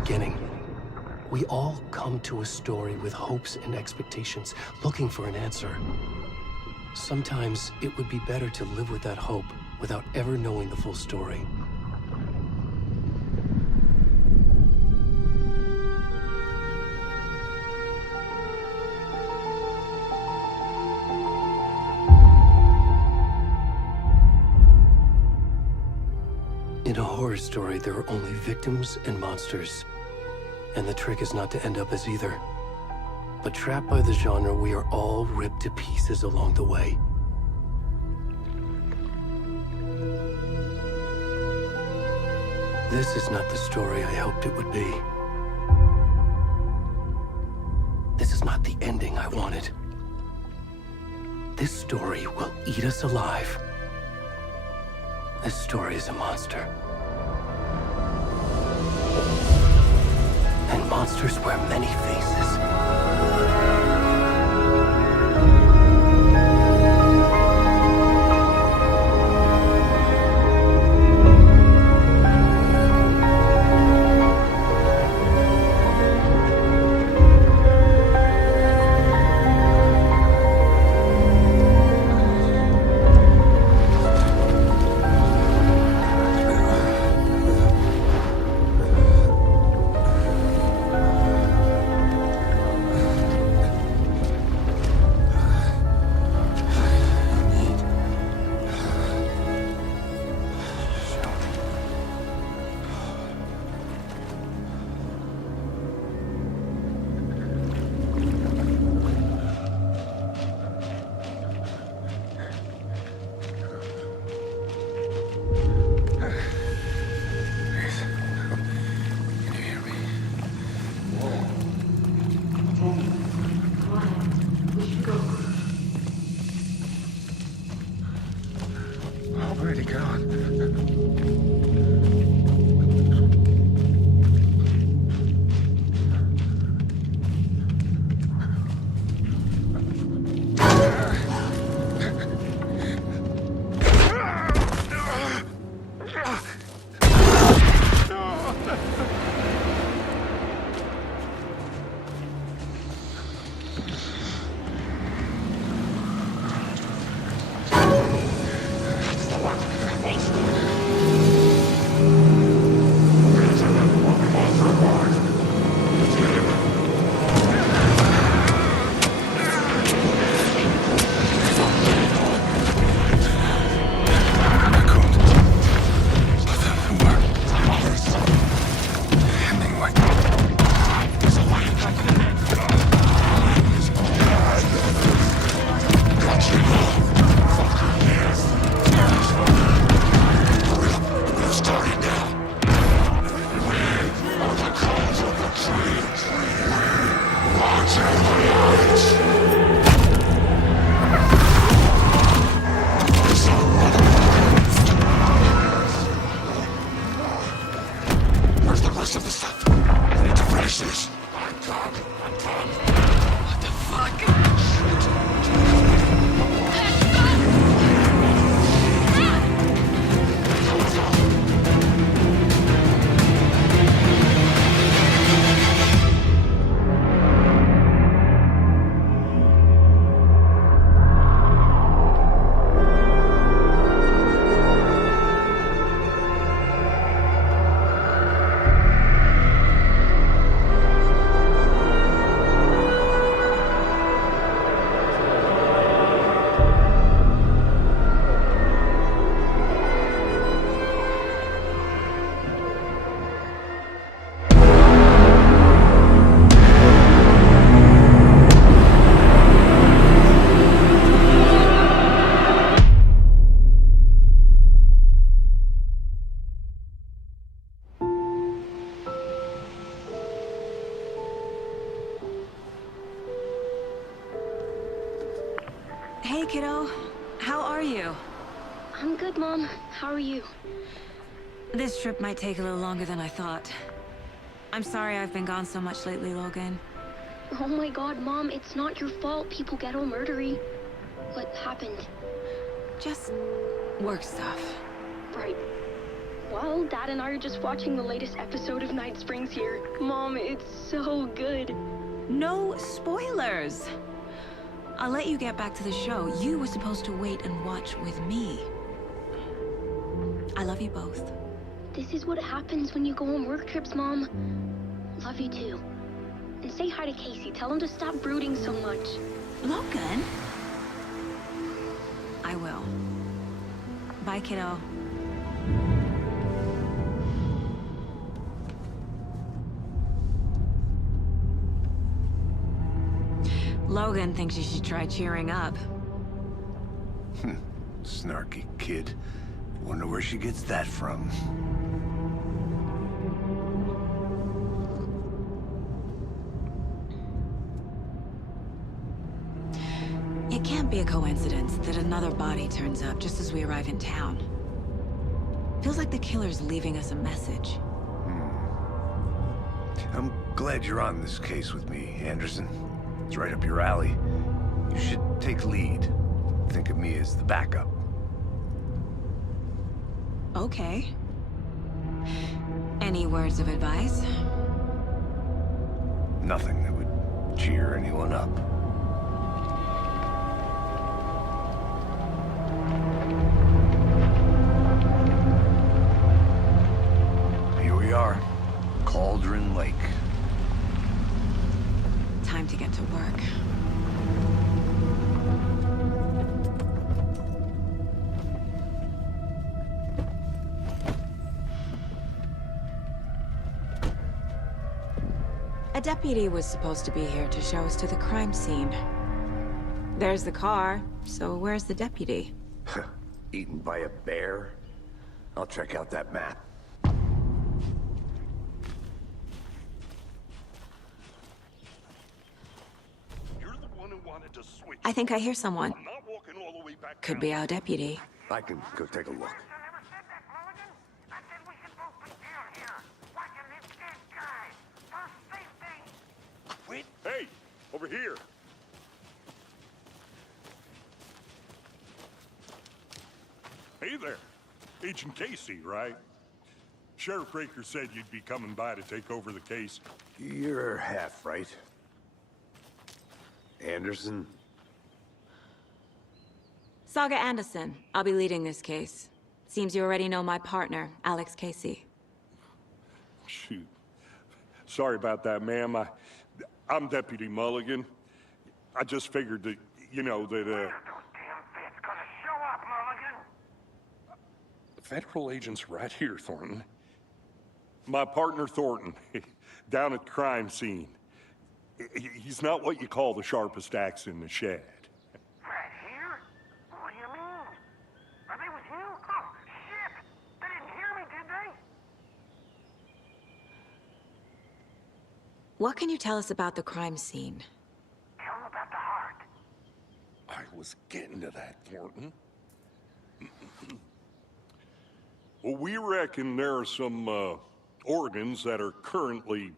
beginning. We all come to a story with hopes and expectations, looking for an answer. Sometimes it would be better to live with that hope without ever knowing the full story. In a horror story, there are only victims and monsters. And the trick is not to end up as either. But trapped by the genre, we are all ripped to pieces along the way. This is not the story I hoped it would be. This is not the ending I wanted. This story will eat us alive. This story is a monster. And monsters wear many faces. Hey, kiddo. How are you? I'm good, Mom. How are you? This trip might take a little longer than I thought. I'm sorry I've been gone so much lately, Logan. Oh my God, Mom, it's not your fault people get all murdery. What happened? Just work stuff. Right. Well, Dad and I are just watching the latest episode of Night Springs here. Mom, it's so good. No spoilers! I'll let you get back to the show. You were supposed to wait and watch with me. I love you both. This is what happens when you go on work trips, Mom. Love you too. And say hi to Casey. Tell him to stop brooding so much. Logan? I will. Bye, kiddo. Logan thinks you should try cheering up. Snarky kid. Wonder where she gets that from. It can't be a coincidence that another body turns up just as we arrive in town. Feels like the killer's leaving us a message. I'm glad you're on this case with me, Anderson. It's right up your alley. You should take lead. Think of me as the backup. Okay. Any words of advice? Nothing that would cheer anyone up. Here we are. Cauldron Lake. Time to get to work. A deputy was supposed to be here to show us to the crime scene. There's the car, so where's the deputy? Eaten by a bear? I'll check out that map. You're the one who wanted to switch. I think I hear someone. I'm not walking all the way back Could down. be our deputy. I can go take a look. Wait. Hey, over here. Hey there. Agent Casey, right? Sheriff Breaker said you'd be coming by to take over the case. You're half right. Anderson? Saga Anderson. I'll be leading this case. Seems you already know my partner, Alex Casey. Shoot. Sorry about that, ma'am. I'm Deputy Mulligan. I just figured that, you know, that, Federal agent's right here, Thornton. My partner, Thornton, down at the crime scene. He's not what you call the sharpest axe in the shed. Right here? What do you mean? Are they with you? Oh, shit! They didn't hear me, did they? What can you tell us about the crime scene? Tell them about the heart. I was getting to that, Thornton. Well, we reckon there are some organs that are currently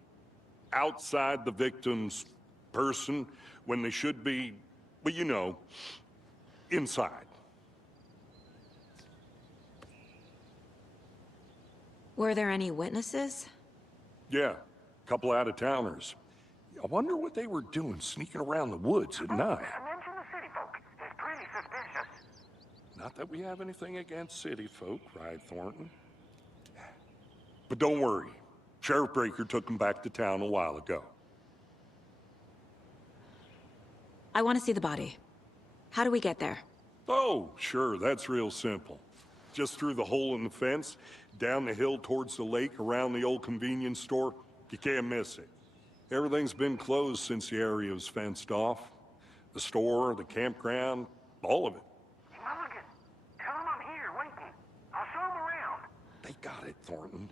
outside the victim's person when they should be, well, you know, inside. Were there any witnesses? Yeah, a couple out-of-towners. I wonder what they were doing sneaking around the woods at night. Mention the city folk. It's pretty suspicious. Not that we have anything against city folk, right, Thornton? But don't worry. Sheriff Breaker took them back to town a while ago. I want to see the body. How do we get there? Oh, sure, that's real simple. Just through the hole in the fence, down the hill towards the lake, around the old convenience store. You can't miss it. Everything's been closed since the area was fenced off. The store, the campground, all of it. Mulligan, tell them I'm here waiting. I'll show them around. They got it, Thornton.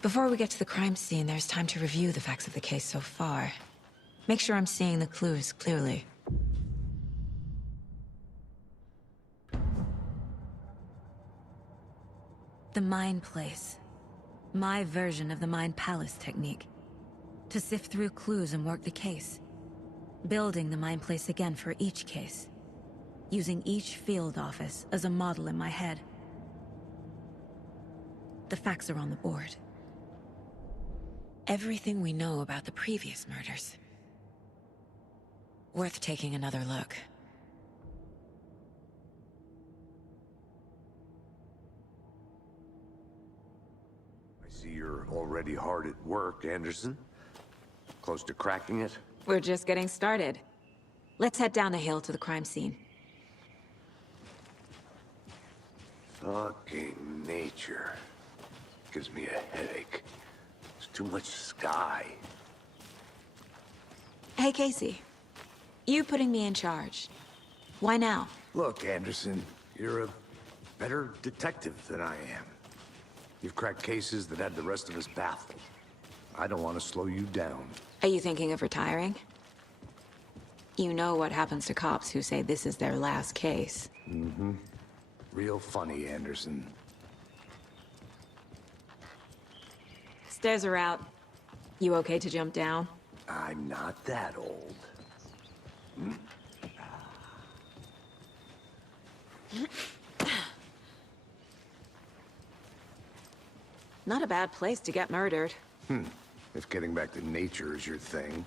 Before we get to the crime scene, there's time to review the facts of the case so far. Make sure I'm seeing the clues clearly. The Mind Place. My version of the Mind Palace technique. To sift through clues and work the case. Building the mind place again for each case. Using each field office as a model in my head. The facts are on the board. Everything we know about the previous murders. Worth taking another look. I see you're already hard at work, Anderson. Close to cracking it? We're just getting started. Let's head down the hill to the crime scene. Fucking nature. Gives me a headache. There's too much sky. Hey, Casey. You putting me in charge. Why now? Look, Anderson, you're a better detective than I am. You've cracked cases that had the rest of us baffled. I don't want to slow you down. Are you thinking of retiring? You know what happens to cops who say this is their last case. Mm-hmm. Real funny, Anderson. Stairs are out. You okay to jump down? I'm not that old. Not a bad place to get murdered. If getting back to nature is your thing.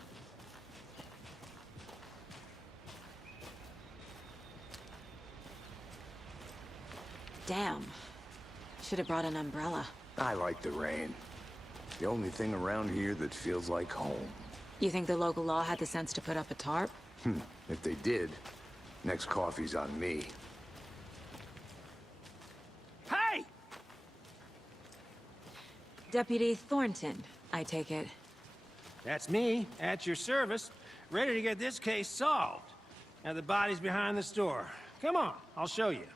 Damn. Should have brought an umbrella. I like the rain. The only thing around here that feels like home. You think the local law had the sense to put up a tarp? If they did, next coffee's on me. Hey! Deputy Thornton, I take it. That's me, at your service, ready to get this case solved. Now the body's behind the store. Come on, I'll show you.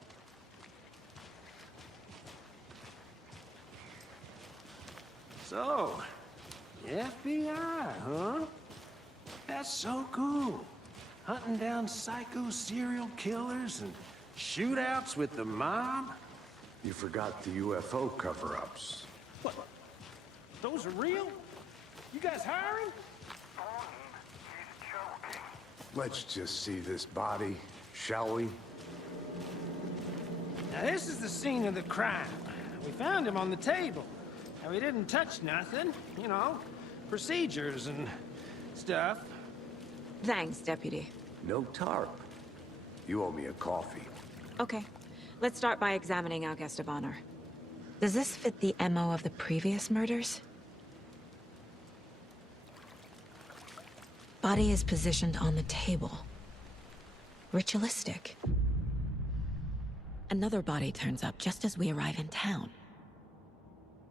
So, the FBI, huh? That's so cool. Hunting down psycho serial killers and shootouts with the mob? You forgot the UFO cover-ups. What? Those are real? You guys hiring? Let's just see this body, shall we? Now this is the scene of the crime. We found him on the table. Now we didn't touch nothing, you know, procedures and stuff. Thanks, Deputy. No tarp. You owe me a coffee. Okay. Let's start by examining our guest of honor. Does this fit the MO of the previous murders? Body is positioned on the table. Ritualistic. Another body turns up just as we arrive in town.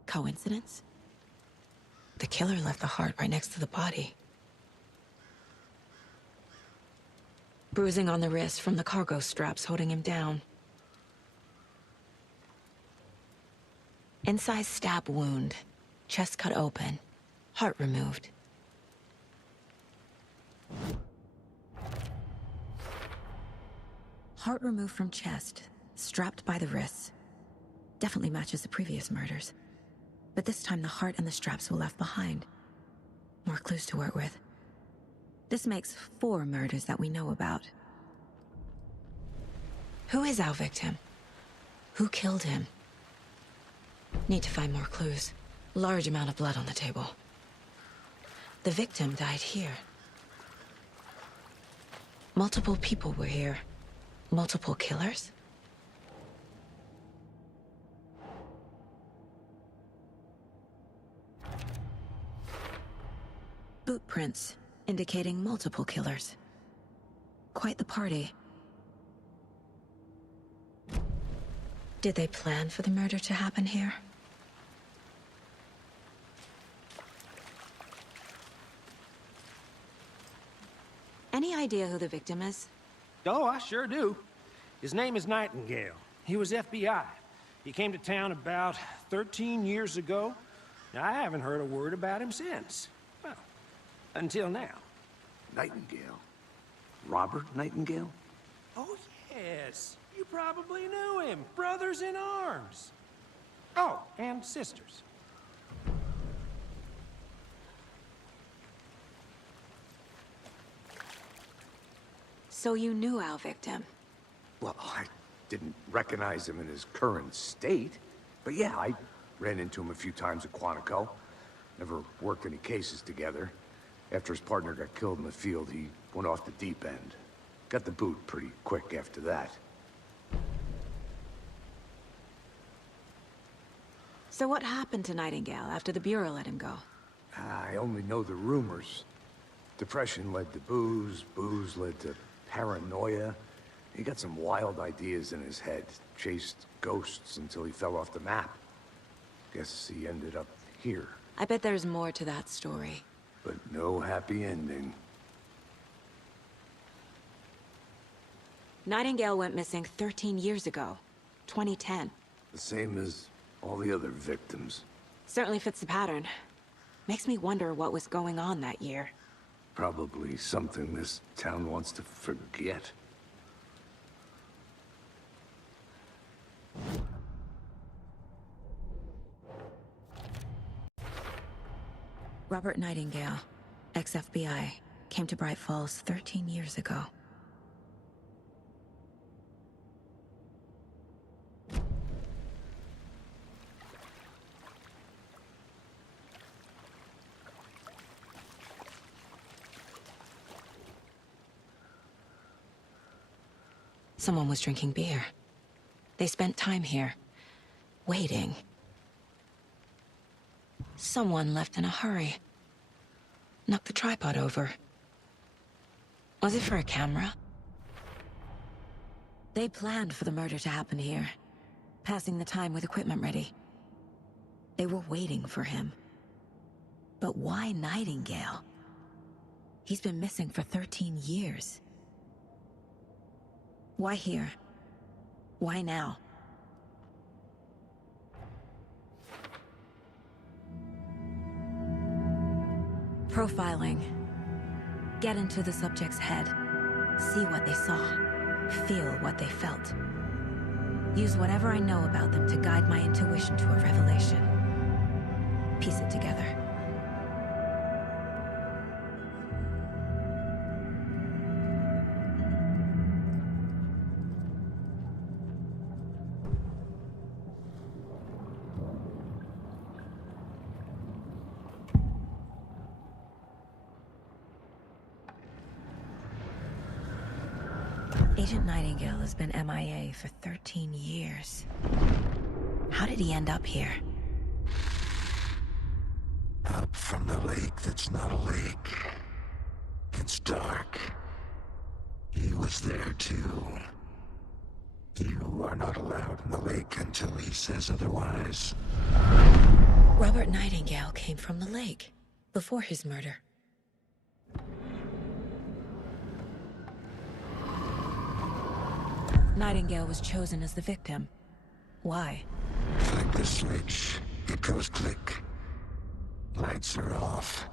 Coincidence? The killer left the heart right next to the body. Bruising on the wrist from the cargo straps holding him down. Incised stab wound. Chest cut open. Heart removed. Heart removed from chest. Strapped by the wrists. Definitely matches the previous murders. But this time the heart and the straps were left behind. More clues to work with. This makes 4 murders that we know about. Who is our victim? Who killed him? Need to find more clues. Large amount of blood on the table. The victim died here. Multiple people were here. Multiple killers? Boot prints, indicating multiple killers. Quite the party. Did they plan for the murder to happen here? Any idea who the victim is? Oh, I sure do. His name is Nightingale. He was FBI. He came to town about 13 years ago. Now, I haven't heard a word about him since. Well, until now. Nightingale? Robert Nightingale? Oh, yes. You probably knew him. Brothers in arms. Oh, and sisters. So you knew our victim? Well, I didn't recognize him in his current state. But yeah, I ran into him a few times at Quantico. Never worked any cases together. After his partner got killed in the field, he went off the deep end. Got the boot pretty quick after that. So what happened to Nightingale after the Bureau let him go? I only know the rumors. Depression led to booze, booze led to paranoia. He got some wild ideas in his head, chased ghosts until he fell off the map. Guess he ended up here. I bet there's more to that story. But no happy ending. Nightingale went missing 13 years ago, 2010. The same as all the other victims. Certainly fits the pattern. Makes me wonder what was going on that year. Probably something this town wants to forget. Robert Nightingale, ex-FBI, came to Bright Falls 13 years ago. Someone was drinking beer. They spent time here, waiting. Someone left in a hurry. Knocked the tripod over. Was it for a camera? They planned for the murder to happen here, passing the time with equipment ready. They were waiting for him. But why Nightingale? He's been missing for 13 years. Why here? Why now? Profiling. Get into the subject's head. See what they saw. Feel what they felt. Use whatever I know about them to guide my intuition to a revelation. Piece it together. Agent Nightingale has been MIA for 13 years. How did he end up here? Up from the lake that's not a lake. It's dark. He was there too. You are not allowed in the lake until he says otherwise. Robert Nightingale came from the lake, before his murder. Nightingale was chosen as the victim. Why? Flick the switch. It goes click. Lights are off.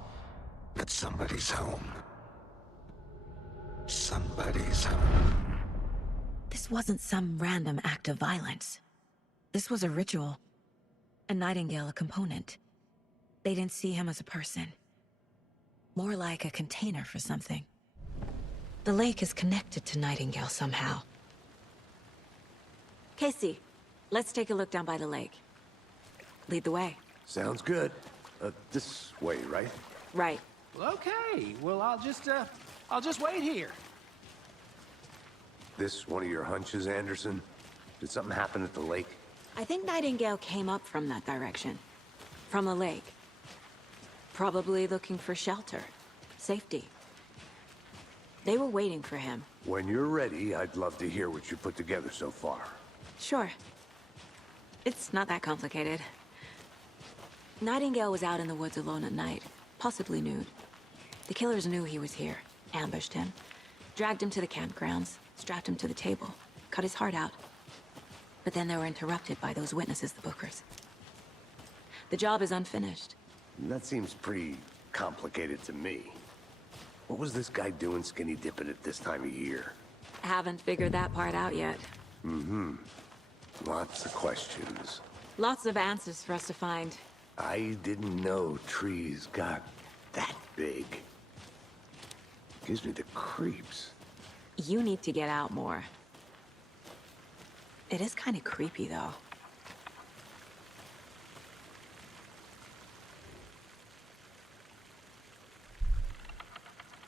But somebody's home. Somebody's home. This wasn't some random act of violence. This was a ritual. And Nightingale a component. They didn't see him as a person. More like a container for something. The lake is connected to Nightingale somehow. Casey, let's take a look down by the lake. Lead the way. Sounds good. This way, right? Right. Well, okay. Well, I'll just wait here. This one of your hunches, Anderson? Did something happen at the lake? I think Nightingale came up from that direction. From the lake. Probably looking for shelter. Safety. They were waiting for him. When you're ready, I'd love to hear what you put together so far. Sure. It's not that complicated. Nightingale was out in the woods alone at night, possibly nude. The killers knew he was here, ambushed him, dragged him to the campgrounds, strapped him to the table, cut his heart out. But then they were interrupted by those witnesses, the Bookers. The job is unfinished. That seems pretty complicated to me. What was this guy doing skinny dipping at this time of year? Haven't figured that part out yet. Lots of questions. Lots of answers for us to find. I didn't know trees got that big. Gives me the creeps. You need to get out more. It is kind of creepy, though.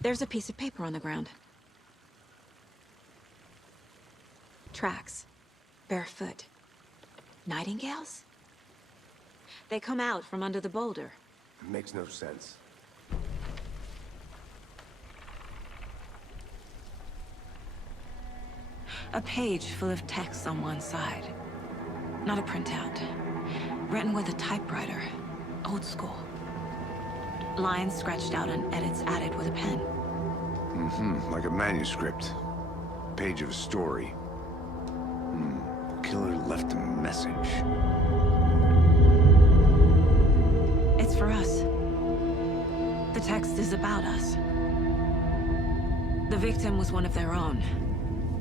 There's a piece of paper on the ground. Tracks. Barefoot. Nightingales? They come out from under the boulder. It makes no sense. A page full of text on one side. Not a printout. Written with a typewriter. Old school. Lines scratched out and edits added with a pen. Like a manuscript. Page of a story. Killer left a message. It's for us. The text is about us. The victim was one of their own.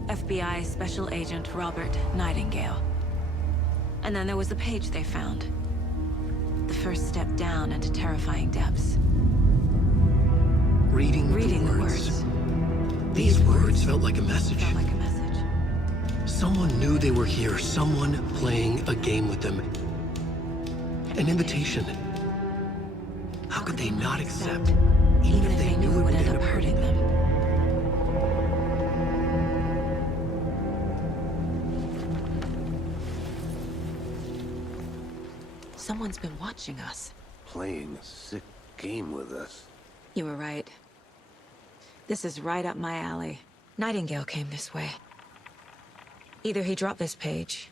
FBI Special Agent Robert Nightingale. And then there was the page they found. The first step down into terrifying depths. Reading the words. These words felt like a message. Felt like a message. Someone knew they were here, someone playing a game with them. An invitation. How could they not accept, even if they knew it would end up hurting them? Someone's been watching us. Playing a sick game with us. You were right. This is right up my alley. Nightingale came this way. Either he dropped this page,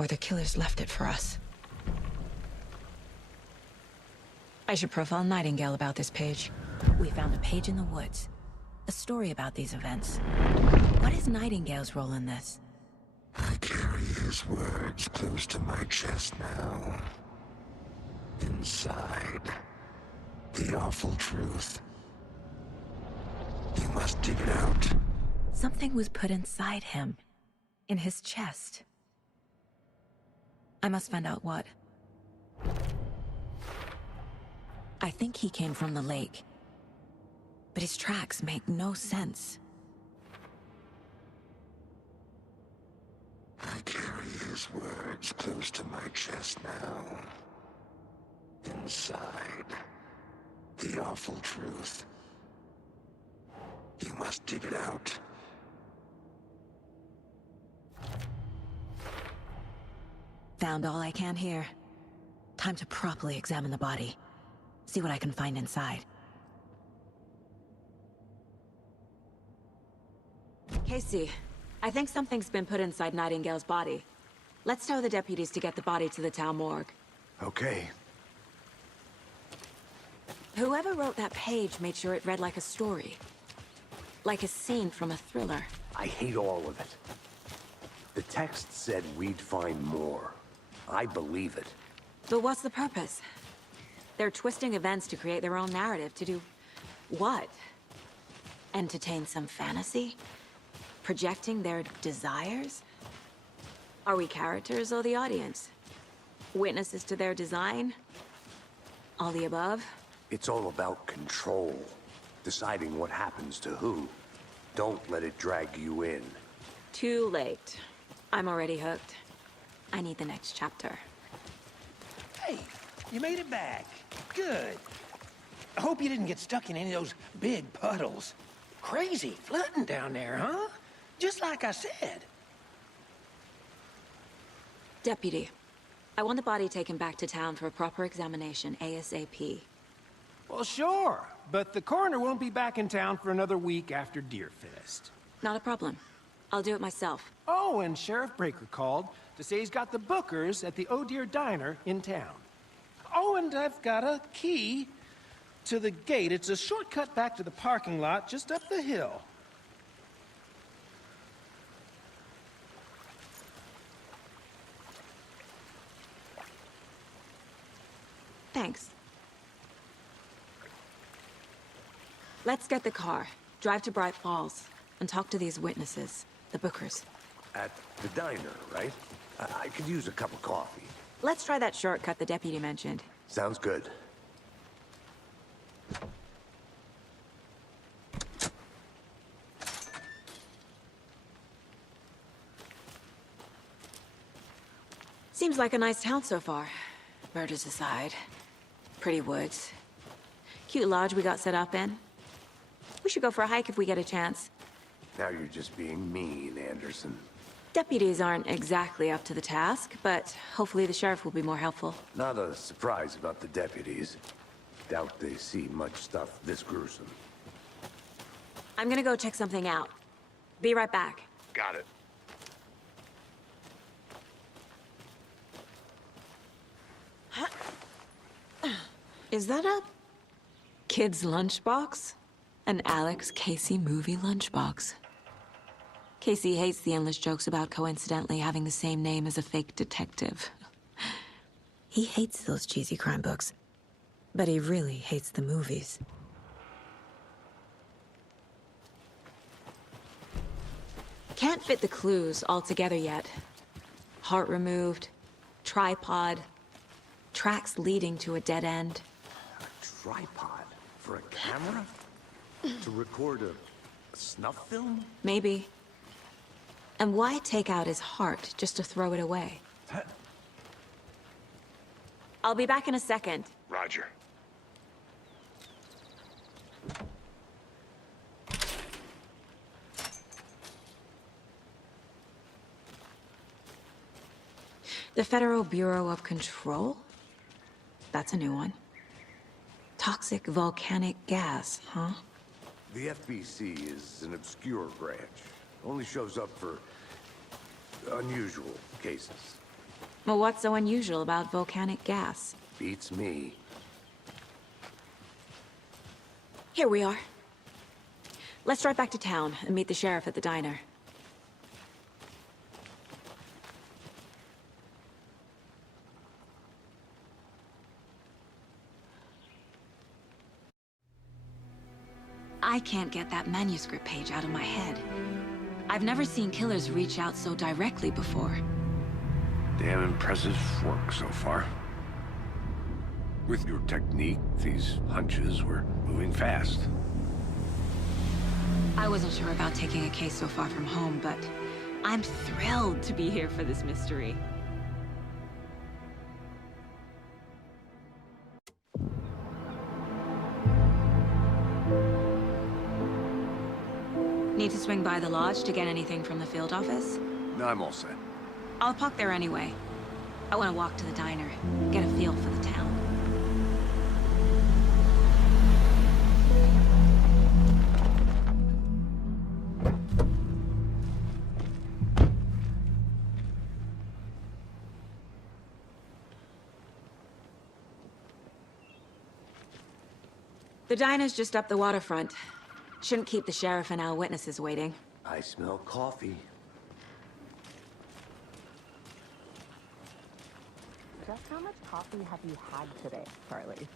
or the killers left it for us. I should profile Nightingale about this page. We found a page in the woods. A story about these events. What is Nightingale's role in this? I carry his words close to my chest now. Inside, the awful truth. You must dig it out. Something was put inside him. In his chest. I must find out what. I think he came from the lake. But his tracks make no sense. I carry his words close to my chest now. Inside, the awful truth. You must dig it out. Found all I can here. Time to properly examine the body. See what I can find inside. Casey, I think something's been put inside Nightingale's body. Let's tell the deputies to get the body to the town morgue. Okay. Whoever wrote that page made sure it read like a story. Like a scene from a thriller. I hate all of it. The text said we'd find more. I believe it. But what's the purpose? They're twisting events to create their own narrative to do... what? Entertain some fantasy? Projecting their desires? Are we characters or the audience? Witnesses to their design? All the above? It's all about control. Deciding what happens to who. Don't let it drag you in. Too late. I'm already hooked. I need the next chapter. Hey, you made it back. Good. I hope you didn't get stuck in any of those big puddles. Crazy flooding down there, huh? Just like I said. Deputy, I want the body taken back to town for a proper examination ASAP. Well, sure, but the coroner won't be back in town for another week after Deerfest. Not a problem. I'll do it myself. Oh, and Sheriff Breaker called to say he's got the bookers at the Oh Dear Diner in town. Oh, and I've got a key to the gate. It's a shortcut back to the parking lot just up the hill. Thanks. Let's get the car, drive to Bright Falls, and talk to these witnesses, the bookers. At the diner, right? I could use a cup of coffee. Let's try that shortcut the deputy mentioned. Sounds good. Seems like a nice town so far. Murders aside. Pretty woods. Cute lodge we got set up in. We should go for a hike if we get a chance. Now you're just being mean, Anderson. Deputies aren't exactly up to the task, but hopefully the sheriff will be more helpful. Not a surprise about the deputies. Doubt they see much stuff this gruesome. I'm gonna go check something out. Be right back. Got it. Is that a kid's lunchbox? An Alex Casey movie lunchbox. Casey hates the endless jokes about coincidentally having the same name as a fake detective. He hates those cheesy crime books, but he really hates the movies. Can't fit the clues all together yet. Heart removed, tripod, tracks leading to a dead end. A tripod? For a camera? To record a snuff film? Maybe. And why take out his heart just to throw it away? I'll be back in a second. Roger. The Federal Bureau of Control? That's a new one. Toxic volcanic gas, huh? The FBC is an obscure branch. Only shows up for unusual cases. Well, what's so unusual about volcanic gas? Beats me. Here we are. Let's drive back to town and meet the sheriff at the diner. I can't get that manuscript page out of my head. I've never seen killers reach out so directly before. Damn impressive work so far. With your technique, these hunches were moving fast. I wasn't sure about taking a case so far from home, but I'm thrilled to be here for this mystery. Need to swing by the lodge to get anything from the field office? No, I'm all set. I'll park there anyway. I want to walk to the diner, get a feel for the town. The diner's just up the waterfront. Shouldn't keep the sheriff and our witnesses waiting. I smell coffee. Just how much coffee have you had today, Charlie?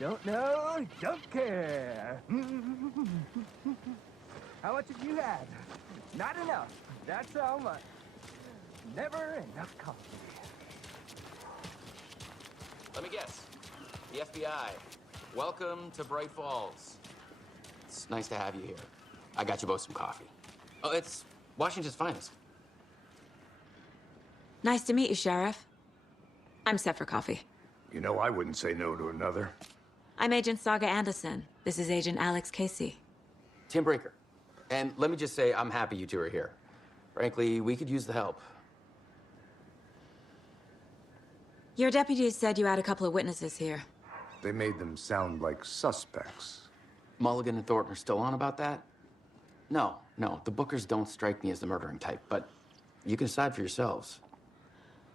Don't know, don't care. How much have you had? Not enough. That's how much. Never enough coffee. Let me guess. The FBI. Welcome to Bright Falls. It's nice to have you here. I got you both some coffee. Oh, it's Washington's finest. Nice to meet you, Sheriff. I'm set for coffee. You know, I wouldn't say no to another. I'm Agent Saga Anderson. This is Agent Alex Casey. Tim Breaker. And let me just say, I'm happy you two are here. Frankly, we could use the help. Your deputies said you had a couple of witnesses here. They made them sound like suspects. Mulligan and Thornton are still on about that? No, the Bookers don't strike me as the murdering type, but you can decide for yourselves.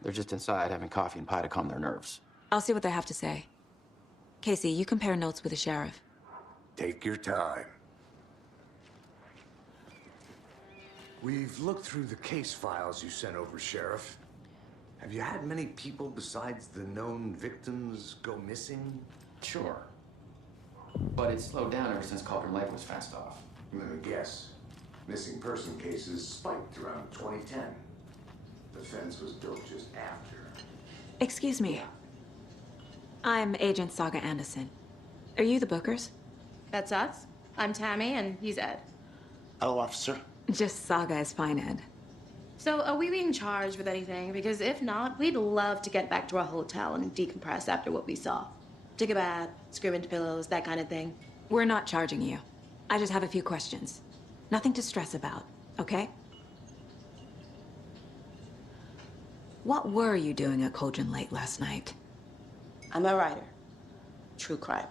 They're just inside having coffee and pie to calm their nerves. I'll see what they have to say. Casey, you compare notes with the sheriff. Take your time. We've looked through the case files you sent over, Sheriff. Have you had many people besides the known victims go missing? Sure. But it's slowed down ever since Calder Lake was fenced off. Let me guess. Missing person cases spiked around 2010. The fence was built just after. Excuse me. I'm Agent Saga Anderson. Are you the Bookers? That's us. I'm Tammy, and he's Ed. Hello, officer. Just Saga is fine, Ed. So, are we being charged with anything? Because if not, we'd love to get back to our hotel and decompress after what we saw. Take a bath, scream into pillows, that kind of thing. We're not charging you. I just have a few questions. Nothing to stress about, okay? What were you doing at Cauldron Lake last night? I'm a writer. True crime.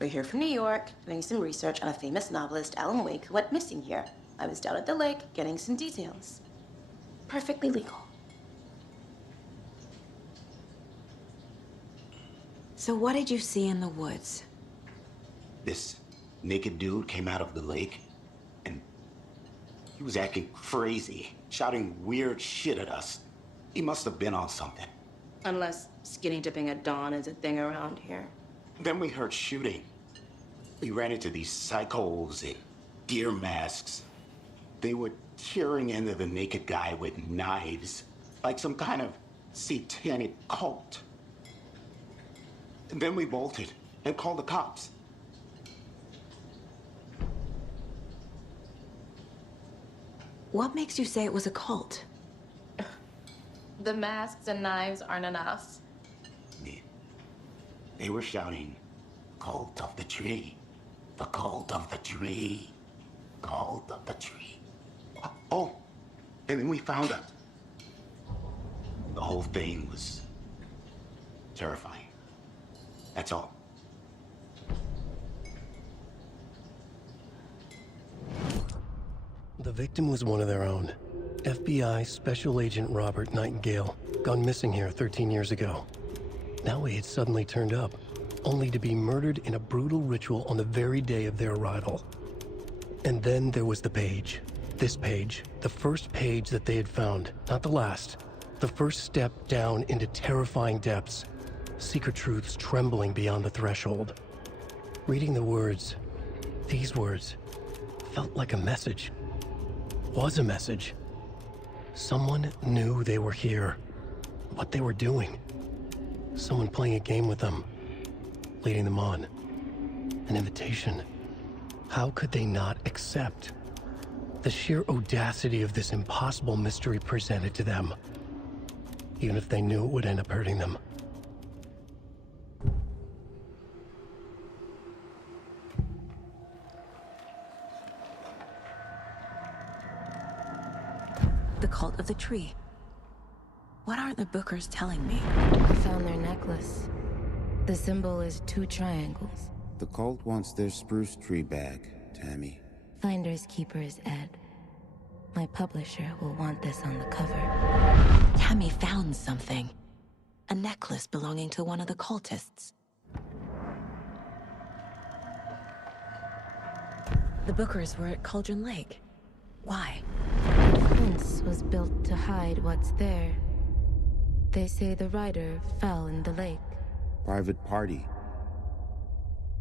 We're here from New York, doing some research on a famous novelist, Alan Wake, who went missing here. I was down at the lake, getting some details. Perfectly legal. So what did you see in the woods? This naked dude came out of the lake, and he was acting crazy, shouting weird shit at us. He must have been on something. Unless skinny dipping at dawn is a thing around here. Then we heard shooting. We ran into these psychos in deer masks. They were tearing into the naked guy with knives, like some kind of satanic cult. And then we bolted and called the cops. What makes you say it was a cult? The masks and knives aren't enough. They were shouting, "Cult of the tree, the cult of the tree, cult of the tree." Oh, and then we found out. The whole thing was terrifying. That's all. The victim was one of their own. FBI Special Agent Robert Nightingale, gone missing here 13 years ago. Now he had suddenly turned up, only to be murdered in a brutal ritual on the very day of their arrival. And then there was the page. This page, the first page that they had found, not the last. The first step down into terrifying depths. Secret truths trembling beyond the threshold. Reading the words, these words, felt like a message. Was a message. Someone knew they were here. What they were doing. Someone playing a game with them. Leading them on. An invitation. How could they not accept? The sheer audacity of this impossible mystery presented to them. Even if they knew it would end up hurting them. The cult of the tree. What aren't the Bookers telling me? I found their necklace. The symbol is 2 triangles. The cult wants their spruce tree back, Tammy. Finders keepers, Ed. My publisher will want this on the cover. Tammy found something. A necklace belonging to one of the cultists. The Bookers were at Cauldron Lake. Why? The fence was built to hide what's there. They say the rider fell in the lake. Private party.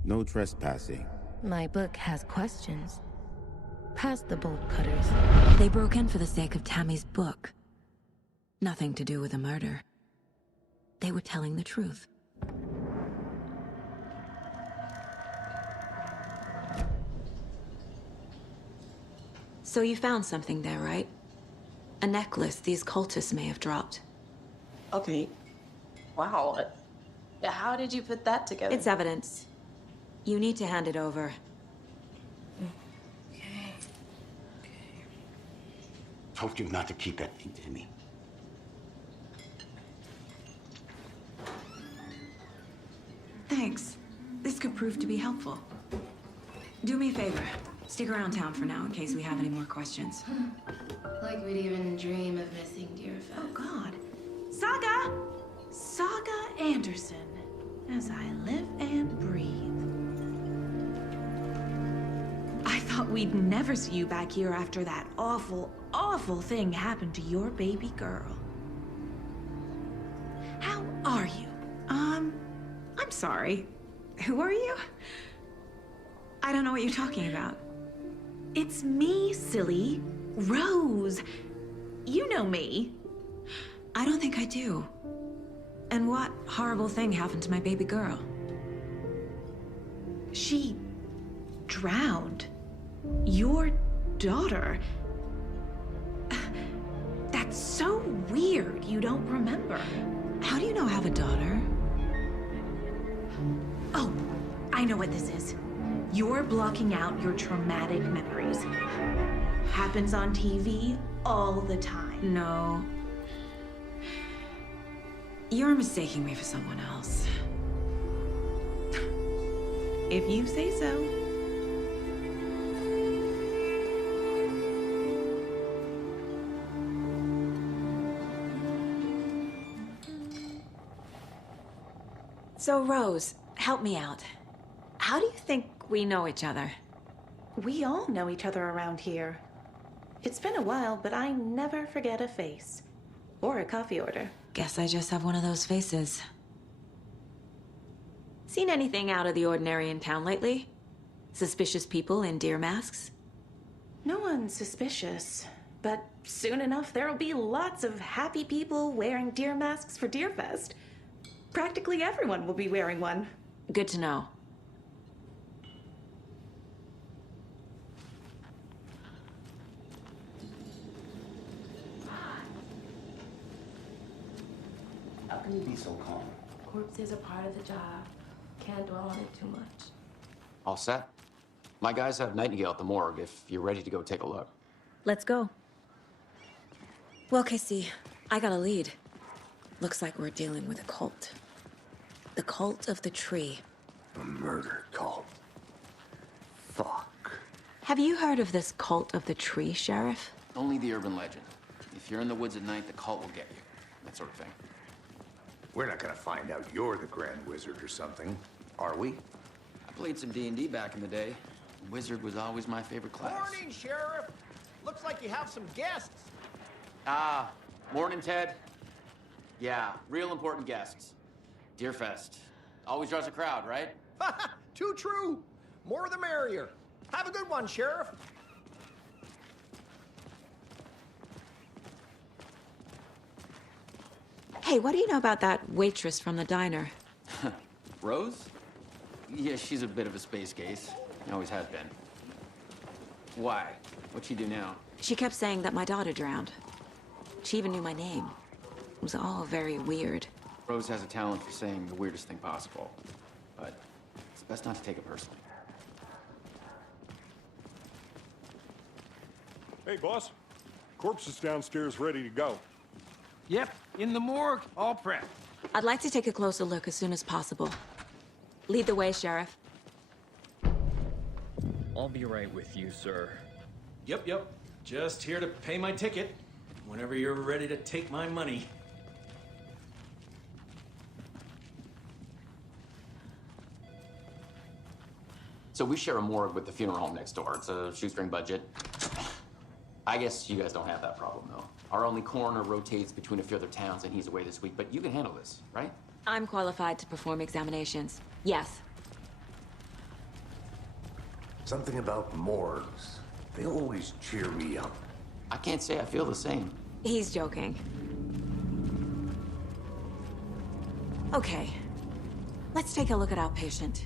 No trespassing. My book has questions. Past the bolt cutters. They broke in for the sake of Tammy's book. Nothing to do with a murder. They were telling the truth. So you found something there, right? A necklace these cultists may have dropped. Okay. Wow. How did you put that together? It's evidence. You need to hand it over. Okay. Told you not to keep that thing to me. Thanks. This could prove to be helpful. Do me a favor. Stick around town for now in case we have any more questions. Like we'd even dream of missing dear Fez. Oh, God. Saga! Saga Anderson. As I live and breathe. I thought we'd never see you back here after that awful, awful thing happened to your baby girl. How are you? I'm sorry. Who are you? I don't know what you're talking about. It's me, silly. Rose. You know me. I don't think I do. And what horrible thing happened to my baby girl? She drowned. Your daughter. It's so weird you don't remember. How do you know I have a daughter? Oh, I know what this is. You're blocking out your traumatic memories. Happens on TV all the time. No. You're mistaking me for someone else. If you say so. So, Rose, help me out. How do you think we know each other? We all know each other around here. It's been a while, but I never forget a face. Or a coffee order. Guess I just have one of those faces. Seen anything out of the ordinary in town lately? Suspicious people in deer masks? No one's suspicious. But soon enough, there'll be lots of happy people wearing deer masks for Deerfest. Practically everyone will be wearing one. Good to know. How can you be so calm? Corpses are part of the job. Can't dwell on it too much. All set? My guys have Nightingale at the morgue if you're ready to go take a look. Let's go. Well, Casey, I got a lead. Looks like we're dealing with a cult. The cult of the tree. A murder cult. Fuck. Have you heard of this cult of the tree, Sheriff? Only the urban legend. If you're in the woods at night, the cult will get you. That sort of thing. We're not gonna find out you're the Grand Wizard or something, are we? I played some D&D back in the day. Wizard was always my favorite class. Morning, Sheriff. Looks like you have some guests. Ah, morning, Ted. Yeah, real important guests. Deerfest. Always draws a crowd, right? Too true. More the merrier. Have a good one, Sheriff. Hey, what do you know about that waitress from the diner? Rose? Yeah, she's a bit of a space case. Always has been. Why? What'd she do now? She kept saying that my daughter drowned. She even knew my name. It was all very weird. Rose has a talent for saying the weirdest thing possible. But it's best not to take it personally. Hey, boss. Corpse is downstairs ready to go. Yep, in the morgue, all prepped. I'd like to take a closer look as soon as possible. Lead the way, Sheriff. I'll be right with you, sir. Yep. Just here to pay my ticket. Whenever you're ready to take my money. So we share a morgue with the funeral home next door. It's a shoestring budget. I guess you guys don't have that problem, though. Our only coroner rotates between a few other towns, and he's away this week, but you can handle this, right? I'm qualified to perform examinations. Yes. Something about morgues. They always cheer me up. I can't say I feel the same. He's joking. Okay. Let's take a look at our patient.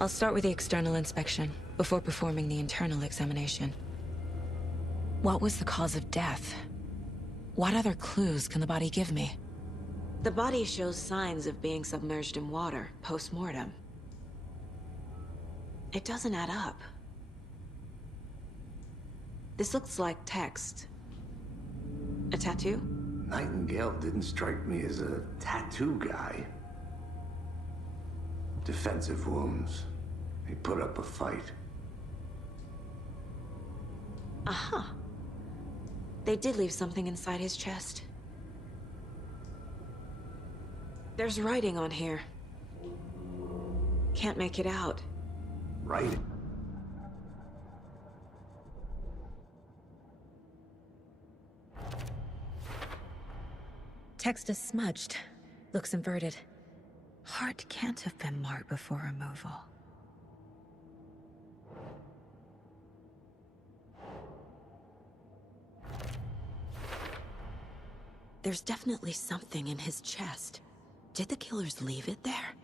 I'll start with the external inspection before performing the internal examination. What was the cause of death? What other clues can the body give me? The body shows signs of being submerged in water post-mortem. It doesn't add up. This looks like text. A tattoo? Nightingale didn't strike me as a tattoo guy. Defensive wounds. He put up a fight. Uh-huh. They did leave something inside his chest. There's writing on here. Can't make it out. Writing? Text is smudged. Looks inverted. Heart can't have been marked before removal. There's definitely something in his chest. Did the killers leave it there?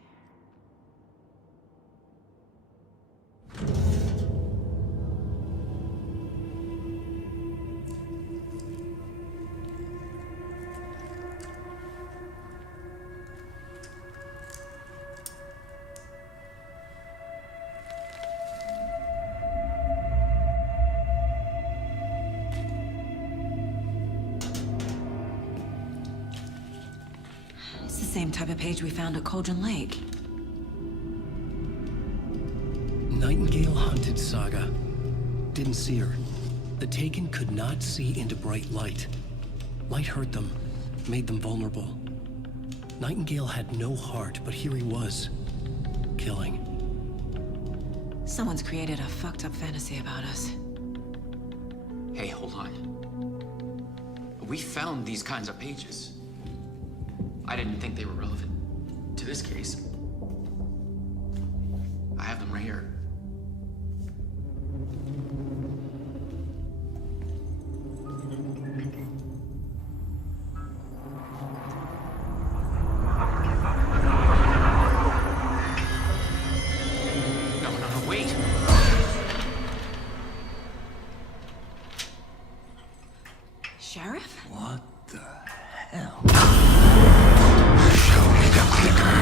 same type of page we found at Cauldron Lake. Nightingale hunted Saga. Didn't see her. The Taken could not see into bright light. Light hurt them, made them vulnerable. Nightingale had no heart, but here he was, killing. Someone's created a fucked up fantasy about us. Hey, hold on. We found these kinds of pages. I didn't think they were relevant to this case. I have them right here. No, wait. Sheriff? What the hell? Show me the clicker.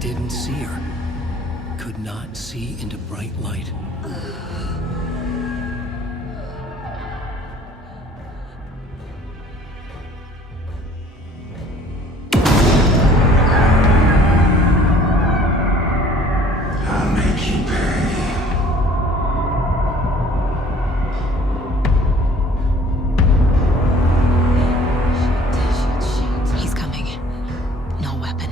Didn't see her. Could not see into bright light. I'll make you pay. He's coming. No weapon.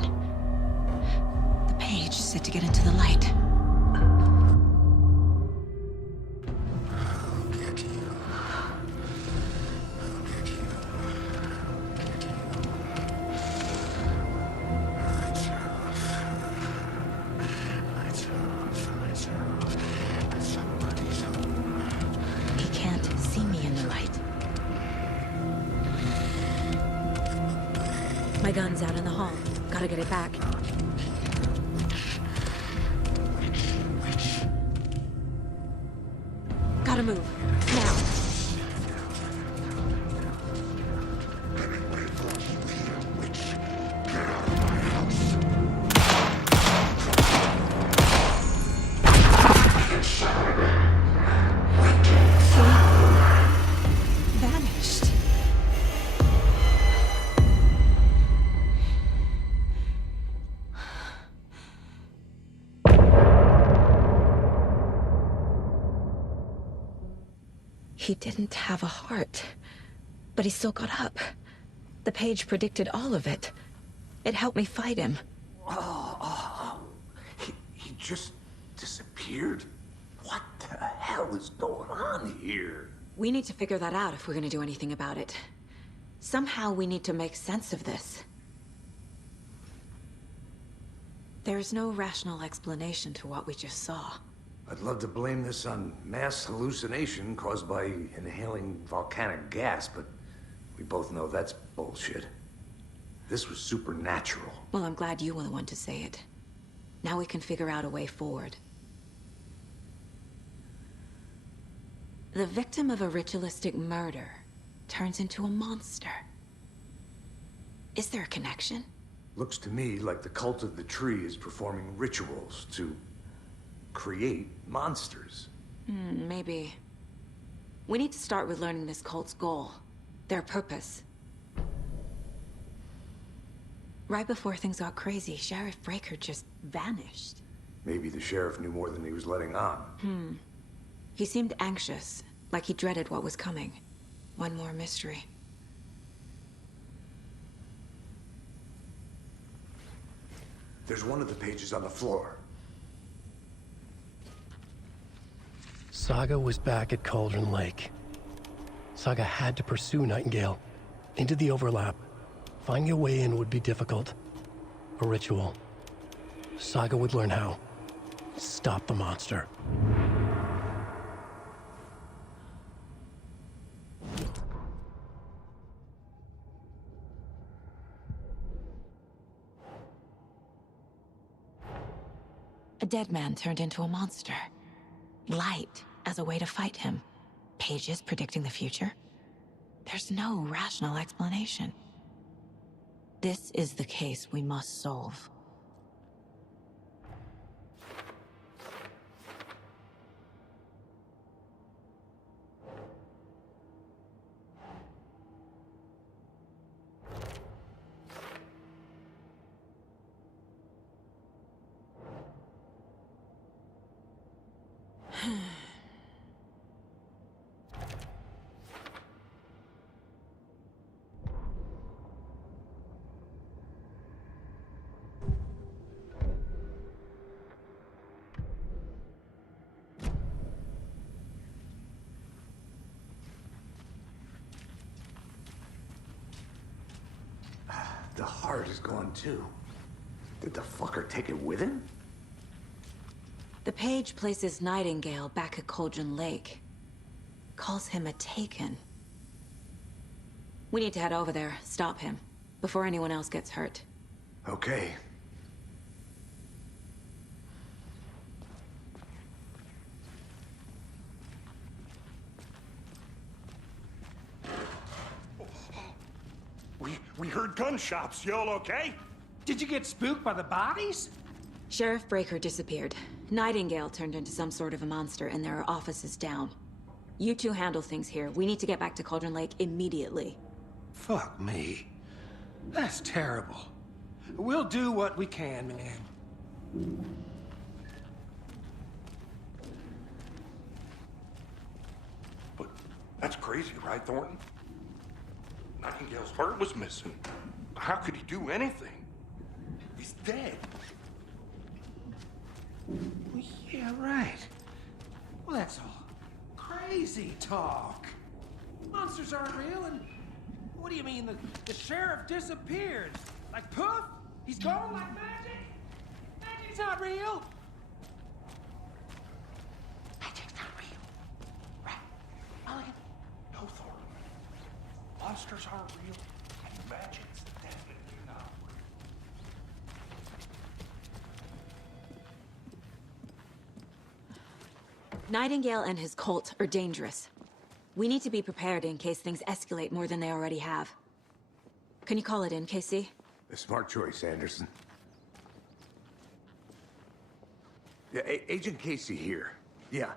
The page set to get into the light. I'll get you. I'll get you. Get you. Lights off. Lights off. Lights off. Somebody's home. He can't see me in the light. My gun's out in the hall. Gotta get it back. Gotta move. Now. Vanished. He didn't have a heart, but he still got up. The page predicted all of it. It helped me fight him. He just disappeared? What the hell is going on here? We need to figure that out if we're gonna do anything about it. Somehow we need to make sense of this. There's no rational explanation to what we just saw. I'd love to blame this on mass hallucination caused by inhaling volcanic gas, but we both know that's bullshit. This was supernatural. Well, I'm glad you were the one to say it. Now we can figure out a way forward. The victim of a ritualistic murder turns into a monster. Is there a connection? Looks to me like the cult of the tree is performing rituals to create monsters. Maybe. We need to start with learning this cult's goal. Their purpose. Right before things got crazy, Sheriff Breaker just vanished. Maybe the sheriff knew more than he was letting on. He seemed anxious, like he dreaded what was coming. One more mystery. There's one of the pages on the floor. Saga was back at Cauldron Lake. Saga had to pursue Nightingale. Into the overlap. Finding a way in would be difficult. A ritual. Saga would learn how. Stop the monster. A dead man turned into a monster. Light as a way to fight him. Pages predicting the future. There's no rational explanation. This is the case we must solve. The heart is gone too. Did the fucker take it with him? The page places Nightingale back at Cauldron Lake. Calls him a Taken. We need to head over there, stop him, before anyone else gets hurt. Okay. We heard gunshots. Y'all okay? Did you get spooked by the bodies? Sheriff Breaker disappeared. Nightingale turned into some sort of a monster, and there are offices down. You two handle things here. We need to get back to Cauldron Lake immediately. Fuck me. That's terrible. We'll do what we can, man. But that's crazy, right, Thornton? Nightingale's heart was missing. How could he do anything? He's dead. Well, yeah, right. Well, that's all crazy talk. Monsters aren't real, and what do you mean the sheriff disappeared? Like poof? He's gone like magic? Magic's not real. Magic's not real. Right? Mulligan? No, Thornton. Monsters aren't real, and magic's definitely not real. Nightingale and his cult are dangerous. We need to be prepared in case things escalate more than they already have. Can you call it in, Casey? A smart choice, Anderson. Yeah, Agent Casey here. Yeah.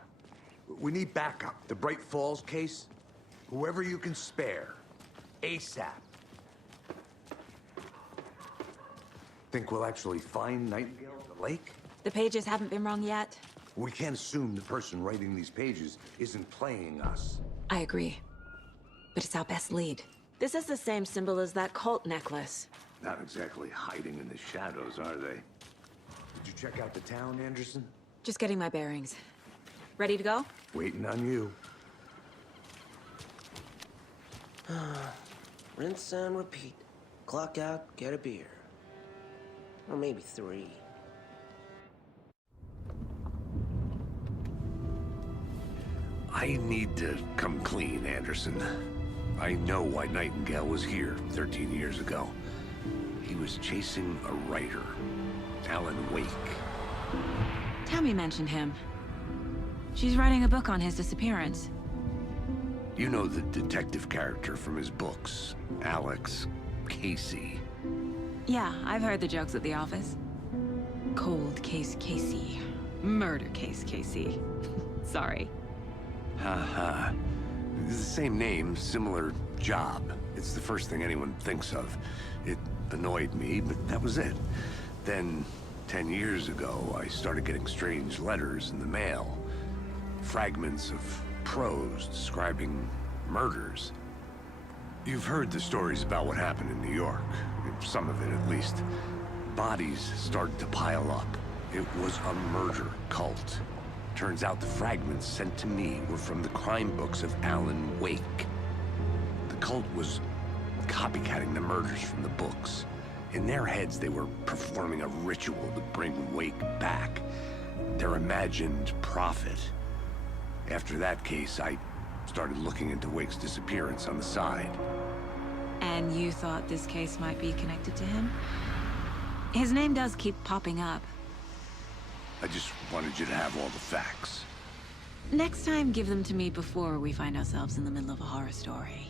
We need backup. The Bright Falls case. Whoever you can spare. ASAP. Think we'll actually find Nightingale at the lake? The pages haven't been wrong yet. We can't assume the person writing these pages isn't playing us. I agree. But it's our best lead. This is the same symbol as that cult necklace. Not exactly hiding in the shadows, are they? Did you check out the town, Anderson? Just getting my bearings. Ready to go? Waiting on you. Rinse and repeat. Clock out, get a beer. Or maybe 3. I need to come clean, Anderson. I know why Nightingale was here 13 years ago. He was chasing a writer, Alan Wake. Tammy mentioned him. She's writing a book on his disappearance. You know the detective character from his books, Alex Casey. Yeah, I've heard the jokes at the office. Cold case Casey. Murder case Casey. Sorry. Haha. It's the same name, similar job. It's the first thing anyone thinks of. It annoyed me, but that was it. Then, 10 years ago, I started getting strange letters in the mail. Fragments of prose describing murders. You've heard the stories about what happened in New York. Some of it, at least. Bodies started to pile up. It was a murder cult. Turns out the fragments sent to me were from the crime books of Alan Wake. The cult was copycatting the murders from the books. In their heads, they were performing a ritual to bring Wake back. Their imagined prophet. After that case, I started looking into Wake's disappearance on the side. And you thought this case might be connected to him? His name does keep popping up. I just wanted you to have all the facts. Next time, give them to me before we find ourselves in the middle of a horror story.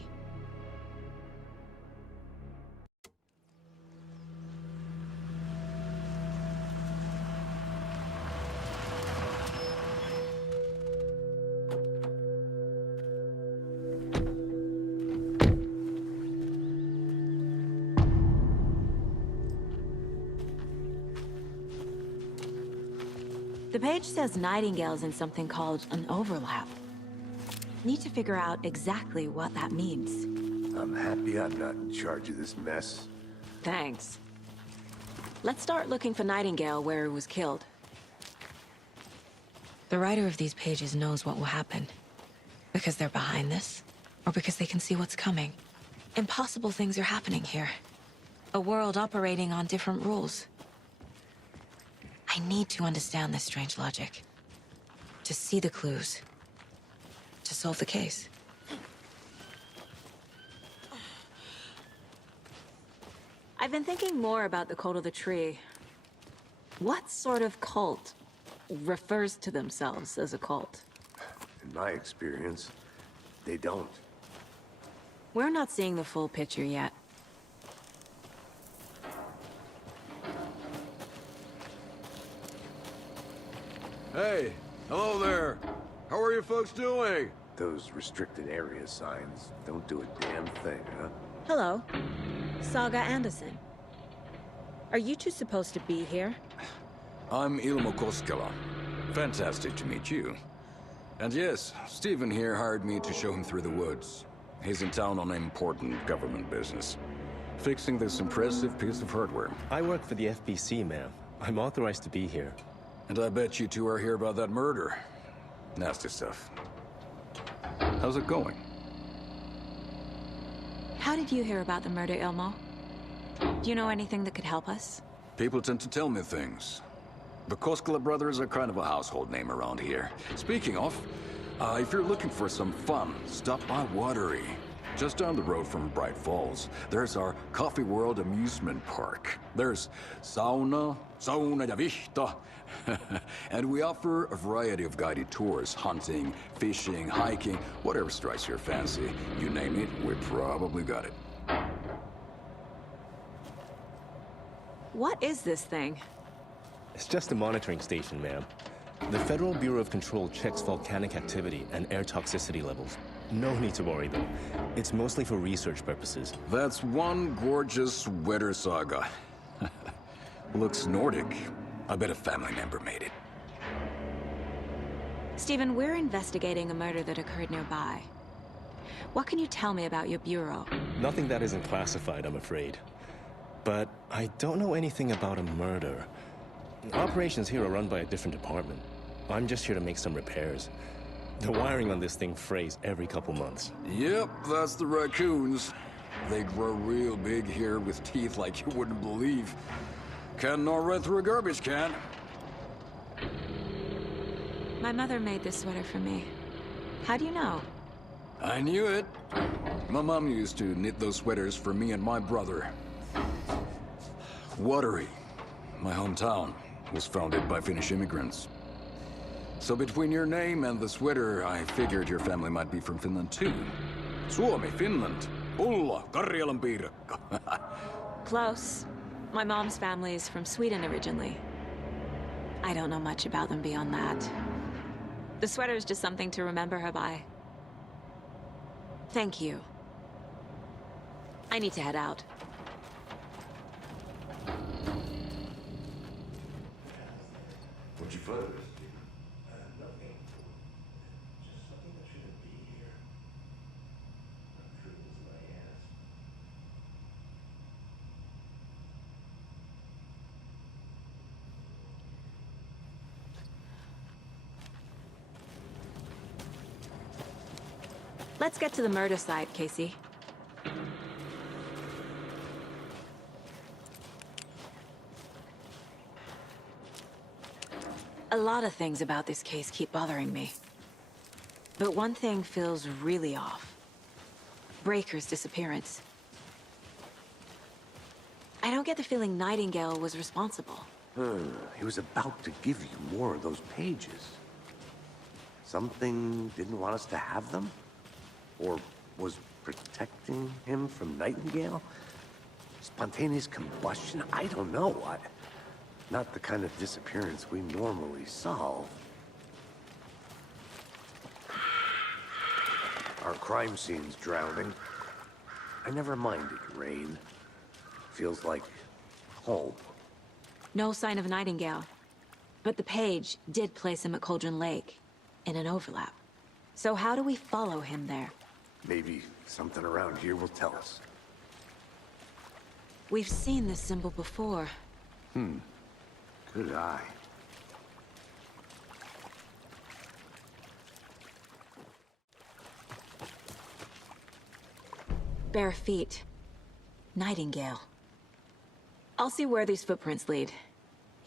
The page says Nightingale's in something called an overlap. Need to figure out exactly what that means. I'm happy I'm not in charge of this mess. Thanks. Let's start looking for Nightingale where he was killed. The writer of these pages knows what will happen. Because they're behind this, or because they can see what's coming. Impossible things are happening here. A world operating on different rules. I need to understand this strange logic. To see the clues. To solve the case. I've been thinking more about the cult of the tree. What sort of cult refers to themselves as a cult? In my experience, they don't. We're not seeing the full picture yet. Hey, hello there. How are you folks doing? Those restricted area signs don't do a damn thing, huh? Hello. Saga Anderson. Are you two supposed to be here? I'm Ilmo Koskela. Fantastic to meet you. And yes, Stephen here hired me to show him through the woods. He's in town on important government business. Fixing this impressive piece of hardware. I work for the FBC, ma'am. I'm authorized to be here. And I bet you two are here about that murder. Nasty stuff. How's it going? How did you hear about the murder, Ilmo? Do you know anything that could help us? People tend to tell me things. The Koskela brothers are kind of a household name around here. Speaking of, if you're looking for some fun, stop by Watery. Just down the road from Bright Falls, there's our Coffee World amusement park. There's sauna ja vihta. And we offer a variety of guided tours, hunting, fishing, hiking, whatever strikes your fancy. You name it, we probably got it. What is this thing? It's just a monitoring station, ma'am. The Federal Bureau of Control checks volcanic activity and air toxicity levels. No need to worry, though. It's mostly for research purposes. That's one gorgeous weather saga. Looks Nordic. I bet a family member made it. Stephen, we're investigating a murder that occurred nearby. What can you tell me about your bureau? Nothing that isn't classified, I'm afraid. But I don't know anything about a murder. Operations here are run by a different department. I'm just here to make some repairs. The wiring on this thing frays every couple months. Yep, that's the raccoons. They grow real big here with teeth like you wouldn't believe. Can gnaw right through a garbage can. My mother made this sweater for me. How do you know? I knew it. My mom used to knit those sweaters for me and my brother. Watery, my hometown, was founded by Finnish immigrants. So between your name and the sweater, I figured your family might be from Finland too. Suomi, Finland. Pulla, Karjalan piirakka. Close. My mom's family is from Sweden originally. I don't know much about them beyond that. The sweater is just something to remember her by. Thank you. I need to head out. What'd you find? Nothing. Just something that shouldn't be here. Goodness, my ass. Let's get to the murder site, Casey. A lot of things about this case keep bothering me. But one thing feels really off. Breaker's disappearance. I don't get the feeling Nightingale was responsible. He was about to give you more of those pages. Something didn't want us to have them? Or was protecting him from Nightingale? Spontaneous combustion? I don't know. Not the kind of disappearance we normally solve. Our crime scene's drowning. I never minded rain. Feels like home. No sign of Nightingale. But the page did place him at Cauldron Lake, in an overlap. So how do we follow him there? Maybe something around here will tell us. We've seen this symbol before. Good eye. Bare feet. Nightingale. I'll see where these footprints lead.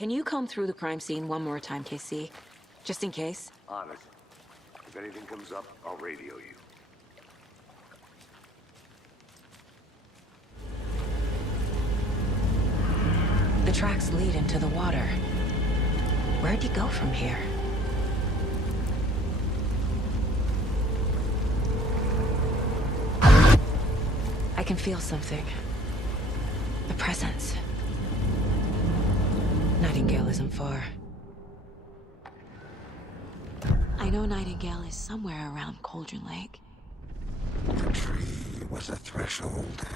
Can you comb through the crime scene one more time, KC? Just in case? On it. If anything comes up, I'll radio you. The tracks lead into the water. Where'd you go from here? I can feel something. A presence. Nightingale isn't far. I know Nightingale is somewhere around Cauldron Lake. The tree was a threshold.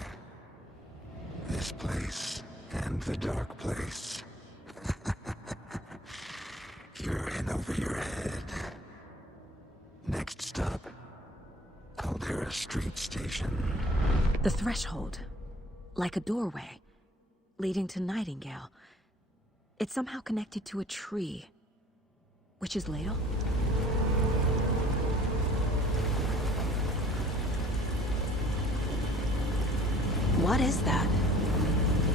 This place and the dark place. You're in over your head. Next stop, Caldera Street Station. The threshold. Like a doorway. Leading to Nightingale. It's somehow connected to a tree. Witch's Ladle? What is that?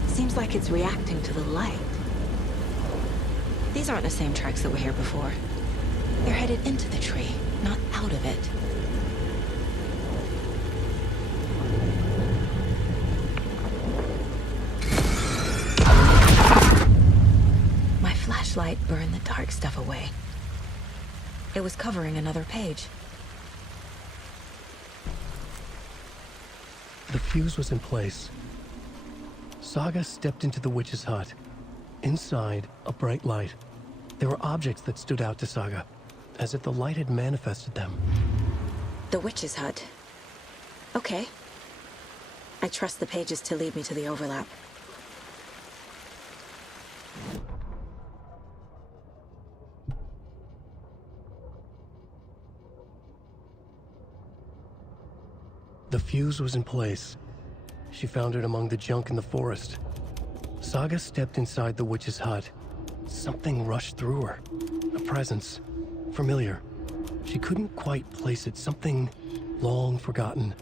Seems like it's reacting to the light. These aren't the same tracks that were here before. They're headed into the tree, not out of it. My flashlight burned the dark stuff away. It was covering another page. The fuse was in place. Saga stepped into the witch's hut. Inside, a bright light. There were objects that stood out to Saga, as if the light had manifested them. The witch's hut. Okay. I trust the pages to lead me to the overlap. The fuse was in place. She found it among the junk in the forest. Saga stepped inside the witch's hut. Something rushed through her. A presence. Familiar. She couldn't quite place it. Something long forgotten.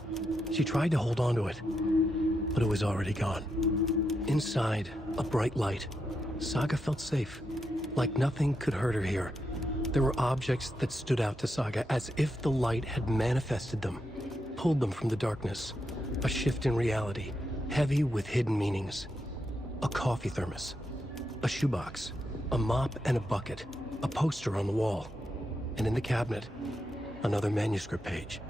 She tried to hold on to it, but it was already gone. Inside, a bright light. Saga felt safe. Like nothing could hurt her here. There were objects that stood out to Saga as if the light had manifested them. Pulled them from the darkness. A shift in reality, heavy with hidden meanings. A coffee thermos, a shoebox, a mop and a bucket, a poster on the wall, and in the cabinet, another manuscript page.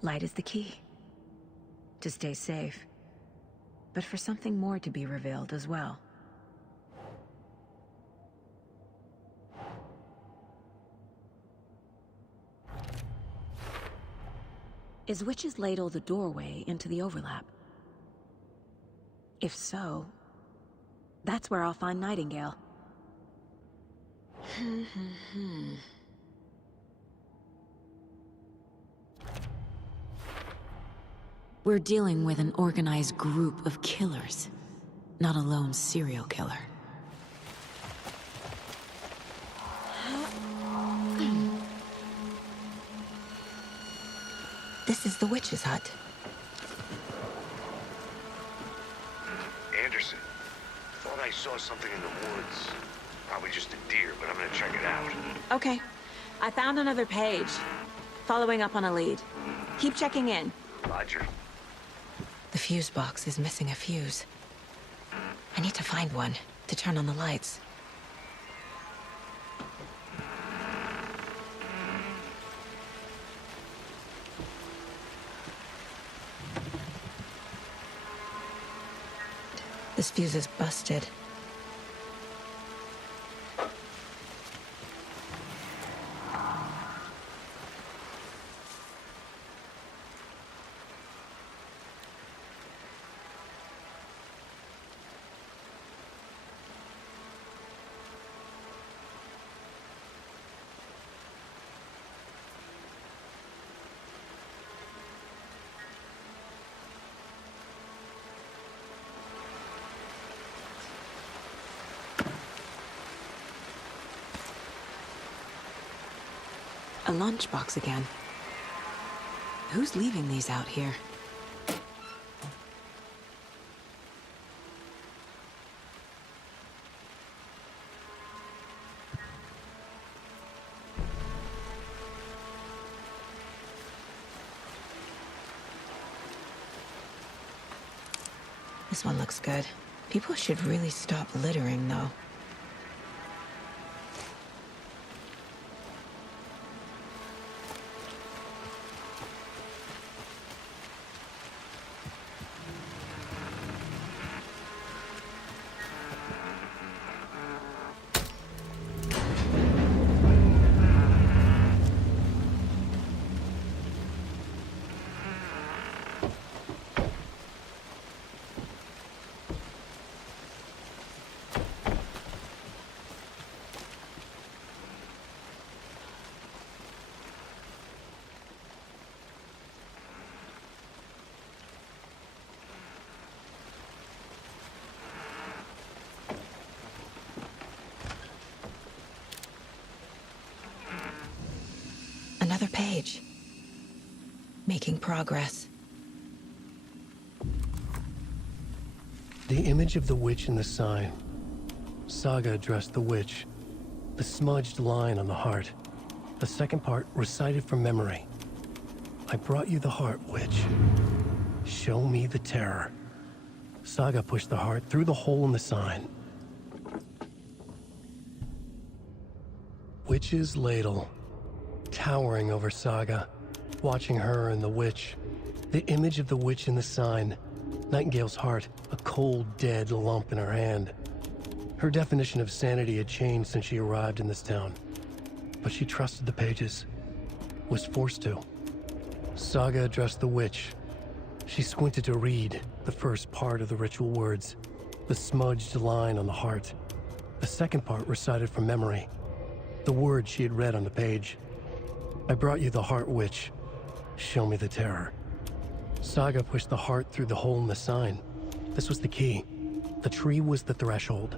Light is the key. To stay safe. But for something more to be revealed as well. Is Witch's Ladle the doorway into the overlap? If so, that's where I'll find Nightingale. We're dealing with an organized group of killers, not a lone serial killer. This is the witch's hut. Anderson, thought I saw something in the woods. Probably just a deer, but I'm gonna check it out. Okay, I found another page. Following up on a lead. Keep checking in. Roger. The fuse box is missing a fuse. I need to find one to turn on the lights. This fuse is busted. A lunchbox again. Who's leaving these out here? This one looks good. People should really stop littering, though. Another page. Making progress. The image of the witch in the sign. Saga addressed the witch. The smudged line on the heart. The second part recited from memory. I brought you the heart, witch. Show me the terror. Saga pushed the heart through the hole in the sign. Witch's ladle. Towering over Saga, watching her and the witch. The image of the witch in the sign. Nightingale's heart, a cold, dead lump in her hand. Her definition of sanity had changed since she arrived in this town. But she trusted the pages. Was forced to. Saga addressed the witch. She squinted to read the first part of the ritual words. The smudged line on the heart. The second part recited from memory. The words she had read on the page. I brought you the heart, witch. Show me the terror. Saga pushed the heart through the hole in the sign. This was the key. The tree was the threshold.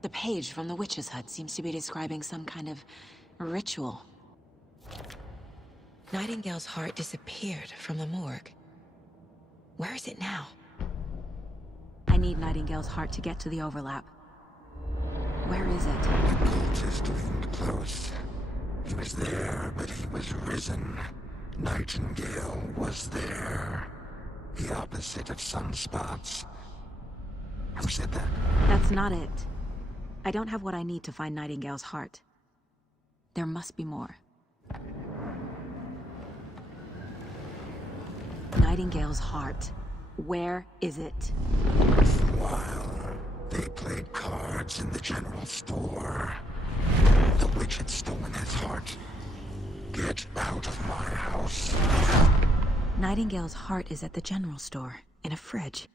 The page from the witch's hut seems to be describing some kind of ritual. Nightingale's heart disappeared from the morgue. Where is it now? I need Nightingale's heart to get to the overlap. Where is it? The cultist leaned close. He was there, but he was risen. Nightingale was there. The opposite of sunspots. Who said that? That's not it. I don't have what I need to find Nightingale's heart. There must be more. Nightingale's heart. Where is it? While they played cards in the general store, the witch had stolen his heart. Get out of my house. Nightingale's heart is at the general store, in a fridge.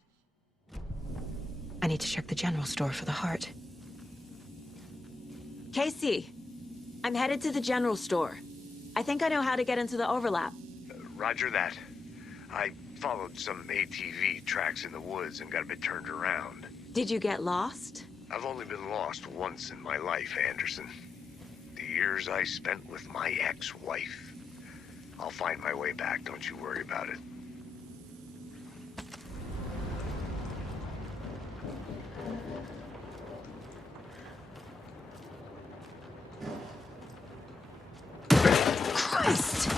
I need to check the general store for the heart. Casey, I'm headed to the general store. I think I know how to get into the overlap. Roger that. I followed some ATV tracks in the woods and got a bit turned around. Did you get lost? I've only been lost once in my life, Anderson. The years I spent with my ex-wife. I'll find my way back, don't you worry about it. Christ!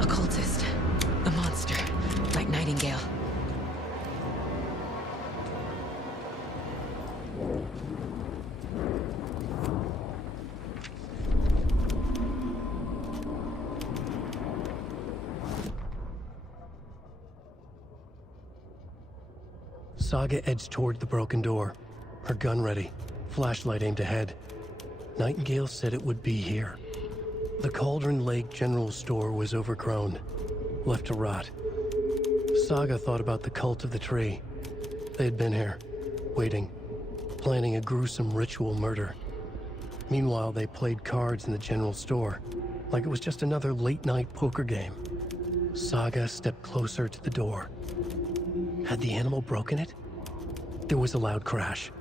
Occultist. A monster. Like Nightingale. Saga edged toward the broken door, her gun ready, flashlight aimed ahead. Nightingale said it would be here. The Cauldron Lake General Store was overgrown, left to rot. Saga thought about the cult of the tree. They had been here, waiting, planning a gruesome ritual murder. Meanwhile, they played cards in the general store, like it was just another late-night poker game. Saga stepped closer to the door. Had the animal broken it? There was a loud crash.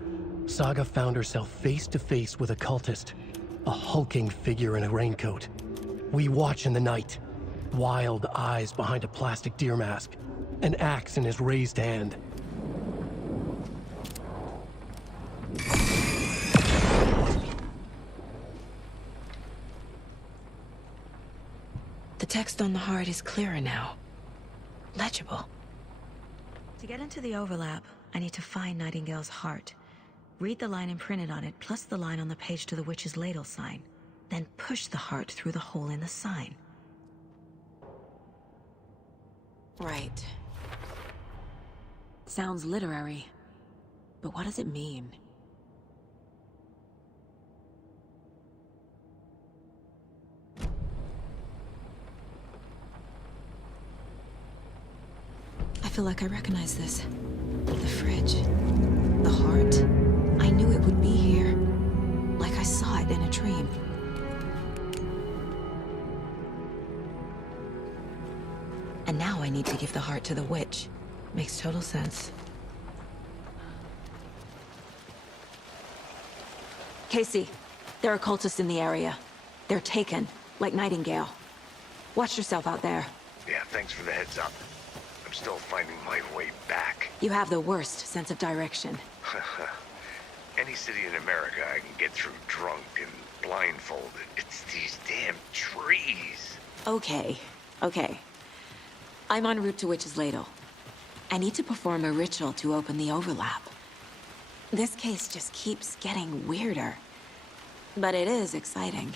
Saga found herself face to face with a cultist, a hulking figure in a raincoat. We watch in the night, wild eyes behind a plastic deer mask, an axe in his raised hand. The text on the heart is clearer now. Legible. To get into the overlap, I need to find Nightingale's heart. Read the line imprinted on it, plus the line on the page to the witch's ladle sign. Then push the heart through the hole in the sign. Right. Sounds literary. But what does it mean? I feel like I recognize this. The fridge. The heart. I knew it would be here. Like I saw it in a dream. And now I need to give the heart to the witch. Makes total sense. Casey, there are cultists in the area. They're taken, like Nightingale. Watch yourself out there. Yeah, thanks for the heads up. I'm still finding my way back. You have the worst sense of direction. Any city in America I can get through drunk and blindfolded. It's these damn trees. Okay. I'm en route to Witch's Ladle. I need to perform a ritual to open the overlap. This case just keeps getting weirder. But it is exciting.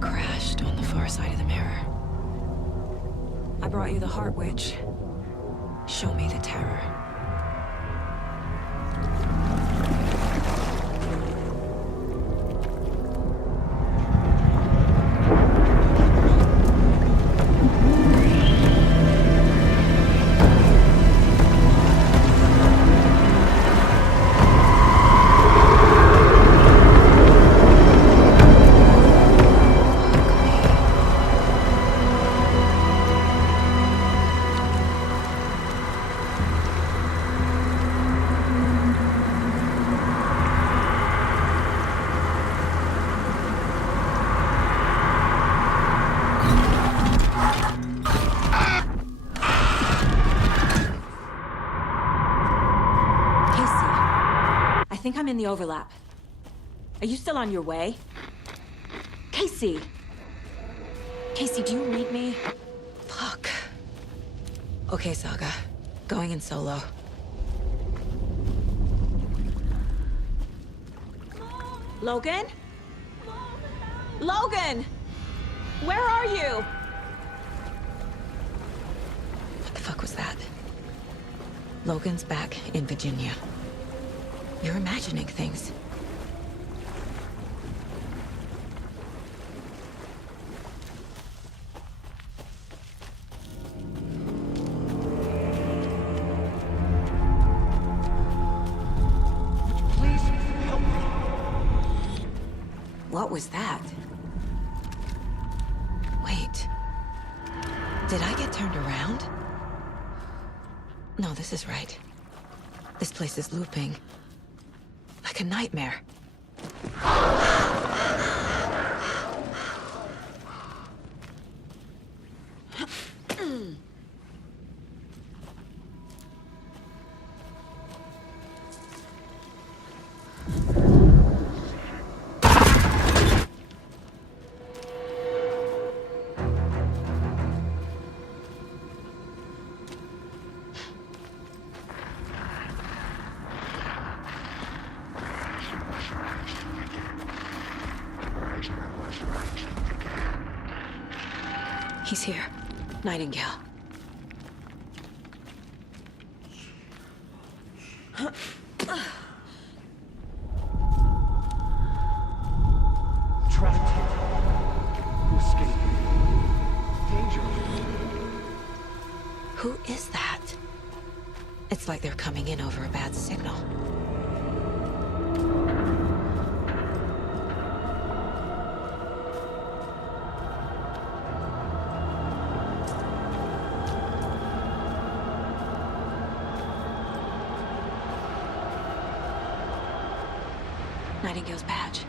Crashed on the far side of the mirror. I brought you the Heart Witch. Show me the terror. think I'm in the overlap. Are you still on your way? Casey! Casey, do you read me? Fuck. Okay, Saga. Going in solo. Logan? Logan! Where are you? What the fuck was that? Logan's back in Virginia. You're imagining things. Please help me. What was that? Wait. Did I get turned around? No, this is right. This place is looping. Like a nightmare. He's here. Nightingale. Trapped here. To escape. Danger. Who is that? It's like they're coming in over a bad signal. Nightingale's badge.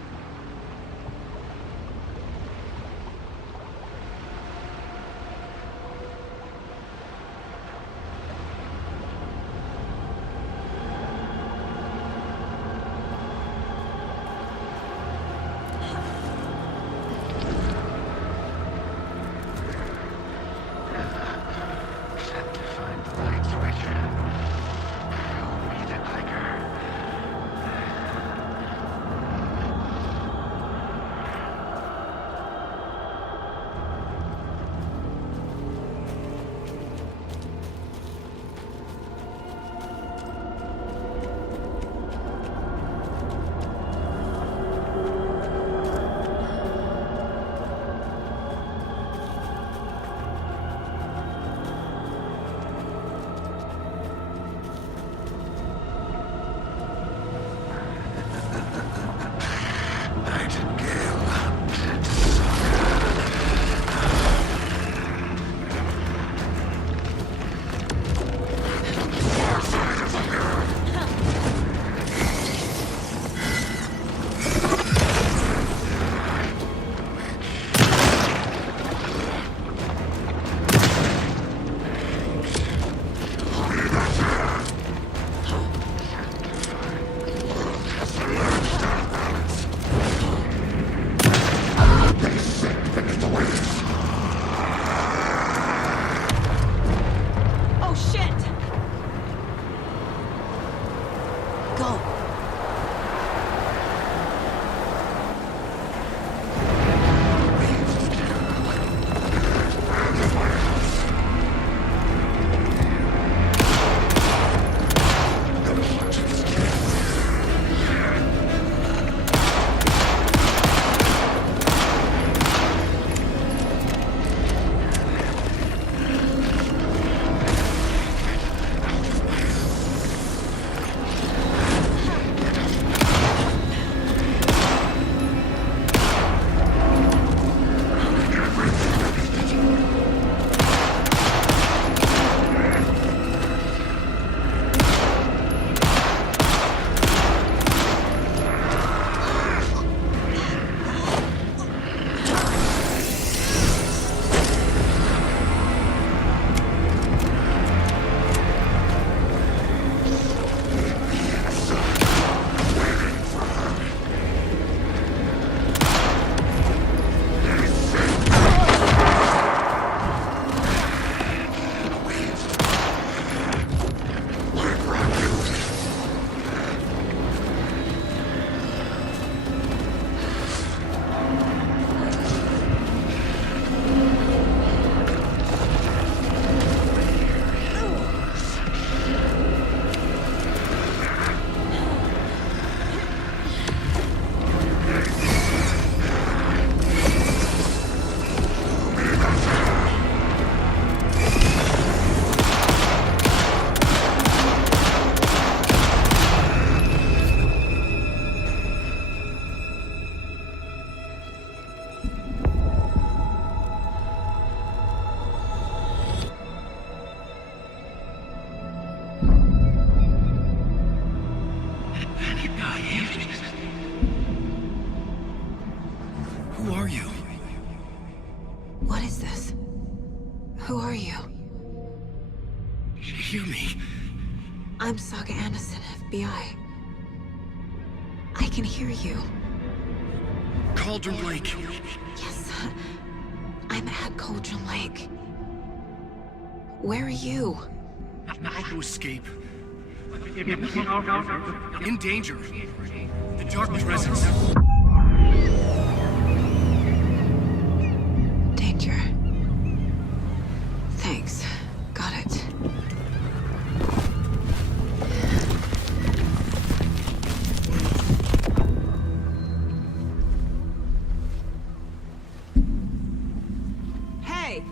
hear me? I'm Saga Anderson, FBI. I can hear you. Cauldron Lake. Yes, I'm at Cauldron Lake. Where are you? About to escape. In danger. The dark presence. Danger. Thanks. Got it. Hey!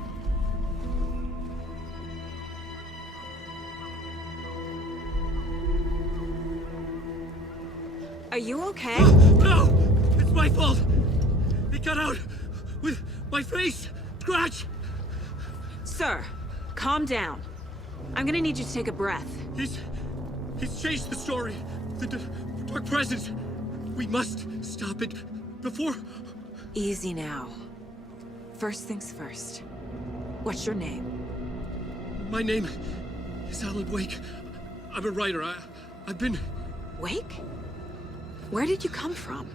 Are you okay? No! It's my fault! It got out with my face! Scratch! Sir, calm down. I'm gonna need you to take a breath. He's changed the story. The dark presence. We must stop it before... Easy now. First things first. What's your name? My name is Alan Wake. I'm a writer. I've been... Wake? Where did you come from?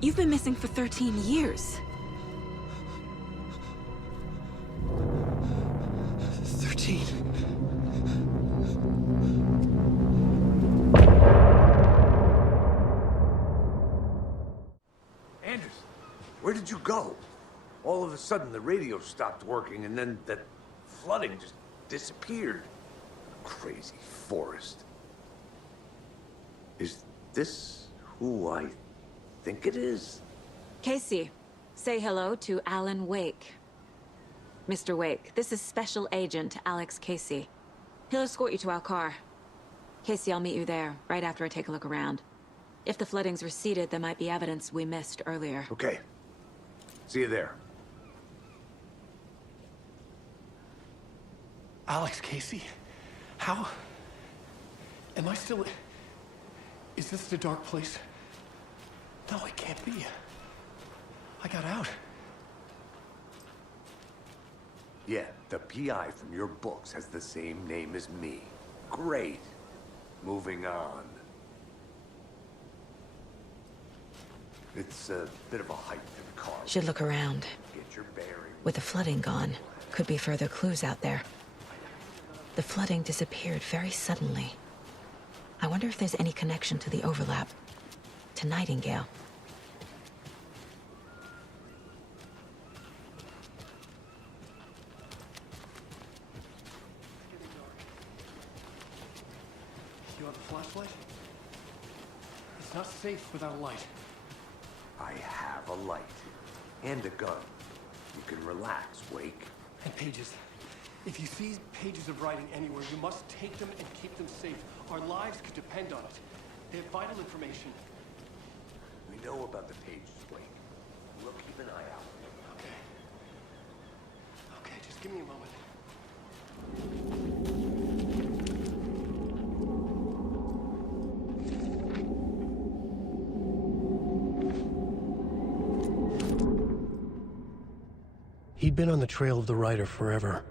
You've been missing for 13 years. 13. Anders, where did you go? All of a sudden the radio stopped working and then that flooding just disappeared. Crazy forest. Is this who I think it is? Casey, say hello to Alan Wake. Mr. Wake, this is Special Agent Alex Casey. He'll escort you to our car. Casey, I'll meet you there, right after I take a look around. If the flooding's receded, there might be evidence we missed earlier. Okay. See you there. Alex Casey? How? Am I still... Is this the dark place? No, it can't be. I got out. Yeah, the PI from your books has the same name as me. Great. Moving on. It's a bit of a hike to the car. Should look around. Get your bearings. With the flooding gone, could be further clues out there. The flooding disappeared very suddenly. I wonder if there's any connection to the overlap. To Nightingale. You have a flashlight? It's not safe without a light. I have a light. And a gun. You can relax, Wake. And pages. If you see pages of writing anywhere, you must take them and keep them safe. Our lives could depend on it. They have vital information. We know about the pages, Wake. We'll keep an eye out. Okay. Okay, just give me a moment. He'd been on the trail of the writer forever.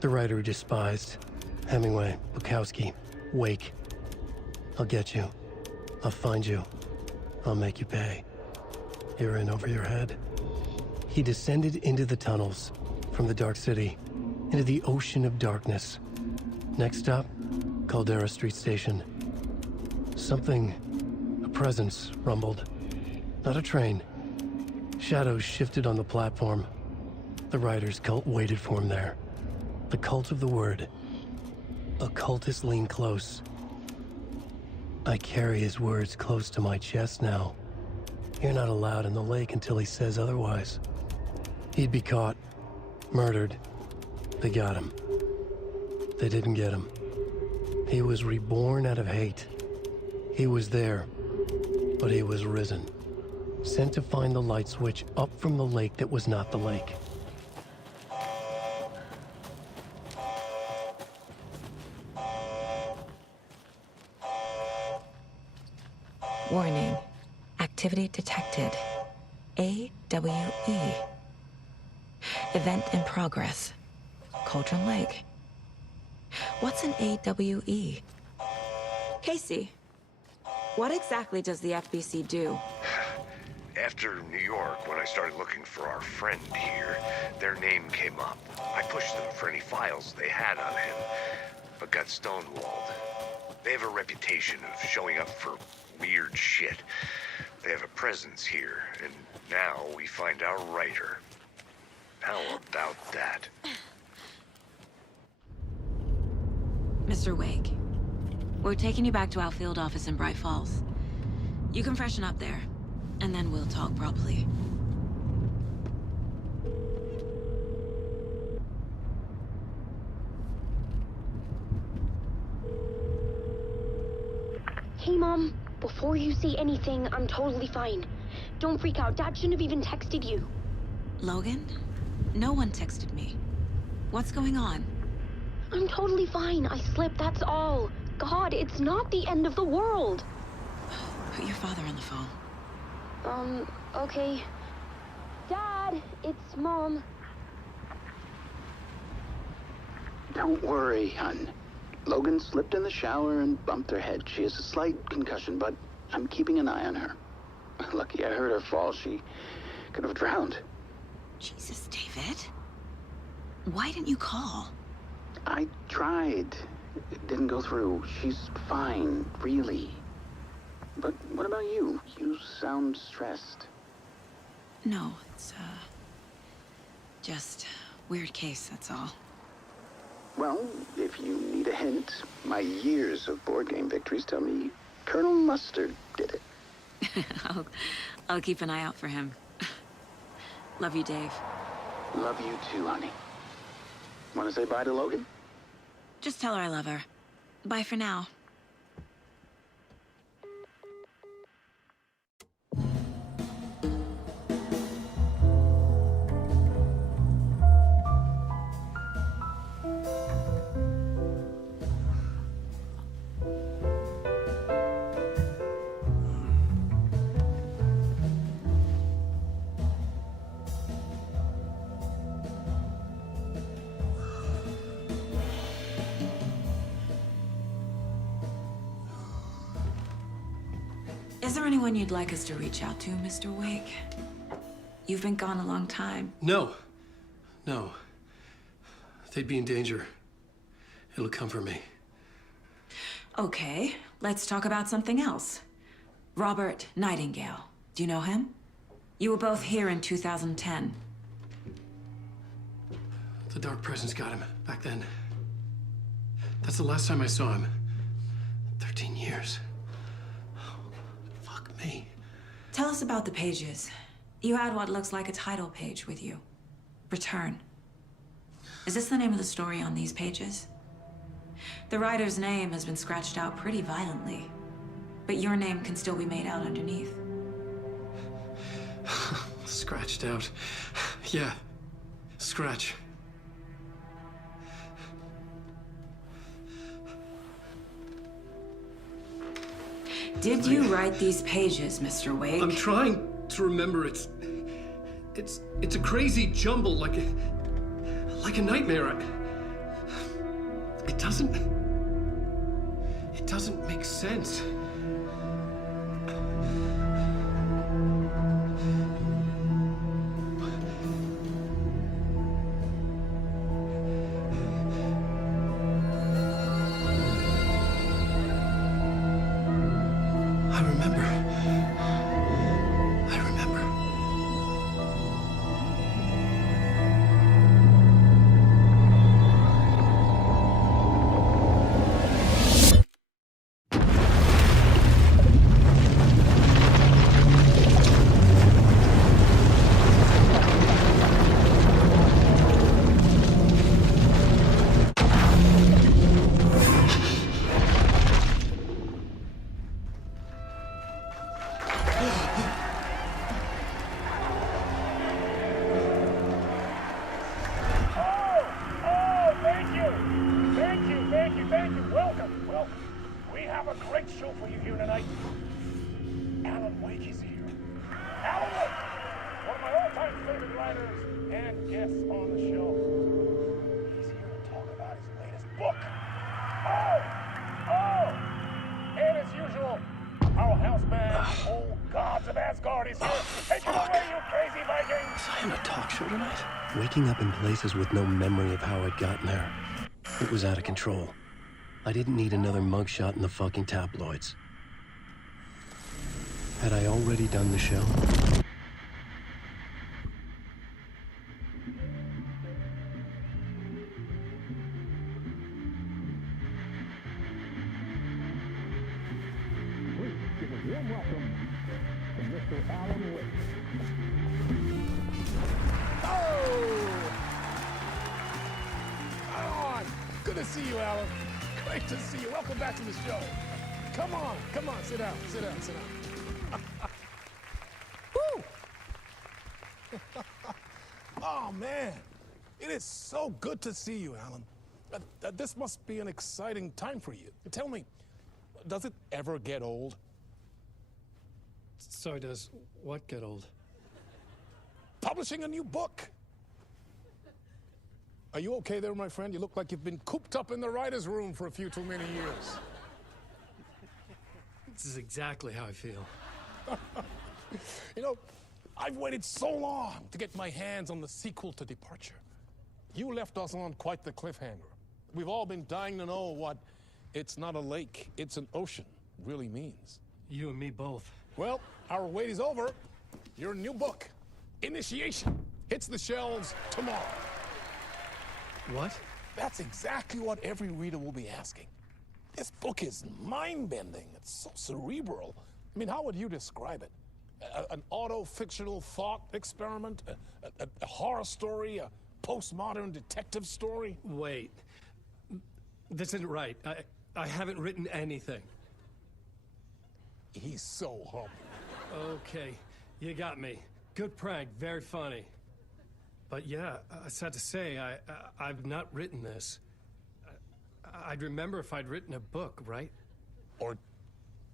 The writer he despised. Hemingway, Bukowski, Wake. I'll get you. I'll find you. I'll make you pay. You're in over your head. He descended into the tunnels, from the Dark City, into the ocean of darkness. Next stop, Caldera Street Station. Something, a presence, rumbled. Not a train. Shadows shifted on the platform. The writer's cult waited for him there. The cult of the word. Occultists lean close. I carry his words close to my chest now. You're not allowed in the lake until he says otherwise. He'd be caught. Murdered. They got him. They didn't get him. He was reborn out of hate. He was there, but he was risen. Sent to find the light switch up from the lake that was not the lake. Warning. Activity detected. AWE. Event in progress. Cauldron Lake. What's an AWE? Casey, what exactly does the FBC do? After New York, when I started looking for our friend here, their name came up. I pushed them for any files they had on him, but got stonewalled. They have a reputation of showing up for weird shit. They have a presence here, and now we find our writer. How about that? Mr. Wake, we're taking you back to our field office in Bright Falls. You can freshen up there, and then we'll talk properly. Hey, Mom. Before you say anything, I'm totally fine. Don't freak out. Dad shouldn't have even texted you. Logan? No one texted me. What's going on? I'm totally fine. I slipped, that's all. God, it's not the end of the world. Put your father on the phone. Okay. Dad, it's Mom. Don't worry, hon. Logan slipped in the shower and bumped her head. She has a slight concussion, but I'm keeping an eye on her. Lucky I heard her fall. She could have drowned. Jesus, David. Why didn't you call? I tried. It didn't go through. She's fine, really. But what about you? You sound stressed. No, it's, just weird case, that's all. Well, if you need a hint, my years of board game victories tell me Colonel Mustard did it. I'll keep an eye out for him. Love you, Dave. Love you too, honey. Want to say bye to Logan? Just tell her I love her. Bye for now. Is there anyone you'd like us to reach out to, Mr. Wake? You've been gone a long time. No. No. They'd be in danger. It'll come for me. Okay, let's talk about something else. Robert Nightingale. Do you know him? You were both here in 2010. The Dark Presence got him back then. That's the last time I saw him. 13 years. Fuck me. Tell us about the pages. You had what looks like a title page with you. Return. Is this the name of the story on these pages? The writer's name has been scratched out pretty violently, but your name can still be made out underneath. Scratched out. Yeah. Scratch. Did you write these pages, Mr. Wake? I'm trying to remember. It's a crazy jumble, like a nightmare. It doesn't make sense. show tonight? Waking up in places with no memory of how I'd gotten there. It was out of control. I didn't need another mugshot in the fucking tabloids. Had I already done the show? Please give a warm welcome to Mr. Alan Wake. Oh! Alan! Good to see you, Alan. Great to see you. Welcome back to the show. Come on, sit down, sit down. Woo! Oh, man. It is so good to see you, Alan. This must be an exciting time for you. Tell me, does it ever get old? Sorry, does what get old? Publishing a new book. Are you okay there, my friend? You look like you've been cooped up in the writer's room for a few too many years. This is exactly how I feel. You know, I've waited so long to get my hands on the sequel to Departure. You left us on quite the cliffhanger. We've all been dying to know what "it's not a lake, it's an ocean" really means. You and me both. Well, our wait is over. Your new book, Initiation, hits the shelves tomorrow. What? That's exactly what every reader will be asking. This book is mind-bending. It's so cerebral. I mean, how would you describe it? An auto-fictional thought experiment? A horror story? A postmodern detective story? Wait. This isn't right. I haven't written anything. He's so humble. Okay, you got me. Good prank, very funny. But yeah, sad to say, I've not written this. I'd remember if I'd written a book, right? Or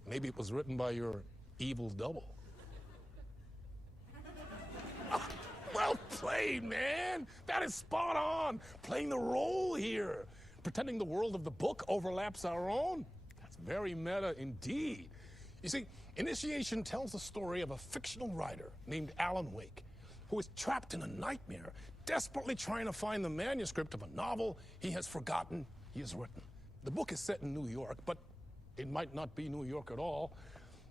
maybe it was written by your evil double. Well played, man! That is spot on! Playing the role here. Pretending the world of the book overlaps our own. That's very meta indeed. You see, Initiation tells the story of a fictional writer named Alan Wake, who is trapped in a nightmare, desperately trying to find the manuscript of a novel he has forgotten he has written. The book is set in New York, but it might not be New York at all.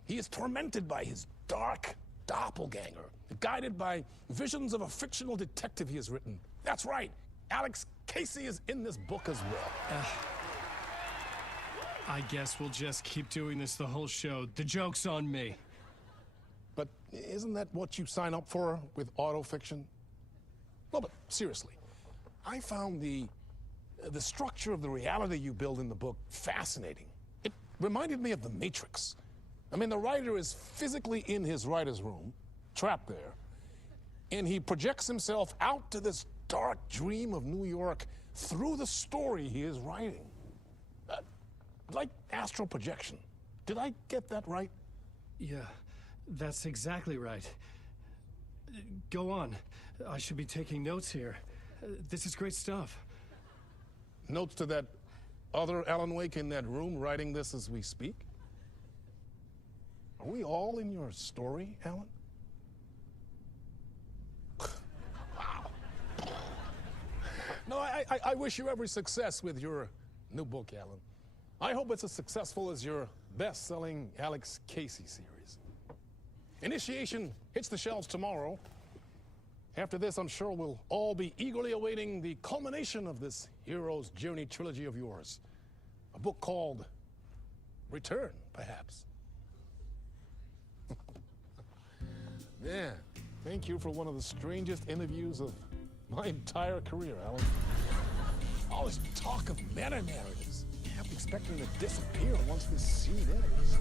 He is tormented by his dark doppelganger, guided by visions of a fictional detective he has written. That's right, Alex Casey is in this book as well. I guess we'll just keep doing this the whole show. The joke's on me. But isn't that what you sign up for with autofiction? No, but seriously, I found the structure of the reality you build in the book fascinating. It reminded me of The Matrix. I mean, the writer is physically in his writer's room, trapped there, and he projects himself out to this dark dream of New York through the story he is writing. Like astral projection. Did I get that right? Yeah, that's exactly right. Go on. I should be taking notes here. This is great stuff. Notes to that other Alan Wake in that room writing this as we speak? Are we all in your story, Alan? Wow. No, I wish you every success with your new book, Alan. I hope it's as successful as your best-selling Alex Casey series. Initiation hits the shelves tomorrow. After this, I'm sure we'll all be eagerly awaiting the culmination of this hero's journey trilogy of yours. A book called Return, perhaps. Man, thank you for one of the strangest interviews of my entire career, Alan. All this talk of meta-narratives. I'm expecting to disappear once this scene ends.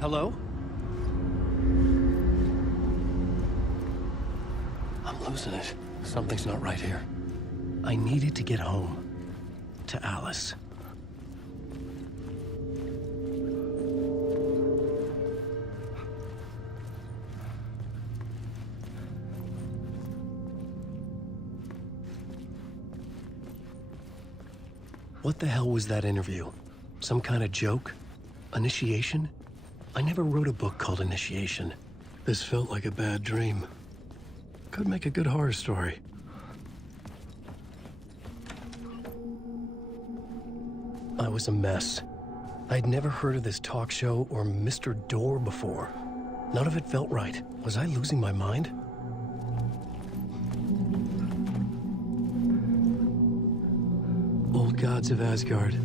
Hello? I'm losing it. Something's not right here. I needed to get home. To Alice. What the hell was that interview? Some kind of joke? Initiation? I never wrote a book called Initiation. This felt like a bad dream. Could make a good horror story. I was a mess. I'd never heard of this talk show or Mr. Door before. None of it felt right. Was I losing my mind? Old Gods of Asgard.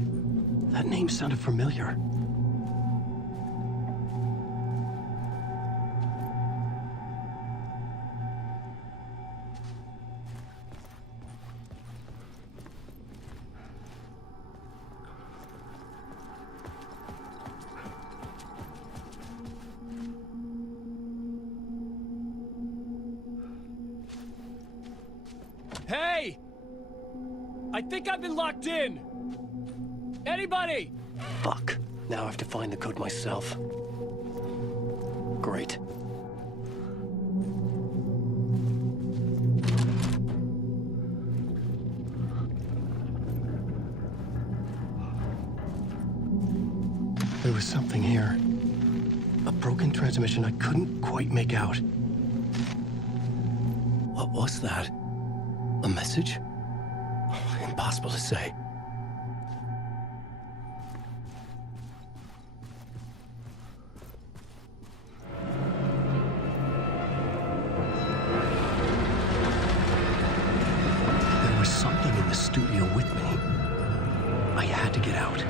That name sounded familiar. Hey! I think I've been locked in! Anybody? Fuck. Now I have to find the code myself. Great. There was something here. A broken transmission I couldn't quite make out. What was that? A message? Impossible to say. There was something in the studio with me. I had to get out.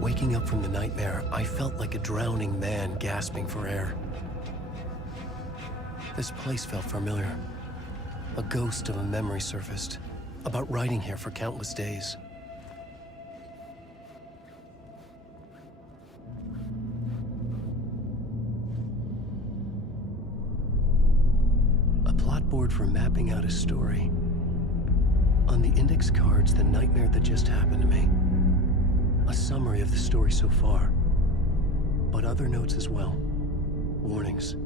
Waking up from the nightmare, I felt like a drowning man gasping for air. This place felt familiar. A ghost of a memory surfaced, about riding here for countless days. A plot board for mapping out a story. On the index cards, the nightmare that just happened to me. A summary of the story so far, but other notes as well. Warnings.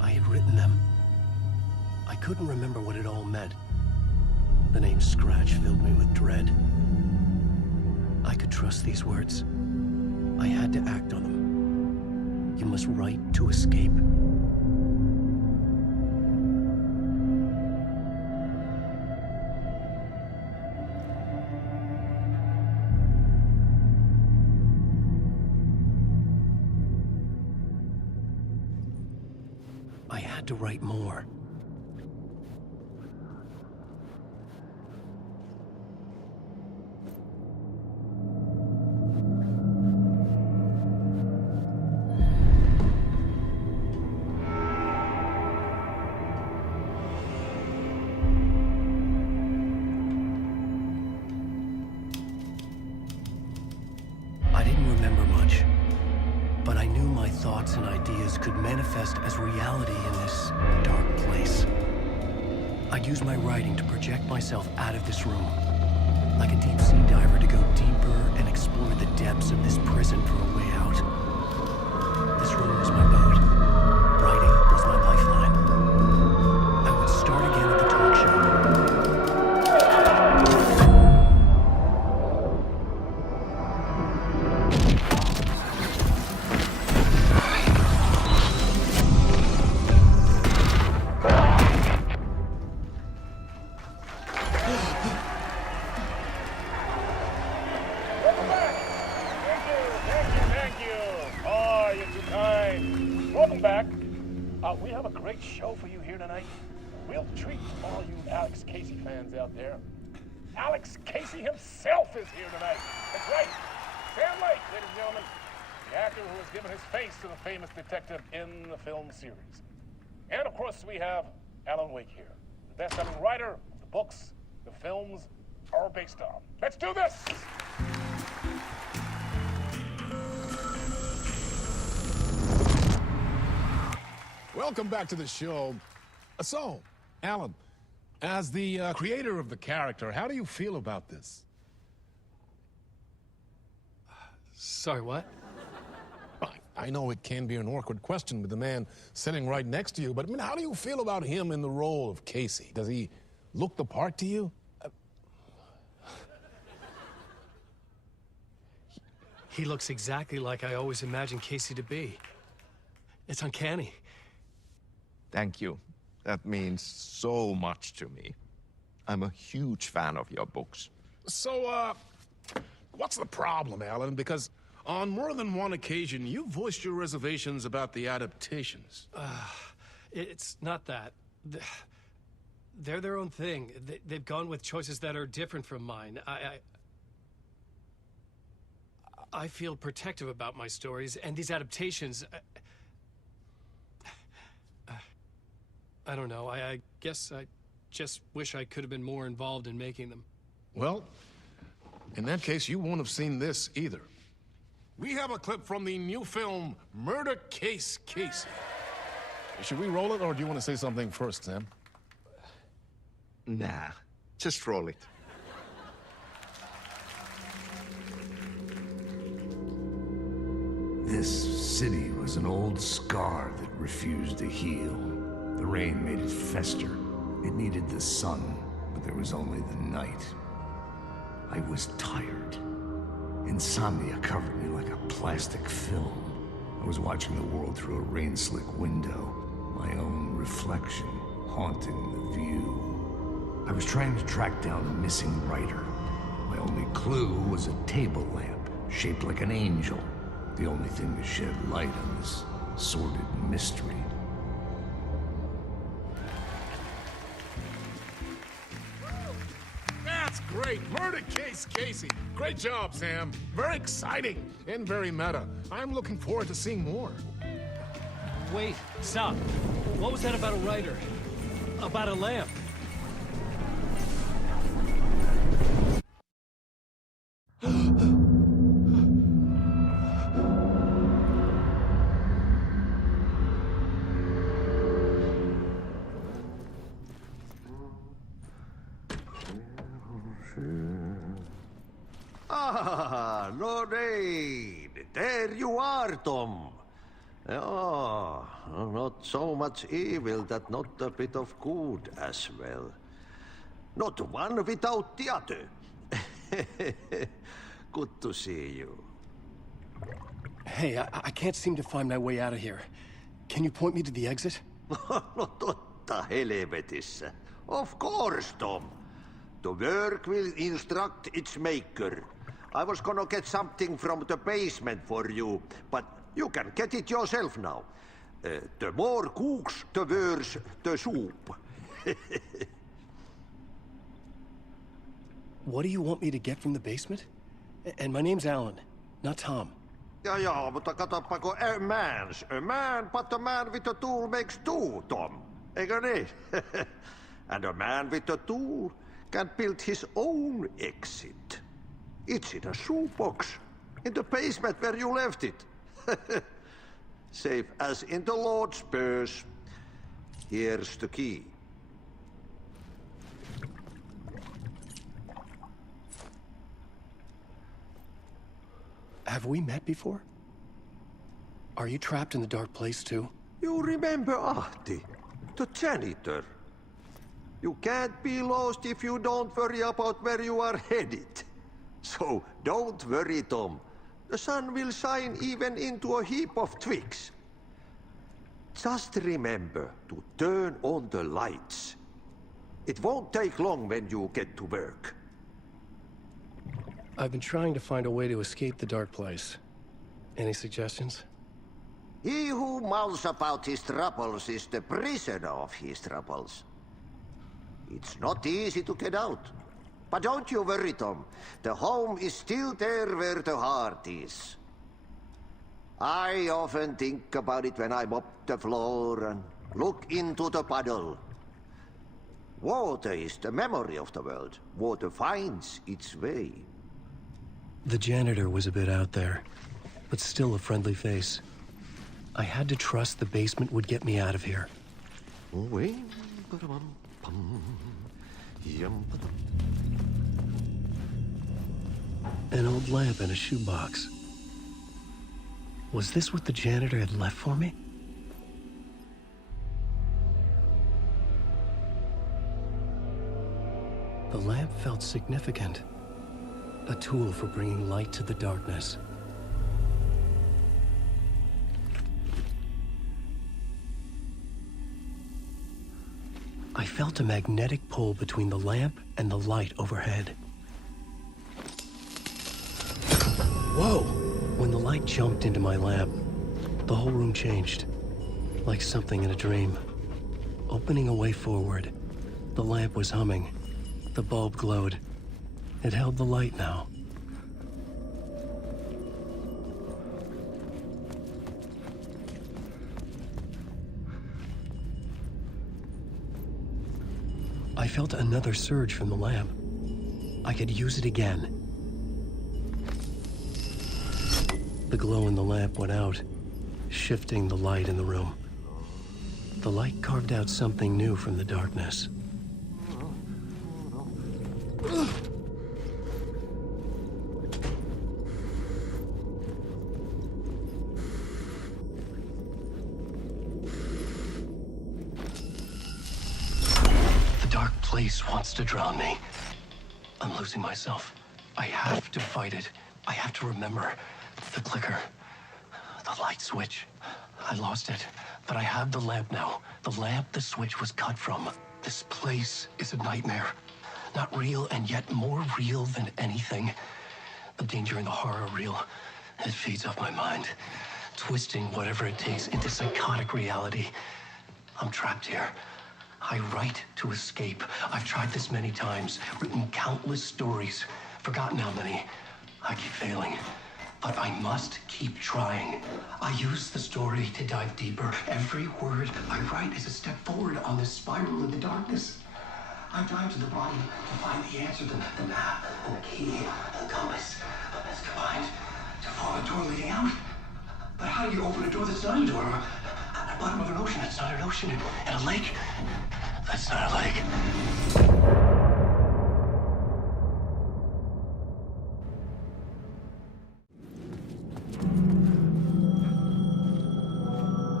I had written them. I couldn't remember what it all meant. The name Scratch filled me with dread. I could trust these words. I had to act on them. You must write to escape. I had to write more. I didn't remember much, but I knew my thoughts and ideas could manifest as reality in this dark place. I'd use my writing to project myself out of this room, like a deep-sea diver to go deeper and explore the depths of this prison for a way out. This room was my boat. Writing was my lifeline. I would start again at the talk show. Welcome back. We have a great show for you here tonight. Real treat for all you Alex Casey fans out there. Alex Casey himself is here tonight. That's right. Sam Lake, ladies and gentlemen. the actor who has given his face to the famous detective in the film series. And of course, we have Alan Wake here, the best-selling writer of the books the films are based on. Let's do this! Welcome back to the show. So, Alan, as the creator of the character, how do you feel about this? Sorry, what? I know it can be an awkward question with the man sitting right next to you, but I mean, how do you feel about him in the role of Casey? Does he look the part to you? He looks exactly like I always imagined Casey to be. It's uncanny. Thank you. That means so much to me. I'm a huge fan of your books. So, what's the problem, Alan? Because on more than one occasion, you voiced your reservations about the adaptations. It's not that. They're their own thing. They've gone with choices that are different from mine. I feel protective about my stories, and these adaptations... I don't know. I guess I just wish I could have been more involved in making them. Well, in that case, you won't have seen this either. We have a clip from the new film, Murder Case Casey. Should we roll it, or do you want to say something first, Sam? Nah, just roll it. This city was an old scar that refused to heal. The rain made it fester. It needed the sun, but there was only the night. I was tired. Insomnia covered me like a plastic film. I was watching the world through a rain-slick window, my own reflection haunting the view. I was trying to track down a missing writer. My only clue was a table lamp, shaped like an angel. The only thing to shed light on this sordid mystery. That's great! Murder Case Casey! Great job, Sam. Very exciting and very meta. I'm looking forward to seeing more. Wait, stop. What was that about a writer? About a lamp? Ah, Lorraine! There you are, Tom. Oh, not so much evil that not a bit of good as well. Not one without the other. Good to see you. Hey, I can't seem to find my way out of here. Can you point me to the exit? No totta helvetissä. Of course, Tom. The work will instruct its maker. I was gonna get something from the basement for you, but you can get it yourself now. The more cooks, the worse the soup. What do you want me to get from the basement? And my name's Alan, not Tom. Ja, mutta katsoppa, a man, but a man with a tool makes two, Tom. Eikö niin? And a man with a tool can build his own exit. It's in a shoebox, in the basement where you left it. Safe as in the Lord's purse. Here's the key. Have we met before? Are you trapped in the dark place too? You remember Ahti, the janitor. You can't be lost if you don't worry about where you are headed. So don't worry, Tom. The sun will shine even into a heap of twigs. Just remember to turn on the lights. It won't take long when you get to work. I've been trying to find a way to escape the dark place. Any suggestions? He who mulls about his troubles is the prisoner of his troubles. It's not easy to get out. But don't you worry, Tom. The home is still there where the heart is. I often think about it when I'm up the floor and look into the puddle. Water is the memory of the world. Water finds its way. The janitor was a bit out there, but still a friendly face. I had to trust the basement would get me out of here. An old lamp in a shoebox. Was this what the janitor had left for me? The lamp felt significant. A tool for bringing light to the darkness. I felt a magnetic pull between the lamp and the light overhead. Whoa! When the light jumped into my lamp, the whole room changed, like something in a dream. Opening a way forward, the lamp was humming. The bulb glowed. It held the light now. I felt another surge from the lamp. I could use it again. The glow in the lamp went out, shifting the light in the room. The light carved out something new from the darkness. The dark place wants to drown me. I'm losing myself. I have to fight it. I have to remember. The clicker. The light switch. I lost it, but I have the lamp now. The lamp the switch was cut from. This place is a nightmare. Not real, and yet more real than anything. The danger and the horror are real. It feeds off my mind, twisting whatever it takes into psychotic reality. I'm trapped here. I write to escape. I've tried this many times, written countless stories, forgotten how many. I keep failing. But I must keep trying. I use the story to dive deeper. Every word I write is a step forward on this spiral in the darkness. I dive to the bottom to find the answer, the map, and the key, and the compass. It's combined to form a door leading out. But how do you open a door that's not a door? At the bottom of an ocean that's not an ocean, and a lake that's not a lake.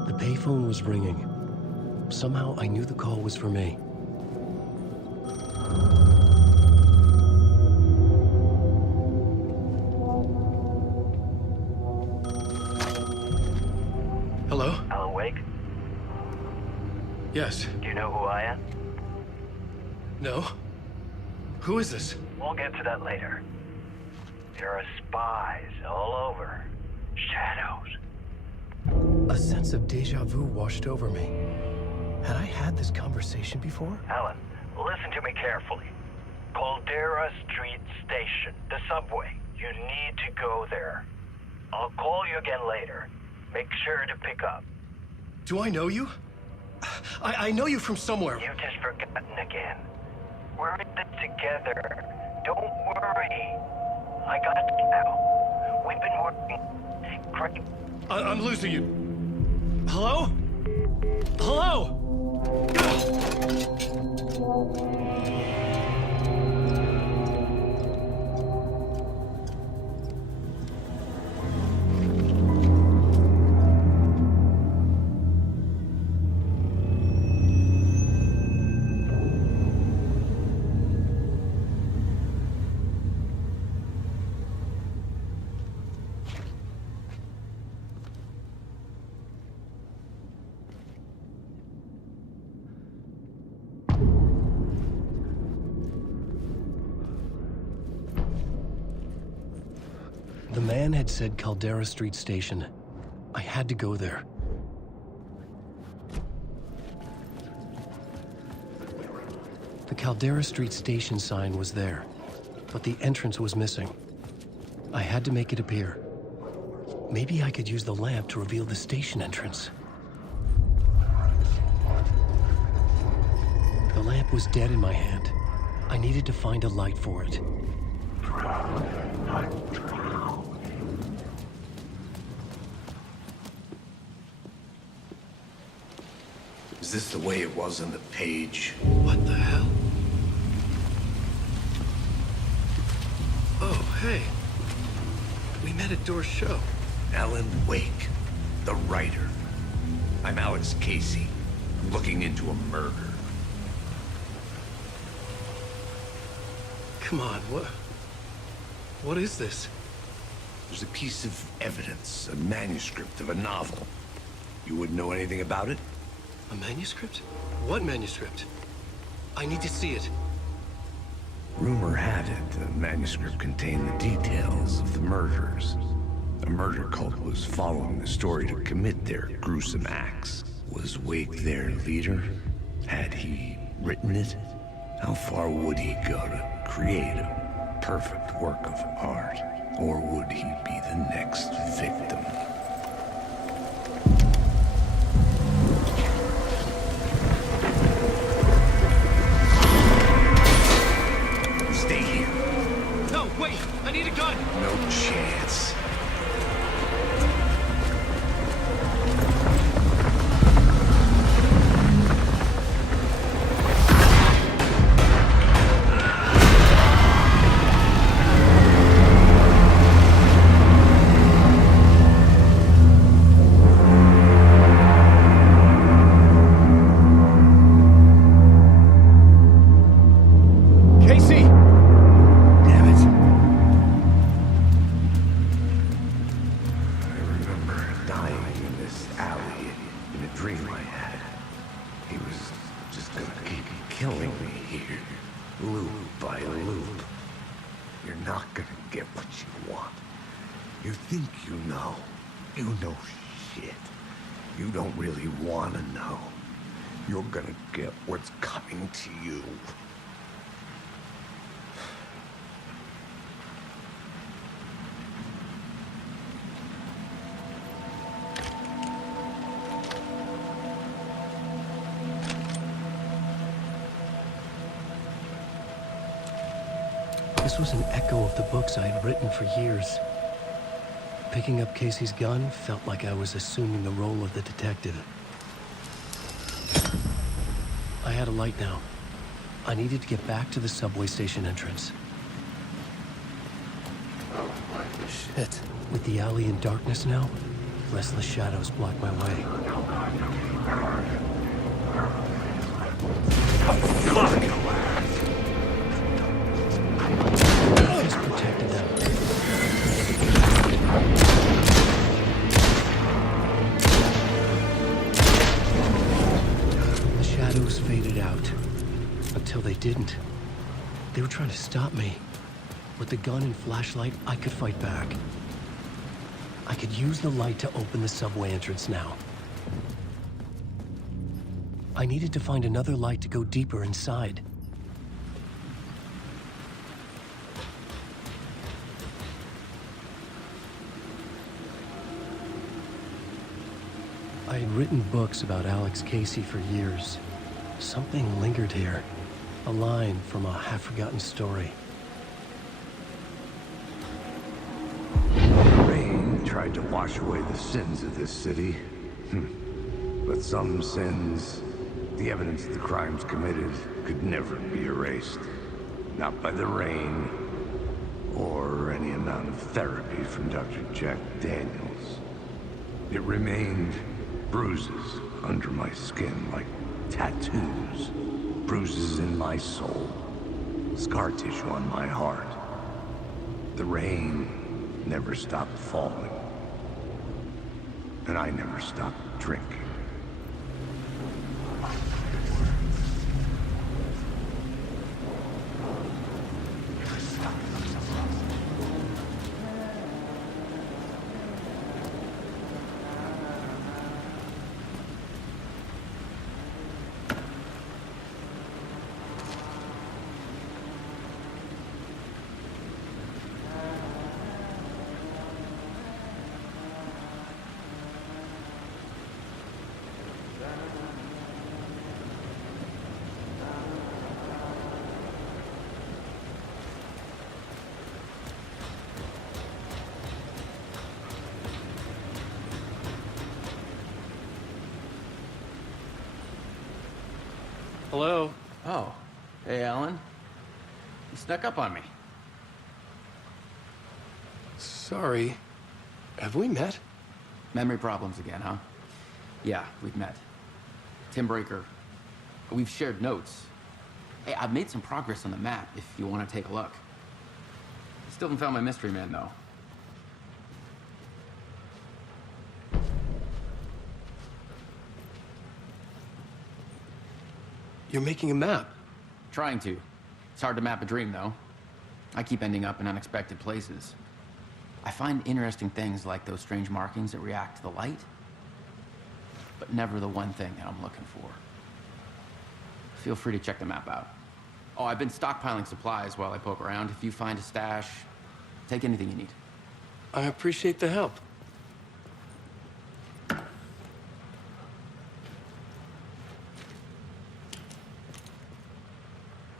The payphone was ringing. Somehow I knew the call was for me. Hello? Alan Wake? Yes. Do you know who I am? No? Who is this? We'll get to that later. There are spies all over. Shadows. A sense of deja vu washed over me. Had I had this conversation before? Alan, listen to me carefully. Caldera Street Station, the subway. You need to go there. I'll call you again later. Make sure to pick up. Do I know you? I know you from somewhere. You've just forgotten again. We're in this together. Don't worry. I got you now. We've been working great. I'm losing you. Hello? Hello? The man had said Caldera Street Station. I had to go there. The Caldera Street Station sign was there, but the entrance was missing. I had to make it appear. Maybe I could use the lamp to reveal the station entrance. The lamp was dead in my hand. I needed to find a light for it. Is this the way it was on the page? What the hell? Oh, hey. We met at Door's show. Alan Wake, the writer. I'm Alex Casey. I'm looking into a murder. Come on, what is this? There's a piece of evidence, a manuscript of a novel. You wouldn't know anything about it? A manuscript? What manuscript? I need to see it. Rumor had it the manuscript contained the details of the murders. A murder cult was following the story to commit their gruesome acts. Was Wake their leader? Had he written it? How far would he go to create a perfect work of art? Or would he be the next victim? Stay here. No, wait! I need a gun! No chance. Casey! Damn it. I remember dying in this alley in a dream I had. He was just gonna keep killing me here, loop by loop. You're not gonna get what you want. You think you know. You know shit. You don't really want to know. You're gonna get what's coming to you. This was an echo of the books I had written for years. Picking up Casey's gun felt like I was assuming the role of the detective. I had a light now. I needed to get back to the subway station entrance. Shit. With the alley in darkness now, restless shadows block my way. Fuck! Just protected them. The shadows faded out. Until they didn't. They were trying to stop me. With the gun and flashlight, I could fight back. I could use the light to open the subway entrance now. I needed to find another light to go deeper inside. I had written books about Alex Casey for years. Something lingered here. A line from a half-forgotten story. The rain tried to wash away the sins of this city. But some sins, the evidence of the crimes committed, could never be erased. Not by the rain, or any amount of therapy from Dr. Jack Daniels. It remained bruises under my skin, like tattoos. Bruises in my soul. Scar tissue on my heart. The rain never stopped falling. And I never stopped drinking. Hello? Oh. Hey, Alan. You snuck up on me. Sorry. Have we met? Memory problems again, huh? Yeah, we've met. Tim Breaker. We've shared notes. Hey, I've made some progress on the map if you want to take a look. Still haven't found my mystery man, though. You're making a map? Trying to. It's hard to map a dream, though. I keep ending up in unexpected places. I find interesting things like those strange markings that react to the light, but never the one thing that I'm looking for. Feel free to check the map out. Oh, I've been stockpiling supplies while I poke around. If you find a stash, take anything you need. I appreciate the help.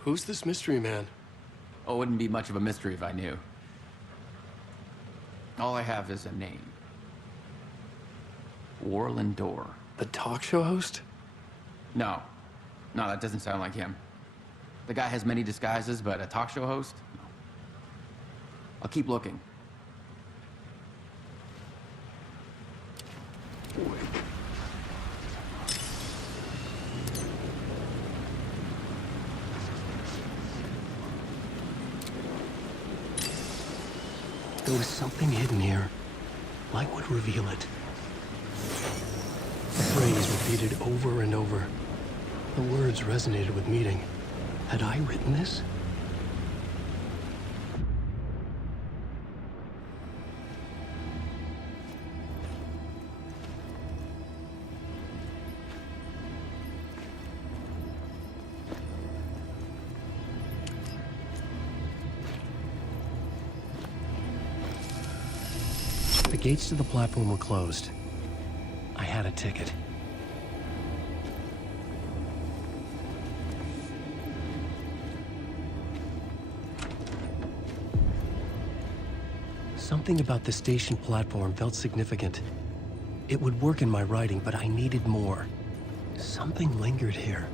Who's this mystery man? Oh, it wouldn't be much of a mystery if I knew. All I have is a name. Warland Dorr. The talk show host? No. No, that doesn't sound like him. The guy has many disguises, but a talk show host? No. I'll keep looking. There was something hidden here. Light would reveal it. The phrase repeated over and over. The words resonated with meaning. Had I written this? The gates to the platform were closed. I had a ticket. Something about the station platform felt significant. It would work in my writing, but I needed more. Something lingered here.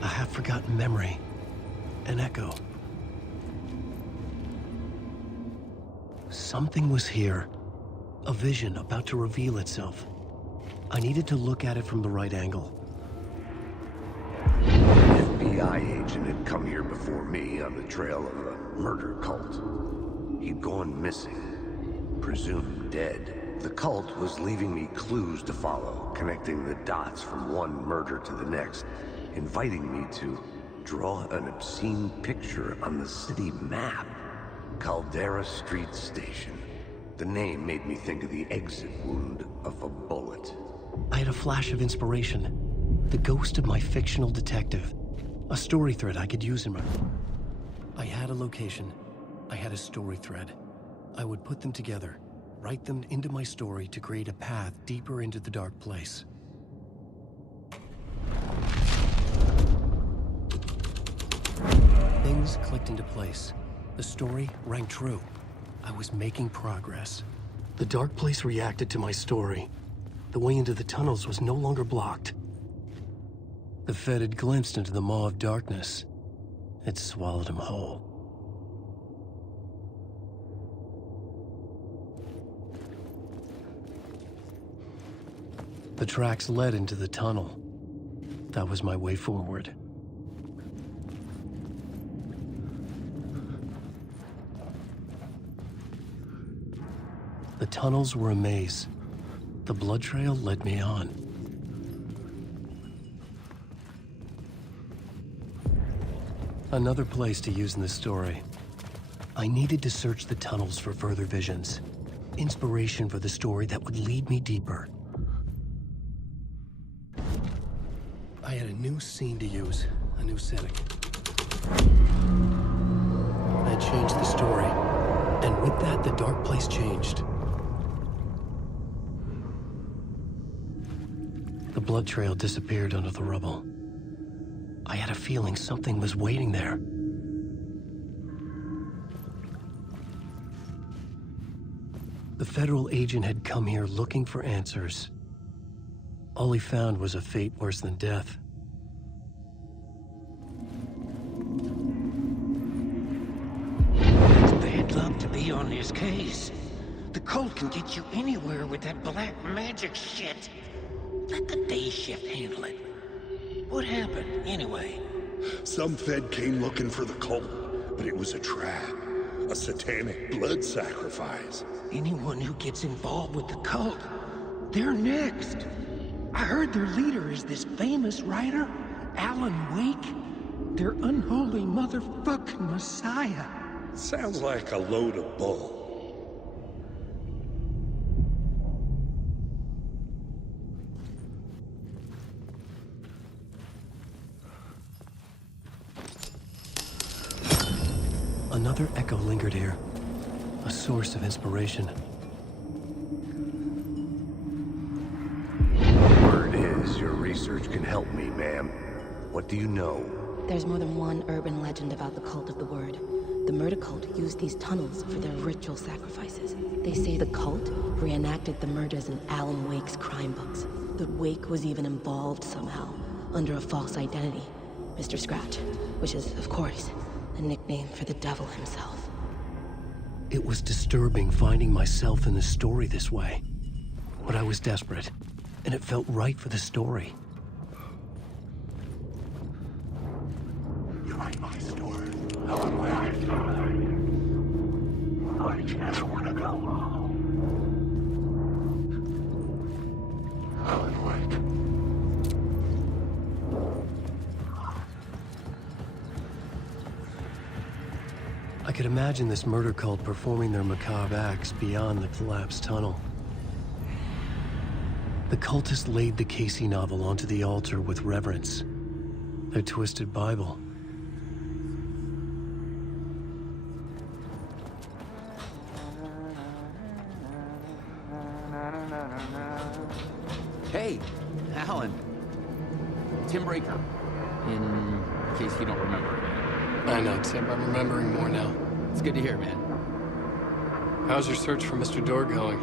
A half-forgotten memory. An echo. Something was here. A vision about to reveal itself. I needed to look at it from the right angle. An FBI agent had come here before me on the trail of a murder cult. He'd gone missing, presumed dead. The cult was leaving me clues to follow, connecting the dots from one murder to the next, inviting me to draw an obscene picture on the city map. Caldera Street Station. The name made me think of the exit wound of a bullet. I had a flash of inspiration. The ghost of my fictional detective. A story thread I could use in my... I had a location. I had a story thread. I would put them together, write them into my story to create a path deeper into the dark place. Things clicked into place. The story rang true. I was making progress. The dark place reacted to my story. The way into the tunnels was no longer blocked. The Fed had glimpsed into the maw of darkness. It swallowed him whole. The tracks led into the tunnel. That was my way forward. The tunnels were a maze. The blood trail led me on. Another place to use in this story. I needed to search the tunnels for further visions. Inspiration for the story that would lead me deeper. I had a new scene to use, a new setting. I changed the story, and with that, the dark place changed. The blood trail disappeared under the rubble. I had a feeling something was waiting there. The federal agent had come here looking for answers. All he found was a fate worse than death. key on this case. The cult can get you anywhere with that black magic shit. Let the day shift handle it. What happened, anyway? Some Fed came looking for the cult, but it was a trap. A satanic blood sacrifice. Anyone who gets involved with the cult, they're next. I heard their leader is this famous writer, Alan Wake. Their unholy motherfucking messiah. Sounds like a load of bull. Another echo lingered here, a source of inspiration. Word is your research can help me, ma'am. What do you know? There's more than one urban legend about the cult of the word. The murder cult used these tunnels for their ritual sacrifices. They say the cult reenacted the murders in Alan Wake's crime books. That Wake was even involved somehow, under a false identity. Mr. Scratch, which is, of course, a nickname for the devil himself. It was disturbing finding myself in the story this way. But I was desperate, and it felt right for the story. You like my story? How am I acting? How did you ever want to go? Alan Wake. I could imagine this murder cult performing their macabre acts beyond the collapsed tunnel. The cultists laid the Casey novel onto the altar with reverence. Their twisted Bible. Hey, Alan. Tim Breaker. In case you don't remember. I know, Tim. I'm remembering more now. It's good to hear, man. How's your search for Mr. Door going?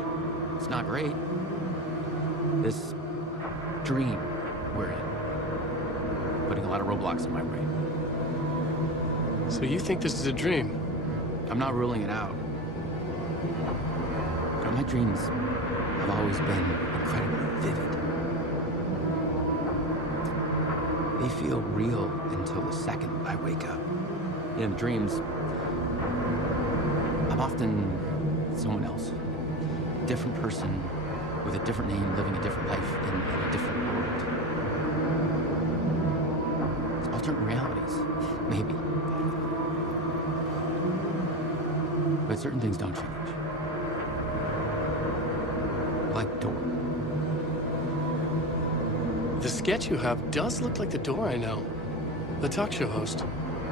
It's not great. This dream we're in. Putting a lot of roadblocks in my brain. So you think this is a dream? I'm not ruling it out. But my dreams have always been incredibly vivid. They feel real until the second I wake up. In dreams, I'm often someone else. A different person with a different name, living a different life in a different world. Alternate realities, maybe. But certain things don't change. Like Door. The sketch you have does look like the Door I know. The talk show host.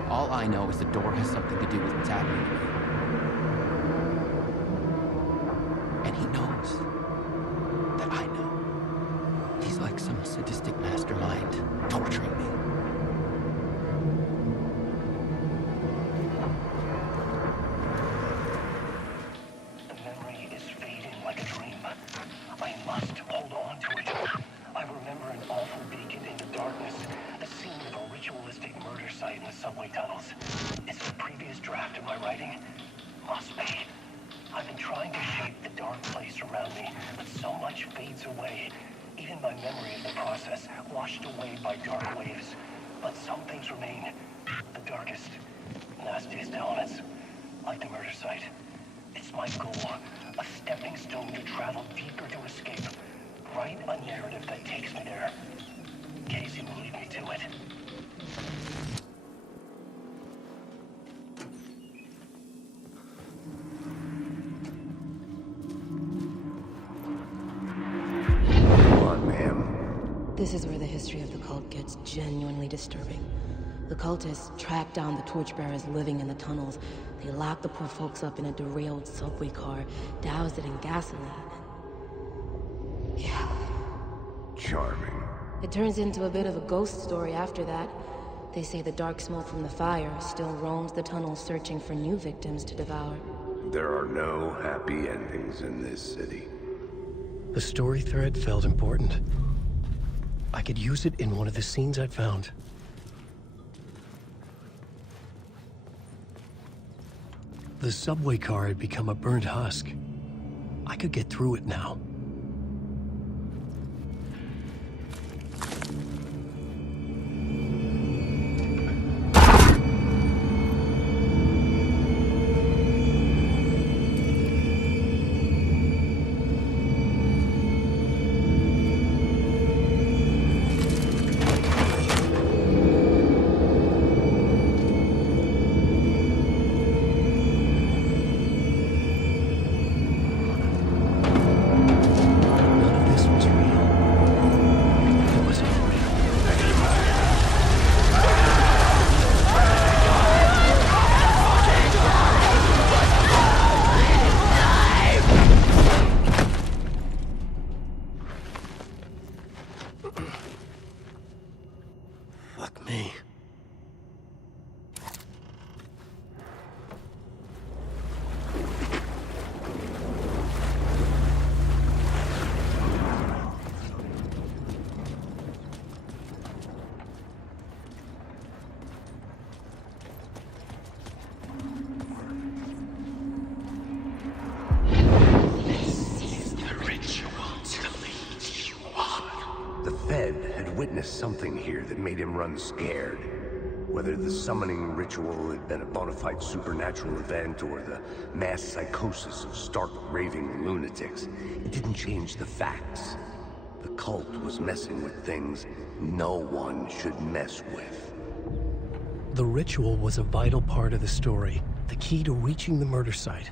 All I know is the Door has something to do with what's happening to me. And he knows that I know. He's like some sadistic mastermind torturing me. The memory is fading like a dream. I must hold on to it. I remember an awful beacon in the darkness, the scene of a ritualistic murder site in the subway tunnels. Is it a previous draft of my writing? Must be. I've been trying to shape the dark place around me, but so much fades away. Even my memory of the process, washed away by dark waves. But some things remain. The darkest, nastiest elements, like the murder site. It's my goal, a stepping stone to travel deeper to escape. Write a narrative that takes me there. Casey will lead me to it. Come on, ma'am. This is where the history of the cult gets genuinely disturbing. The cultists tracked down the torchbearers living in the tunnels. They locked the poor folks up in a derailed subway car, doused it in gasoline. Yeah. Charming. It turns into a bit of a ghost story after that. They say the dark smoke from the fire still roams the tunnels searching for new victims to devour. There are no happy endings in this city. The story thread felt important. I could use it in one of the scenes I'd found. The subway car had become a burnt husk. I could get through it now. Fuck me. Something here that made him run scared. Whether the summoning ritual had been a bona fide supernatural event or the mass psychosis of stark raving lunatics, it didn't change the facts. The cult was messing with things no one should mess with. The ritual was a vital part of the story, the key to reaching the murder site.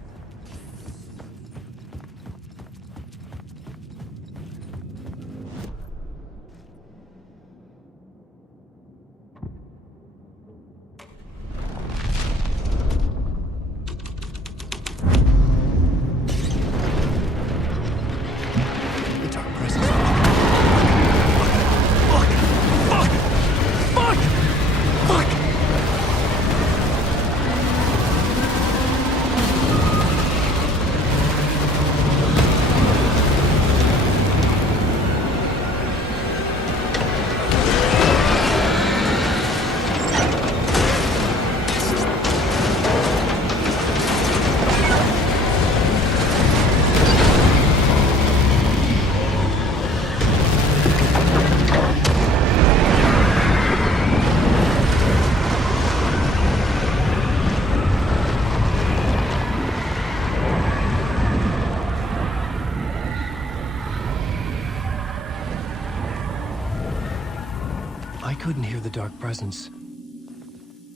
I couldn't hear the dark presence.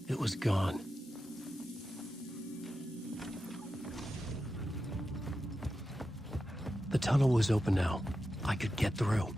It was gone. The tunnel was open now. I could get through.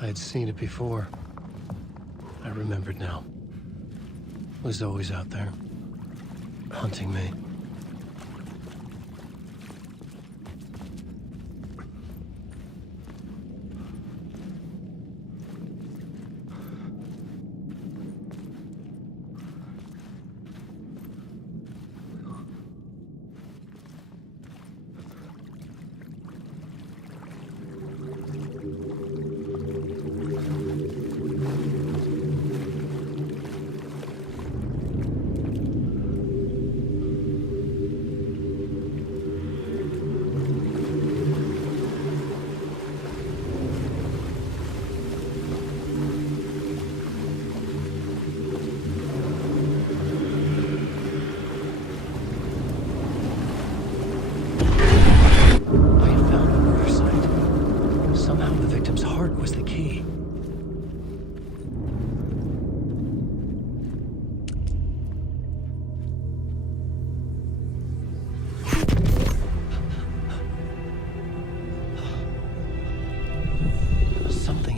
I had seen it before. I remembered now. It was always out there, hunting me.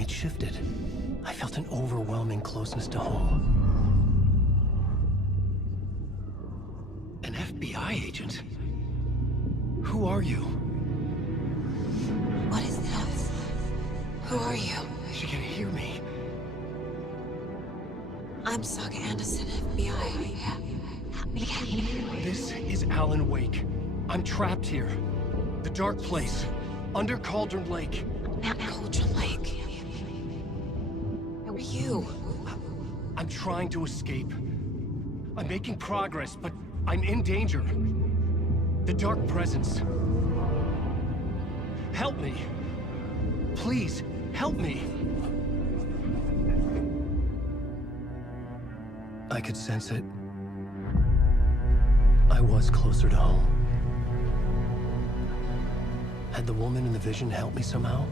Shifted. I felt an overwhelming closeness to home. An FBI agent? Who are you? What is this? Who are you? She can hear me. I'm Saga Anderson, FBI. This is Alan Wake. I'm trapped here. The dark place. Under Cauldron Lake. Cauldron Lake. Who are you? I'm trying to escape. I'm making progress, but I'm in danger. The dark presence. Help me. Please, help me. I could sense it. I was closer to home. Had the woman in the vision helped me somehow?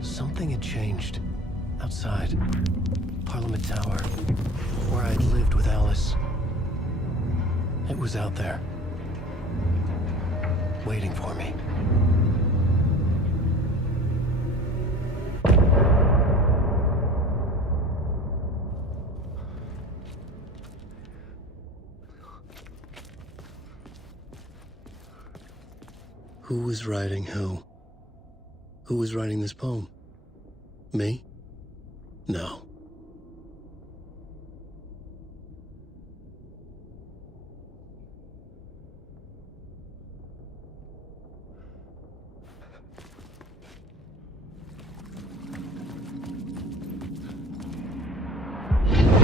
Something had changed. Outside. Parliament Tower. Where I'd lived with Alice. It was out there. Waiting for me. Who was writing who? Who was writing this poem? Me? No.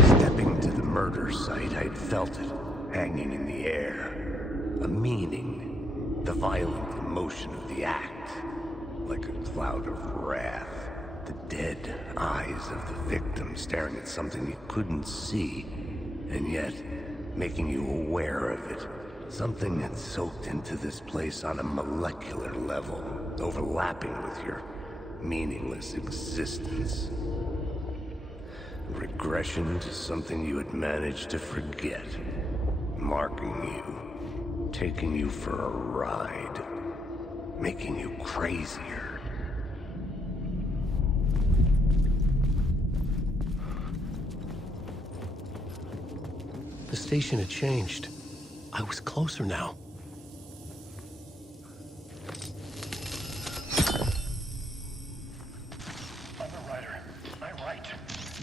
Stepping to the murder site, I'd felt it, hanging in the air. A meaning, the violent emotion of the act, like a cloud of wrath. The dead eyes of the victim staring at something you couldn't see, and yet making you aware of it. Something had soaked into this place on a molecular level, overlapping with your meaningless existence. Regression to something you had managed to forget. Marking you, taking you for a ride, making you crazier. The station had changed. I was closer now. I'm a writer. I write.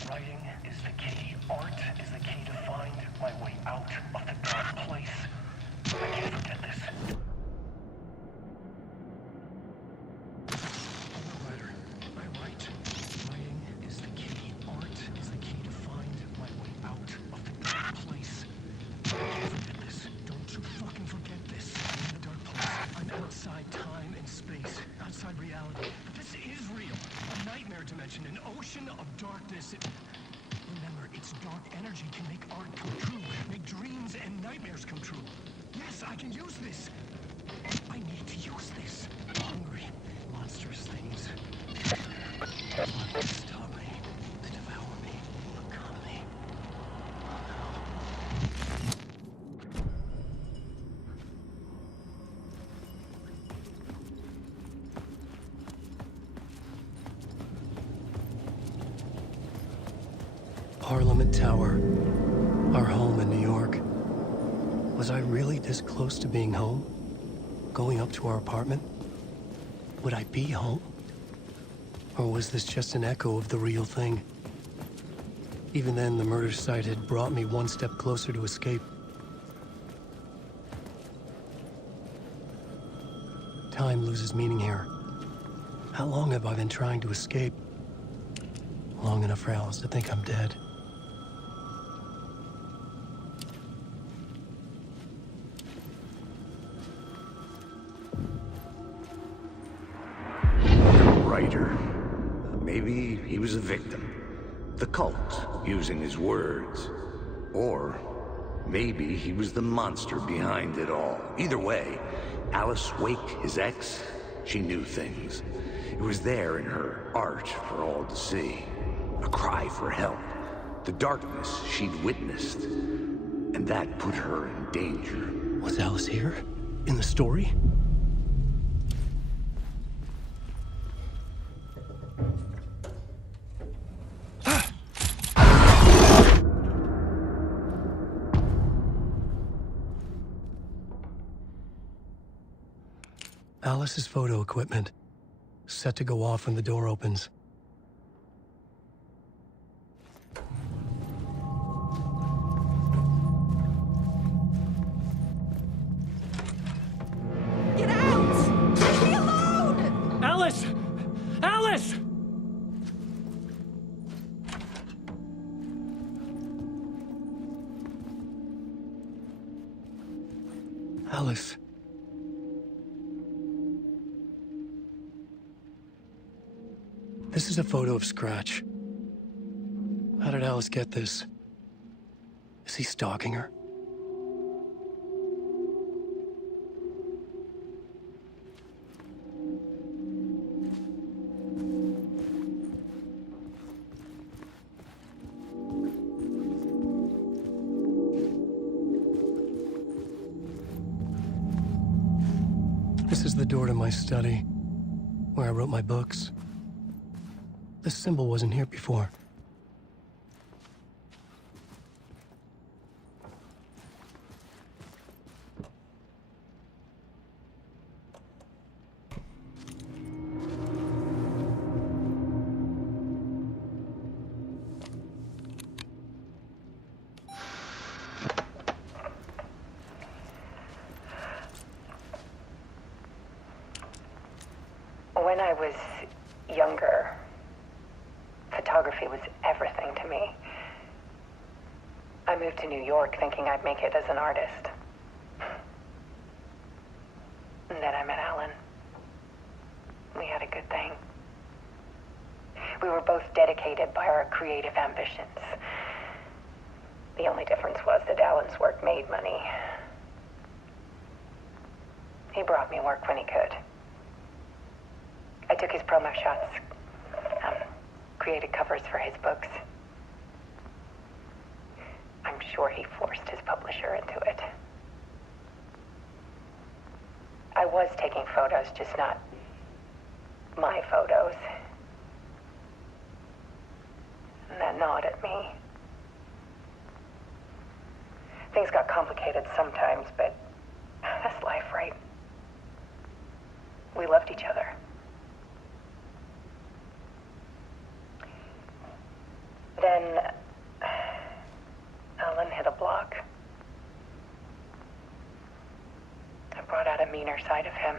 Writing is the key. Art is the key to find my way out of the dark place. I can't forget this. I'm a writer. I write. Writing is the key. Art is the key to find my way out of the dark place. I can't forget this. Don't you fucking forget this. I'm in the dark place. I'm outside time and space. Outside reality. But this is real. A nightmare dimension. An ocean of darkness. Remember, its dark energy can make art come true. Make dreams and nightmares come true. Yes, I can use this. I need to use this. Hungry, monstrous things. To stop me. To devour me. Become me. Parliament Tower. Our home in New York. Was I really this close to being home? Going up to our apartment? Would I be home? Or was this just an echo of the real thing? Even then, the murder site had brought me one step closer to escape. Time loses meaning here. How long have I been trying to escape? Long enough for Alice to think I'm dead. Writer. Maybe he was a victim. The cult, using his words. Or maybe he was the monster behind it all. Either way, Alice Wake, his ex, she knew things. It was there in her art for all to see. A cry for help. The darkness she'd witnessed. And that put her in danger. Was Alice here? In the story? Alice's photo equipment, set to go off when the door opens. Get out! Leave me alone! Alice! Alice! Alice. This is a photo of Scratch. How did Alice get this? Is he stalking her? This is the door to my study, where I wrote my books. This symbol wasn't here before. When I was younger, photography was everything to me. I moved to New York thinking I'd make it as an artist. And then I met Alan. We had a good thing. We were both dedicated by our creative ambitions. The only difference was that Alan's work made money. He brought me work when he could. I took his promo shots, created covers for his books. I'm sure he forced his publisher into it. I was taking photos, just not my photos. And that gnawed at me. Things got complicated sometimes, but that's life, right? We loved each other. Then Alan hit a block. I brought out a meaner side of him.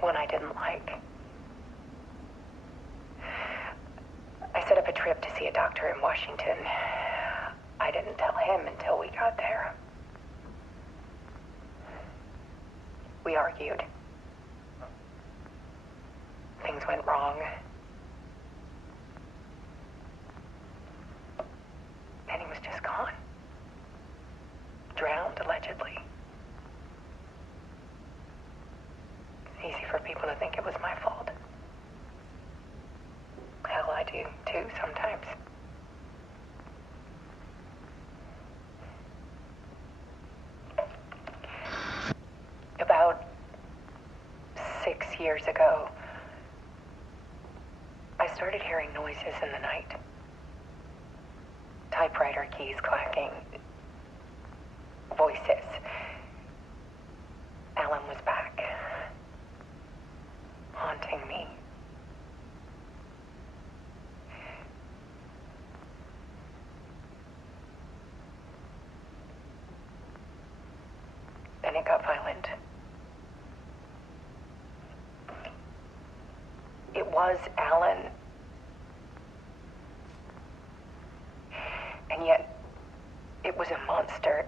One I didn't like. I set up a trip to see a doctor in Washington. I didn't tell him until we got there. We argued. Things went wrong. And he was just gone. Drowned, allegedly. It's easy for people to think it was my fault. Hell, I do, too, sometimes. About 6 years ago, I started hearing noises in the night. Typewriter keys clacking. Voices. Alan was back. Haunting me. Then it got violent. It was Alan. And yet, it was a monster.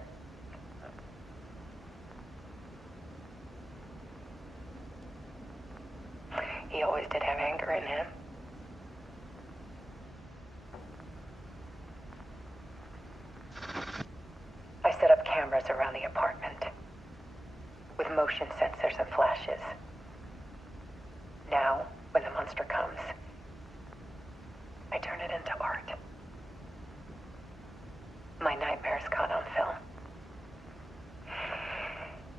He always did have anger in him. I set up cameras around the apartment with motion sensors and flashes. Now, when the monster comes, I turn it into art. My nightmares caught on film.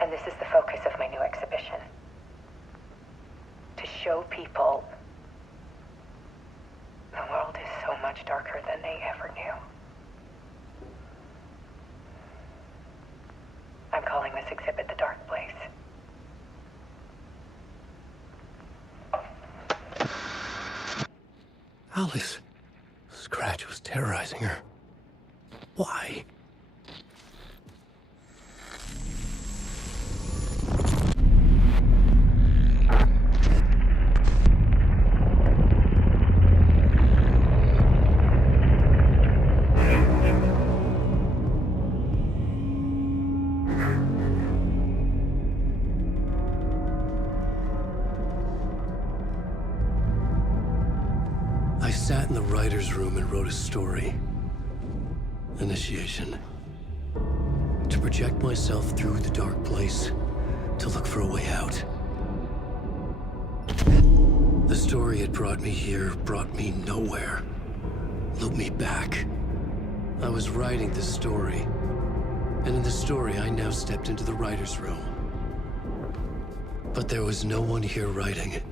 And this is the focus of my new exhibition. To show people the world is so much darker than they ever knew. I'm calling this exhibit The Dark Place. Alice. Scratch was terrorizing her. Why? I sat in the writer's room and wrote a story. Initiation. To project myself through the dark place, to look for a way out. The story had brought me here, brought me nowhere. Looped me back. I was writing the story. And in the story, I now stepped into the writer's room. But there was no one here writing it.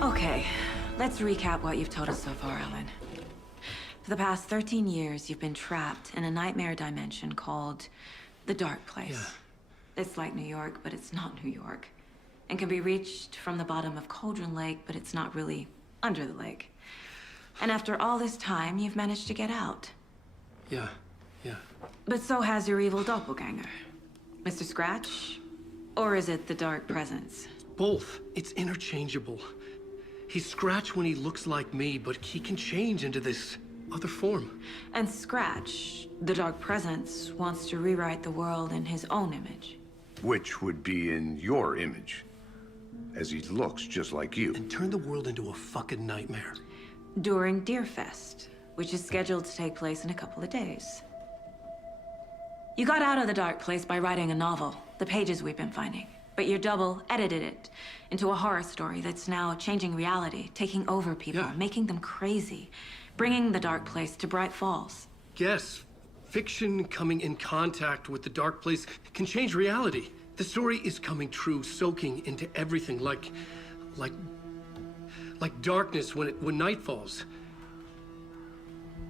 Okay, let's recap what you've told us so far, Alan. For the past 13 years, you've been trapped in a nightmare dimension called the Dark Place. Yeah. It's like New York, but it's not New York. And can be reached from the bottom of Cauldron Lake, but it's not really under the lake. And after all this time, you've managed to get out. Yeah. But so has your evil doppelganger. Mr. Scratch? Or is it the Dark Presence? Both. It's interchangeable. He's Scratch when he looks like me, but he can change into this other form. And Scratch, the Dark Presence, wants to rewrite the world in his own image. Which would be in your image, as he looks just like you. And turn the world into a fucking nightmare. During Deerfest, which is scheduled to take place in a couple of days. You got out of the Dark Place by writing a novel, the pages we've been finding. But your double edited it into a horror story that's now changing reality, taking over people, making them crazy, bringing the Dark Place to Bright Falls. Yes, fiction coming in contact with the Dark Place can change reality. The story is coming true, soaking into everything like darkness when night falls.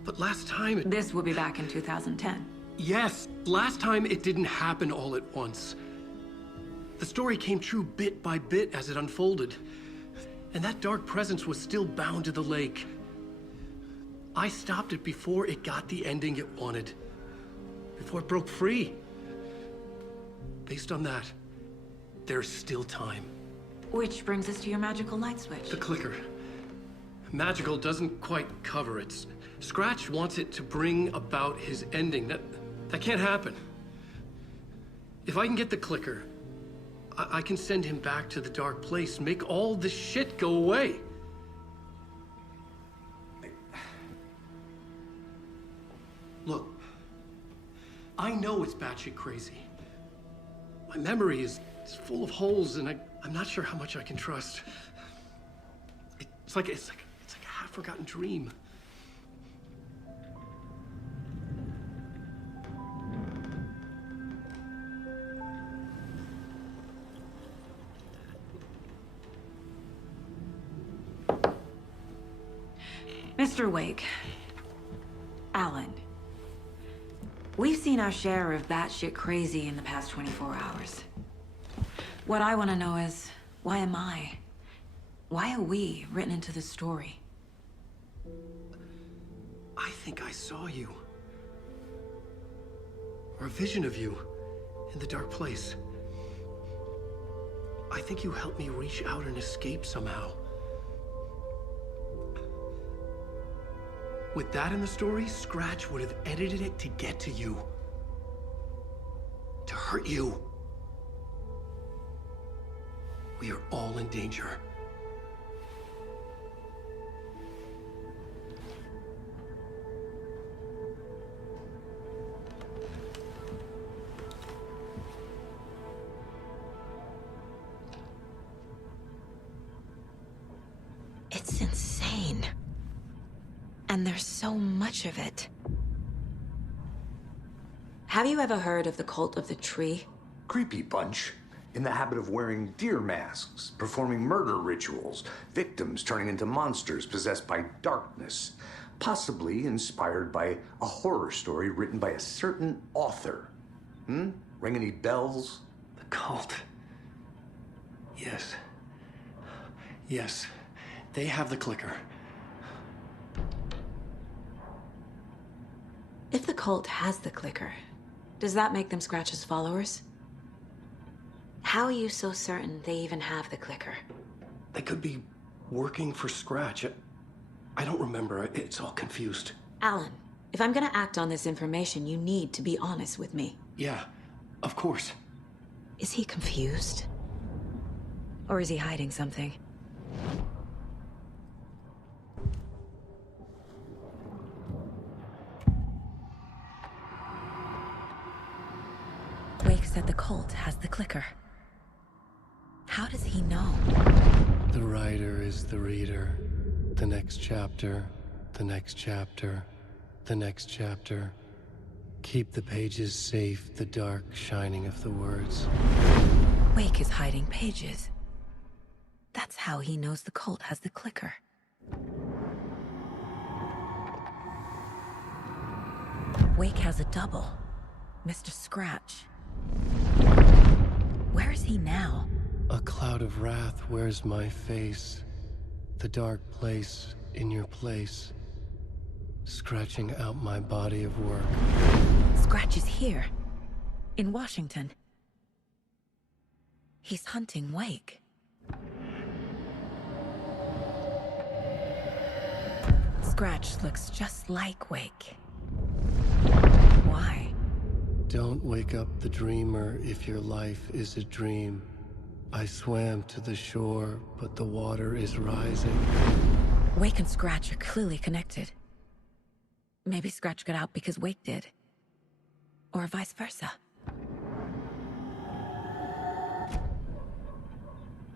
But last time This will be back in 2010. Yes, last time it didn't happen all at once. The story came true bit by bit as it unfolded. And that dark presence was still bound to the lake. I stopped it before it got the ending it wanted. Before it broke free. Based on that, there's still time. Which brings us to your magical light switch. The clicker. Magical doesn't quite cover it. Scratch wants it to bring about his ending. That can't happen. If I can get the clicker, I can send him back to the Dark Place, make all this shit go away. Look, I know it's batshit crazy. My memory is full of holes, and I'm not sure how much I can trust. It's like a half-forgotten dream. Mr. Wake, Alan, we've seen our share of batshit crazy in the past 24 hours. What I want to know is, why am I? Why are we written into this story? I think I saw you. Or a vision of you in the dark place. I think you helped me reach out and escape somehow. With that in the story, Scratch would have edited it to get to you. To hurt you. We are all in danger. It's insane. And there's so much of it. Have you ever heard of the Cult of the Tree? Creepy bunch. In the habit of wearing deer masks, performing murder rituals, victims turning into monsters possessed by darkness, possibly inspired by a horror story written by a certain author. Ring any bells? The cult. Yes. Yes. They have the clicker. If the cult has the clicker, does that make them Scratch's followers? How are you so certain they even have the clicker? They could be working for Scratch. I don't remember. It's all confused. Alan, if I'm gonna act on this information, you need to be honest with me. Yeah, of course. Is he confused? Or is he hiding something? Wake said the cult has the clicker. How does he know? The writer is the reader. The next chapter, the next chapter, the next chapter. Keep the pages safe, the dark shining of the words. Wake is hiding pages. That's how he knows the cult has the clicker. Wake has a double. Mr. Scratch. Where is he now? A cloud of wrath wears my face. The dark place in your place. Scratching out my body of work. Scratch is here. In Washington. He's hunting Wake. Scratch looks just like Wake. Why? Don't wake up the dreamer if your life is a dream. I swam to the shore, but the water is rising. Wake and Scratch are clearly connected. Maybe Scratch got out because Wake did. Or vice versa.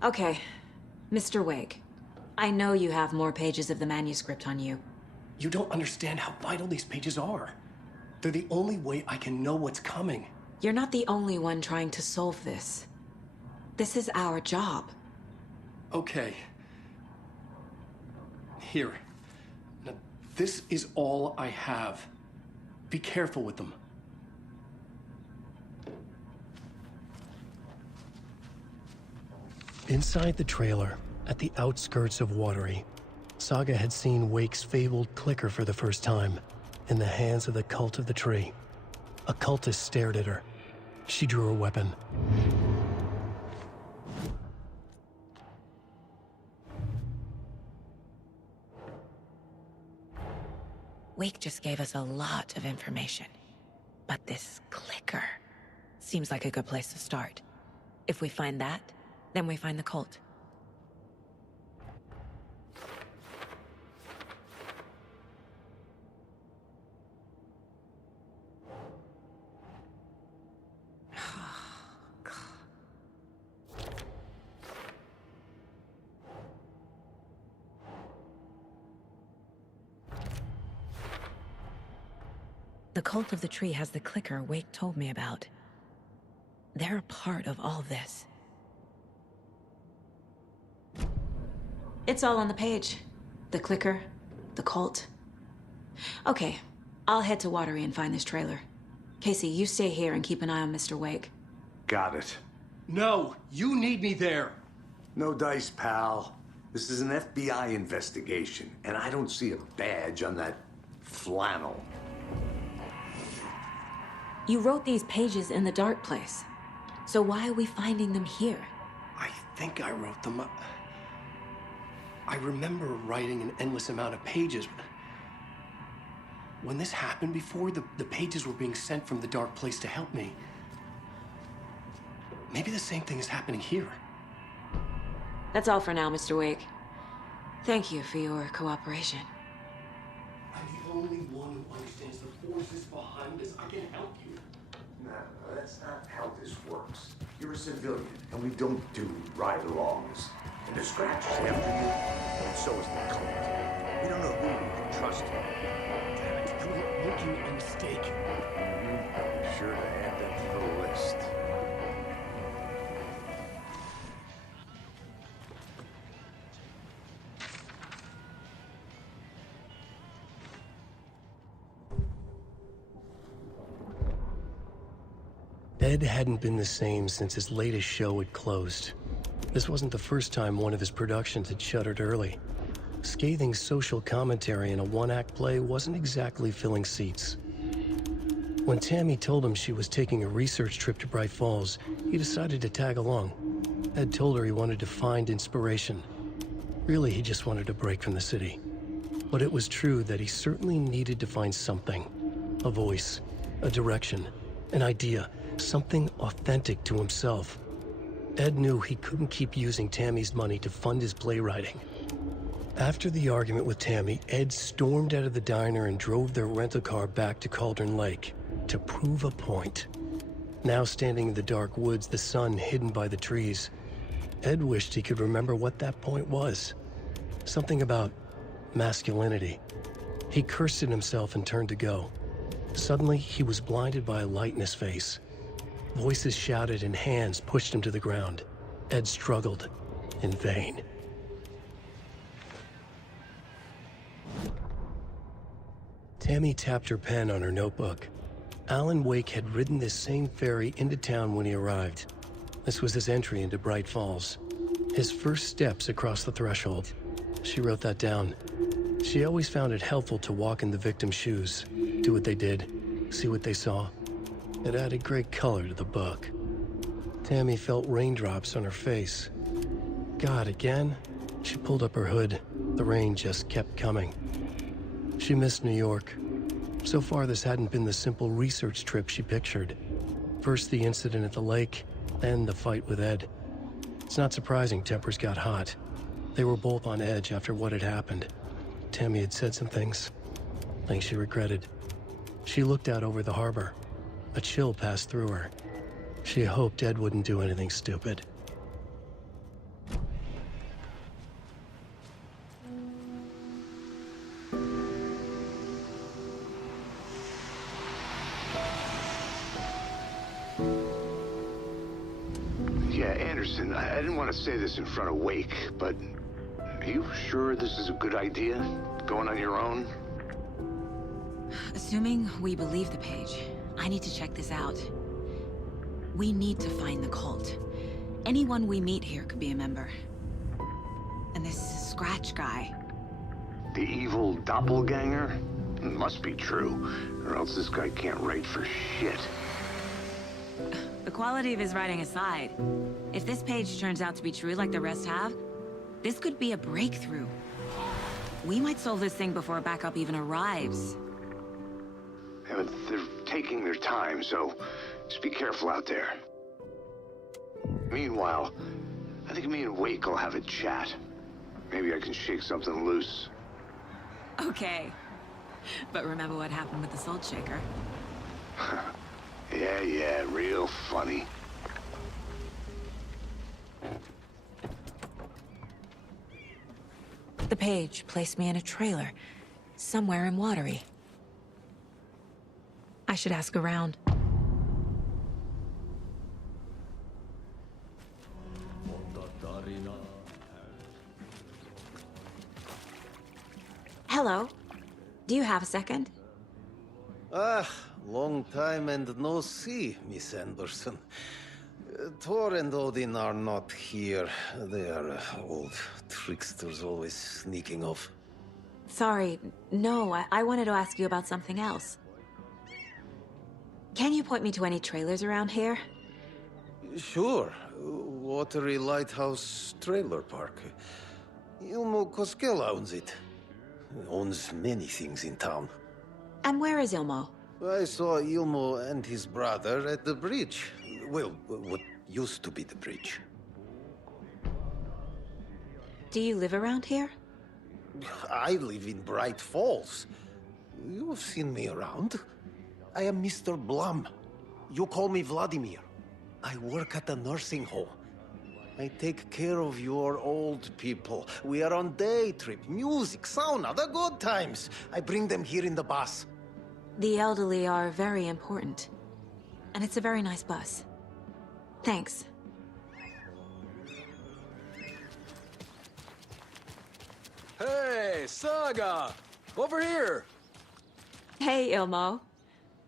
Okay, Mr. Wake. I know you have more pages of the manuscript on you. You don't understand how vital these pages are. They're the only way I can know what's coming. You're not the only one trying to solve this. This is our job. Okay. Here. Now, this is all I have. Be careful with them. Inside the trailer, at the outskirts of Watery, Saga had seen Wake's fabled clicker for the first time, in the hands of the Cult of the Tree. A cultist stared at her. She drew her weapon. Wake just gave us a lot of information. But this clicker seems like a good place to start. If we find that, then we find the cult. The Cult of the Tree has the clicker Wake told me about. They're a part of all this. It's all on the page. The clicker, the cult. Okay, I'll head to Watery and find this trailer. Casey, you stay here and keep an eye on Mr. Wake. Got it. No, you need me there. No dice, pal. This is an FBI investigation, and I don't see a badge on that flannel. You wrote these pages in the dark place. So why are we finding them here? I think I wrote them. I remember writing an endless amount of pages. When this happened before, the pages were being sent from the dark place to help me. Maybe the same thing is happening here. That's all for now, Mr. Wake. Thank you for your cooperation. I'm the only one who understands the forces behind this. I can help you. No, that's not how this works. You're a civilian, and we don't do ride-alongs. And the Scratch is after you, and so is the cult. We don't know who we can trust. Damn it, you're making a mistake. Be sure to add that to the list. Ed hadn't been the same since his latest show had closed. This wasn't the first time one of his productions had shuttered early. Scathing social commentary in a one-act play wasn't exactly filling seats. When Tammy told him she was taking a research trip to Bright Falls, he decided to tag along. Ed told her he wanted to find inspiration. Really, he just wanted a break from the city. But it was true that he certainly needed to find something. A voice, a direction, an idea, something authentic to himself. Ed knew he couldn't keep using Tammy's money to fund his playwriting. After the argument with Tammy, Ed stormed out of the diner and drove their rental car back to Cauldron Lake to prove a point. Now standing in the dark woods, the sun hidden by the trees, Ed wished he could remember what that point was. Something about masculinity. He cursed at himself and turned to go. Suddenly, he was blinded by a light in his face. Voices shouted and hands pushed him to the ground. Ed struggled, in vain. Tammy tapped her pen on her notebook. Alan Wake had ridden this same ferry into town when he arrived. This was his entry into Bright Falls. His first steps across the threshold. She wrote that down. She always found it helpful to walk in the victim's shoes, do what they did, see what they saw. It added great color to the book. Tammy felt raindrops on her face. God, again? She pulled up her hood. The rain just kept coming. She missed New York. So far, this hadn't been the simple research trip she pictured. First the incident at the lake, then the fight with Ed. It's not surprising tempers got hot. They were both on edge after what had happened. Tammy had said some things she regretted. She looked out over the harbor. A chill passed through her. She hoped Ed wouldn't do anything stupid. Yeah, Anderson, I didn't want to say this in front of Wake, but are you sure this is a good idea? Going on your own? Assuming we believe the page, I need to check this out. We need to find the cult. Anyone we meet here could be a member. And this Scratch guy. The evil doppelganger? Must be true, or else this guy can't write for shit. The quality of his writing aside, if this page turns out to be true like the rest have, this could be a breakthrough. We might solve this thing before backup even arrives. Yeah, but they're taking their time, so just be careful out there. Meanwhile, I think me and Wake will have a chat. Maybe I can shake something loose. Okay. But remember what happened with the salt shaker? Yeah, real funny. The page placed me in a trailer, somewhere in Watery. I should ask around. Hello. Do you have a second? Ah, long time and no see, Miss Anderson. Thor and Odin are not here. They are old tricksters always sneaking off. Sorry, no, I wanted to ask you about something else. Can you point me to any trailers around here? Sure. Watery Lighthouse Trailer Park. Ilmo Koskela owns it. Owns many things in town. And where is Ilmo? I saw Ilmo and his brother at the bridge. Well, what used to be the bridge. Do you live around here? I live in Bright Falls. You've seen me around. I am Mr. Blum. You call me Vladimir. I work at a nursing home. I take care of your old people. We are on day trip, music, sauna, the good times. I bring them here in the bus. The elderly are very important. And it's a very nice bus. Thanks. Hey, Saga! Over here! Hey, Ilmo.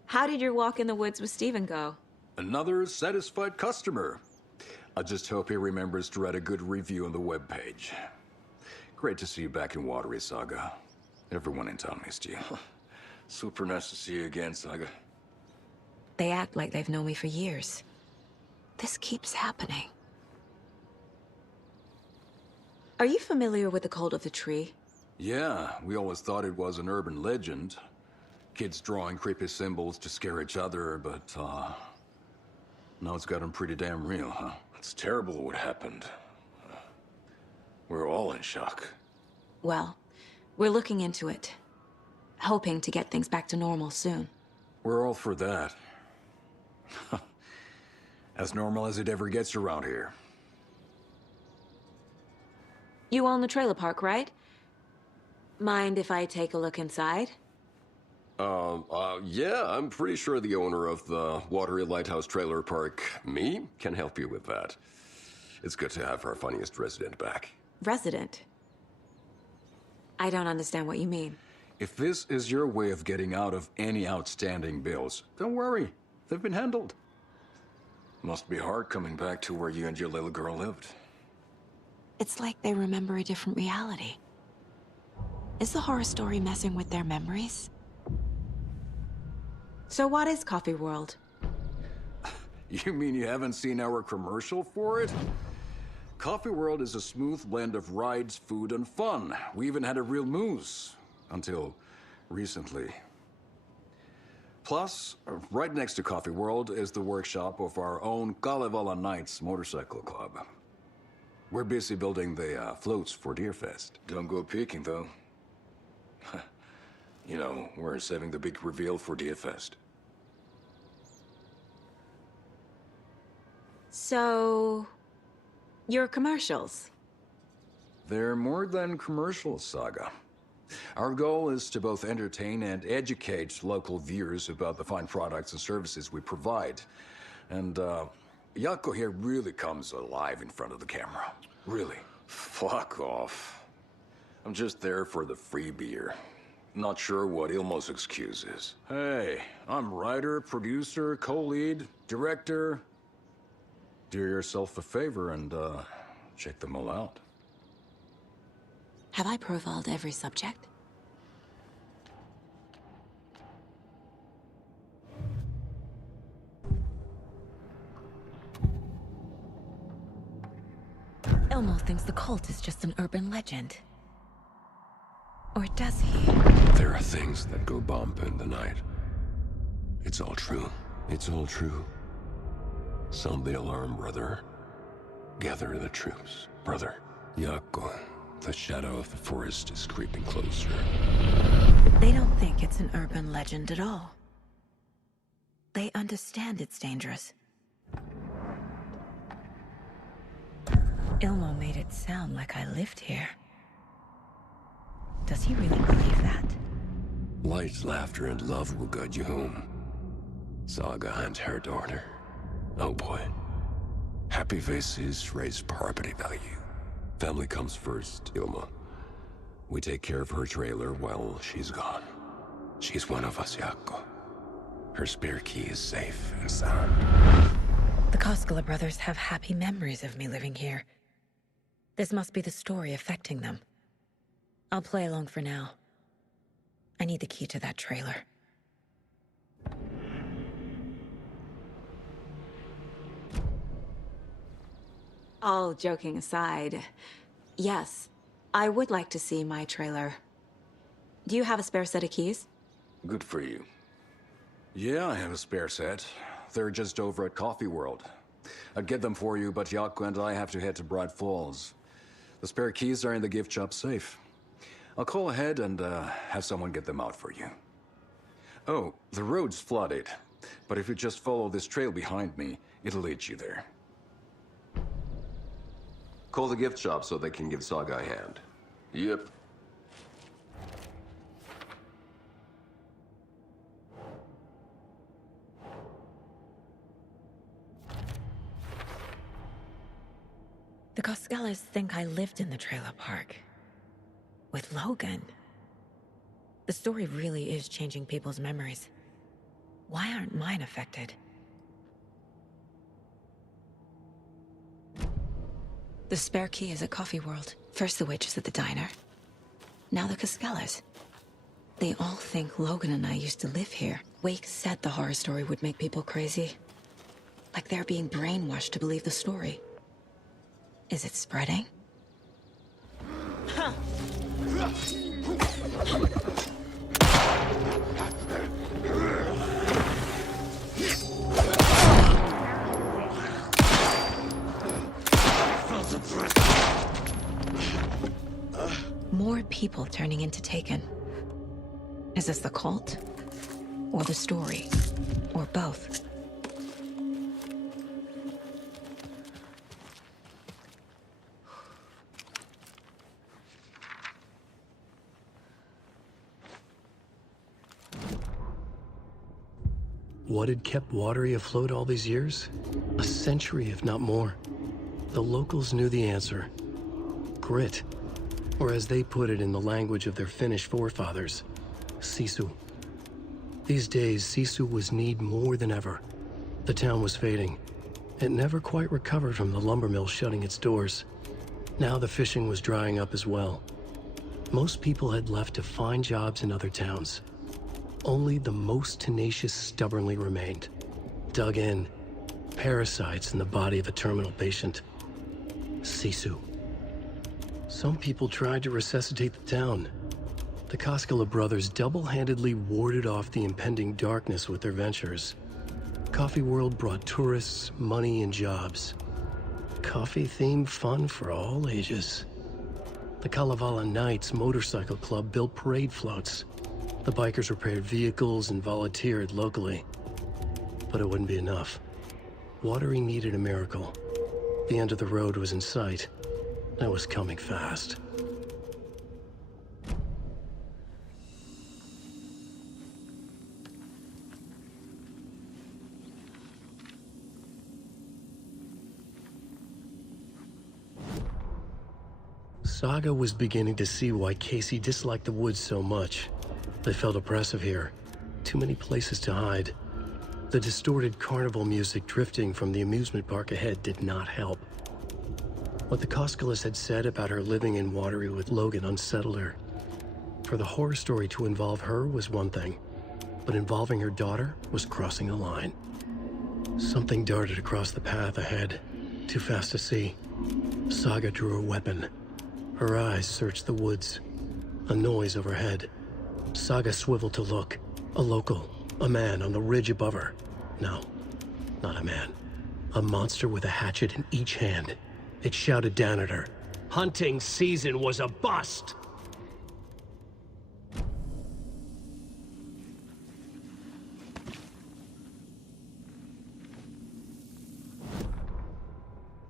How did your walk in the woods with Steven go? Another satisfied customer. I just hope he remembers to write a good review on the webpage. Great to see you back in Watery, Saga. Everyone in town missed you. Super nice to see you again, Saga. They act like they've known me for years. This keeps happening. Are you familiar with the cult of the tree? Yeah, we always thought it was an urban legend. Kids drawing creepy symbols to scare each other, but, now it's gotten pretty damn real, huh? It's terrible what happened. We're all in shock. Well, we're looking into it. Hoping to get things back to normal soon. We're all for that. As normal as it ever gets around here. You own the trailer park, right? Mind if I take a look inside? Yeah, I'm pretty sure the owner of the Watery Lighthouse Trailer Park, me, can help you with that. It's good to have our funniest resident back. Resident? I don't understand what you mean. If this is your way of getting out of any outstanding bills, don't worry. They've been handled. Must be hard coming back to where you and your little girl lived. It's like they remember a different reality. Is the horror story messing with their memories? So what is Coffee World? You mean you haven't seen our commercial for it? Coffee World is a smooth blend of rides, food, and fun. We even had a real moose. Until recently. Plus, right next to Coffee World is the workshop of our own Kalevala Knights Motorcycle Club. We're busy building the floats for Deerfest. Don't go peeking, though. You know, we're saving the big reveal for Deerfest. So... your commercials? They're more than commercials, Saga. Our goal is to both entertain and educate local viewers about the fine products and services we provide. And, Yako here really comes alive in front of the camera. Really. Fuck off. I'm just there for the free beer. Not sure what Ilmo's excuse is. Hey, I'm writer, producer, co-lead, director. Do yourself a favor and, check them all out. Have I profiled every subject? Ilmo thinks the cult is just an urban legend. Or does he? There are things that go bump in the night. It's all true. It's all true. Sound the alarm, brother. Gather the troops, brother. Yako, the shadow of the forest is creeping closer. They don't think it's an urban legend at all. They understand it's dangerous. Ilmo made it sound like I lived here. Does he really believe that? Light, laughter, and love will guide you home. Saga and her daughter. Oh boy. Happy faces raise property value. Family comes first, Ilma. We take care of her trailer while she's gone. She's one of us, Yako. Her spare key is safe and sound. The Koskela brothers have happy memories of me living here. This must be the story affecting them. I'll play along for now. I need the key to that trailer. All joking aside, yes, I would like to see my trailer. Do you have a spare set of keys? Good for you. Yeah, I have a spare set. They're just over at Coffee World. I'd get them for you, but Yaku and I have to head to Bright Falls. The spare keys are in the gift shop safe. I'll call ahead and have someone get them out for you. Oh, the road's flooded, but if you just follow this trail behind me, it'll lead you there. Call the gift shop so they can give Saga a hand. Yep. The Coskellas think I lived in the trailer park. With Logan. The story really is changing people's memories. Why aren't mine affected? The spare key is at Coffee World. First the waitress at the diner. Now the Coskellas. They all think Logan and I used to live here. Wake said the horror story would make people crazy. Like they're being brainwashed to believe the story. Is it spreading? More people turning into Taken. Is this the cult? Or the story? Or both? What had kept Watery afloat all these years? A century, if not more. The locals knew the answer. Grit. Or as they put it in the language of their Finnish forefathers, sisu. These days, sisu was needed more than ever. The town was fading. It never quite recovered from the lumber mill shutting its doors. Now the fishing was drying up as well. Most people had left to find jobs in other towns. Only the most tenacious stubbornly remained. Dug in. Parasites in the body of a terminal patient. Sisu. Some people tried to resuscitate the town. The Koskela brothers double-handedly warded off the impending darkness with their ventures. Coffee World brought tourists, money, and jobs. Coffee-themed fun for all ages. The Kalevala Knights Motorcycle Club built parade floats. The bikers repaired vehicles and volunteered locally. But it wouldn't be enough. Watery needed a miracle. The end of the road was in sight. It was coming fast. Saga was beginning to see why Casey disliked the woods so much. They felt oppressive here. Too many places to hide. The distorted carnival music drifting from the amusement park ahead did not help. What the Koskelas had said about her living in Watery with Logan unsettled her. For the horror story to involve her was one thing, but involving her daughter was crossing a line. Something darted across the path ahead, too fast to see. Saga drew her weapon. Her eyes searched the woods. A noise overhead. Saga swiveled to look. A local. A man on the ridge above her. No, not a man. A monster with a hatchet in each hand. It shouted down at her. Hunting season was a bust!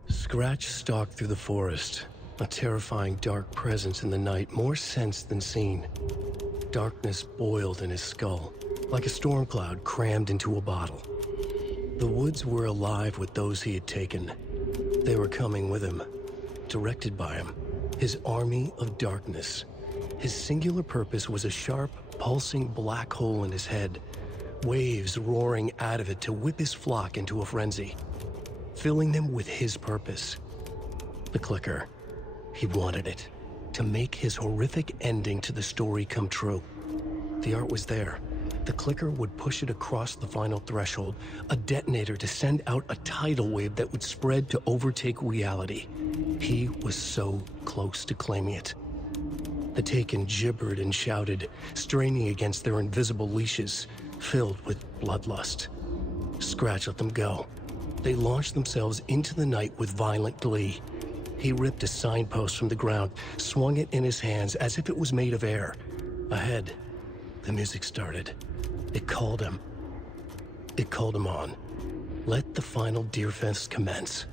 Scratch stalked through the forest. A terrifying dark presence in the night, more sensed than seen. Darkness boiled in his skull, like a storm cloud crammed into a bottle. The woods were alive with those he had taken. They were coming with him, directed by him. His army of darkness. His singular purpose was a sharp, pulsing black hole in his head, waves roaring out of it to whip his flock into a frenzy, filling them with his purpose. The clicker. He wanted it, to make his horrific ending to the story come true. The art was there. The clicker would push it across the final threshold, a detonator to send out a tidal wave that would spread to overtake reality. He was so close to claiming it. The Taken gibbered and shouted, straining against their invisible leashes, filled with bloodlust. Scratch let them go. They launched themselves into the night with violent glee. He ripped a signpost from the ground, swung it in his hands as if it was made of air. Ahead, the music started. It called him. It called him on. Let the final deer fest commence.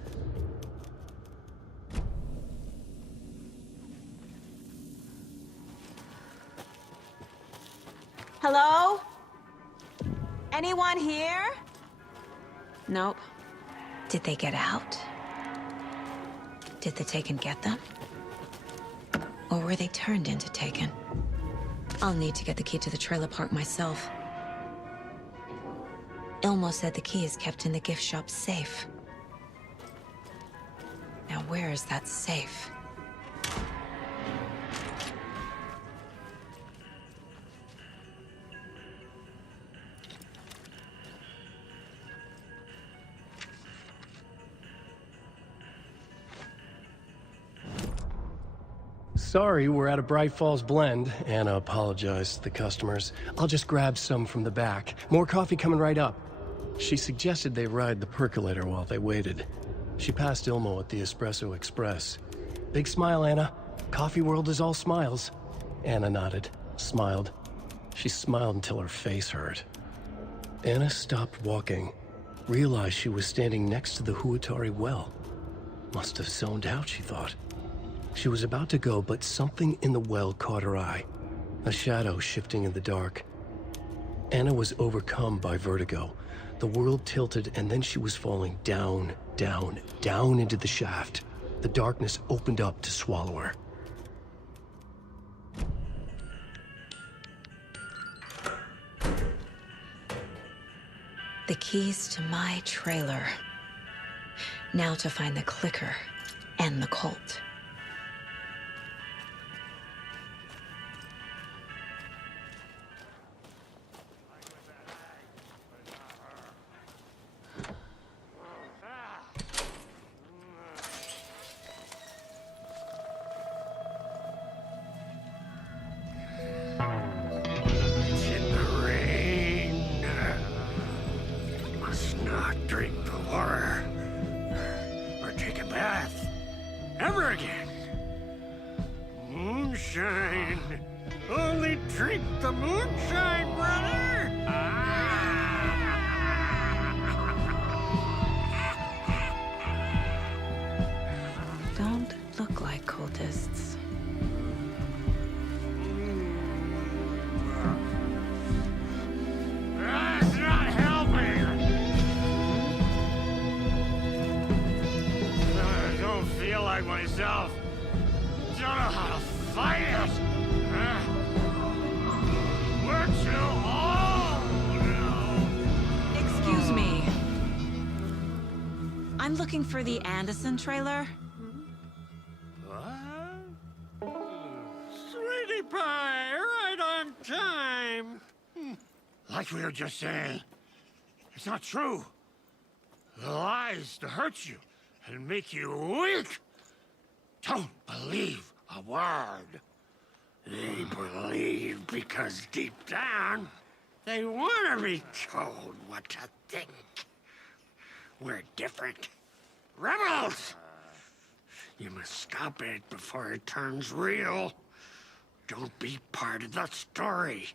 Hello? Anyone here? Nope. Did they get out? Did the Taken get them? Or were they turned into Taken? I'll need to get the key to the trailer park myself. Ilmo said the key is kept in the gift shop's safe. Now where is that safe? Sorry, we're at a Bright Falls blend. Anna apologized to the customers. I'll just grab some from the back. More coffee coming right up. She suggested they ride the percolator while they waited. She passed Ilmo at the Espresso Express. Big smile, Anna. Coffee world is all smiles. Anna nodded, smiled. She smiled until her face hurt. Anna stopped walking, realized she was standing next to the Huatari well. Must have zoned out, she thought. She was about to go, but something in the well caught her eye. A shadow shifting in the dark. Anna was overcome by vertigo. The world tilted, and then she was falling down, down, down into the shaft. The darkness opened up to swallow her. The keys to my trailer. Now to find the clicker and the cult. Don't look like cultists. That's not helping! I don't feel like myself. Don't know how to fight it. We're too old now. Excuse me. I'm looking for the Anderson trailer. Sweetie pie, right on time. Like we were just saying, it's not true. The lies to hurt you and make you weak. Don't believe a word. They believe because deep down, they want to be told what to think. We're different. Rebels! You must stop it before it turns real. Don't be part of the story.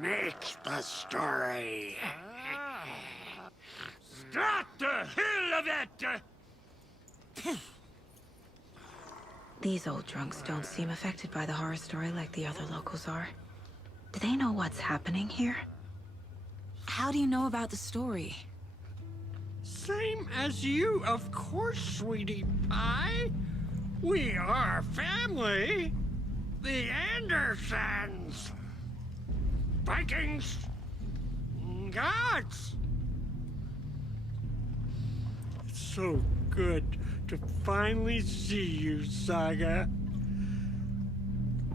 Make the story. Stop the hell of it! These old drunks don't seem affected by the horror story like the other locals are. Do they know what's happening here? How do you know about the story? Same as you, of course, sweetie pie. We are family. The Andersons. Vikings. Gods. It's so good to finally see you, Saga.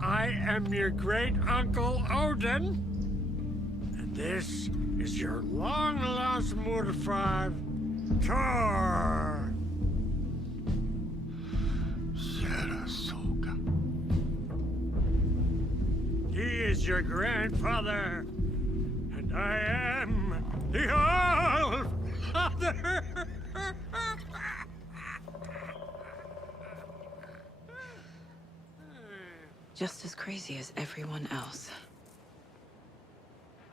I am your great uncle Odin. This is your long-lost mortified Tor! Saratoga. He is your grandfather, and I am the All-Father! Just as crazy as everyone else.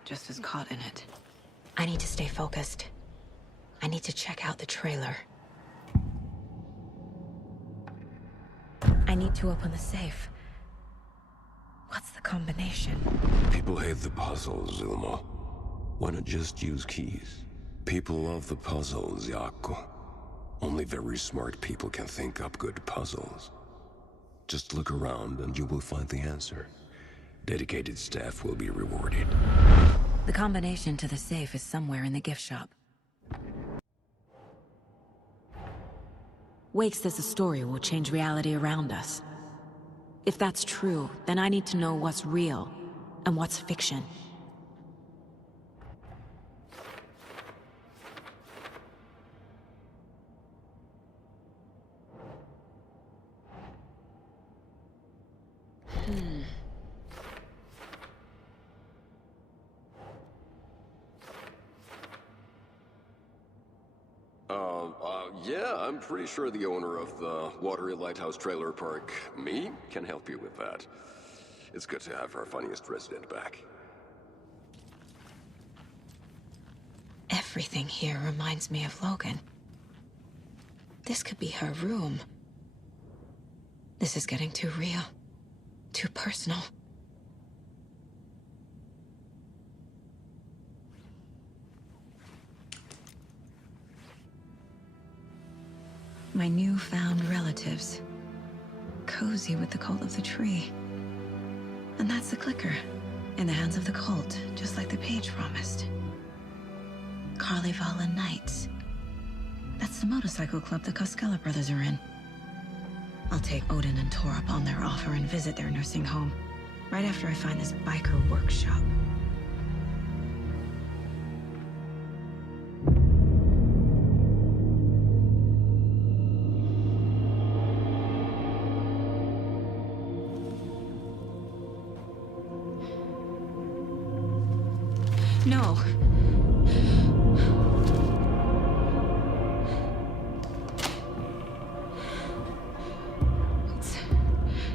Just as caught in it. I need to stay focused. I need to check out the trailer. I need to open the safe. What's the combination? People hate the puzzles, Zulmo. Why not just use keys? People love the puzzles, Yaku. Only very smart people can think up good puzzles. Just look around and you will find the answer. Dedicated staff will be rewarded. The combination to the safe is somewhere in the gift shop. Wake says the story will change reality around us. If that's true, then I need to know what's real and what's fiction. Yeah, I'm pretty sure the owner of the Watery Lighthouse Trailer Park, me, can help you with that. It's good to have our funniest resident back. Everything here reminds me of Logan. This could be her room. This is getting too real. Too personal. My newfound relatives. Cozy with the cult of the tree. And that's the clicker. In the hands of the cult, just like the page promised. Carnival Knights. That's the motorcycle club the Koskela brothers are in. I'll take Odin and Tor up on their offer and visit their nursing home. Right after I find this biker workshop. No.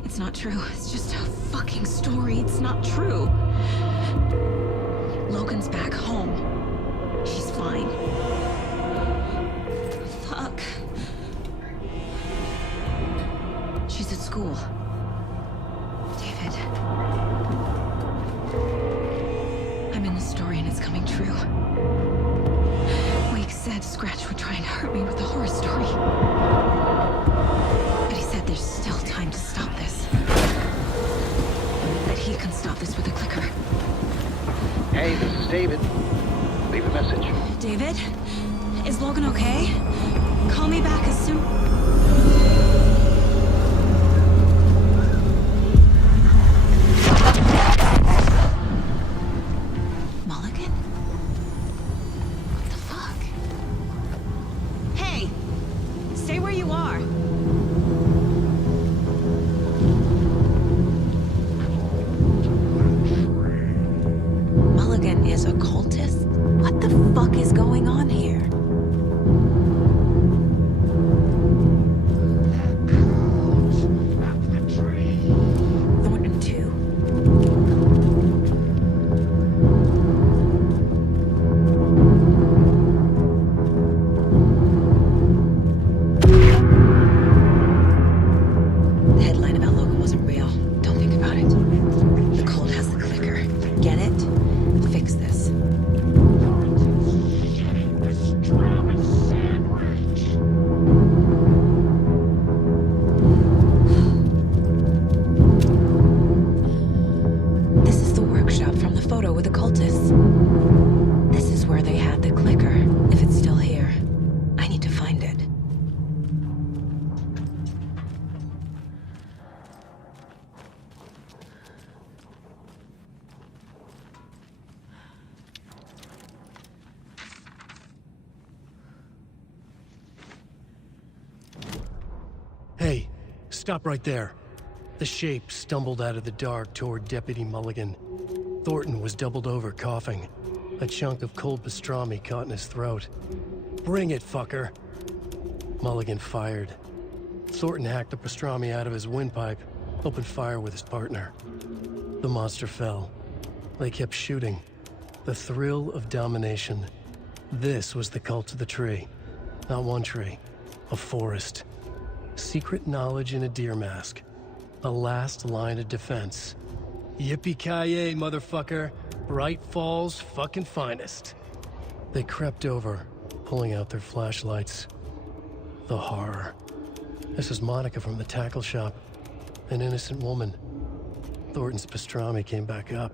It's not true. It's just a fucking story. It's not true. Logan's back home. She's fine. Fuck. She's at school. David. I'm in the story and it's coming true. Wake said Scratch would try and hurt me with the horror story. But he said there's still time to stop this. That he can stop this with a clicker. Hey, this is David. Leave a message. David? Is Logan okay? Call me back as soon... Stop right there. The shape stumbled out of the dark toward Deputy Mulligan. Thornton was doubled over, coughing. A chunk of cold pastrami caught in his throat. Bring it, fucker! Mulligan fired. Thornton hacked the pastrami out of his windpipe, opened fire with his partner. The monster fell. They kept shooting. The thrill of domination. This was the cult of the tree. Not one tree, a forest. Secret knowledge in a deer mask. A last line of defense. Yippee-ki-yay, motherfucker. Bright Falls' fucking finest. They crept over, pulling out their flashlights. The horror. This is Monica from the tackle shop. An innocent woman. Thornton's pastrami came back up.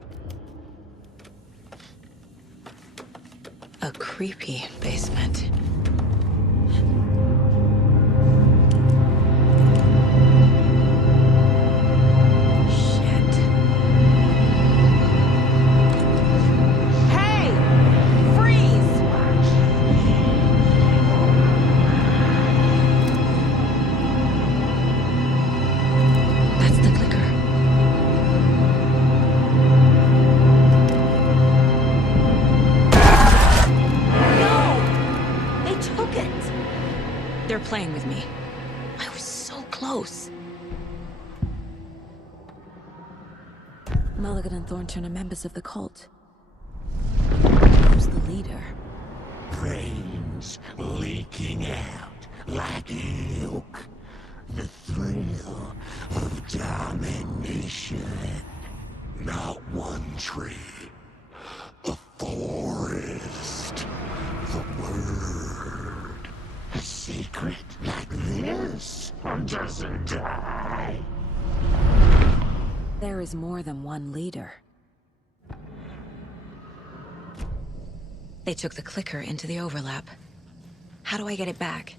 A creepy basement. They're playing with me. I was so close. Mulligan and Thornton are members of the cult. Who's the leader? Brains leaking out like milk. The thrill of domination. Not one tree. A forest. The word. A secret like this doesn't die. There is more than one leader. They took the clicker into the overlap. How do I get it back?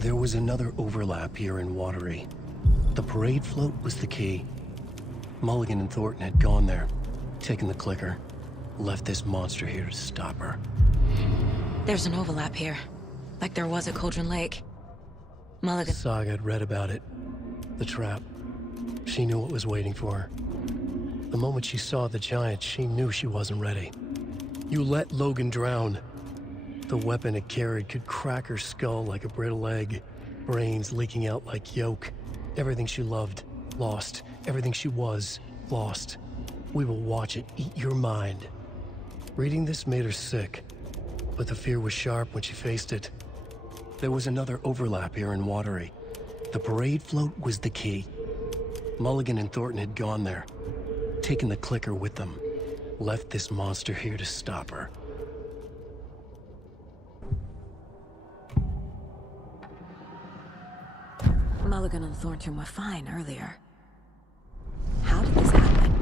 There was another overlap here in Watery. The parade float was the key. Mulligan and Thornton had gone there, taken the clicker, left this monster here to stop her. There's an overlap here, like there was at Cauldron Lake. Mulligan... Saga had read about it. The trap. She knew what was waiting for her. The moment she saw the giant, she knew she wasn't ready. You let Logan drown. The weapon it carried could crack her skull like a brittle egg. Brains leaking out like yolk. Everything she loved, lost. Everything she was, lost. We will watch it eat your mind. Reading this made her sick, but the fear was sharp when she faced it. There was another overlap here in Watery. The parade float was the key. Mulligan and Thornton had gone there, taken the clicker with them, left this monster here to stop her. Mulligan and Thornton were fine earlier. How did this happen?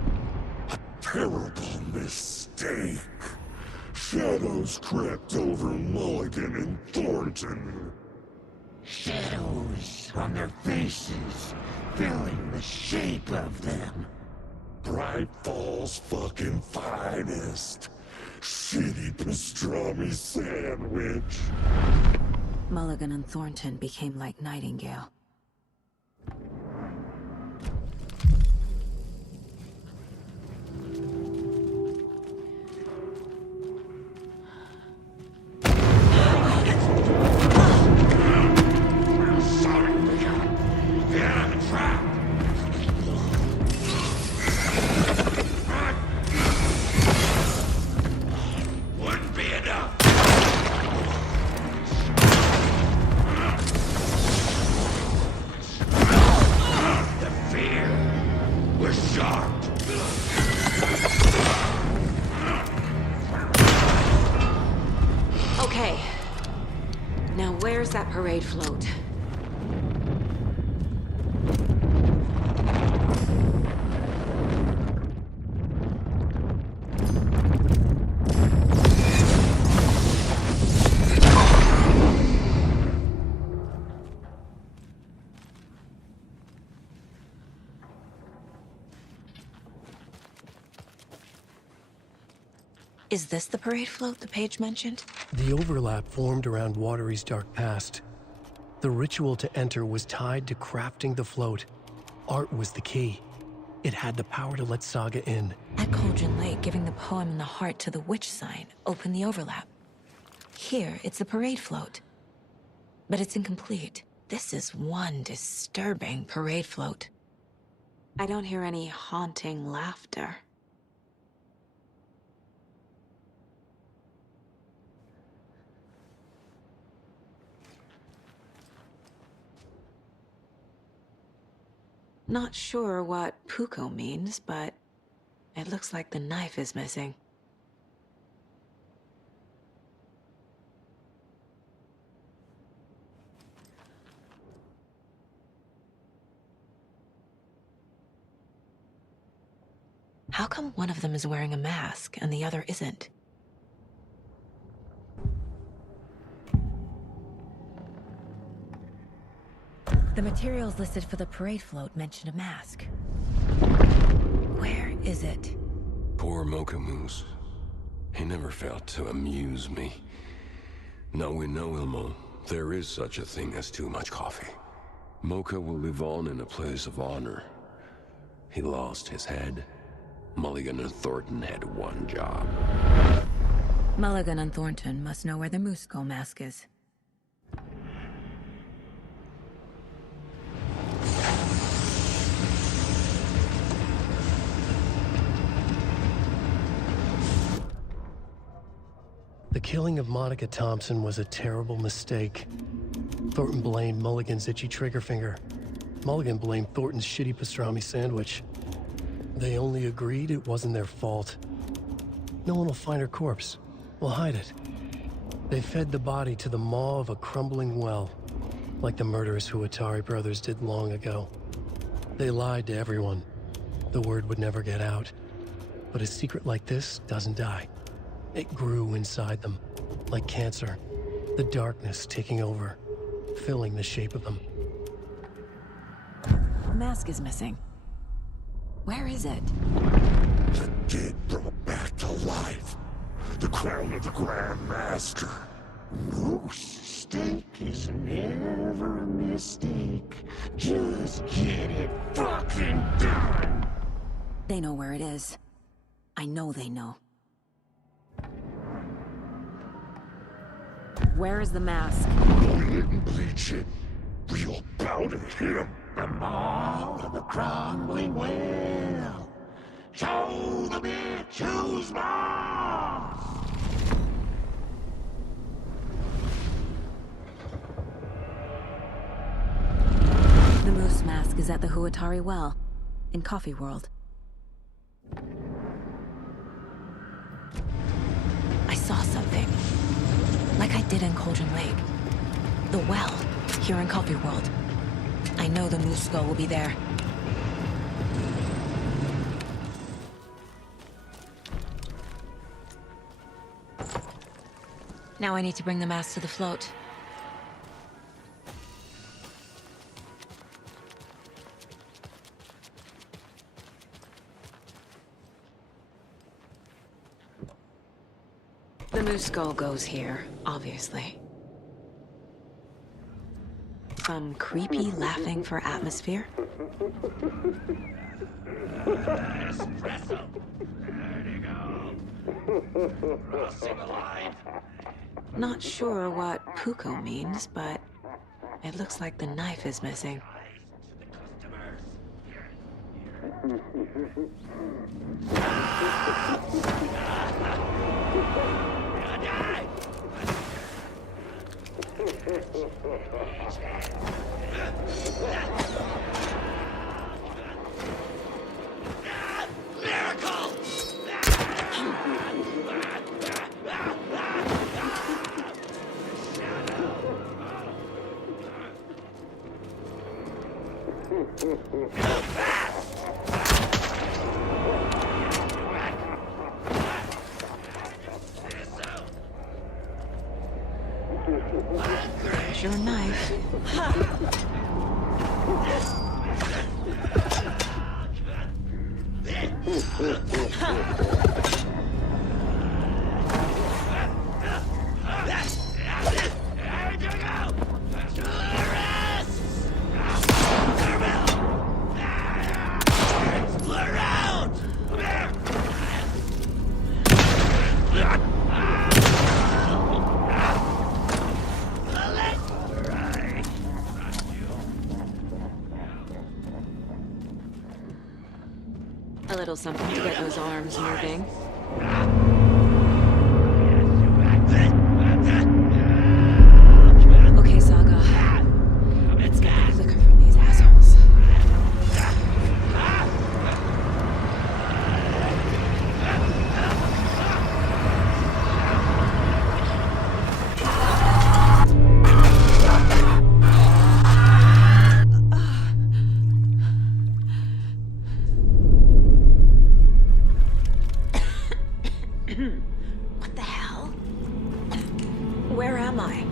Terrible mistake. Shadows crept over Mulligan and Thornton. Shadows on their faces, filling the shape of them. Bright Falls' fucking finest. Shitty pastrami sandwich. Mulligan and Thornton became like Nightingale. Okay. Now where's that parade float? Is this the parade float the page mentioned? The overlap formed around Watery's dark past. The ritual to enter was tied to crafting the float. Art was the key. It had the power to let Saga in. At Cauldron Lake, giving the poem in the heart to the witch sign opened the overlap. Here, it's the parade float. But it's incomplete. This is one disturbing parade float. I don't hear any haunting laughter. Not sure what Puko means, but it looks like the knife is missing. How come one of them is wearing a mask and the other isn't? The materials listed for the parade float mention a mask. Where is it? Poor Mocha Moose. He never failed to amuse me. Now we know, Ilmo, there is such a thing as too much coffee. Mocha will live on in a place of honor. He lost his head. Mulligan and Thornton had one job. Mulligan and Thornton must know where the Moose Skull mask is. The killing of Monica Thompson was a terrible mistake. Thornton blamed Mulligan's itchy trigger finger. Mulligan blamed Thornton's shitty pastrami sandwich. They only agreed it wasn't their fault. No one will find her corpse. We'll hide it. They fed the body to the maw of a crumbling well, like the murderous Huatari brothers did long ago. They lied to everyone. The word would never get out. But a secret like this doesn't die. It grew inside them, like cancer. The darkness taking over, filling the shape of them. The mask is missing. Where is it? The dead brought back to life. The crown of the Grand Master. Moose steak is never a mistake. Just get it fucking done. They know where it is. I know they know. Where is the mask? Only it and bleach it. Real powder him. The maw of the crumbling well. Show the bitch who's boss. The moose mask is at the Huatari well, in Coffee World. I saw something. Like I did in Cauldron Lake. The well, here in Coffee World. I know the Moose Skull will be there. Now I need to bring the mask to the float. The Moose Skull goes here, obviously. Some creepy laughing for atmosphere? Espresso. There you go. Crossing the line. Not sure what Puko means, but it looks like the knife is missing. There's your knife. little something to get those arms moving. Okay, Saga. Let's get the clicker from these assholes. What the hell? Where am I?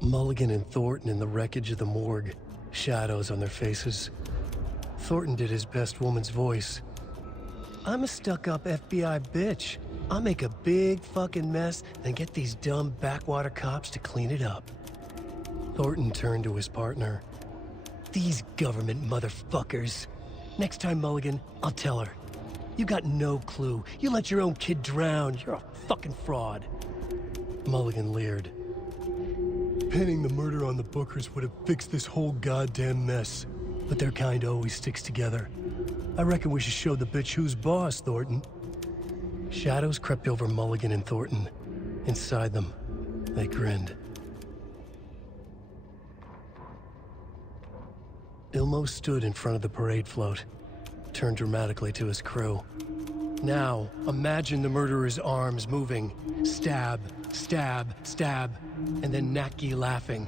Mulligan and Thornton in the wreckage of the morgue, shadows on their faces. Thornton did his best woman's voice. I'm a stuck-up FBI bitch. I'll make a big fucking mess, then get these dumb backwater cops to clean it up. Thornton turned to his partner. These government motherfuckers. Next time, Mulligan, I'll tell her. You got no clue. You let your own kid drown. You're a fucking fraud. Mulligan leered. Pinning the murder on the Bookers would have fixed this whole goddamn mess. But their kind always sticks together. I reckon we should show the bitch who's boss, Thornton. Shadows crept over Mulligan and Thornton. Inside them, they grinned. Ilmo stood in front of the parade float, turned dramatically to his crew. Now, imagine the murderer's arms moving. Stab, stab, stab, and then Naki laughing.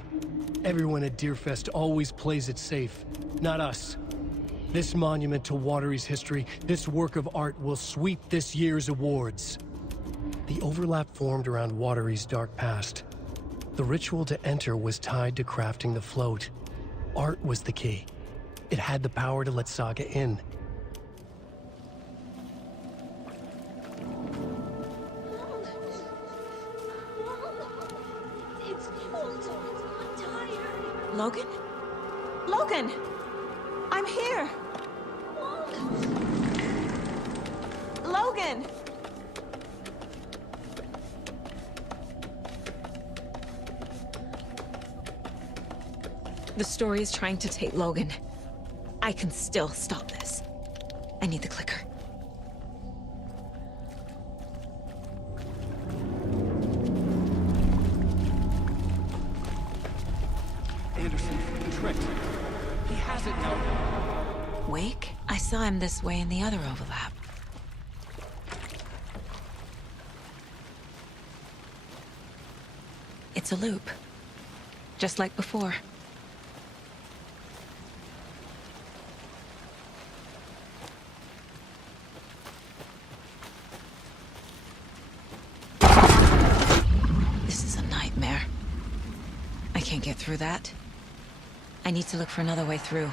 Everyone at Deerfest always plays it safe, not us. This monument to Watery's history, this work of art will sweep this year's awards. The overlap formed around Watery's dark past. The ritual to enter was tied to crafting the float. Art was the key. It had the power to let Saga in. Logan? Logan! I'm here! Logan! The story is trying to take Logan. I can still stop this. I need the clicker. Anderson, tricked. He has it now. Wake? I saw him this way in the other overlap. It's a loop. Just like before. This is a nightmare. I can't get through that. I need to look for another way through.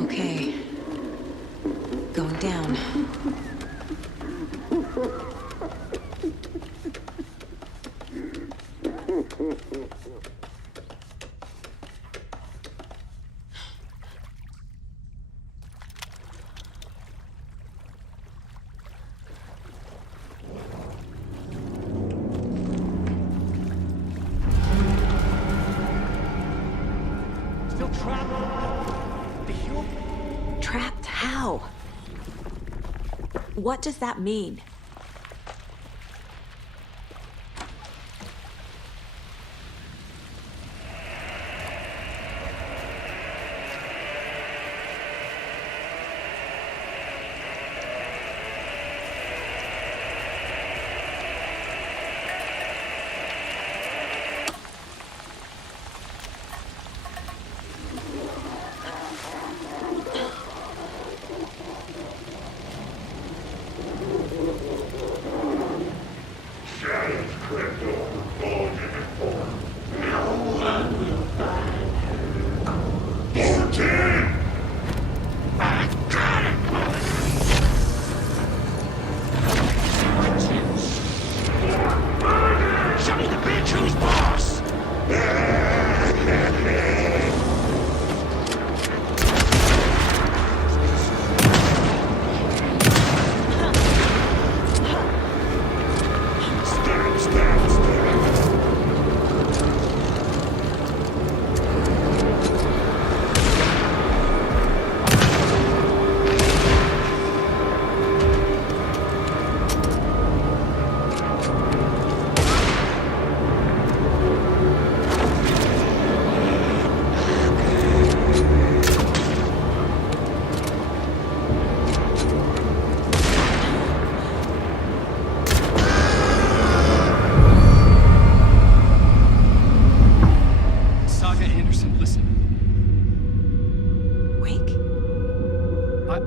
Okay. Going down. What does that mean?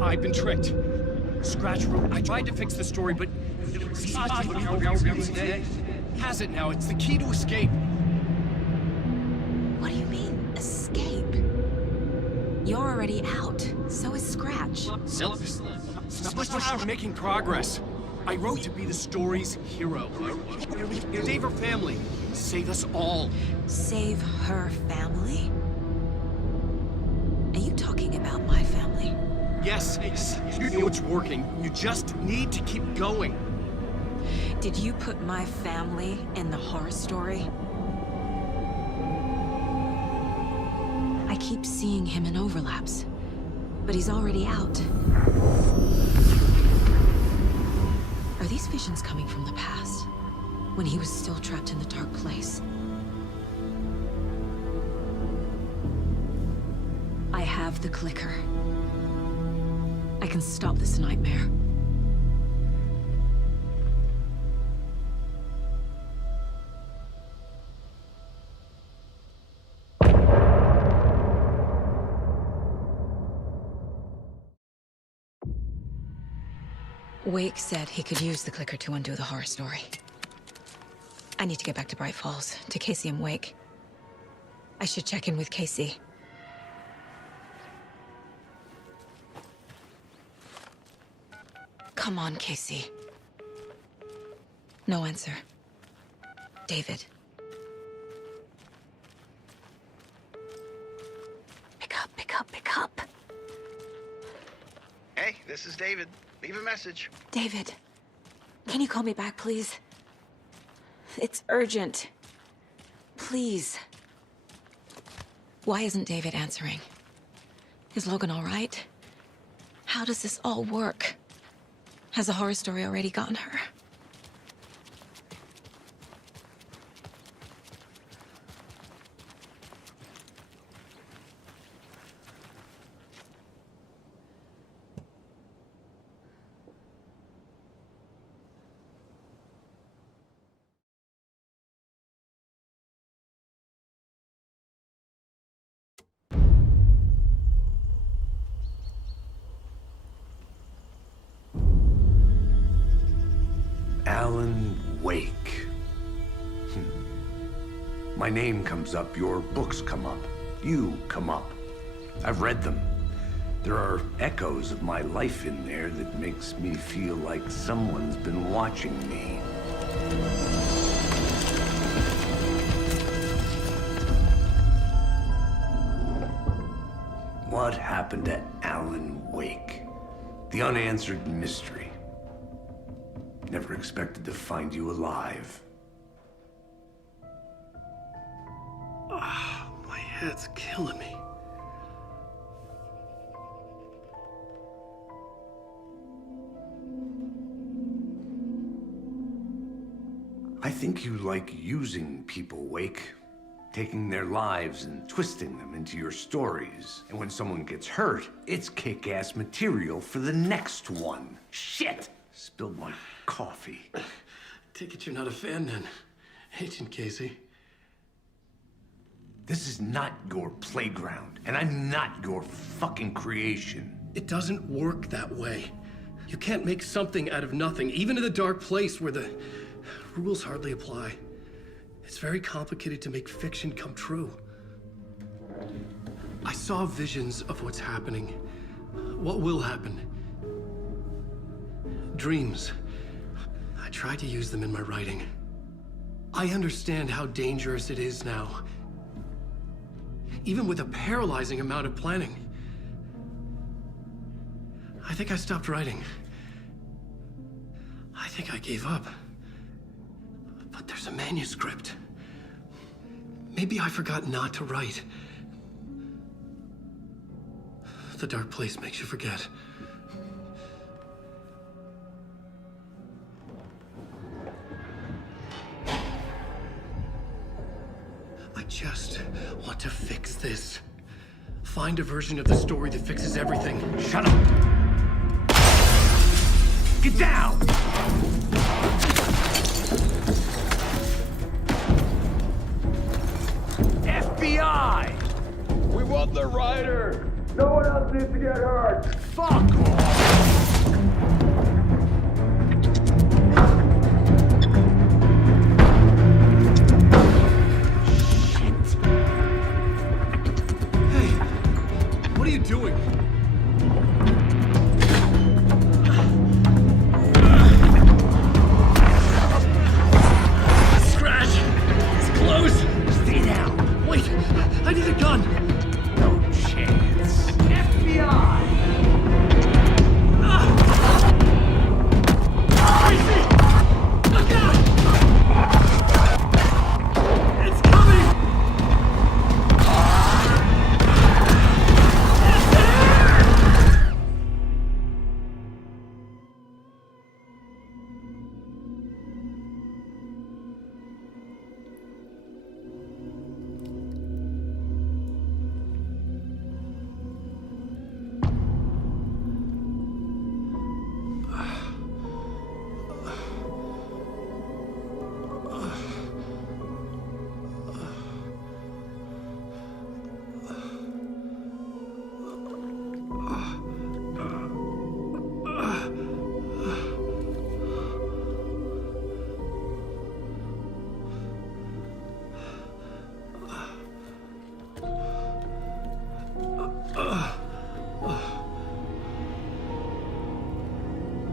I've been tricked. Scratch Room. I tried to fix the story, but has it now. It's the key to escape. What do you mean, escape? You're already out. So is Scratch. We're making progress. I wrote to be the story's hero. Save her family. Save us all. Save her family? Are you talking about my family? Yes, you know it's working. You just need to keep going. Did you put my family in the horror story? I keep seeing him in overlaps, but he's already out. Are these visions coming from the past, when he was still trapped in the dark place? I have the clicker. I can stop this nightmare. Wake said he could use the clicker to undo the horror story. I need to get back to Bright Falls, to Casey and Wake. I should check in with Casey. Come on, Casey. No answer. David. Pick up, pick up, pick up. Hey, this is David. Leave a message. David, can you call me back, please? It's urgent. Please. Why isn't David answering? Is Logan all right? How does this all work? Has the horror story already gotten her? Alan Wake. My name comes up, your books come up, you come up. I've read them. There are echoes of my life in there that makes me feel like someone's been watching me. What happened to Alan Wake? The unanswered mystery. Never expected to find you alive. My head's killing me. I think you like using people, Wake. Taking their lives and twisting them into your stories. And when someone gets hurt, it's kick-ass material for the next one. Shit! Spilled my coffee. Take it you're not a fan then, Agent Casey. This is not your playground, and I'm not your fucking creation. It doesn't work that way. You can't make something out of nothing, even in the dark place where the rules hardly apply. It's very complicated to make fiction come true. I saw visions of what's happening, what will happen. Dreams. I tried to use them in my writing. I understand how dangerous it is now. Even with a paralyzing amount of planning. I think I stopped writing. I think I gave up. But there's a manuscript. Maybe I forgot not to write. The dark place makes you forget. I just want to fix this. Find a version of the story that fixes everything. Shut up! Get down! FBI! We want the rider! No one else needs to get hurt! Fuck off! What are you doing? Scratch! It's close! Stay down! Wait! I need a gun! No chance! FBI! Crazy! Look out! It's coming!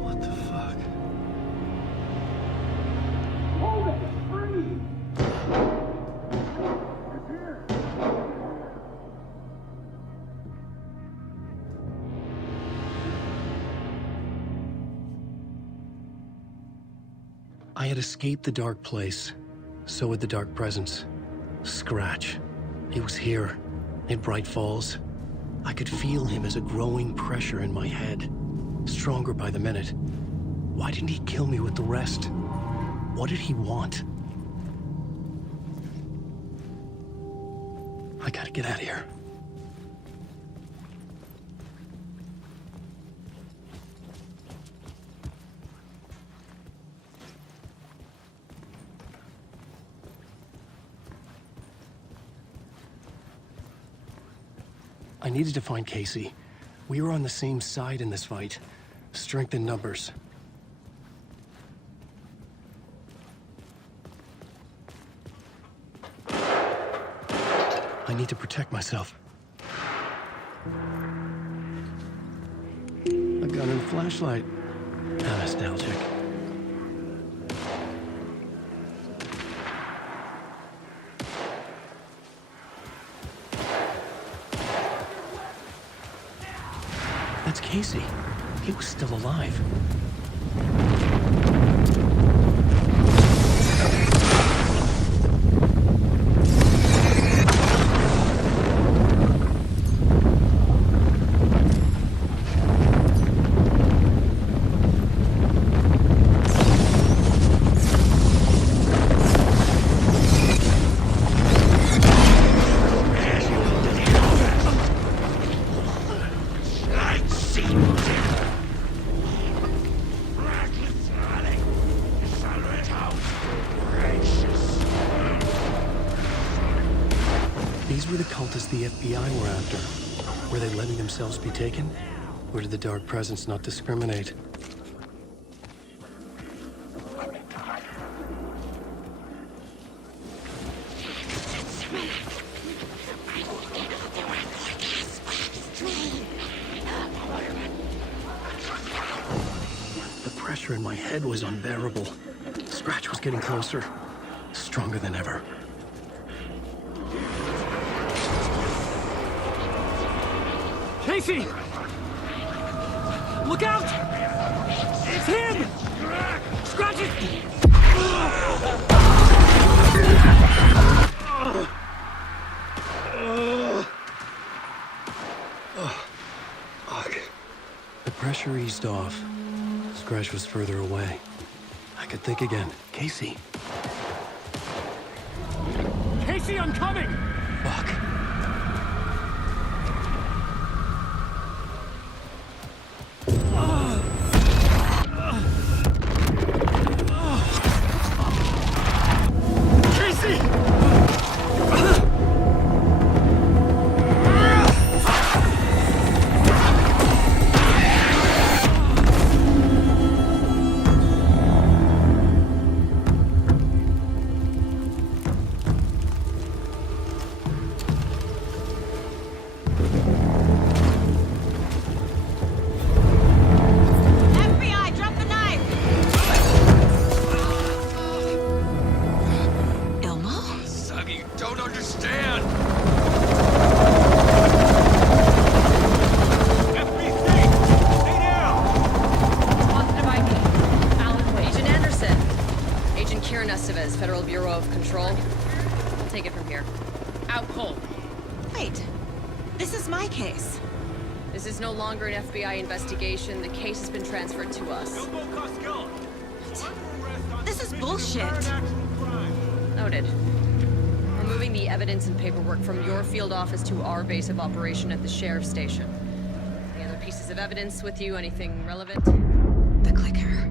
What the fuck? Hold it! Freeze! I had escaped the dark place. So had the dark presence. Scratch. He was here, in Bright Falls. I could feel him as a growing pressure in my head. Stronger by the minute. Why didn't he kill me with the rest? What did he want? I gotta get out of here. I needed to find Casey. We were on the same side in this fight. Strength in numbers. I need to protect myself. A gun and a flashlight. How nostalgic. That's Casey. He was still alive. these were the cultists the FBI were after. Were they letting themselves be taken? Or did the dark presence not discriminate? The pressure in my head was unbearable. Scratch was getting closer, stronger than ever. Casey! Look out! It's him! Scratch it! Fuck. The pressure eased off. Scratch was further away. I could think again. Casey. Casey, I'm coming! Fuck. Investigation, the case has been transferred to us. This is bullshit. Noted. We're moving the evidence and paperwork from your field office to our base of operation at the sheriff's station. Any other pieces of evidence with you? Anything relevant? The clicker.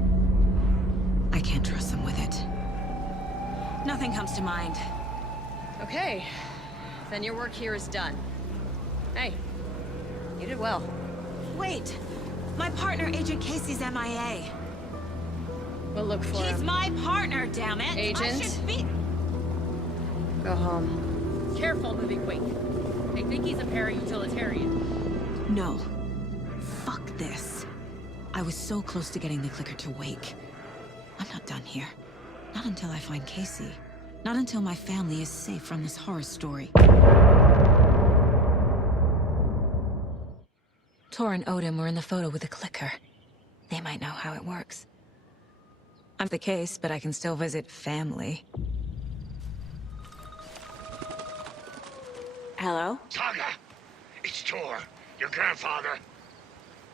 I can't trust them with it. Nothing comes to mind. Okay. Then your work here is done. Hey, you did well. Wait! My partner, Agent Casey's MIA. We'll look for him. He's my partner, damn it! Agent? I should be... Go home. Careful, moving quick. They think he's a para-utilitarian. No. Fuck this. I was so close to getting the clicker to wake. I'm not done here. Not until I find Casey. Not until my family is safe from this horror story. Tor and Odin were in the photo with the clicker. They might know how it works. I'm the case, but I can still visit family. Hello? Saga! It's Tor, your grandfather.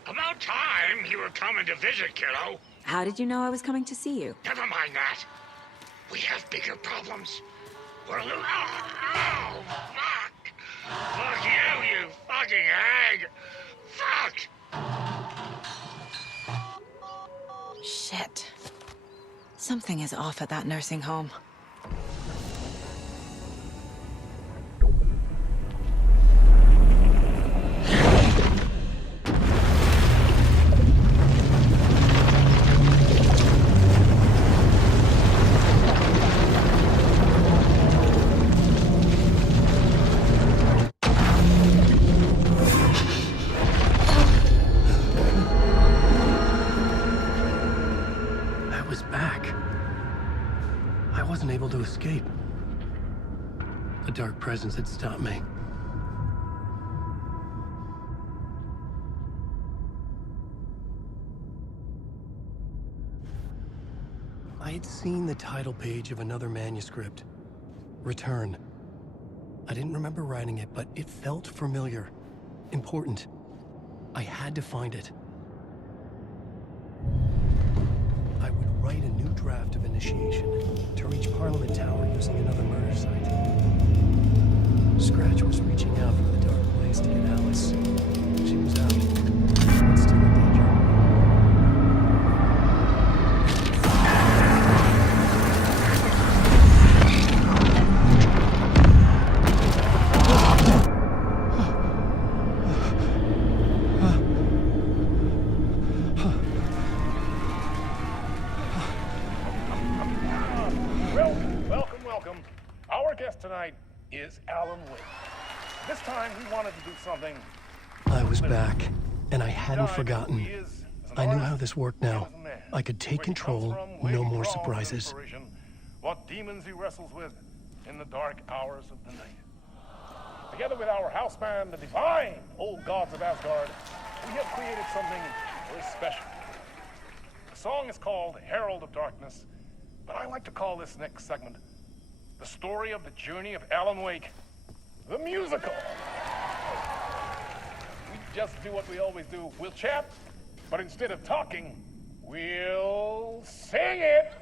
About time you were coming to visit, kiddo. How did you know I was coming to see you? Never mind that. We have bigger problems. We're a little... Oh, fuck! Fuck you fucking hag! Fuck! Shit. Something is off at that nursing home. To escape. A dark presence had stopped me. I had seen the title page of another manuscript. Return. I didn't remember writing it, but it felt familiar. Important. I had to find it. I would write a new draft of initiation to reach Parliament Tower using another murder site. Scratch was reaching out from the dark place to get Alice. She was out, but still in danger. welcome. Our guest tonight is Alan Wake. This time we wanted to do something. I was back, and I hadn't forgotten. I knew how this worked now. I could take control, no more surprises. What demons he wrestles with in the dark hours of the night. Together with our house band, the divine old gods of Asgard, we have created something very special. The song is called Herald of Darkness, but I like to call this next segment the story of the journey of Alan Wake, the musical. We just do what we always do. We'll chat, but instead of talking, we'll sing it.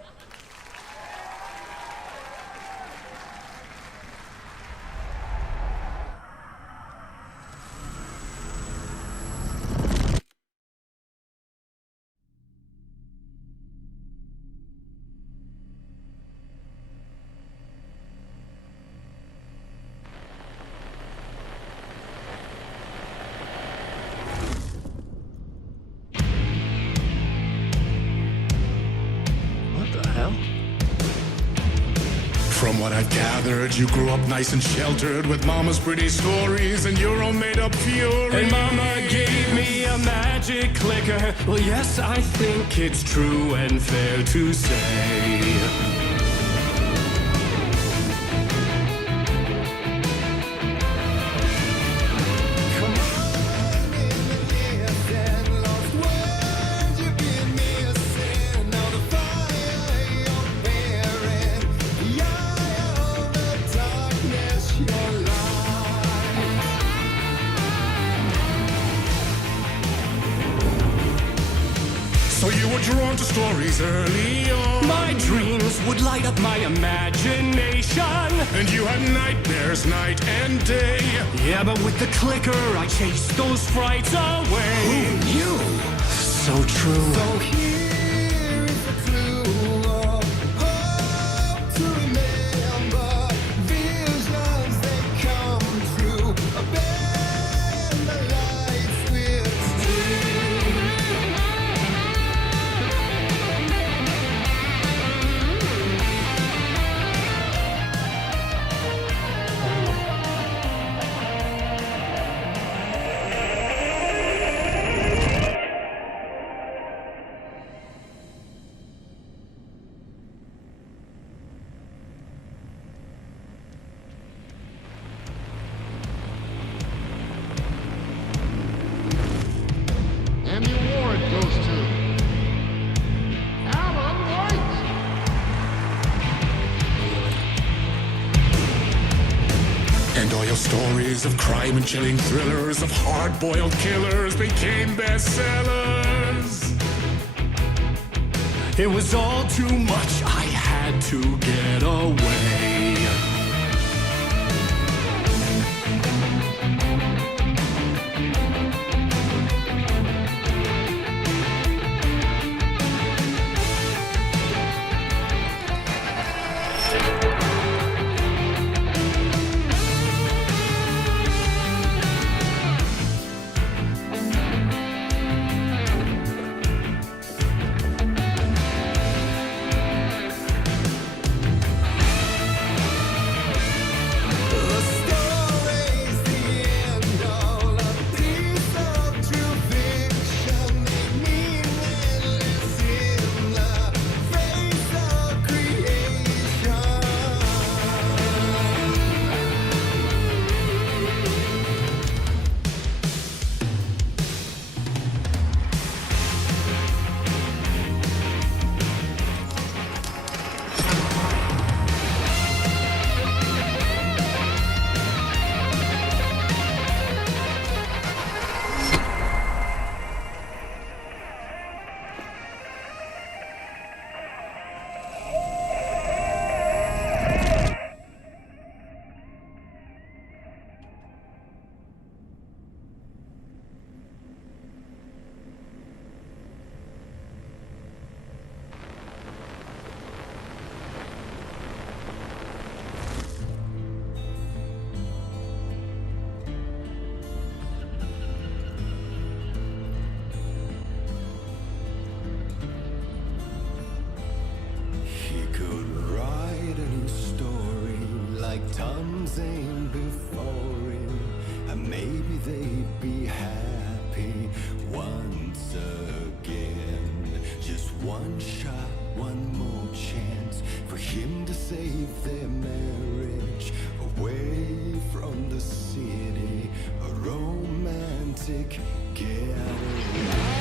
From what I've gathered, you grew up nice and sheltered with mama's pretty stories and your own made-up fury. And mama gave me a magic clicker. Well, yes, I think it's true and fair to say. So you were drawn to stories early on. My dreams would light up my imagination. And you had nightmares night and day. Yeah, but with the clicker, I chased those frights away. Who knew? So true. So here is the clue of hope to remember. Visions, they come true. Bend the lights with steel. And the award goes to Alan White. And all your stories of crime and chilling thrillers of hard-boiled killers became bestsellers. It was all too much. I had to get away. ain't before him, and maybe they'd be happy once again. Just one shot, one more chance for him to save their marriage away from the city, a romantic getaway.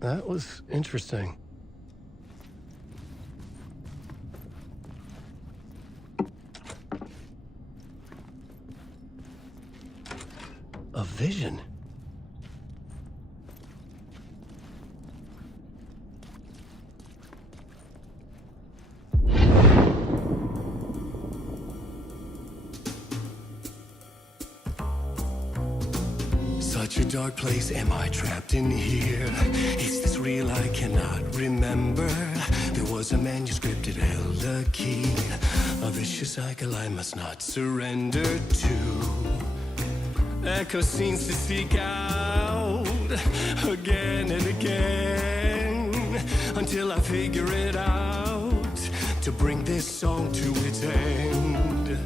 That was interesting. A vision. Such a dark place, am I trapped in here? Is this real? I cannot remember. There was a manuscript, it held a key. A vicious cycle I must not surrender to. Echo scenes to seek out again and again until I figure it out to bring this song to its end.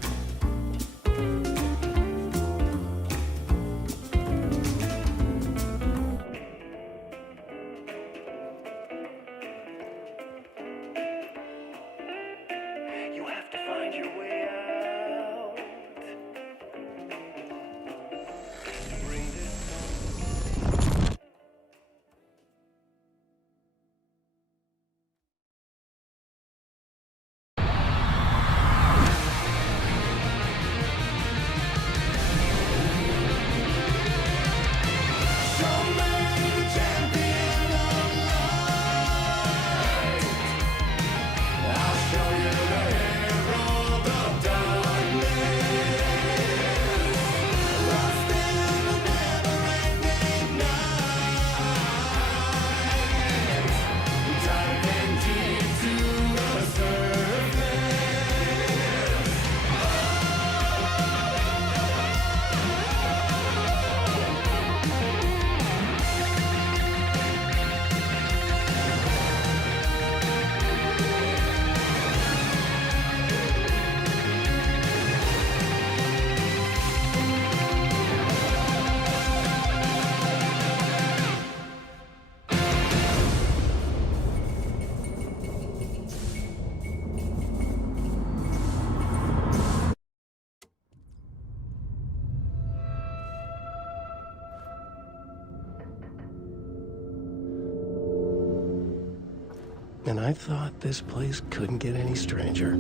And I thought this place couldn't get any stranger.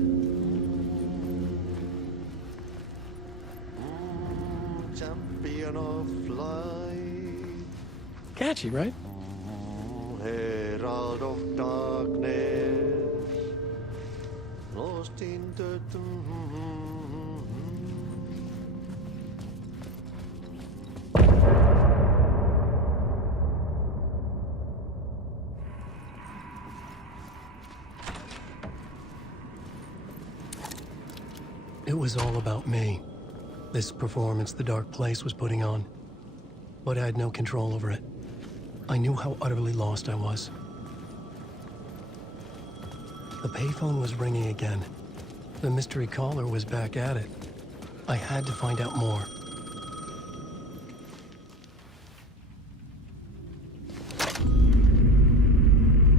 Champion of light. Catchy, right? Herald of darkness. Lost in the... It was all about me. This performance the Dark Place was putting on. But I had no control over it. I knew how utterly lost I was. The payphone was ringing again. The mystery caller was back at it. I had to find out more.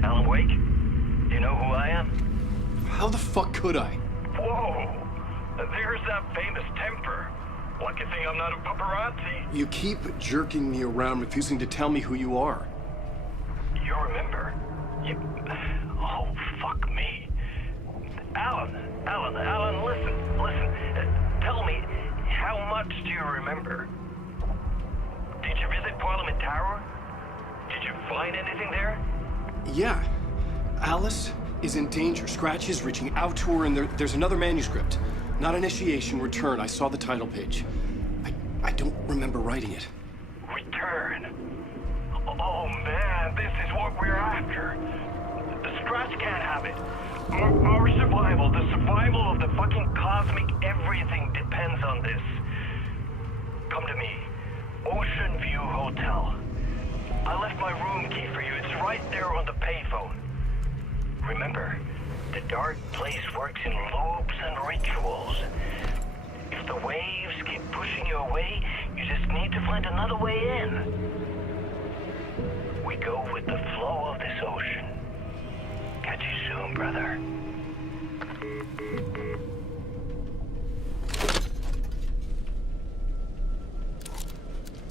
Alan Wake? Do you know who I am? How the fuck could I? Whoa! There's that famous temper. Lucky thing I'm not a paparazzi. You keep jerking me around, refusing to tell me who you are. You remember? Oh, fuck me. Alan, listen. Tell me, how much do you remember? Did you visit Parliament Tower? Did you find anything there? Yeah. Alice is in danger. Scratch is reaching out to her, and there's another manuscript. Not initiation, return. I saw the title page. I don't remember writing it. Return? Oh man, this is what we're after. The Scratch can't have it. Our survival, the survival of the fucking cosmic everything depends on this. Come to me. Ocean View Hotel. I left my room key for you. It's right there on the payphone. Remember, the Dark Place works in loops and rituals. If the waves keep pushing you away, you just need to find another way in. We go with the flow of this ocean. Catch you soon, brother.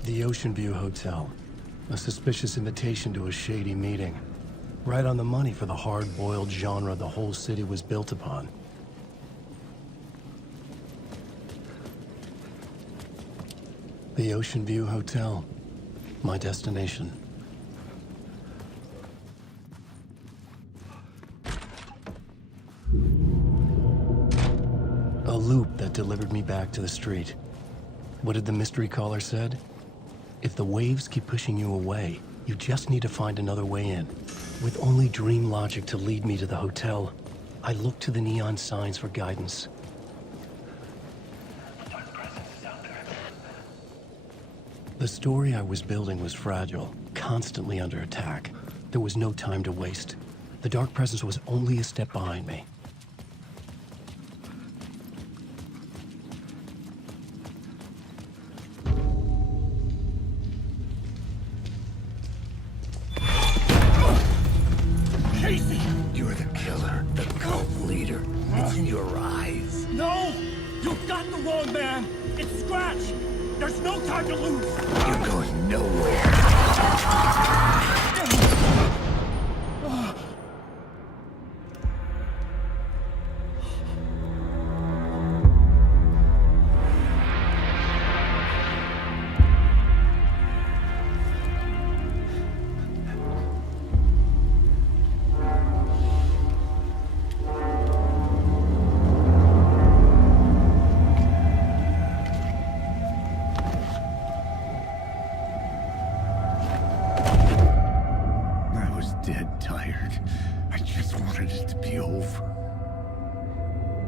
The Ocean View Hotel. A suspicious invitation to a shady meeting. Right on the money for the hard-boiled genre the whole city was built upon. The Ocean View Hotel. My destination. A loop that delivered me back to the street. What did the mystery caller said? If the waves keep pushing you away, you just need to find another way in. With only dream logic to lead me to the hotel, I looked to the neon signs for guidance. The story I was building was fragile, constantly under attack. There was no time to waste. The Dark Presence was only a step behind me. You're the killer, the cult leader. It's in your eyes. No! You've got the wrong man! It's Scratch! There's no time to lose! You're going nowhere.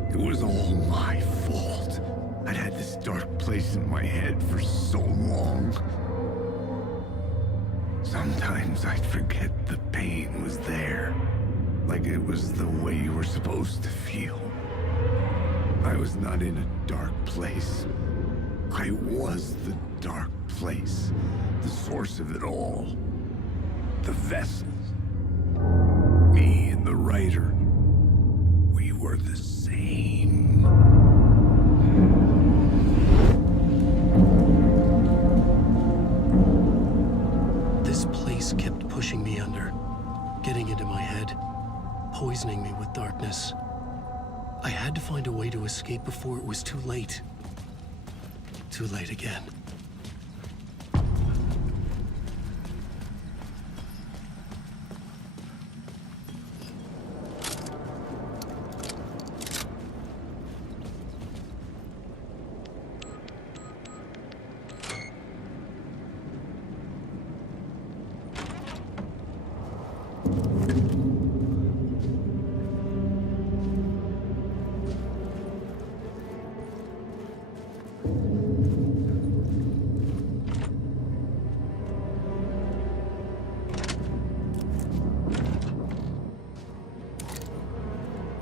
It was all my fault. I'd had this dark place in my head for so long. Sometimes I'd forget the pain was there. Like it was the way you were supposed to feel. I was not in a dark place. I was the dark place. The source of it all. The vessels. Me and the writer. We were the same. This place kept pushing me under, getting into my head. poisoning me with darkness. I had to find a way to escape before it was too late. Too late again.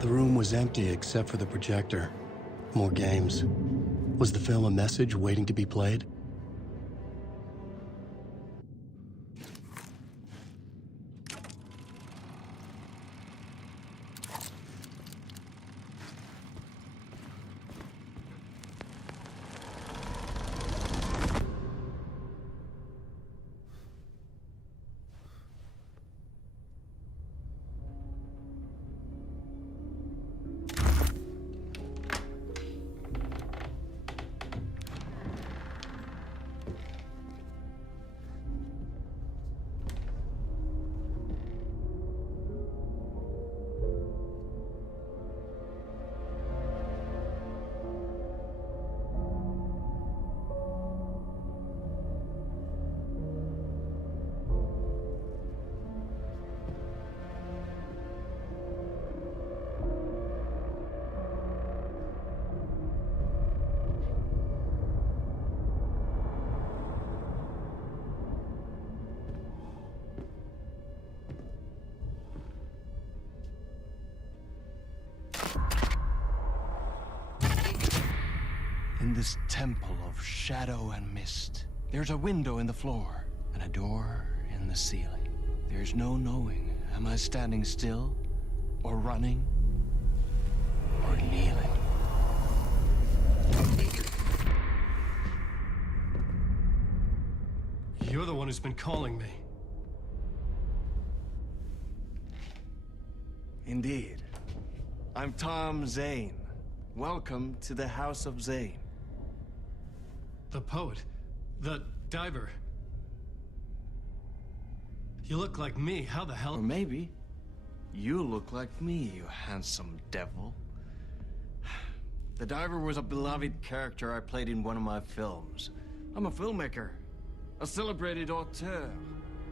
The room was empty except for the projector. More games. Was the film a message waiting to be played? In this temple of shadow and mist, there's a window in the floor and a door in the ceiling. There's no knowing, am I standing still, or running, or kneeling? You're the one who's been calling me. Indeed. I'm Tom Zane. Welcome to the House of Zane. The poet. The diver. You look like me. How the hell? Or maybe you look like me, you handsome devil. The diver was a beloved character I played in one of my films. I'm a filmmaker. A celebrated auteur.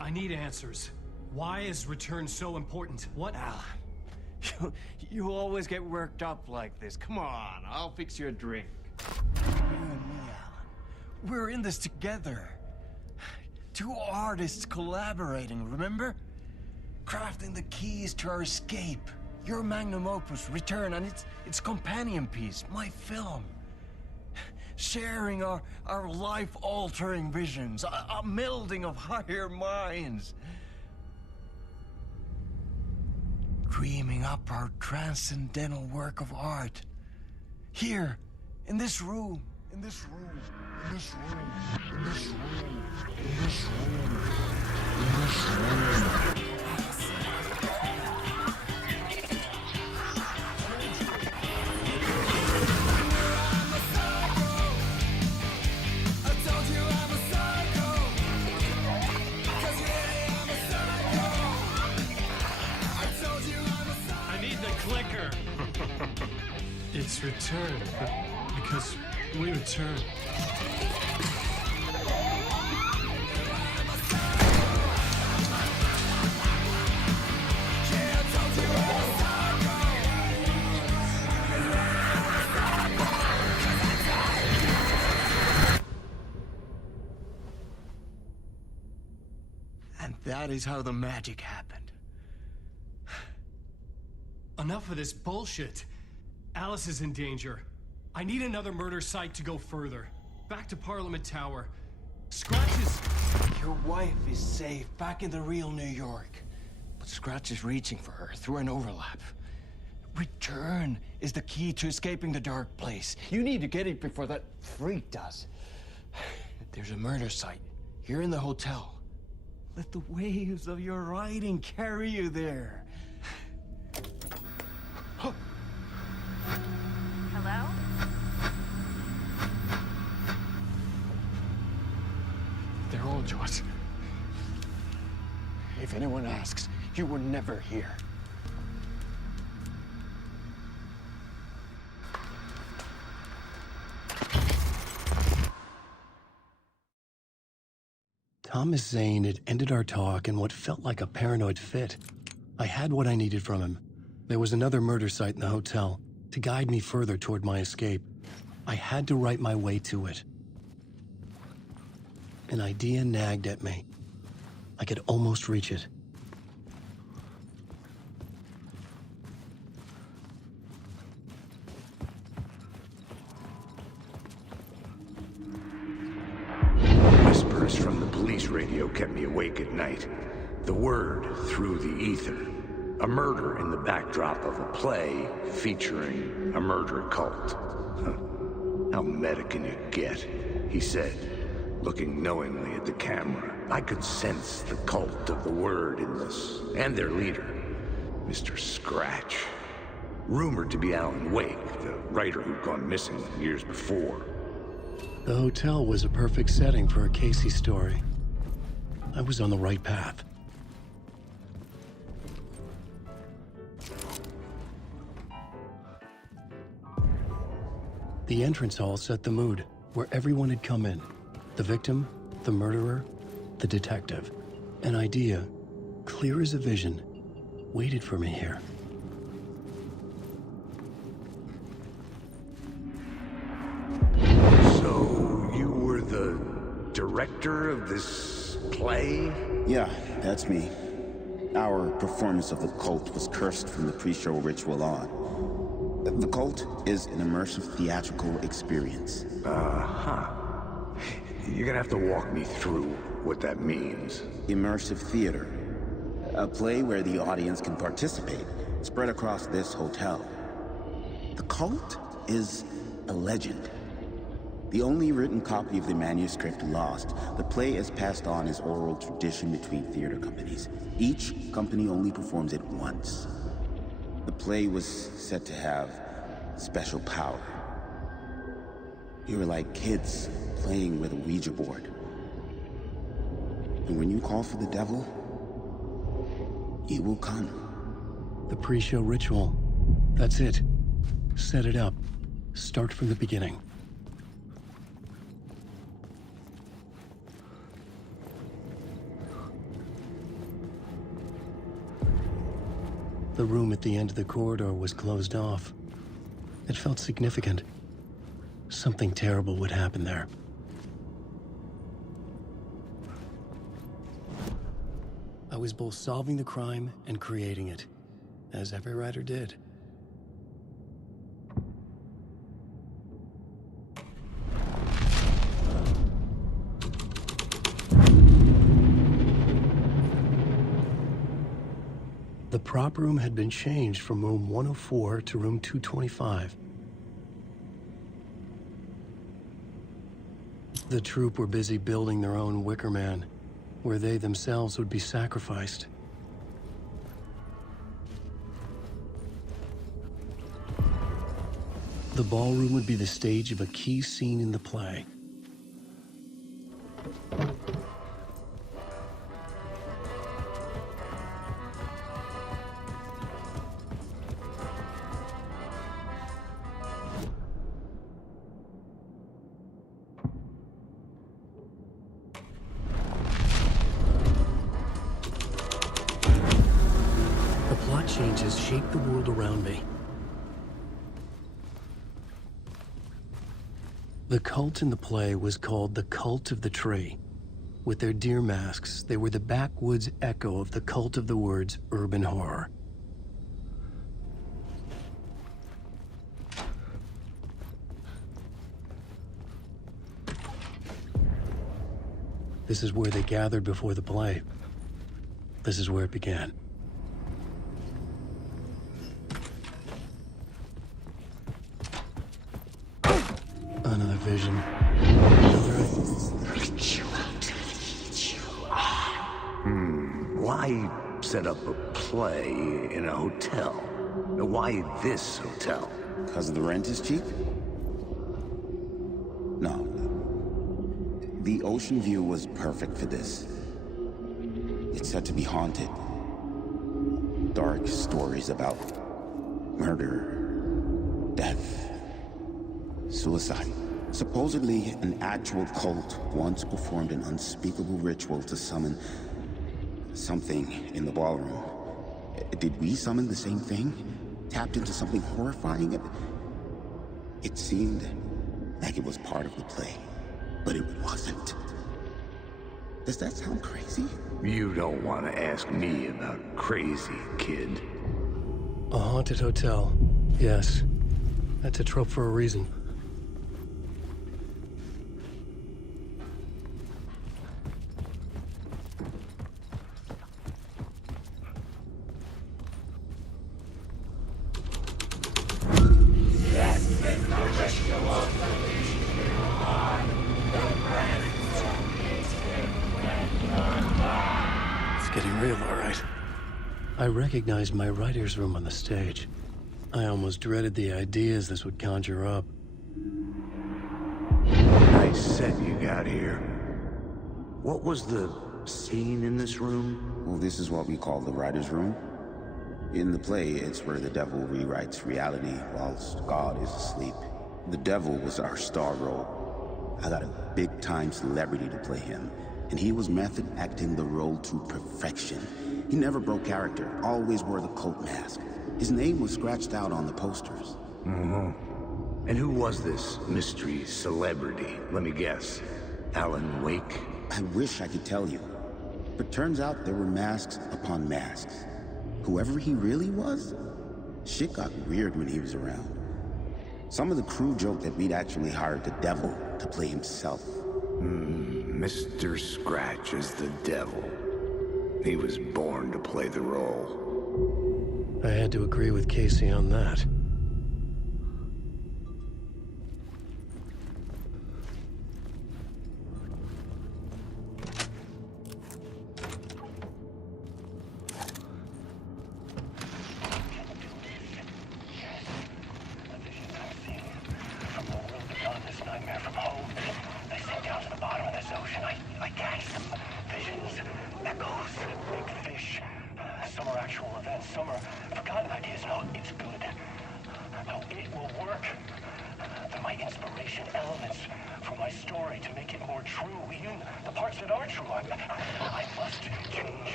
I need answers. Why is Return so important? What? Alan, you always get worked up like this. Come on, I'll fix you a drink. You and me, Alan. We're in this together. Two artists collaborating, remember? Crafting the keys to our escape. Your magnum opus, Return, and its companion piece, my film. Sharing our life-altering visions, a melding of higher minds. Dreaming up our transcendental work of art. Here, in this room, in this room, in this room, in this room, in this room, in this room. It's Return, because we return. And that is how the magic happened. Enough of this bullshit. Alice is in danger. I need another murder site to go further. Back to Parliament Tower. Scratch is... Your wife is safe, back in the real New York. But Scratch is reaching for her through an overlap. Return is the key to escaping the dark place. You need to get it before that freak does. There's a murder site here in the hotel. Let the waves of your writing carry you there. They're all yours. If anyone asks, you were never here. Thomas Zane had ended our talk in what felt like a paranoid fit. I had what I needed from him. There was another murder site in the hotel to guide me further toward my escape. I had to write my way to it. An idea nagged at me. I could almost reach it. Whispers from the police radio kept me awake at night. The word through the ether. A murder in the backdrop of a play featuring a murder cult. How meta can you get? He said, looking knowingly at the camera. I could sense the cult of the word in this, and their leader, Mr. Scratch. Rumored to be Alan Wake, the writer who'd gone missing years before. The hotel was a perfect setting for a Casey story. I was on the right path. The entrance hall set the mood, where everyone had come in. The victim, the murderer, the detective. An idea, clear as a vision, waited for me here. So, you were the director of this play? Yeah, that's me. Our performance of the cult was cursed from the pre-show ritual on. The cult is an immersive theatrical experience. Uh-huh. You're gonna have to walk me through what that means. Immersive theater. A play where the audience can participate, spread across this hotel. The cult is a legend. The only written copy of the manuscript lost, the play is passed on as oral tradition between theater companies. Each company only performs it once. The play was said to have special power. You were like kids playing with a Ouija board. And when you call for the devil, he will come. The pre-show ritual. That's it. Set it up. Start from the beginning. The room at the end of the corridor was closed off. It felt significant. Something terrible would happen there. I was both solving the crime and creating it, as every writer did. The prop room had been changed from room 104 to room 225. The troupe were busy building their own Wicker Man, where they themselves would be sacrificed. The ballroom would be the stage of a key scene in the play. Changes shaped the world around me. The cult in the play was called the Cult of the Tree. With their deer masks, they were the backwoods echo of the cult of the word's urban horror. This is where they gathered before the play. This is where it began. Another vision. Why set up a play in a hotel? Why this hotel? Because the rent is cheap? No. The ocean view was perfect for this. It's said to be haunted. Dark stories about murder, death, suicide. Supposedly, an actual cult once performed an unspeakable ritual to summon something in the ballroom. Did we summon the same thing? Tapped into something horrifying? It seemed like it was part of the play, but it wasn't. Does that sound crazy? You don't want to ask me about crazy, kid. A haunted hotel. Yes. That's a trope for a reason. It's getting real, all right. I recognized my writer's room on the stage. I almost dreaded the ideas this would conjure up. Nice set you got here. What was the scene in this room? Well, this is what we call the writer's room. In the play, it's where the devil rewrites reality whilst God is asleep. The devil was our star role. I got a big-time celebrity to play him, and he was method acting the role to perfection. He never broke character, always wore the cult mask. His name was scratched out on the posters. Mm-hmm. And who was this mystery celebrity? Let me guess. Alan Wake? I wish I could tell you, but turns out there were masks upon masks. Whoever he really was, shit got weird when he was around. Some of the crew joked that we'd actually hired the devil to play himself. Mr. Scratch is the devil. He was born to play the role. I had to agree with Casey on that.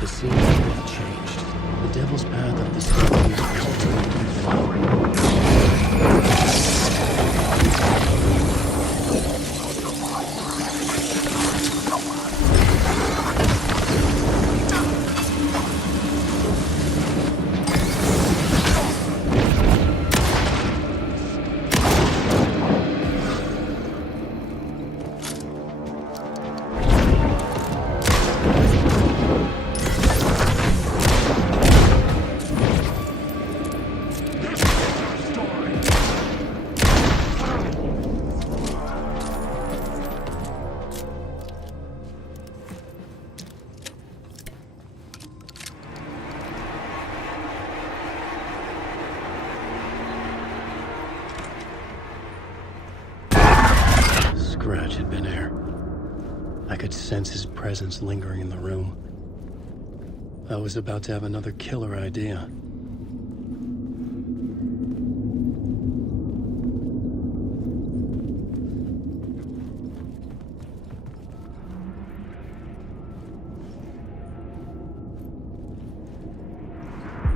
The scene had changed. The devil's path up the stairs was turned Scratch had been there. I could sense his presence lingering in the room. I was about to have another killer idea.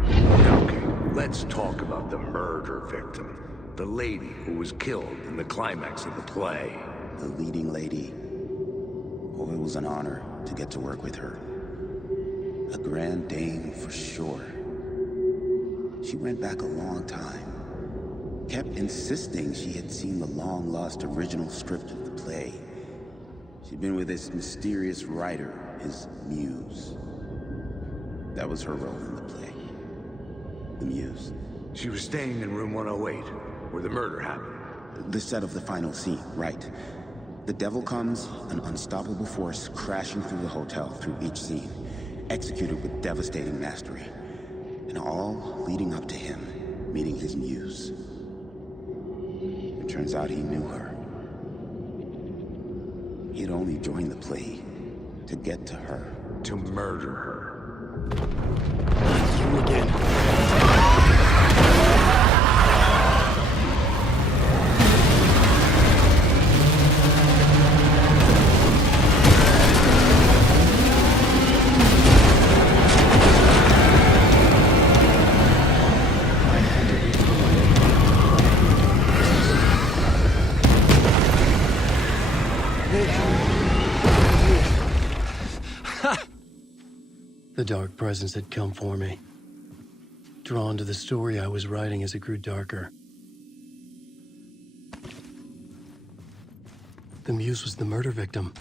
Okay, let's talk about the murder victim. The lady who was killed in the climax of the play. The leading lady. Oh, it was an honor to get to work with her. A grand dame for sure. She went back a long time. Kept insisting she had seen the long-lost original script of the play. She'd been with this mysterious writer, his muse. That was her role in the play. The Muse. She was staying in room 108, where the murder happened. The set of the final scene, right. The devil comes, an unstoppable force crashing through the hotel through each scene, executed with devastating mastery, and all leading up to him meeting his muse. It turns out he knew her. He had only joined the play to get to her. To murder her. You again. The dark presence had come for me, drawn to the story I was writing as it grew darker. The Muse was the murder victim.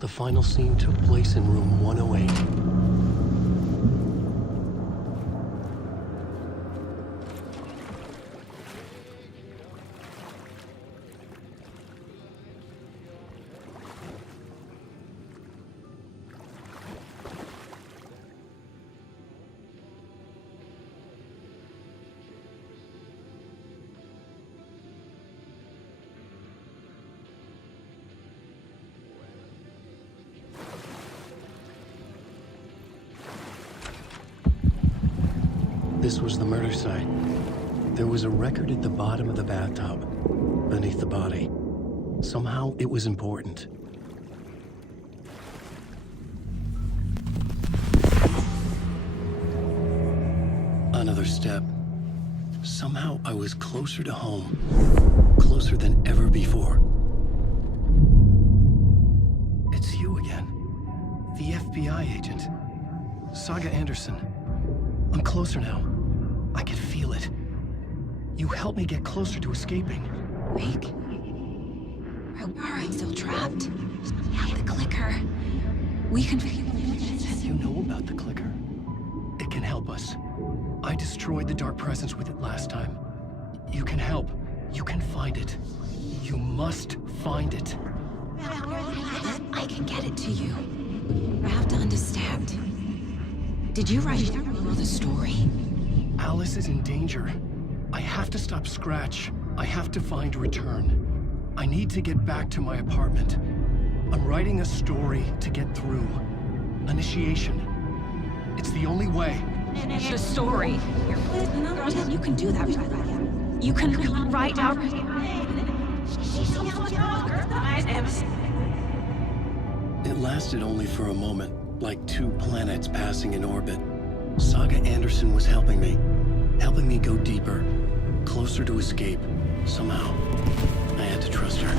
The final scene took place in room 108. This was the murder site. There was a record at the bottom of the bathtub, beneath the body. Somehow, it was important. Another step. Somehow, I was closer to home. Closer than ever before. It's you again. The FBI agent. Saga Anderson. I'm closer now. I can feel it. You helped me get closer to escaping. Wake. Are I still trapped? I have the clicker. We can... You know about the clicker. It can help us. I destroyed the dark presence with it last time. You can help. You can find it. You must find it. I can get it to you. I have to understand. Did you write the story? Alice is in danger. I have to stop Scratch. I have to find Return. I need to get back to my apartment. I'm writing a story to get through. Initiation. It's the only way. The story. You can do that. You can write out... It lasted only for a moment, like two planets passing in orbit. Saga Anderson was helping me go deeper, closer to escape. Somehow, I had to trust her.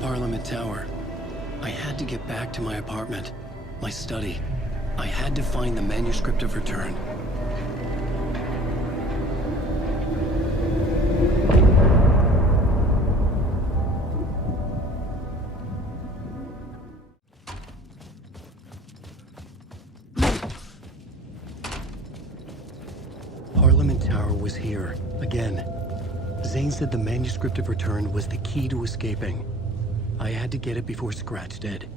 Parliament Tower. I had to get back to my apartment, my study. I had to find the manuscript of Return. Parliament Tower was here, again. Zane said the manuscript of Return was the key to escaping. I had to get it before Scratch did.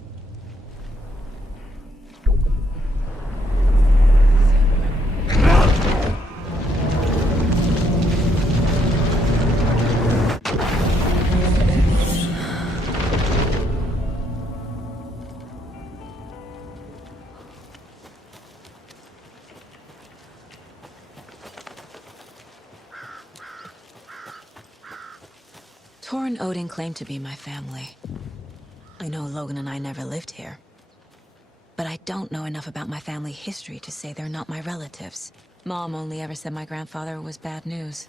Torrin Odin claimed to be my family. I know Logan and I never lived here. But I don't know enough about my family history to say they're not my relatives. Mom only ever said my grandfather was bad news.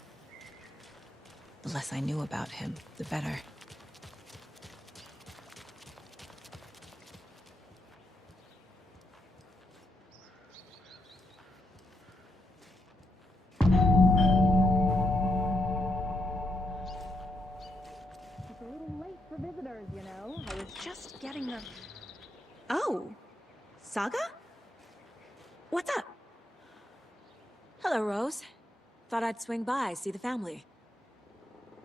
The less I knew about him, the better. Oh, Saga? What's up? Hello, Rose. Thought I'd swing by, see the family.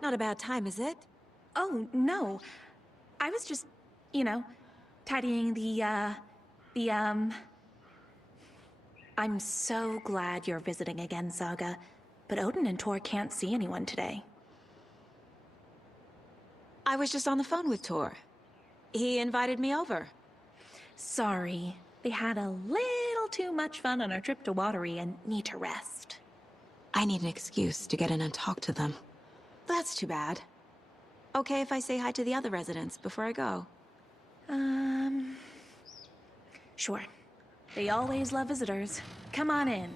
Not a bad time, is it? Oh, no. I was just, you know, tidying I'm so glad you're visiting again, Saga. But Odin and Tor can't see anyone today. I was just on the phone with Tor. He invited me over. Sorry. They had a little too much fun on our trip to Watery and need to rest. I need an excuse to get in and talk to them. That's too bad. Okay if I say hi to the other residents before I go? Sure. They always love visitors. Come on in.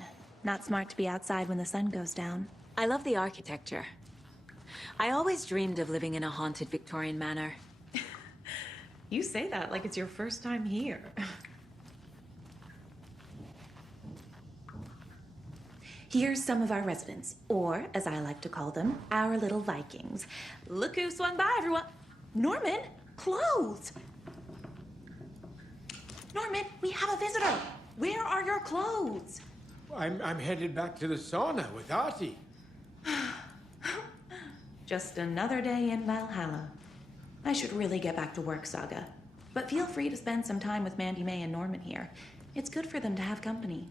Not smart to be outside when the sun goes down. I love the architecture. I always dreamed of living in a haunted Victorian manor. You say that like it's your first time here. Here's some of our residents, or as I like to call them, our little Vikings. Look who swung by, everyone. Norman, clothes. Norman, we have a visitor. Where are your clothes? I'm headed back to the sauna with Artie. Just another day in Valhalla. I should really get back to work, Saga. But feel free to spend some time with Mandy May and Norman here. It's good for them to have company.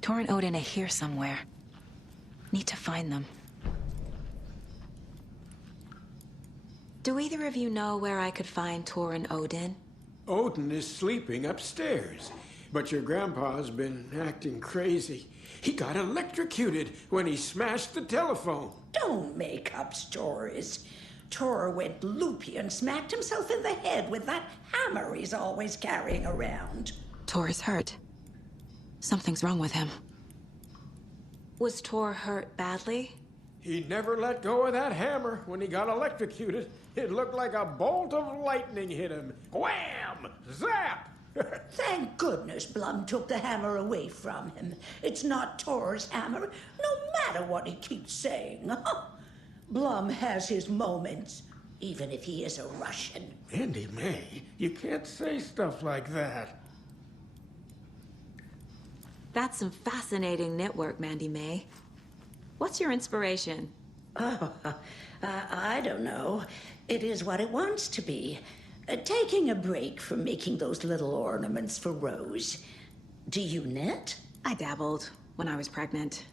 Tor and Odin are here somewhere. Need to find them. Do either of you know where I could find Tor and Odin? Odin is sleeping upstairs, but your grandpa's been acting crazy. He got electrocuted when he smashed the telephone. Don't make up stories. Tor went loopy and smacked himself in the head with that hammer he's always carrying around. Tor is hurt. Something's wrong with him. Was Tor hurt badly? He never let go of that hammer when he got electrocuted. It looked like a bolt of lightning hit him. Wham! Zap! Thank goodness Blum took the hammer away from him. It's not Tor's hammer, no matter what he keeps saying. Blum has his moments, even if he is a Russian. Mandy May, you can't say stuff like that. That's some fascinating network, Mandy May. What's your inspiration? Oh, I don't know. It is what it wants to be. Taking a break from making those little ornaments for Rose. Do you knit? I dabbled when I was pregnant.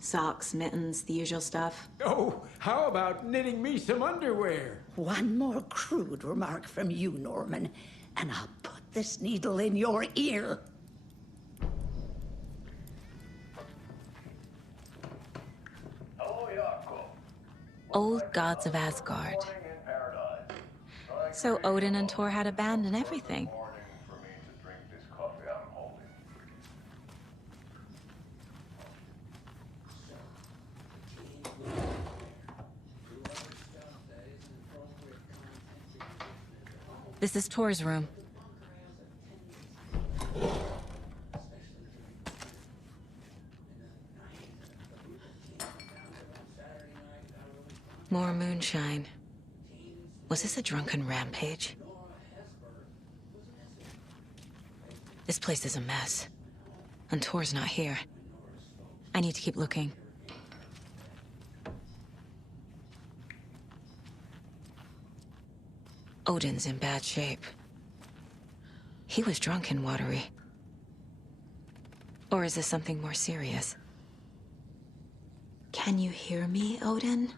Socks, mittens, the usual stuff. Oh, how about knitting me some underwear? One more crude remark from you, Norman, and I'll put this needle in your ear. Old gods of Asgard. So Odin and Tor had a band and everything. This is Tor's room. More moonshine. Was this a drunken rampage? This place is a mess. And Tor's not here. I need to keep looking. Odin's in bad shape. He was drunk in Watery. Or is this something more serious? Can you hear me, Odin?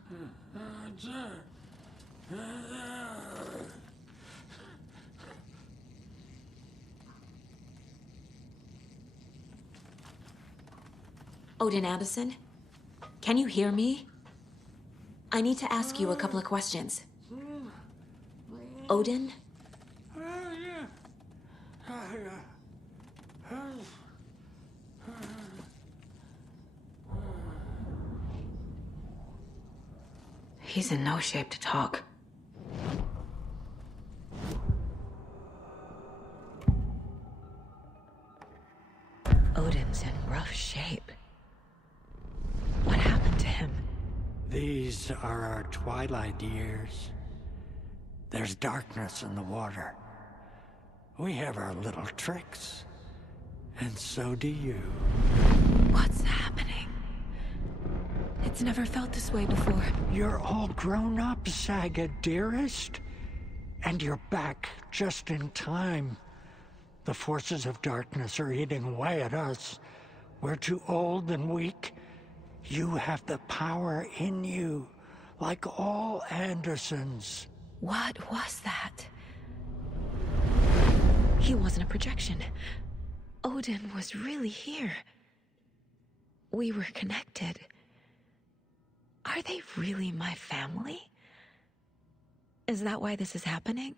Odin Addison? Can you hear me? I need to ask you a couple of questions. Odin? He's in no shape to talk. Odin's in rough shape. What happened to him? These are our twilight years. There's darkness in the water. We have our little tricks. And so do you. What's happening? It's never felt this way before. You're all grown up, Saga, dearest. And you're back just in time. The forces of darkness are eating away at us. We're too old and weak. You have the power in you, like all Andersons. What was that? He wasn't a projection. Odin was really here. We were connected. Are they really my family? Is that why this is happening?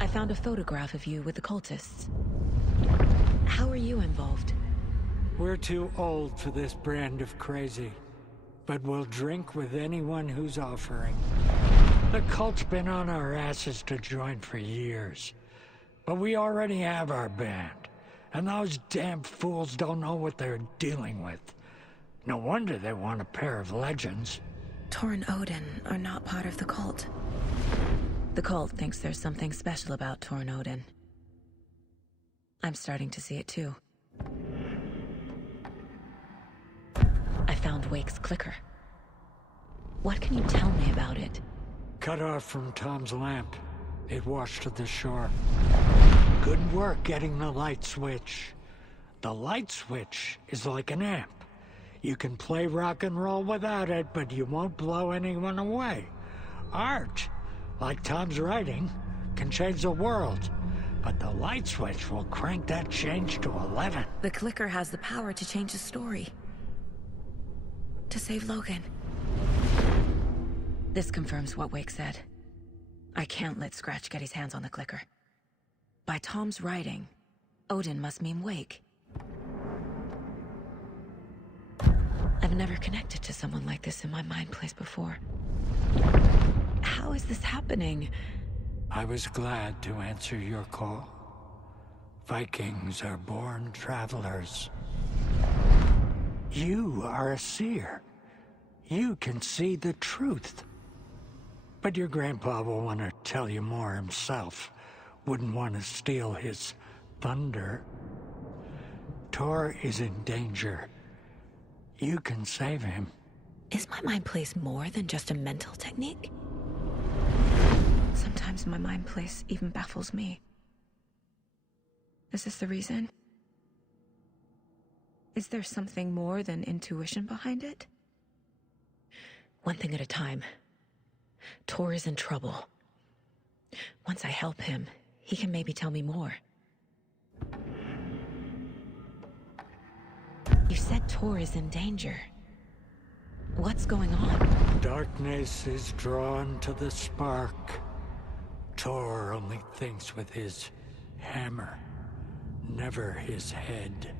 I found a photograph of you with the cultists. How are you involved? We're too old for this brand of crazy, but we'll drink with anyone who's offering. The cult's been on our asses to join for years, but we already have our band, and those damn fools don't know what they're dealing with. No wonder they want a pair of legends. Tor and Odin are not part of the cult. The cult thinks there's something special about Tor and Odin. I'm starting to see it too. I found Wake's clicker. What can you tell me about it? Cut off from Tom's lamp. It washed to the shore. Good work getting the light switch. The light switch is like an amp. You can play rock and roll without it, but you won't blow anyone away. Art, like Tom's writing, can change the world. But the light switch will crank that change to 11. The clicker has the power to change the story. To save Logan. This confirms what Wake said. I can't let Scratch get his hands on the clicker. By Tom's writing, Odin must mean Wake. I've never connected to someone like this in my mind place before. How is this happening? I was glad to answer your call. Vikings are born travelers. You are a seer. You can see the truth. But your grandpa will want to tell you more himself. Wouldn't want to steal his thunder. Tor is in danger. You can save him. Is my mind place more than just a mental technique? Sometimes my mind place even baffles me. Is this the reason? Is there something more than intuition behind it? One thing at a time. Tor is in trouble. Once I help him, he can maybe tell me more. You said Tor is in danger. What's going on? Darkness is drawn to the spark. Tor only thinks with his hammer, never his head.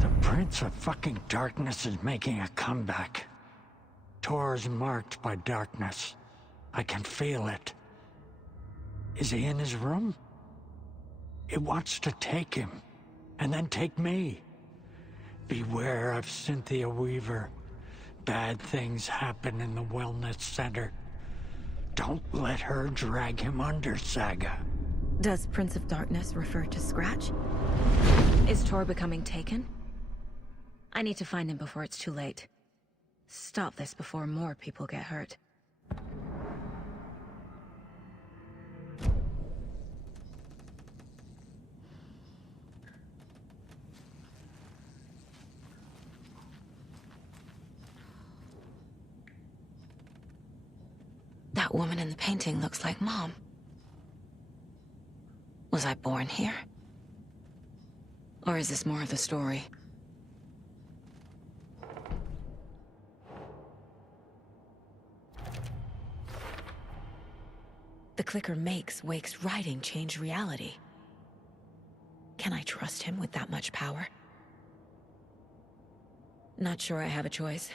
The Prince of fucking Darkness is making a comeback. Tor's marked by darkness. I can feel it. Is he in his room? It wants to take him, and then take me. Beware of Cynthia Weaver. Bad things happen in the wellness center. Don't let her drag him under, Saga. Does Prince of Darkness refer to Scratch? Is Tor becoming taken? I need to find him before it's too late. Stop this before more people get hurt. That woman in the painting looks like Mom. Was I born here? Or is this more of the story? The clicker makes Wake's writing change reality. Can I trust him with that much power? Not sure I have a choice.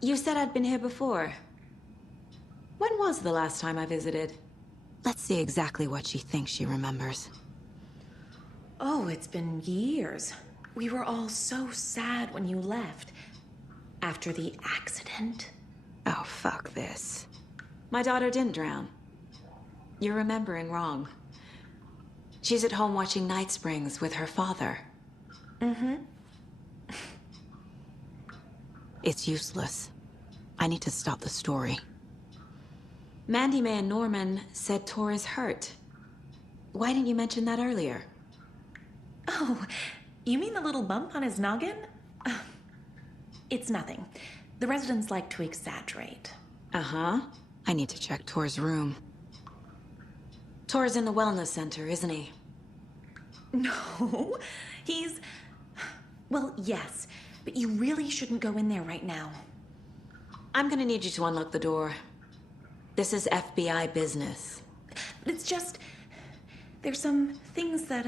You said I'd been here before. When was the last time I visited? Let's see exactly what she thinks she remembers. Oh, it's been years. We were all so sad when you left. After the accident. Oh, fuck this. My daughter didn't drown. You're remembering wrong. She's at home watching Night Springs with her father. Mm-hmm. It's useless. I need to stop the story. Mandy May and Norman said Tor is hurt. Why didn't you mention that earlier? Oh, you mean the little bump on his noggin? It's nothing. The residents like to exaggerate. Uh-huh. I need to check Tor's room. Tor's in the wellness center, isn't he? No, he's... Well, yes, but you really shouldn't go in there right now. I'm gonna need you to unlock the door. This is FBI business. It's just... There's some things that,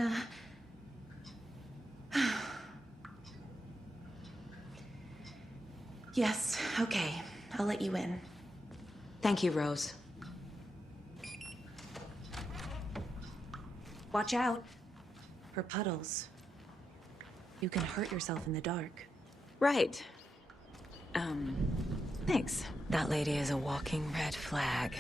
Yes, okay. I'll let you in. Thank you, Rose. Watch out for puddles. You can hurt yourself in the dark. Right. Thanks. That lady is a walking red flag.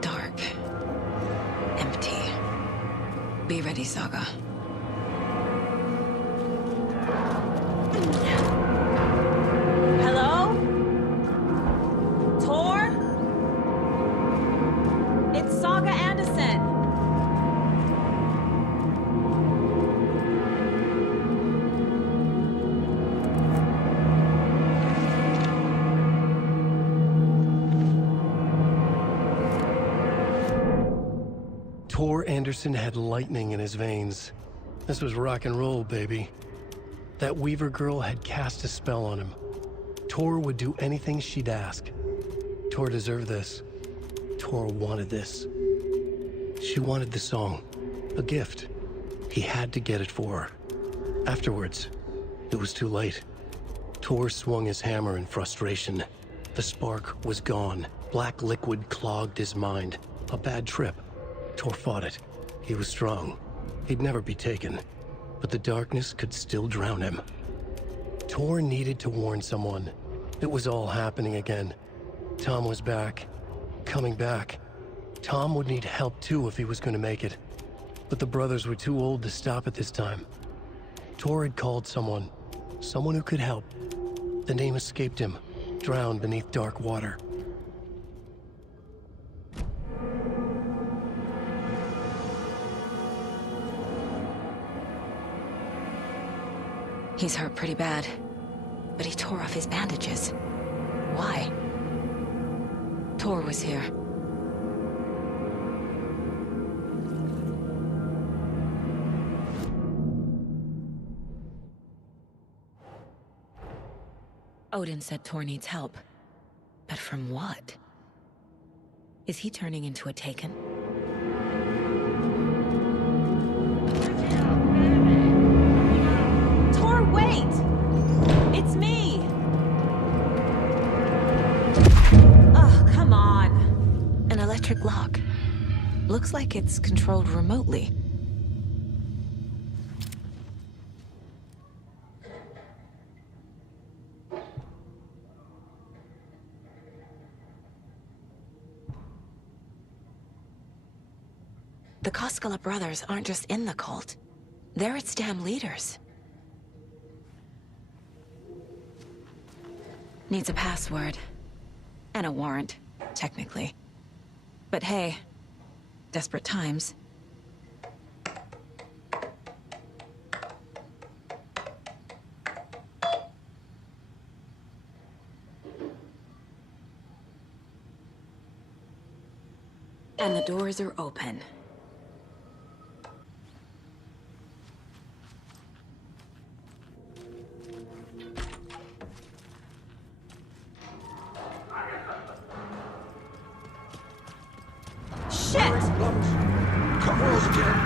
Dark. Empty. Be ready, Saga. Hello? Tor? It's Saga Anderson. Tor Anderson had lightning in his veins. This was rock and roll, baby. That Weaver girl had cast a spell on him. Tor would do anything she'd ask. Tor deserved this. Tor wanted this. She wanted the song. A gift. He had to get it for her. Afterwards, it was too late. Tor swung his hammer in frustration. The spark was gone. Black liquid clogged his mind. A bad trip. Tor fought it. He was strong. He'd never be taken. But the darkness could still drown him. Tor needed to warn someone. It was all happening again. Tom was back. Coming back. Tom would need help too if he was going to make it. But the brothers were too old to stop at this time. Tor had called someone. Someone who could help. The name escaped him. Drowned beneath dark water. He's hurt pretty bad, but he tore off his bandages. Why? Tor was here. Odin said Tor needs help. But from what? Is he turning into a Taken? Tor, wait! It's me! Oh, come on. An electric lock. Looks like it's controlled remotely. The Koskela brothers aren't just in the cult. They're its damn leaders. Needs a password. And a warrant, technically. But hey, desperate times. And the doors are open. Come on again.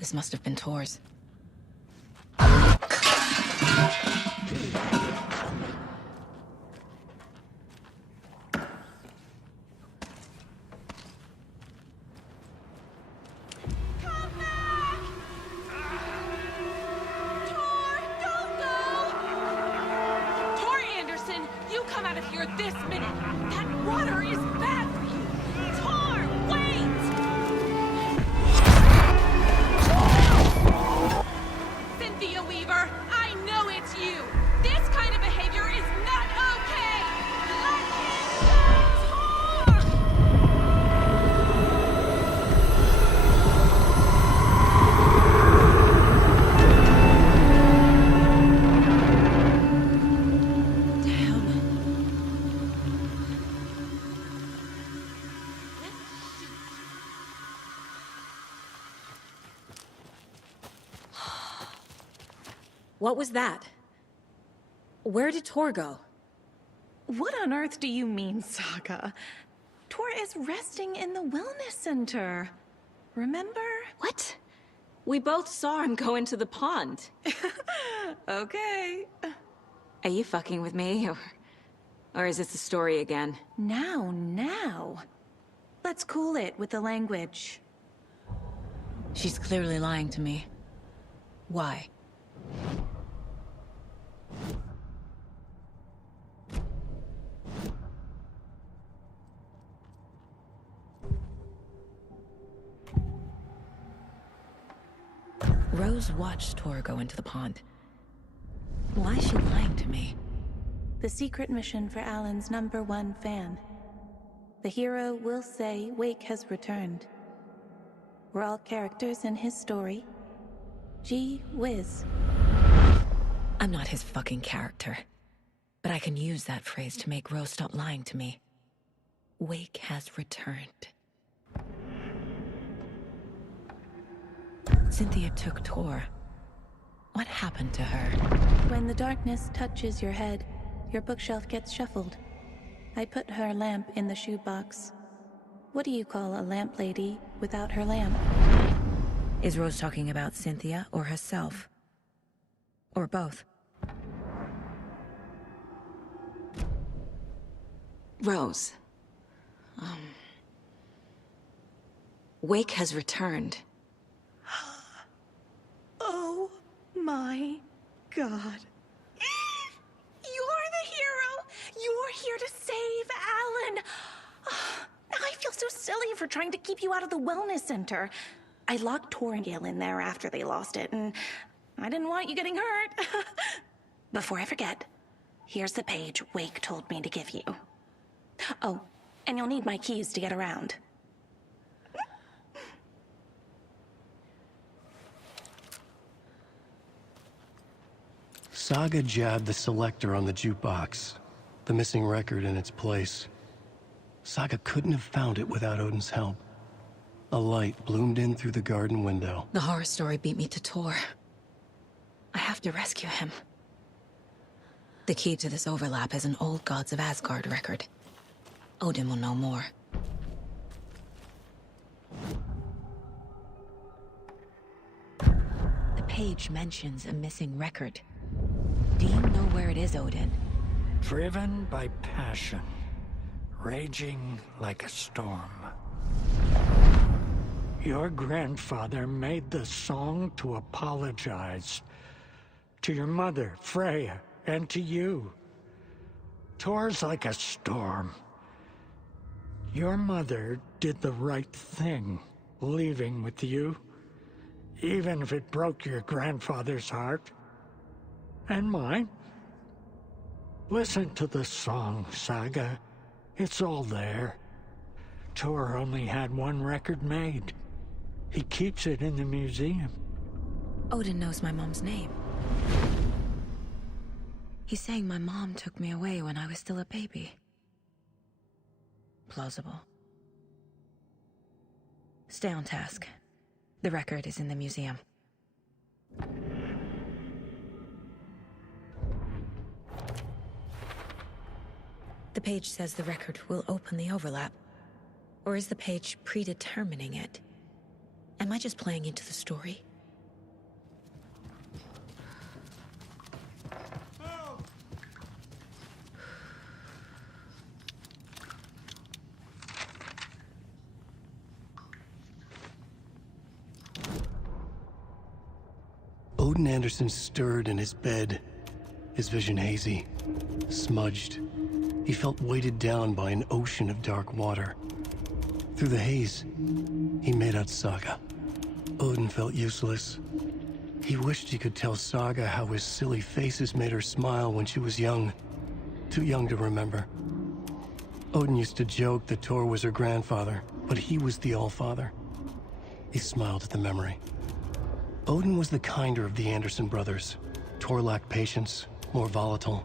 This must have been Tor's. This minute! That water is bad for you! Tor, wait! Cynthia Weaver, I know it's you! This kind of behavior is not okay! Let him What was that? Where did Tor go? What on earth do you mean, Saga? Tor is resting in the wellness center. Remember? What? We both saw him go into the pond. Okay. Are you fucking with me, or is this a story again? Now. Let's cool it with the language. She's clearly lying to me. Why? Rose watched Tor go into the pond. Why is she lying to me? The secret mission for Alan's #1 fan. The hero will say Wake has returned. We're all characters in his story. Gee whiz. I'm not his fucking character. But I can use that phrase to make Rose stop lying to me. Wake has returned. Cynthia took Tor. What happened to her? When the darkness touches your head, your bookshelf gets shuffled. I put her lamp in the shoebox. What do you call a lamp lady without her lamp? Is Rose talking about Cynthia or herself? Or both? Rose. Wake has returned. Oh my God. You're the hero! You're here to save Alan! I feel so silly for trying to keep you out of the wellness center. I locked Tor and Gale in there after they lost it, and I didn't want you getting hurt. Before I forget, here's the page Wake told me to give you. Oh, and you'll need my keys to get around. Saga jabbed the selector on the jukebox, the missing record in its place. Saga couldn't have found it without Odin's help. A light bloomed in through the garden window. The horror story beat me to Tor. I have to rescue him. The key to this overlap is an old Gods of Asgard record. Odin will know more. The page mentions a missing record. Do you know where it is, Odin? Driven by passion, raging like a storm. Your grandfather made the song to apologize. To your mother, Freya, and to you. Tor's like a storm. Your mother did the right thing, leaving with you. Even if it broke your grandfather's heart. And mine. Listen to the song, Saga. It's all there. Tor only had one record made. He keeps it in the museum. Odin knows my mom's name. He's saying my mom took me away when I was still a baby. Plausible. Stay on task. The record is in the museum. The page says the record will open the overlap. Or is the page predetermining it? Am I just playing into the story? Odin Anderson stirred in his bed, his vision hazy, smudged. He felt weighted down by an ocean of dark water. Through the haze, he made out Saga. Odin felt useless. He wished he could tell Saga how his silly faces made her smile when she was young. Too young to remember. Odin used to joke that Tor was her grandfather, but he was the Allfather. He smiled at the memory. Odin was the kinder of the Anderson brothers. Tor lacked patience, more volatile.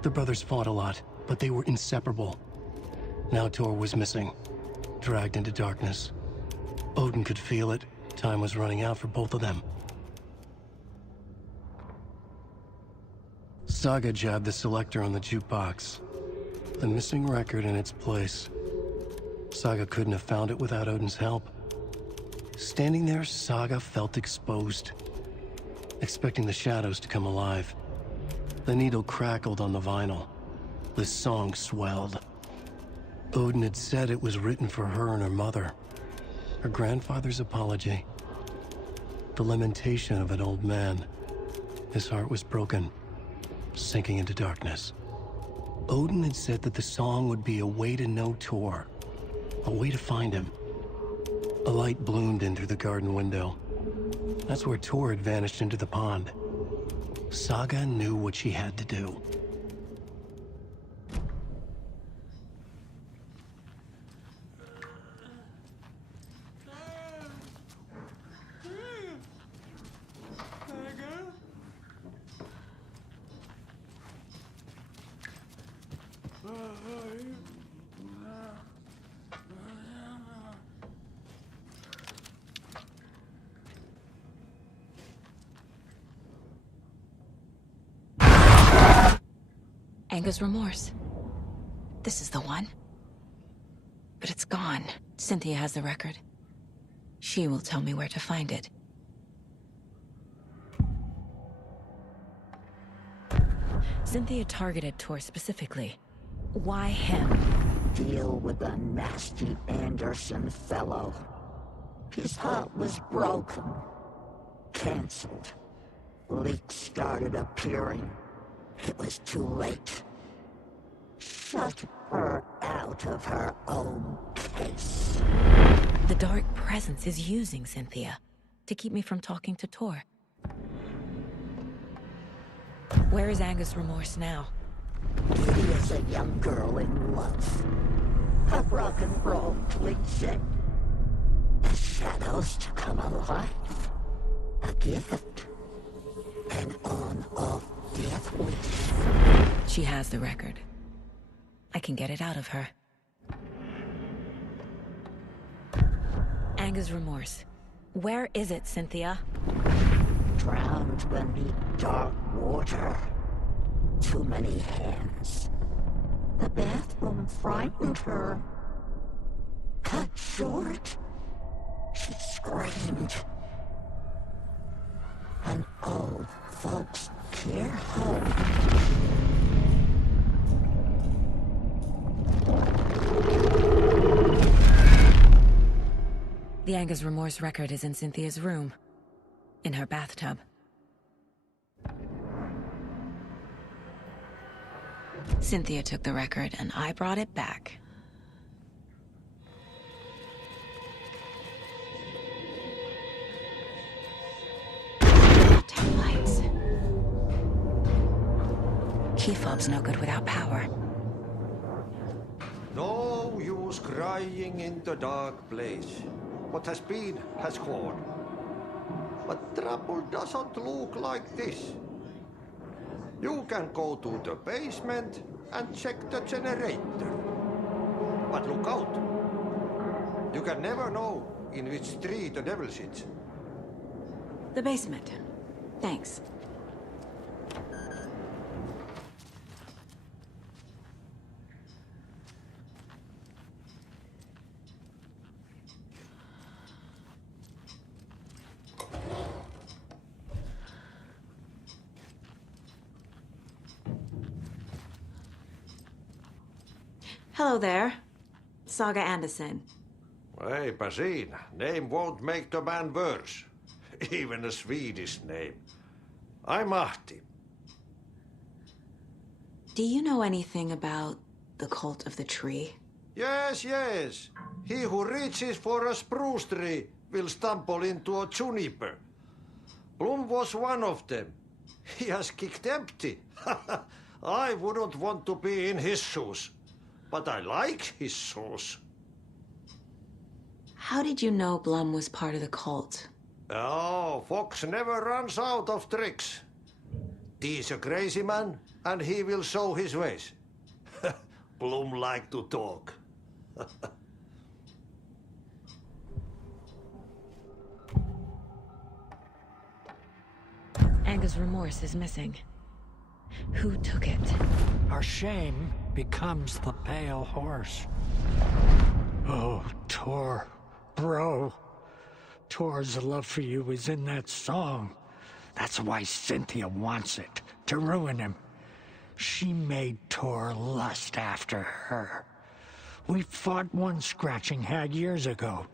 The brothers fought a lot, but they were inseparable. Now Tor was missing, dragged into darkness. Odin could feel it. Time was running out for both of them. Saga jabbed the selector on the jukebox. The missing record in its place. Saga couldn't have found it without Odin's help. Standing there, Saga felt exposed, expecting the shadows to come alive. The needle crackled on the vinyl. The song swelled. Odin had said it was written for her and her mother. Her grandfather's apology. The lamentation of an old man. His heart was broken, sinking into darkness. Odin had said that the song would be a way to know Tor, a way to find him. A light bloomed in through the garden window. That's where Tor had vanished into the pond. Saga knew what she had to do. Anger's remorse. This is the one. But it's gone. Cynthia has the record. She will tell me where to find it. Cynthia targeted Tor specifically. Why him? Deal with the nasty Anderson fellow. His heart was broken. Cancelled. Leaks started appearing. It was too late. Shut her out of her own case. The dark presence is using Cynthia to keep me from talking to Tor. Where is Anger's remorse now? He is a young girl in love. A rock and roll cliche. The shadows to come alive. A gift. An on-off death wish. She has the record. I can get it out of her. Anger's remorse. Where is it, Cynthia? Drowned beneath dark water. Too many hands. The bathroom frightened her. Cut short. She screamed. An old folks' care home. The Anger's remorse record is in Cynthia's room. In her bathtub. Cynthia took the record and I brought it back. Tail lights. Key fob's no good without power. No use crying in the dark place. What has been has gone. But trouble doesn't look like this. You can go to the basement and check the generator. But look out. You can never know in which tree the devil sits. The basement. Thanks. Hello there. Saga Anderson. Eipä siinä. Name won't make the man worse. Even a Swedish name. I'm Ahti. Do you know anything about the cult of the tree? Yes, yes. He who reaches for a spruce tree will stumble into a juniper. Blum was one of them. He has kicked empty. I wouldn't want to be in his shoes. But I like his shoes. How did you know Blum was part of the cult? Oh, Fox never runs out of tricks. He's a crazy man, and he will show his ways. Blum like to talk. Anga's remorse is missing. Who took it? Our shame becomes the pale horse. Oh, Tor. Bro. Tor's love for you is in that song. That's why Cynthia wants it, to ruin him. She made Tor lust after her. We fought one scratching hag years ago.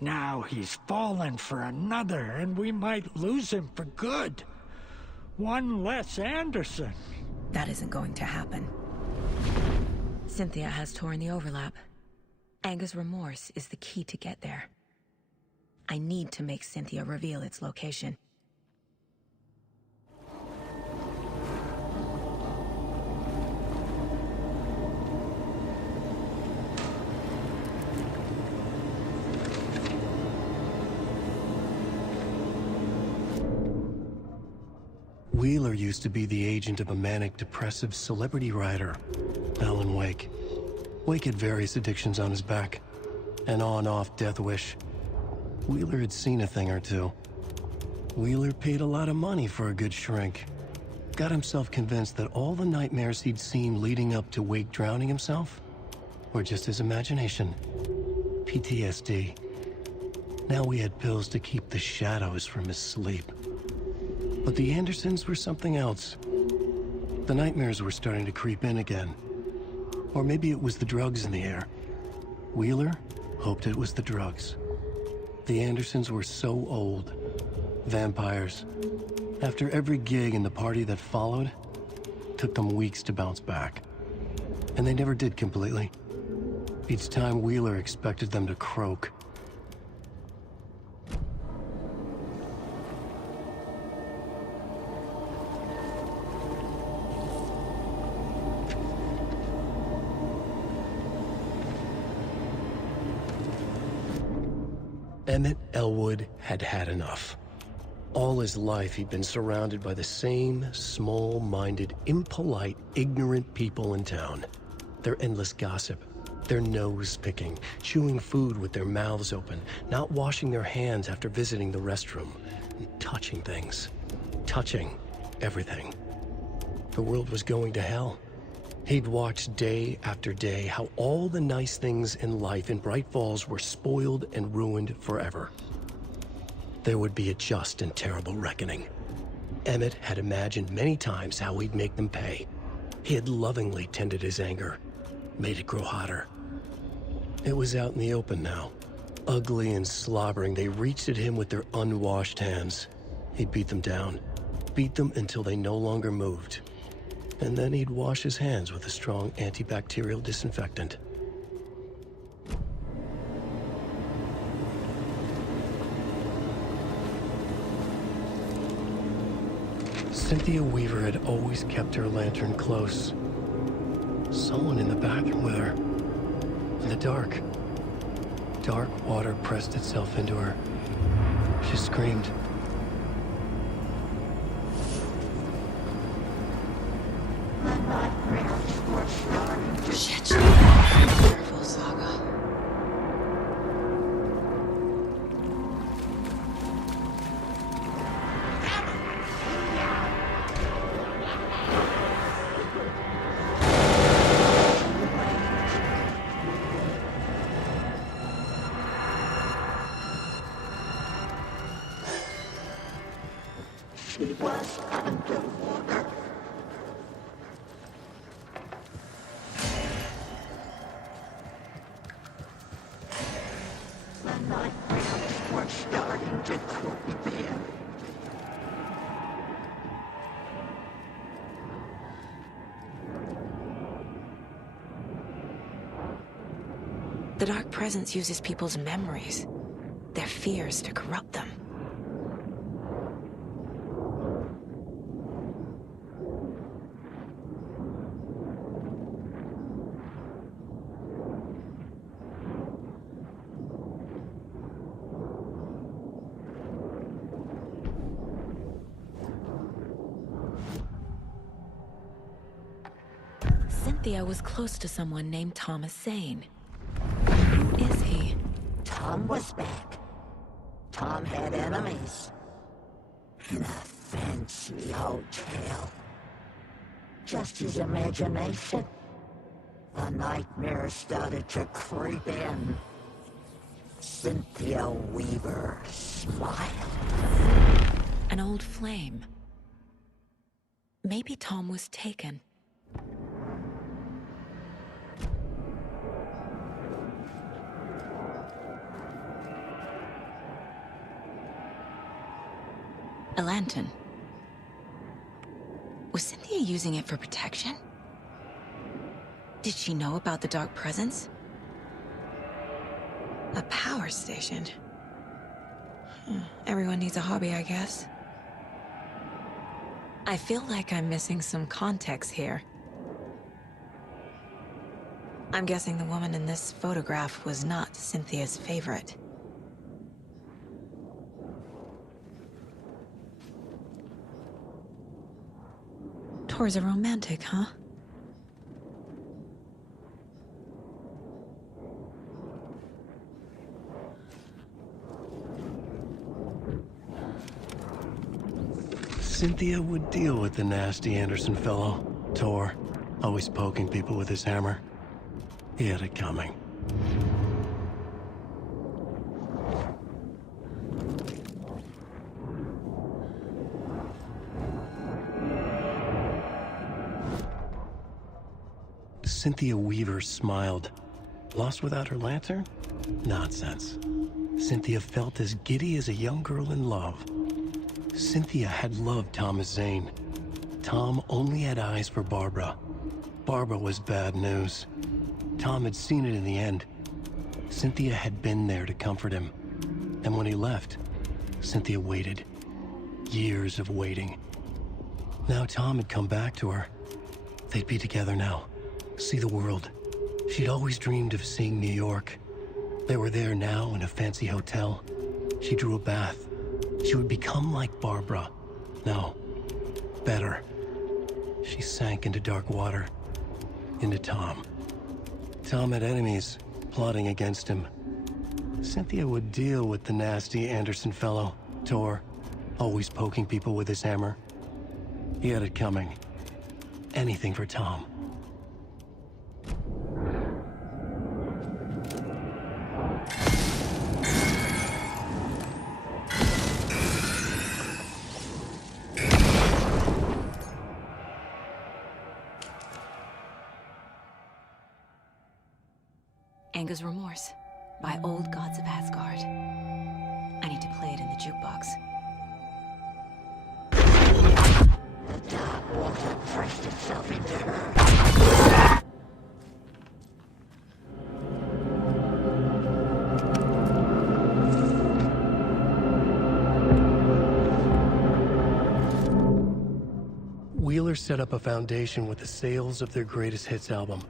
Now he's fallen for another, and we might lose him for good. One less Anderson. That isn't going to happen. Cynthia has Tor in the overlap. Anga's remorse is the key to get there. I need to make Cynthia reveal its location. Wheeler used to be the agent of a manic-depressive celebrity writer, Alan Wake. Wake had various addictions on his back, an on-off death wish. Wheeler had seen a thing or two. Wheeler paid a lot of money for a good shrink. Got himself convinced that all the nightmares he'd seen leading up to Wake drowning himself were just his imagination. PTSD. Now he had pills to keep the shadows from his sleep. But the Andersons were something else. The nightmares were starting to creep in again. Or maybe it was the drugs in the air. Wheeler hoped it was the drugs. The Andersons were so old. Vampires. After every gig and the party that followed, took them weeks to bounce back. And they never did completely. Each time Wheeler expected them to croak. Emmett Elwood had had enough. All his life he'd been surrounded by the same small-minded, impolite, ignorant people in town. Their endless gossip, their nose-picking, chewing food with their mouths open, not washing their hands after visiting the restroom, and touching things. Touching everything. The world was going to hell. He'd watched day after day how all the nice things in life in Bright Falls were spoiled and ruined forever. There would be a just and terrible reckoning. Emmett had imagined many times how he'd make them pay. He had lovingly tended his anger, made it grow hotter. It was out in the open now. Ugly and slobbering, they reached at him with their unwashed hands. He'd beat them down, beat them until they no longer moved. And then he'd wash his hands with a strong antibacterial disinfectant. Cynthia Weaver had always kept her lantern close. Someone in the bathroom with her. In the dark. Dark water pressed itself into her. She screamed. Shit. Careful, Saga. It was underwater. The nightmares were starting to creep in. The Dark Presence uses people's memories, their fears to corrupt them. Cynthia was close to someone named Thomas Zane. Who is he? Tom was back. Tom had enemies. In a fancy hotel. Just his imagination. The nightmare started to creep in. Cynthia Weaver smiled. An old flame. Maybe Tom was taken. A lantern. Was Cynthia using it for protection? Did she know about the Dark Presence? A power station. Everyone needs a hobby, I guess. I feel like I'm missing some context here. I'm guessing the woman in this photograph was not Cynthia's favorite. Tor's a romantic, huh? Cynthia would deal with the nasty Anderson fellow, Tor, always poking people with his hammer. He had it coming. Cynthia Weaver smiled. Lost without her lantern? Nonsense. Cynthia felt as giddy as a young girl in love. Cynthia had loved Thomas Zane. Tom only had eyes for Barbara. Barbara was bad news. Tom had seen it in the end. Cynthia had been there to comfort him. And when he left, Cynthia waited. Years of waiting. Now Tom had come back to her. They'd be together now. See the world. She'd always dreamed of seeing New York. They were there now in a fancy hotel. She drew a bath. She would become like Barbara. No, better. She sank into dark water. Into Tom. Tom had enemies plotting against him. Cynthia would deal with the nasty Anderson fellow, Tor, always poking people with his hammer. He had it coming. Anything for Tom. Anger's Remorse by Old Gods of Asgard. I need to play it in the jukebox. The dark water pressed itself into her. Wheeler set up a foundation with the sales of their greatest hits album.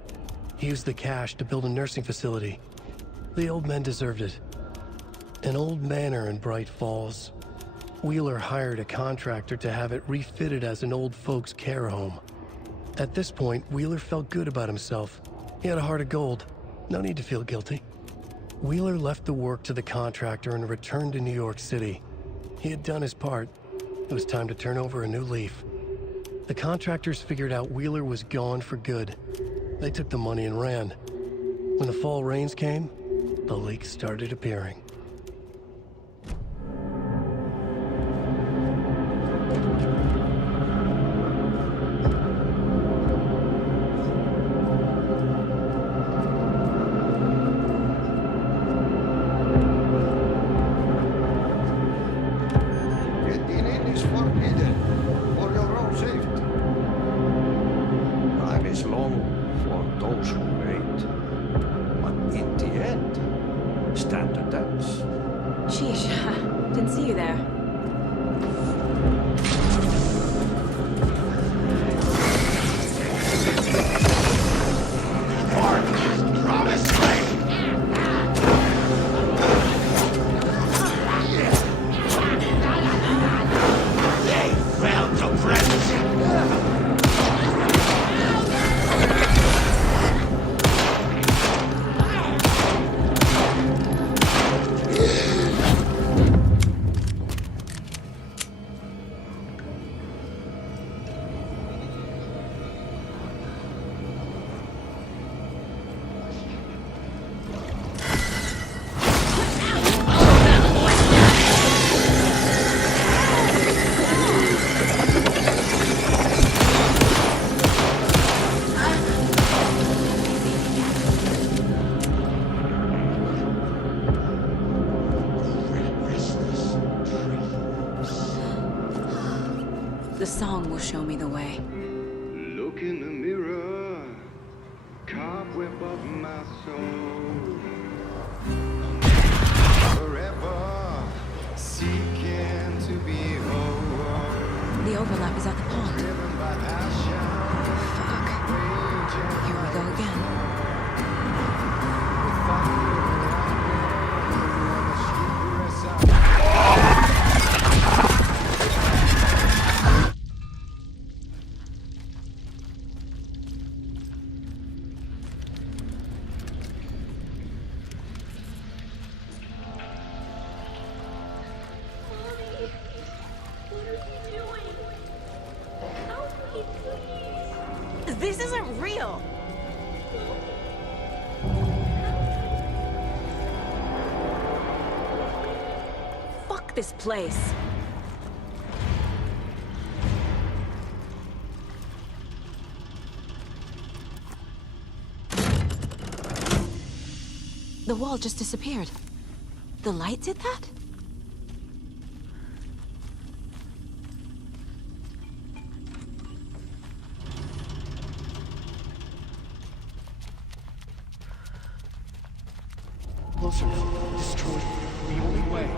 He used the cash to build a nursing facility. The old men deserved it. An old manor in Bright Falls. Wheeler hired a contractor to have it refitted as an old folks' care home. At this point, Wheeler felt good about himself. He had a heart of gold. No need to feel guilty. Wheeler left the work to the contractor and returned to New York City. He had done his part. It was time to turn over a new leaf. The contractors figured out Wheeler was gone for good. They took the money and ran. When the fall rains came, the leaks started appearing. Getting in is forbidden, for your own safety. Time is long for those who wait, but in the end, Didn't see you there. The song will show me the way. Look in the mirror, cobweb of my soul. Forever seeking to be whole. The overlap is at the pond. Fuck. Here we go again. This isn't real! Fuck this place. The wall just disappeared. The light did that? Closer. Destroy. The only way.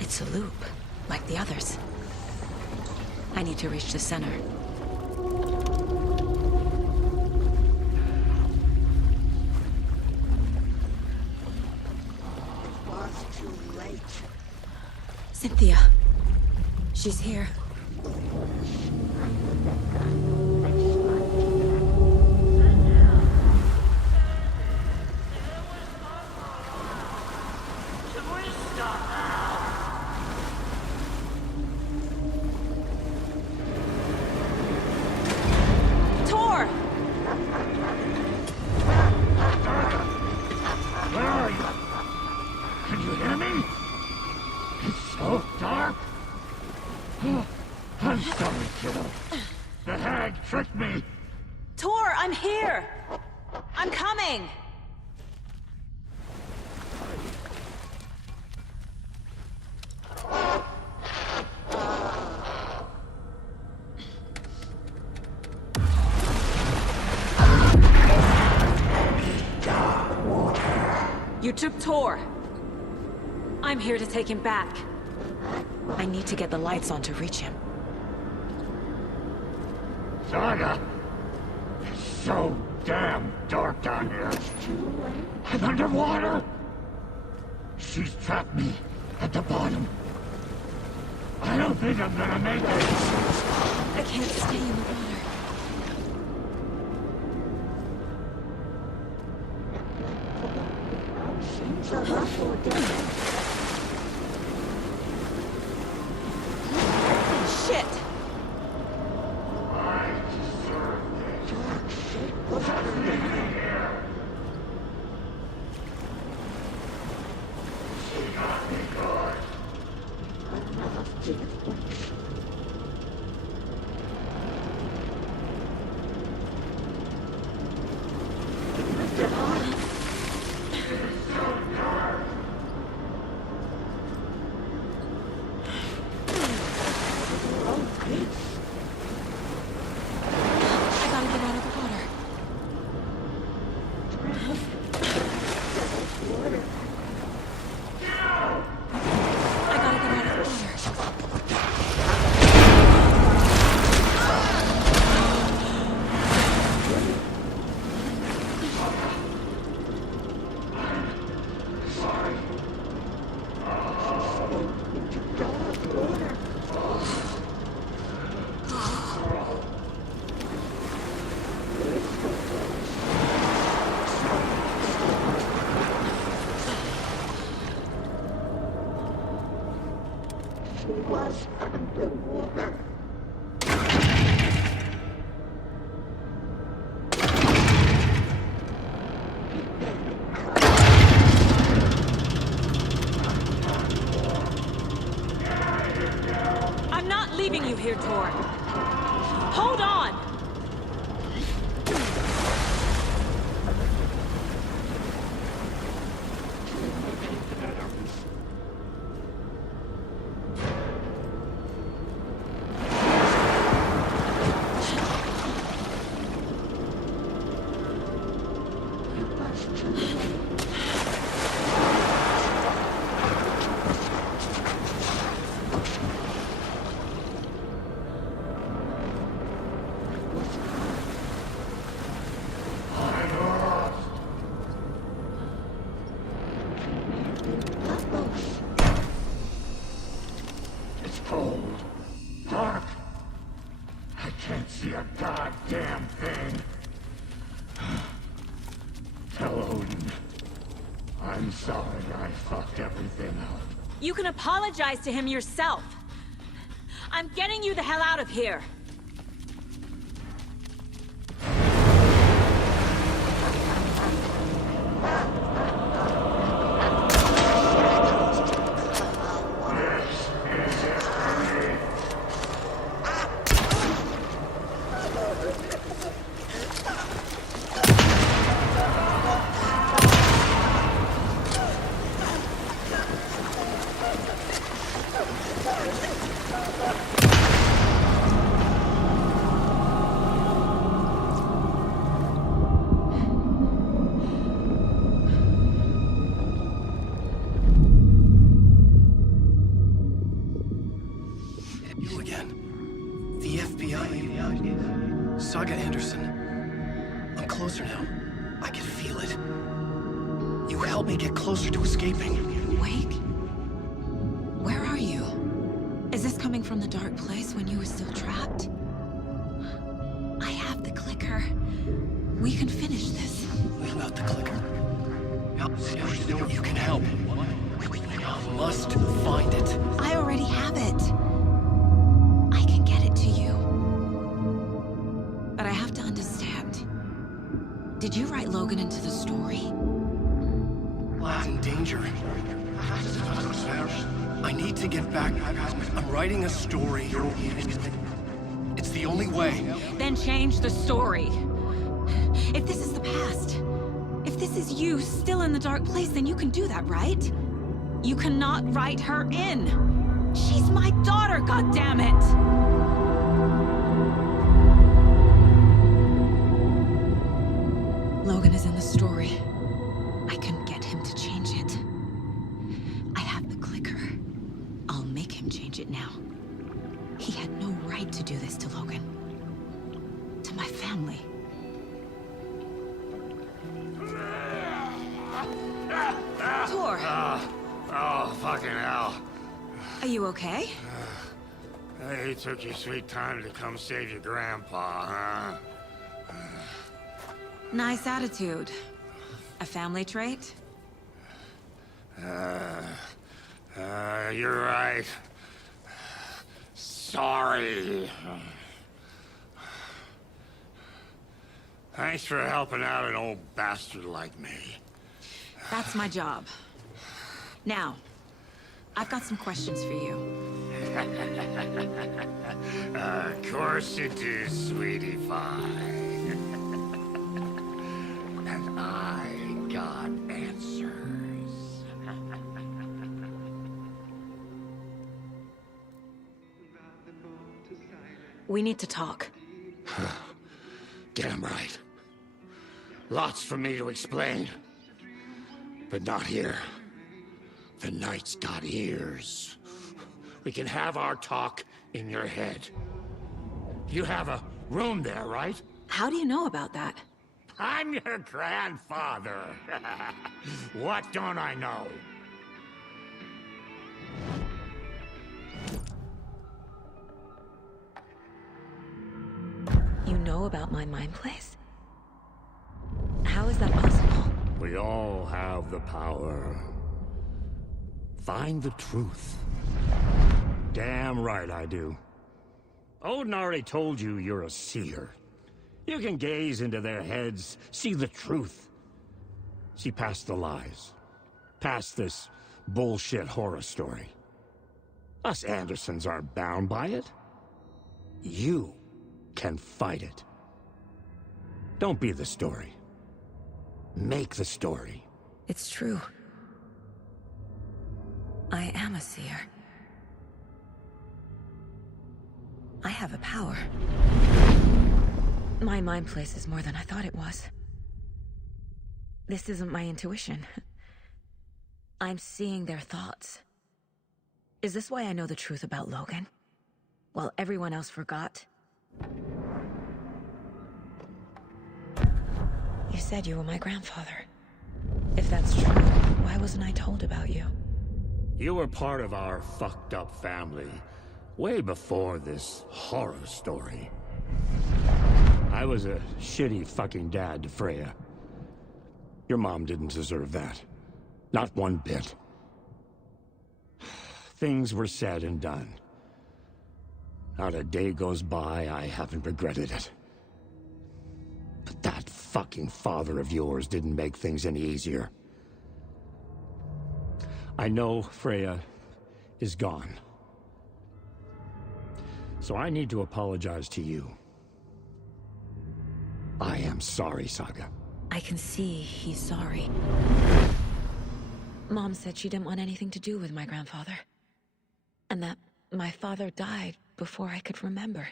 It's a loop, like the others. I need to reach the center. It was too late. Cynthia. She's here. Tor! Where are you? Can you hear me? It's so dark. I'm sorry, kiddo. The hag tricked me. Tor, I'm here! I'm coming! You took Tor. I'm here to take him back. I need to get the lights on to reach him. Saga! It's so damn dark down here. I'm underwater! She's trapped me at the bottom. I don't think I'm gonna make it. I can't stay in the water. Shit! I'm not leaving you here, Tor. Hold on! It's cold. Dark. I can't see a goddamn thing. Tell Odin. I'm sorry I fucked everything up. You can apologize to him yourself. I'm getting you the hell out of here. You again. The FBI. Saga Anderson. I'm closer now. I can feel it. You helped me get closer to escaping. Wake? Where are you? Is this coming from the dark place when you were still trapped? I have the clicker. We can finish this. What about the clicker? You can help. You must find it. I already have it. I can get it to you. But I have to understand. Did you write Logan into the story? Lad's in danger. I need to get back. I'm writing a story. It's the only way. Then change the story. If this is the past, if this is you still in the dark place, then you can do that, right? You cannot write her in. She's my daughter, goddammit! Logan is in the story. I can get him to change it. I have the clicker. I'll make him change it now. He had no right to do this to Logan. To my family. Tor! Oh, fucking hell. Are you okay? Hey, you took your sweet time to come save your grandpa, huh? Nice attitude. A family trait? You're right. Sorry. Thanks for helping out an old bastard like me. That's my job. Now, I've got some questions for you. Of course you do, sweetie pie. And I got answers. We need to talk. Damn right. Lots for me to explain. But not here. The night's got ears. We can have our talk in your head. You have a room there, right? How do you know about that? I'm your grandfather. What don't I know? You know about my mind place? How is that possible? We all have the power. Find the truth. Damn right I do. Odin already told you you're a seer. You can gaze into their heads, see the truth. See past the lies. Past this bullshit horror story. Us Andersons aren't bound by it. You can fight it. Don't be the story. Make the story. It's true. I am a seer. I have a power. My mind place is more than I thought it was. This isn't my intuition. I'm seeing their thoughts. Is this why I know the truth about Logan? While everyone else forgot? You said you were my grandfather. If that's true, why wasn't I told about you? You were part of our fucked up family, way before this horror story. I was a shitty fucking dad to Freya. Your mom didn't deserve that. Not one bit. Things were said and done. Not a day goes by I haven't regretted it. But that fucking father of yours didn't make things any easier. I know Freya is gone. So I need to apologize to you. I am sorry, Saga. I can see he's sorry. Mom said she didn't want anything to do with my grandfather. And that my father died before I could remember.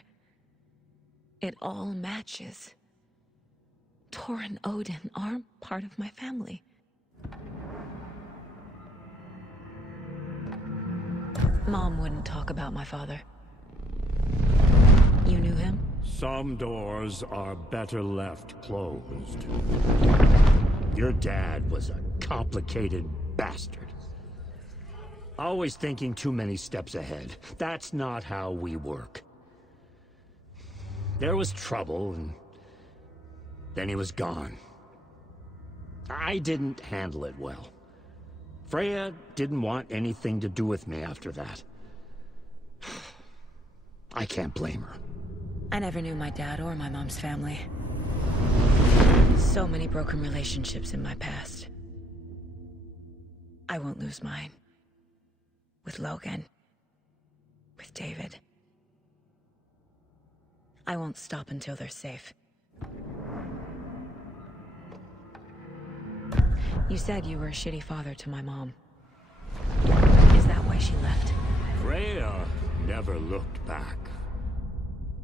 It all matches. Tor and Odin are part of my family. Mom wouldn't talk about my father. You knew him? Some doors are better left closed. Your dad was a complicated bastard. Always thinking too many steps ahead. That's not how we work. There was trouble, and then he was gone. I didn't handle it well. Freya didn't want anything to do with me after that. I can't blame her. I never knew my dad or my mom's family. So many broken relationships in my past. I won't lose mine. With Logan. With David. I won't stop until they're safe. You said you were a shitty father to my mom. Is that why she left? Freya never looked back.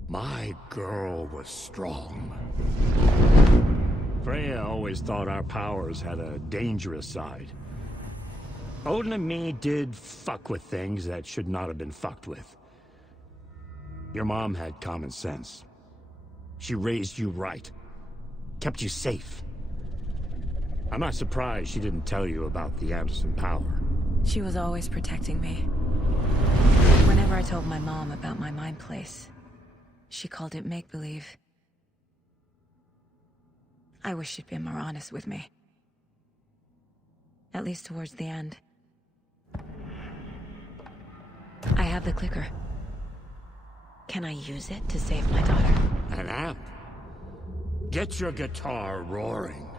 My girl was strong. Freya always thought our powers had a dangerous side. Odin and me did fuck with things that should not have been fucked with. Your mom had common sense. She raised you right. Kept you safe. I'm not surprised she didn't tell you about the Anderson power. She was always protecting me. Whenever I told my mom about my mind place, she called it make-believe. I wish she'd been more honest with me. At least towards the end. I have the clicker. Can I use it to save my daughter? An amp? Get your guitar roaring,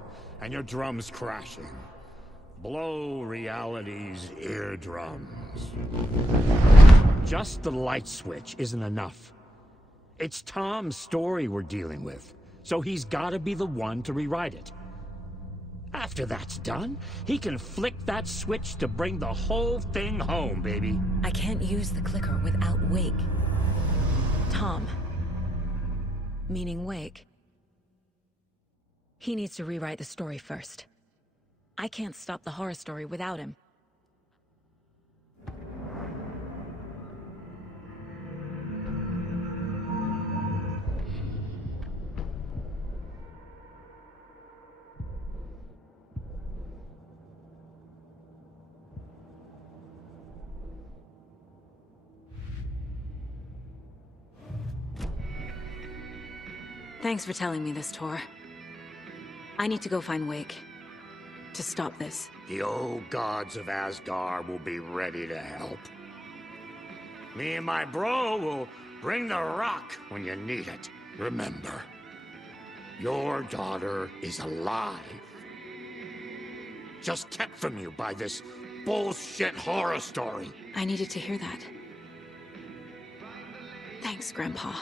and your drums crashing. Blow reality's eardrums. Just the light switch isn't enough. It's Tom's story we're dealing with, so he's gotta be the one to rewrite it. After that's done, he can flick that switch to bring the whole thing home, baby. I can't use the clicker without Wake. Tom. Meaning Wake. He needs to rewrite the story first. I can't stop the horror story without him. Thanks for telling me this, Tor. I need to go find Wake. To stop this. The old gods of Asgard will be ready to help. Me and my bro will bring the rock when you need it. Remember, your daughter is alive. Just kept from you by this bullshit horror story. I needed to hear that. Thanks, Grandpa.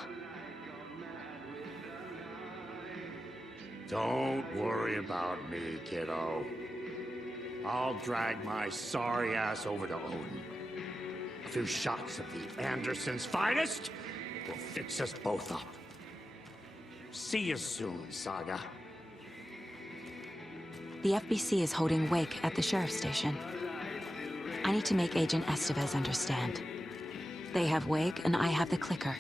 Don't worry about me, kiddo. I'll drag my sorry ass over to Odin. A few shots of the Andersons' finest will fix us both up. See you soon, Saga. The FBC is holding Wake at the sheriff's station. I need to make Agent Estevez understand. They have Wake and I have the clicker.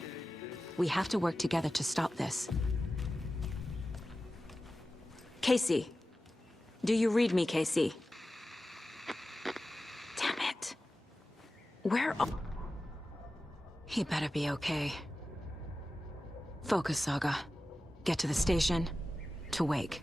We have to work together to stop this. Casey. Do you read me, Casey? Damn it. Where are... He better be okay. Focus, Saga. Get to the station, to Wake.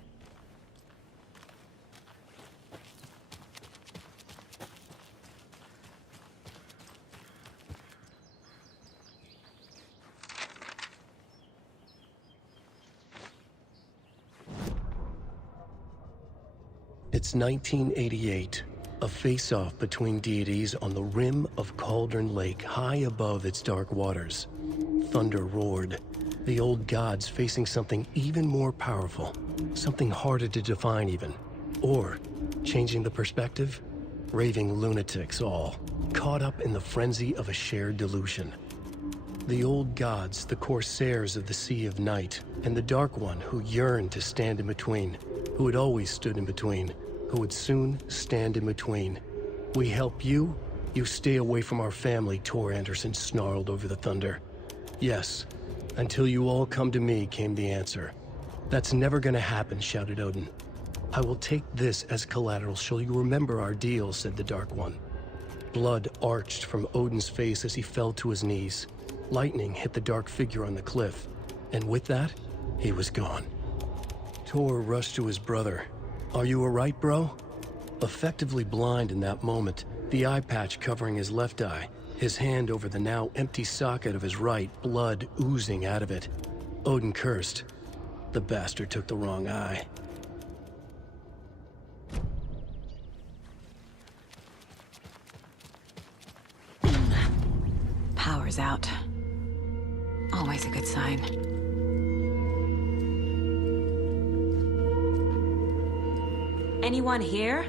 It's 1988, a face-off between deities on the rim of Cauldron Lake, high above its dark waters. Thunder roared, the old gods facing something even more powerful, something harder to define even. Or, changing the perspective, raving lunatics all, caught up in the frenzy of a shared delusion. The old gods, the corsairs of the Sea of Night, and the Dark One who yearned to stand in between, who had always stood in between, who would soon stand in between. We help you, you stay away from our family, Tor Anderson snarled over the thunder. Yes, until you all come to me, came the answer. That's never gonna happen, shouted Odin. I will take this as collateral, shall you remember our deal, said the Dark One. Blood arched from Odin's face as he fell to his knees. Lightning hit the dark figure on the cliff, and with that, he was gone. Tor rushed to his brother. Are you alright, bro? Effectively blind in that moment, the eye patch covering his left eye, his hand over the now empty socket of his right, blood oozing out of it. Odin cursed. The bastard took the wrong eye. Power's out. Always a good sign. Anyone here?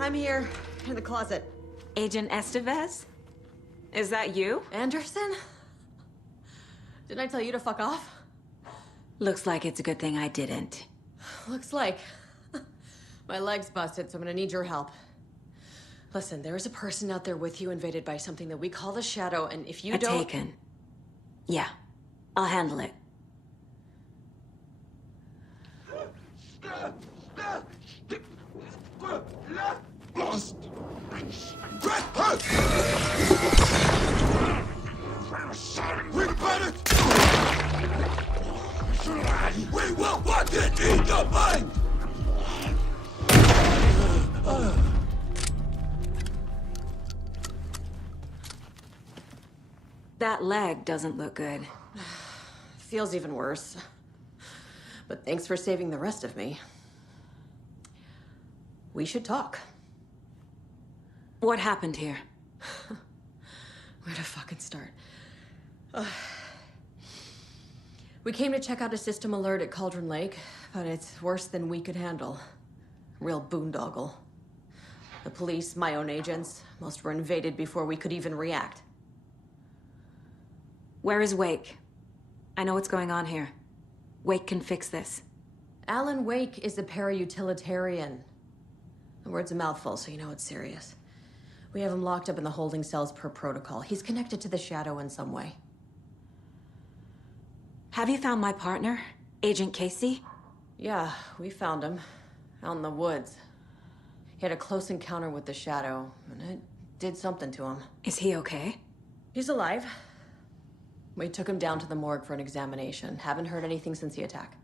I'm here, in the closet. Agent Estevez? Is that you? Anderson? Didn't I tell you to fuck off? Looks like it's a good thing I didn't. Looks like. My leg's busted, so I'm gonna need your help. Listen, there is a person out there with you invaded by something that we call the Shadow, and if you don't... Taken. Yeah, I'll handle it. Lost. We panic! We will want it in the mind! That leg doesn't look good. Feels even worse. But thanks for saving the rest of me. We should talk. What happened here? Where to fucking start? We came to check out a system alert at Cauldron Lake, but it's worse than we could handle. Real boondoggle. The police, my own agents, most were invaded before we could even react. Where is Wake? I know what's going on here. Wake can fix this. Alan Wake is a para-utilitarian. The word's a mouthful, so you know it's serious. We have him locked up in the holding cells per protocol. He's connected to the Shadow in some way. Have you found my partner, Agent Casey? Yeah, we found him. Out in the woods. He had a close encounter with the Shadow, and it did something to him. Is he okay? He's alive. We took him down to the morgue for an examination. Haven't heard anything since the attack.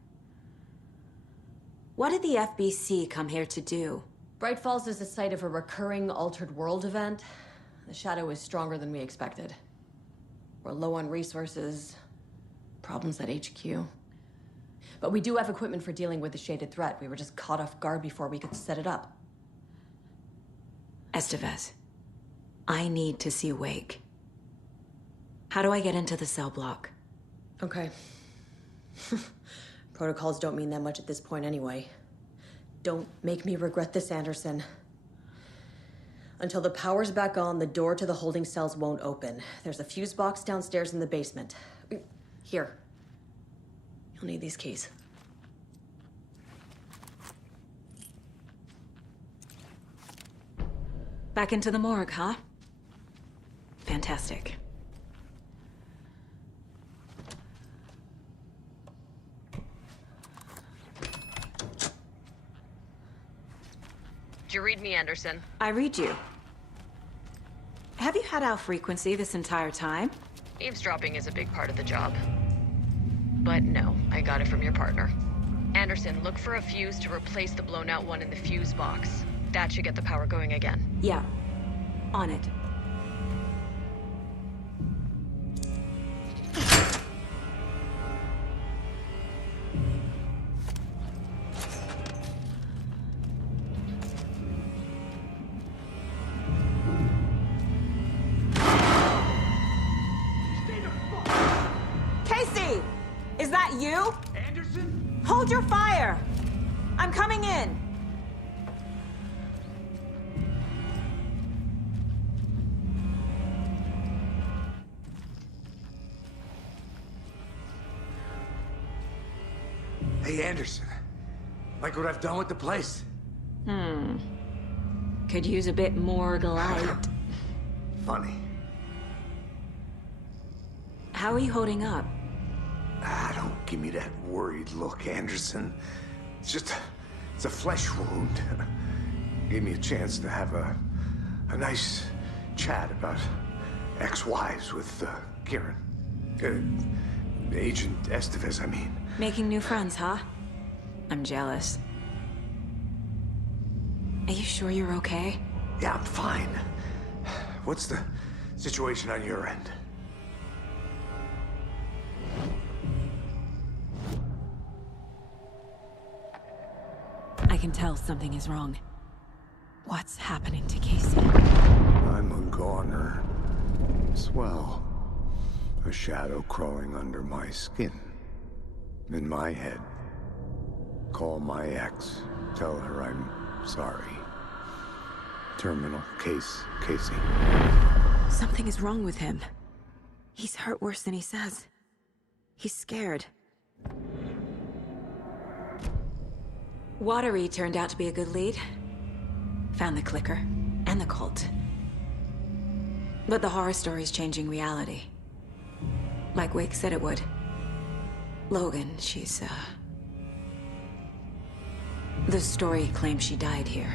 What did the FBC come here to do? Bright Falls is the site of a recurring altered world event. The Shadow is stronger than we expected. We're low on resources, problems at HQ. But we do have equipment for dealing with the shaded threat. We were just caught off guard before we could set it up. Estevez, I need to see Wake. How do I get into the cell block? Okay. Protocols don't mean that much at this point anyway. Don't make me regret this, Anderson. Until the power's back on, the door to the holding cells won't open. There's a fuse box downstairs in the basement. Here. You'll need these keys. Back into the morgue, huh? Fantastic. Did you read me, Anderson? I read you. Have you had our frequency this entire time? Eavesdropping is a big part of the job. But no, I got it from your partner. Anderson, look for a fuse to replace the blown out one in the fuse box. That should get the power going again. Yeah. On it. Casey! Is that you? Anderson? Hold your fire! I'm coming in! Hey, Anderson. Like what I've done with the place? Could use a bit more light. Funny. How are you holding up? Don't give me that worried look, Anderson. It's a flesh wound. Gave me a chance to have a nice chat about ex-wives with Kieran. Agent Estevez, I mean. Making new friends, huh? I'm jealous. Are you sure you're okay? Yeah, I'm fine. What's the situation on your end? I can tell something is wrong. What's happening to Casey? I'm a goner. Swell. A shadow crawling under my skin. In my head. Call my ex. Tell her I'm sorry. Terminal case, Casey. Something is wrong with him. He's hurt worse than he says. He's scared. Watery turned out to be a good lead. Found the clicker and the cult. But the horror story's changing reality. Like Wake said it would. Logan, she's, the story claims she died here.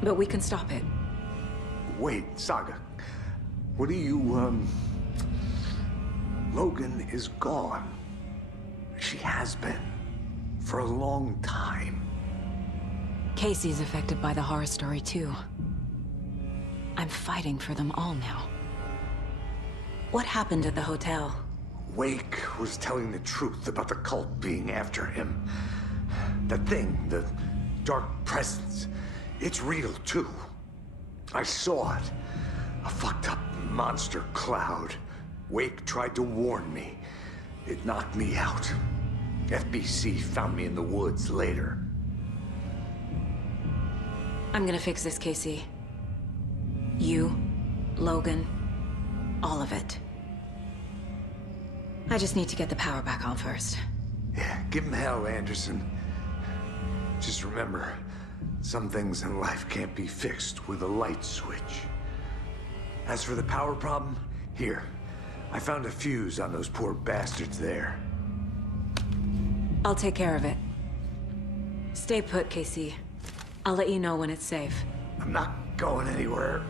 But we can stop it. Wait, Saga. What do you, Logan is gone. She has been. For a long time. Casey's affected by the horror story, too. I'm fighting for them all now. What happened at the hotel? Wake was telling the truth about the cult being after him. The thing, the dark presence, it's real, too. I saw it. A fucked up monster cloud. Wake tried to warn me. It knocked me out. FBC found me in the woods later. I'm gonna fix this, Casey. You, Logan, all of it. I just need to get the power back on first. Yeah, give him hell, Anderson. Just remember, some things in life can't be fixed with a light switch. As for the power problem, here. I found a fuse on those poor bastards there. I'll take care of it. Stay put, Casey. I'll let you know when it's safe. I'm not going anywhere.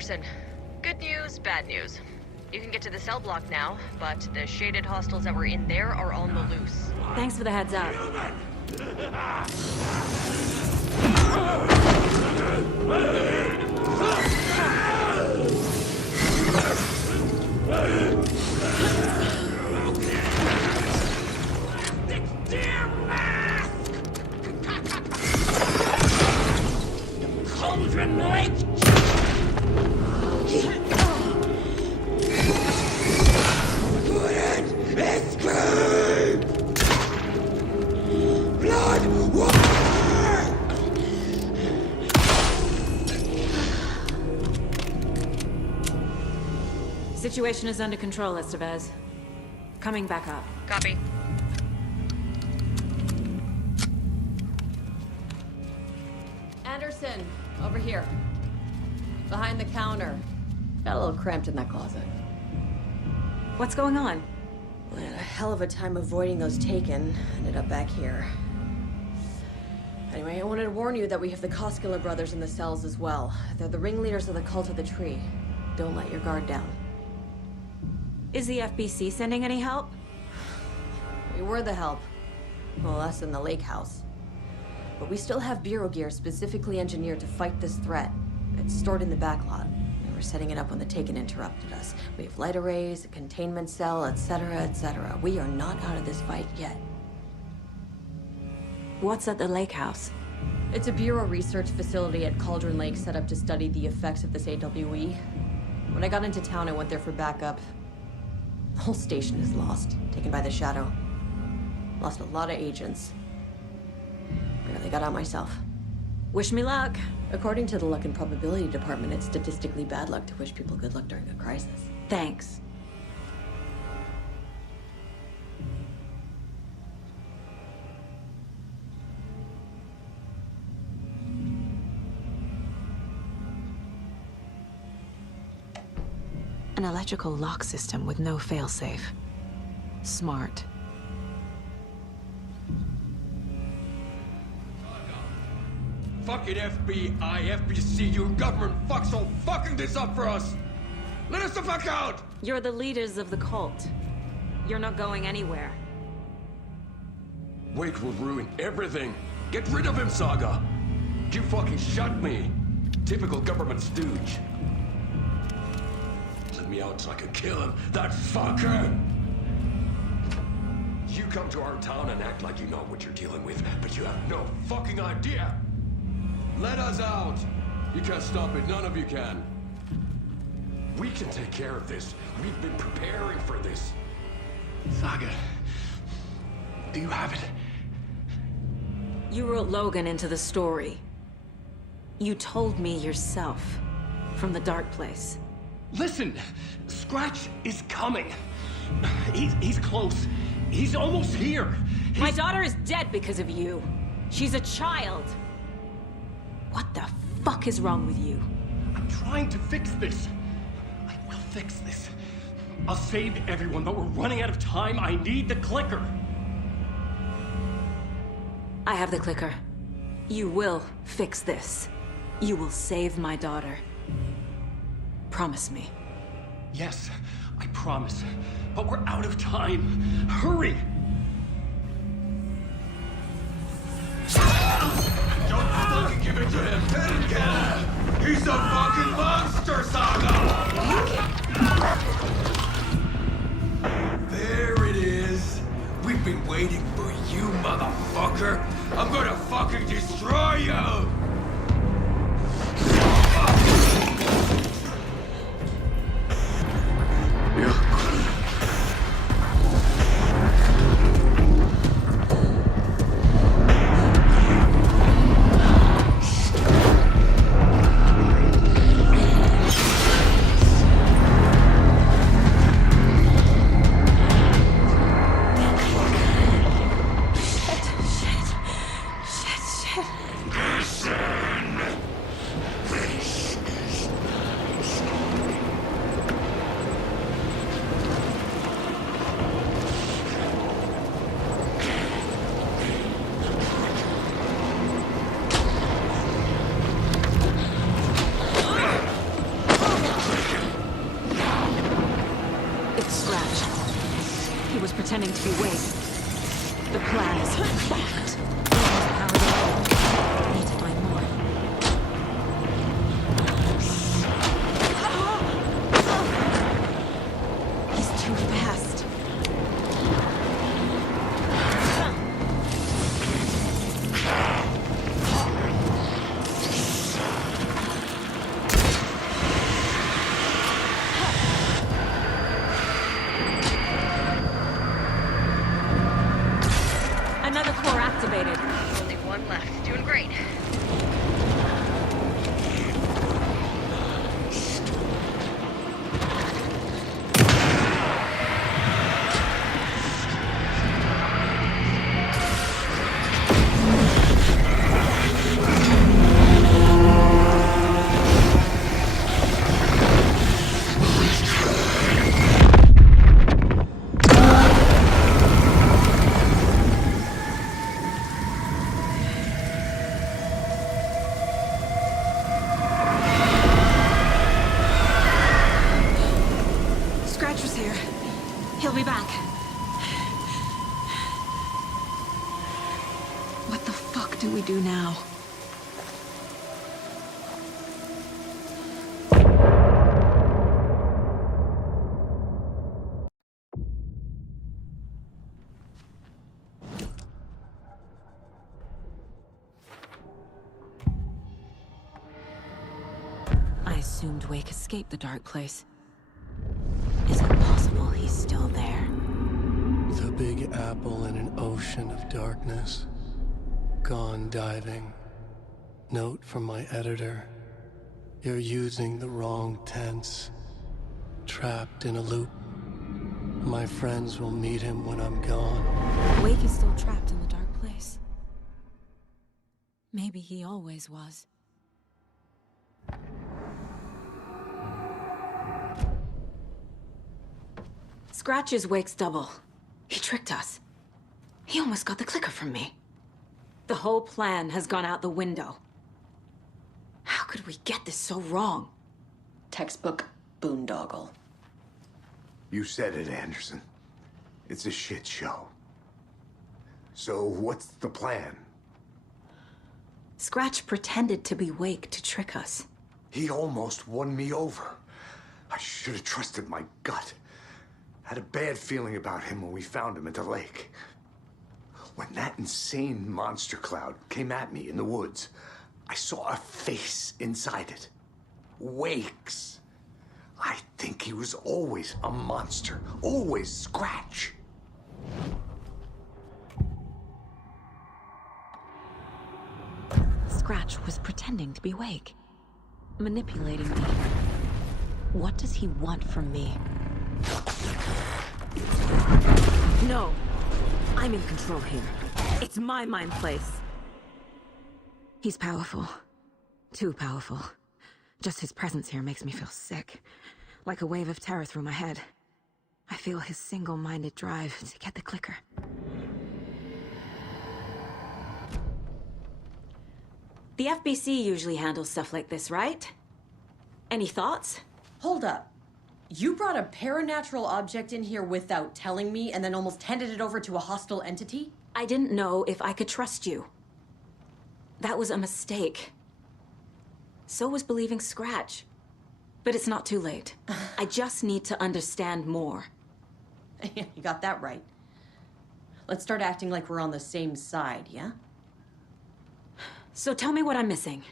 Anderson. Good news, bad news. You can get to the cell block now, but the shaded hostiles that were in there are on the loose. Thanks for the heads up. Cauldron Lake! Couldn't escape! Blood water! Situation is under control, Estevez. Coming back up. Copy. Anderson, over here. Behind the counter. Got a little cramped in that closet. What's going on? We had a hell of a time avoiding those taken. Ended up back here. Anyway, I wanted to warn you that we have the Koskela brothers in the cells as well. They're the ringleaders of the Cult of the Tree. Don't let your guard down. Is the FBC sending any help? We were the help. Well, us in the lake house. But we still have Bureau gear specifically engineered to fight this threat. It's stored in the backlot. We were setting it up when the Taken interrupted us. We have light arrays, a containment cell, etc., etc. We are not out of this fight yet. What's at the lake house? It's a Bureau research facility at Cauldron Lake set up to study the effects of this AWE. When I got into town, I went there for backup. The whole station is lost, taken by the Shadow. Lost a lot of agents. Barely got out myself. Wish me luck. According to the Luck and Probability Department, it's statistically bad luck to wish people good luck during a crisis. Thanks. An electrical lock system with no failsafe. Smart. Fucking FBI, FBC, your government fucks all fucking this up for us! Let us the fuck out! You're the leaders of the cult. You're not going anywhere. Wake will ruin everything. Get rid of him, Saga! You fucking shot me! Typical government stooge. Let me out so I can kill him, that fucker! You come to our town and act like you know what you're dealing with, but you have no fucking idea! Let us out! You can't stop it, none of you can. We can take care of this. We've been preparing for this. Saga, do you have it? You wrote Logan into the story. You told me yourself. From the dark place. Listen! Scratch is coming. He's close. He's almost here. My daughter is dead because of you. She's a child. What the fuck is wrong with you? I'm trying to fix this. I will fix this. I'll save everyone, but we're running out of time. I need the clicker. I have the clicker. You will fix this. You will save my daughter. Promise me. Yes, I promise. But we're out of time. Hurry! Don't fucking give it to him! Let him get him! He's a fucking monster, Saga! There it is! We've been waiting for you, motherfucker! I'm gonna fucking destroy you! Shit. to be Wake. The plan is fucked. Powered up. I need to find more. He's too fast. Another core activated. Only one left. Doing great. Scratch was here. He'll be back. What the fuck do we do now? I assumed Wake escaped the dark place. Is it possible he's still there? The Big Apple in an ocean of darkness. Gone diving. Note from my editor. You're using the wrong tense. Trapped in a loop. My friends will meet him when I'm gone. Wake is still trapped in the dark place. Maybe he always was. Scratch is Wake's double. He tricked us. He almost got the clicker from me. The whole plan has gone out the window. How could we get this so wrong? Textbook boondoggle. You said it, Anderson. It's a shit show. So what's the plan? Scratch pretended to be Wake to trick us. He almost won me over. I should have trusted my gut. Had a bad feeling about him when we found him at the lake. When that insane monster cloud came at me in the woods, I saw a face inside it. Wake's. I think he was always a monster. Always Scratch. Scratch was pretending to be Wake. Manipulating me. What does he want from me? No. I'm in control here. It's my mind place. He's powerful. Too powerful. Just his presence here makes me feel sick. Like a wave of terror through my head. I feel his single-minded drive to get the clicker. The FBC usually handles stuff like this, right? Any thoughts? Hold up. You brought a paranatural object in here without telling me and then almost handed it over to a hostile entity? I didn't know if I could trust you. That was a mistake. So was believing Scratch. But it's not too late. I just need to understand more. You got that right. Let's start acting like we're on the same side, yeah? So tell me what I'm missing.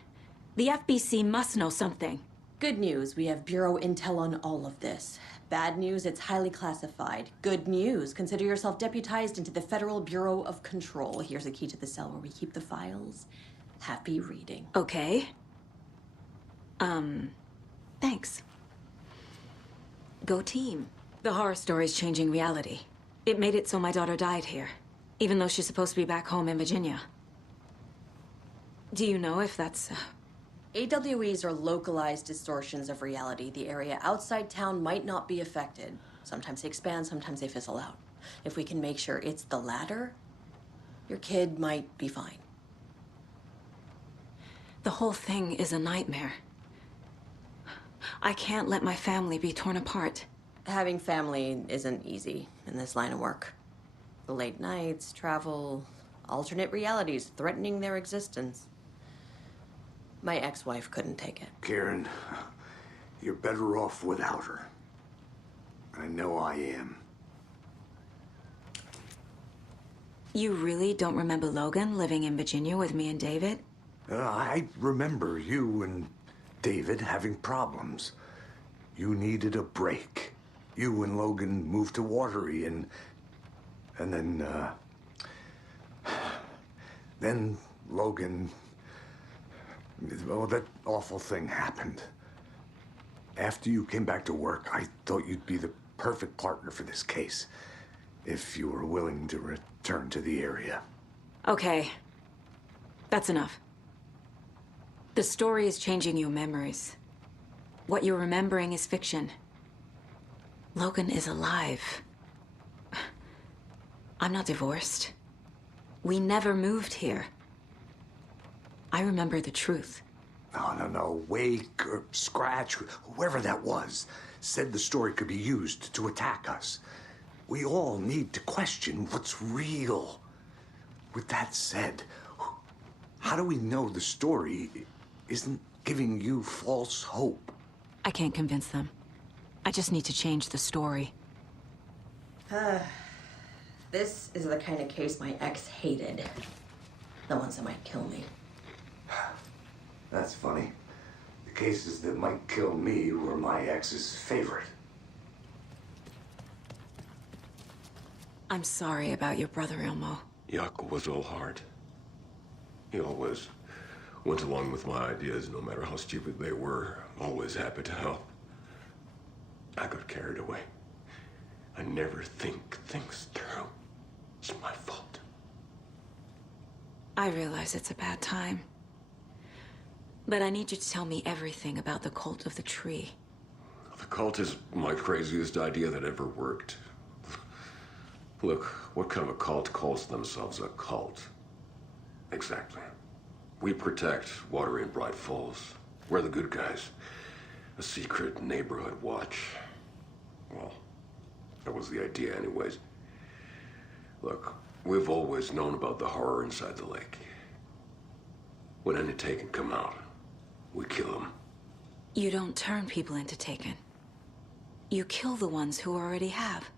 The FBC must know something. Good news, we have Bureau intel on all of this. Bad news, it's highly classified. Good news, consider yourself deputized into the Federal Bureau of Control. Here's a key to the cell where we keep the files. Happy reading. Okay. Thanks. Go team. The horror story's changing reality. It made it so my daughter died here, even though she's supposed to be back home in Virginia. Do you know if that's... AWEs are localized distortions of reality. The area outside town might not be affected. Sometimes they expand, sometimes they fizzle out. If we can make sure it's the latter, your kid might be fine. The whole thing is a nightmare. I can't let my family be torn apart. Having family isn't easy in this line of work. The late nights, travel, alternate realities threatening their existence. My ex-wife couldn't take it. Karen, you're better off without her. I know I am. You really don't remember Logan living in Virginia with me and David? I remember you and David having problems. You needed a break. You and Logan moved to Watery and then Logan, well, that awful thing happened. After you came back to work, I thought you'd be the perfect partner for this case, if you were willing to return to the area. Okay. That's enough. The story is changing your memories. What you're remembering is fiction. Logan is alive. I'm not divorced. We never moved here. I remember the truth. No. Wake or Scratch, whoever that was, said the story could be used to attack us. We all need to question what's real. With that said, how do we know the story isn't giving you false hope? I can't convince them. I just need to change the story. This is the kind of case my ex hated. The ones that might kill me. That's funny. The cases that might kill me were my ex's favorite. I'm sorry about your brother, Ilmo. Jaakko was all heart. He always went along with my ideas, no matter how stupid they were. Always happy to help. I got carried away. I never think things through. It's my fault. I realize it's a bad time. But I need you to tell me everything about the cult of the tree. The cult is my craziest idea that ever worked. Look, what kind of a cult calls themselves a cult? Exactly. We protect Watery and Bright Falls. We're the good guys. A secret neighborhood watch. Well, that was the idea anyways. Look, we've always known about the horror inside the lake. When any Taken come out, we kill them. You don't turn people into Taken. You kill the ones who already have.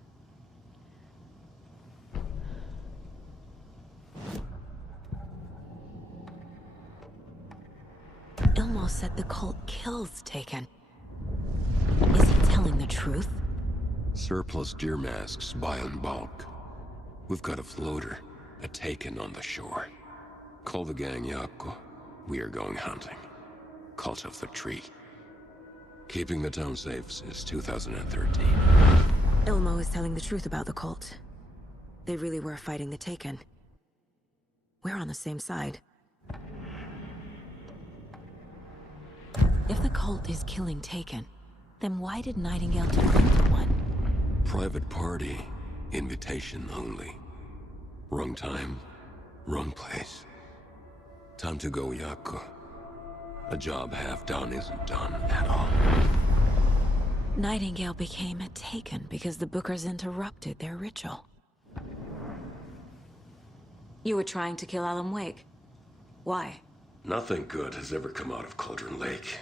Ilmo said the cult kills Taken. Is he telling the truth? Surplus deer masks buy in bulk. We've got a floater, a Taken on the shore. Call the gang Jaakko. We are going hunting. Cult of the Tree. Keeping the town safe since 2013. Ilmo is telling the truth about the cult. They really were fighting the Taken. We're on the same side. If the cult is killing Taken, then why did Nightingale turn into one? Private party. Invitation only. Wrong time, wrong place. Time to go, Jaakko. A job half done isn't done at all. Nightingale became a Taken because the Bookers interrupted their ritual. You were trying to kill Alan Wake. Why? Nothing good has ever come out of Cauldron Lake.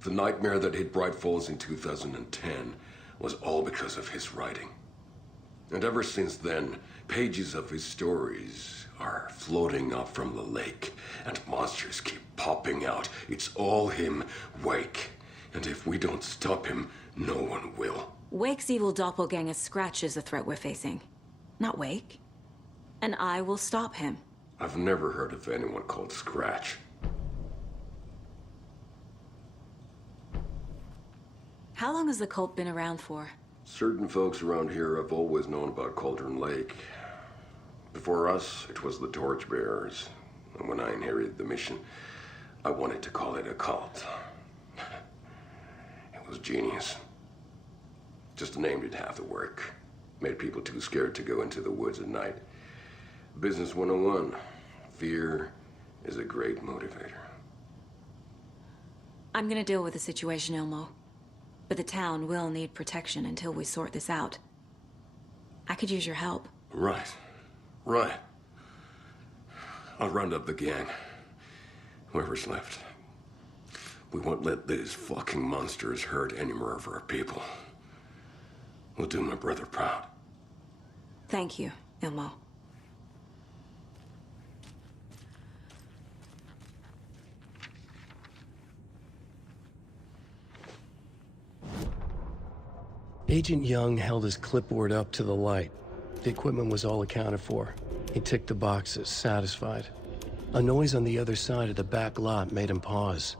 The nightmare that hit Bright Falls in 2010 was all because of his writing. And ever since then, pages of his stories are floating up from the lake, and monsters keep popping out. It's all him, Wake. And if we don't stop him, no one will. Wake's evil doppelganger Scratch is the threat we're facing, not Wake. And I will stop him. I've never heard of anyone called Scratch. How long has the cult been around for? Certain folks around here have always known about Cauldron Lake. Before us, it was the Torchbearers. And when I inherited the mission, I wanted to call it a cult. It was genius. Just a name did half the work. Made people too scared to go into the woods at night. Business 101. Fear is a great motivator. I'm gonna deal with the situation, Ilmo. But the town will need protection until we sort this out. I could use your help. Right. Right. I'll round up the gang. Whoever's left. We won't let these fucking monsters hurt any more of our people. We'll do my brother proud. Thank you, Ilmo. Agent Young held his clipboard up to the light. The equipment was all accounted for. He ticked the boxes, satisfied. A noise on the other side of the back lot made him pause.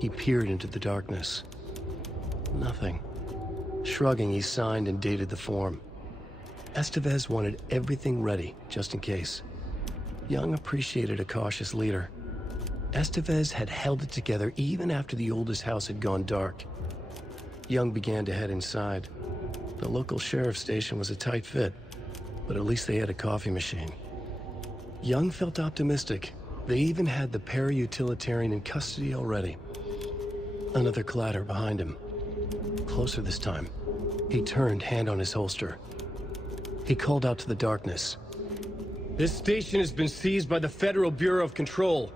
He peered into the darkness. Nothing. Shrugging, he signed and dated the form. Estevez wanted everything ready, just in case. Young appreciated a cautious leader. Estevez had held it together even after the oldest house had gone dark. Young began to head inside. The local sheriff's station was a tight fit, but at least they had a coffee machine. Young felt optimistic. They even had the para-utilitarian in custody already. Another clatter behind him. Closer this time. He turned, hand on his holster. He called out to the darkness. This station has been seized by the Federal Bureau of Control.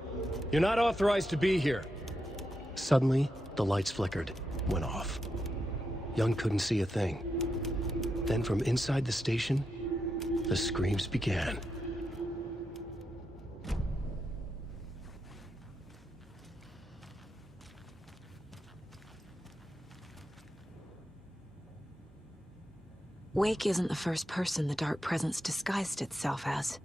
You're not authorized to be here. Suddenly, the lights flickered, went off. Young couldn't see a thing. Then from inside the station, the screams began. Wake isn't the first person the dark presence disguised itself as.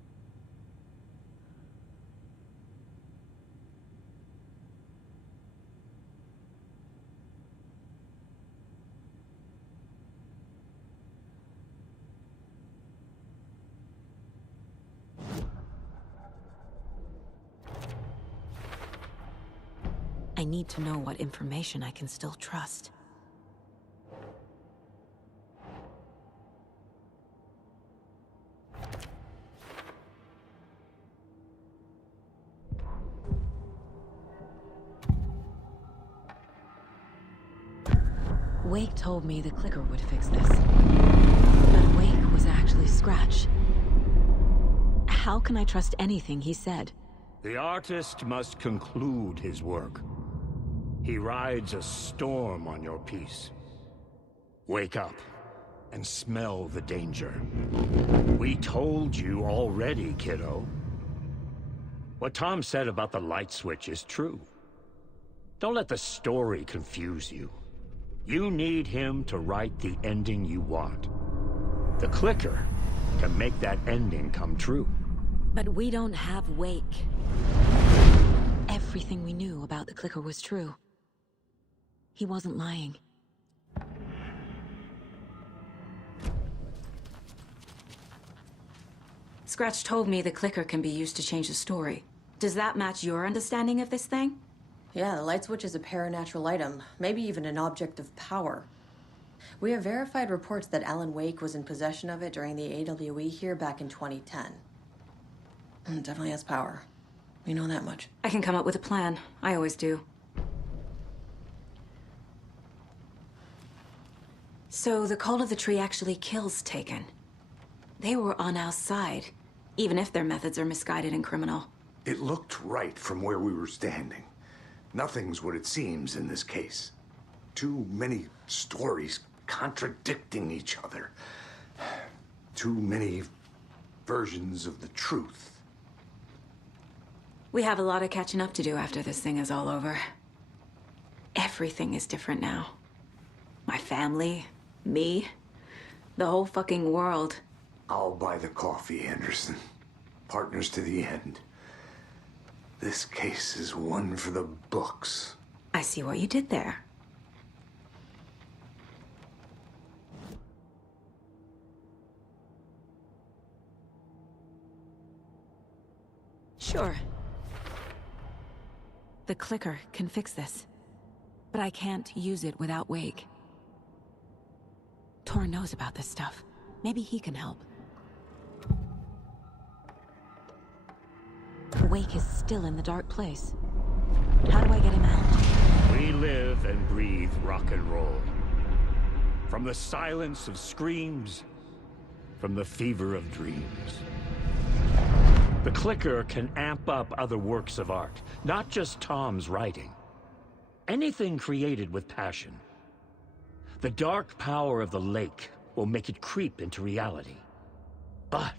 I need to know what information I can still trust. Wake told me the clicker would fix this. But Wake was actually Scratch. How can I trust anything he said? The artist must conclude his work. He rides a storm on your piece. Wake up and smell the danger. We told you already, kiddo. What Tom said about the light switch is true. Don't let the story confuse you. You need him to write the ending you want. The clicker can make that ending come true. But we don't have Wake. Everything we knew about the clicker was true. He wasn't lying. Scratch told me the clicker can be used to change the story. Does that match your understanding of this thing? Yeah, the light switch is a paranatural item, maybe even an object of power. We have verified reports that Alan Wake was in possession of it during the AWE here back in 2010. It definitely has power. We know that much. I can come up with a plan. I always do. So the Call of the Tree actually kills Taken. They were on our side, even if their methods are misguided and criminal. It looked right from where we were standing. Nothing's what it seems in this case. Too many stories contradicting each other. Too many versions of the truth. We have a lot of catching up to do after this thing is all over. Everything is different now. My family, me, the whole fucking world. I'll buy the coffee, Anderson. Partners to the end. This case is one for the books. I see what you did there. Sure. The clicker can fix this. But I can't use it without Wake. Tor knows about this stuff. Maybe he can help. Wake is still in the dark place. How do I get him out? We live and breathe rock and roll. From the silence of screams, from the fever of dreams. clicker can amp up other works of art, not just Tom's writing. Anything created with passion. The dark power of the lake will make it creep into reality. But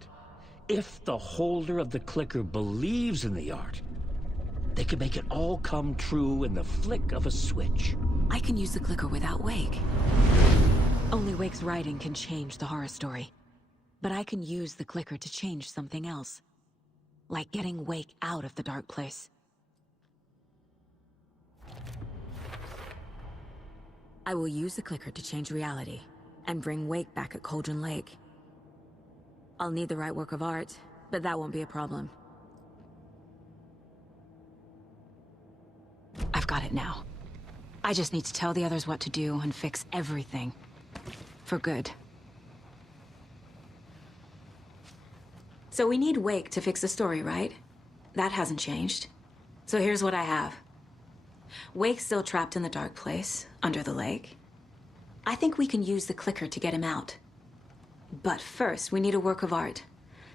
if the holder of the clicker believes in the art, they can make it all come true in the flick of a switch. I can use the clicker without Wake. Only Wake's writing can change the horror story. But I can use the clicker to change something else. Like getting Wake out of the dark place. I will use the clicker to change reality and bring Wake back at Cauldron Lake. I'll need the right work of art, but that won't be a problem. I've got it now. I just need to tell the others what to do and fix everything. For good. So we need Wake to fix the story, right? That hasn't changed. So here's what I have. Wake's still trapped in the dark place, under the lake. I think we can use the clicker to get him out. But first, we need a work of art.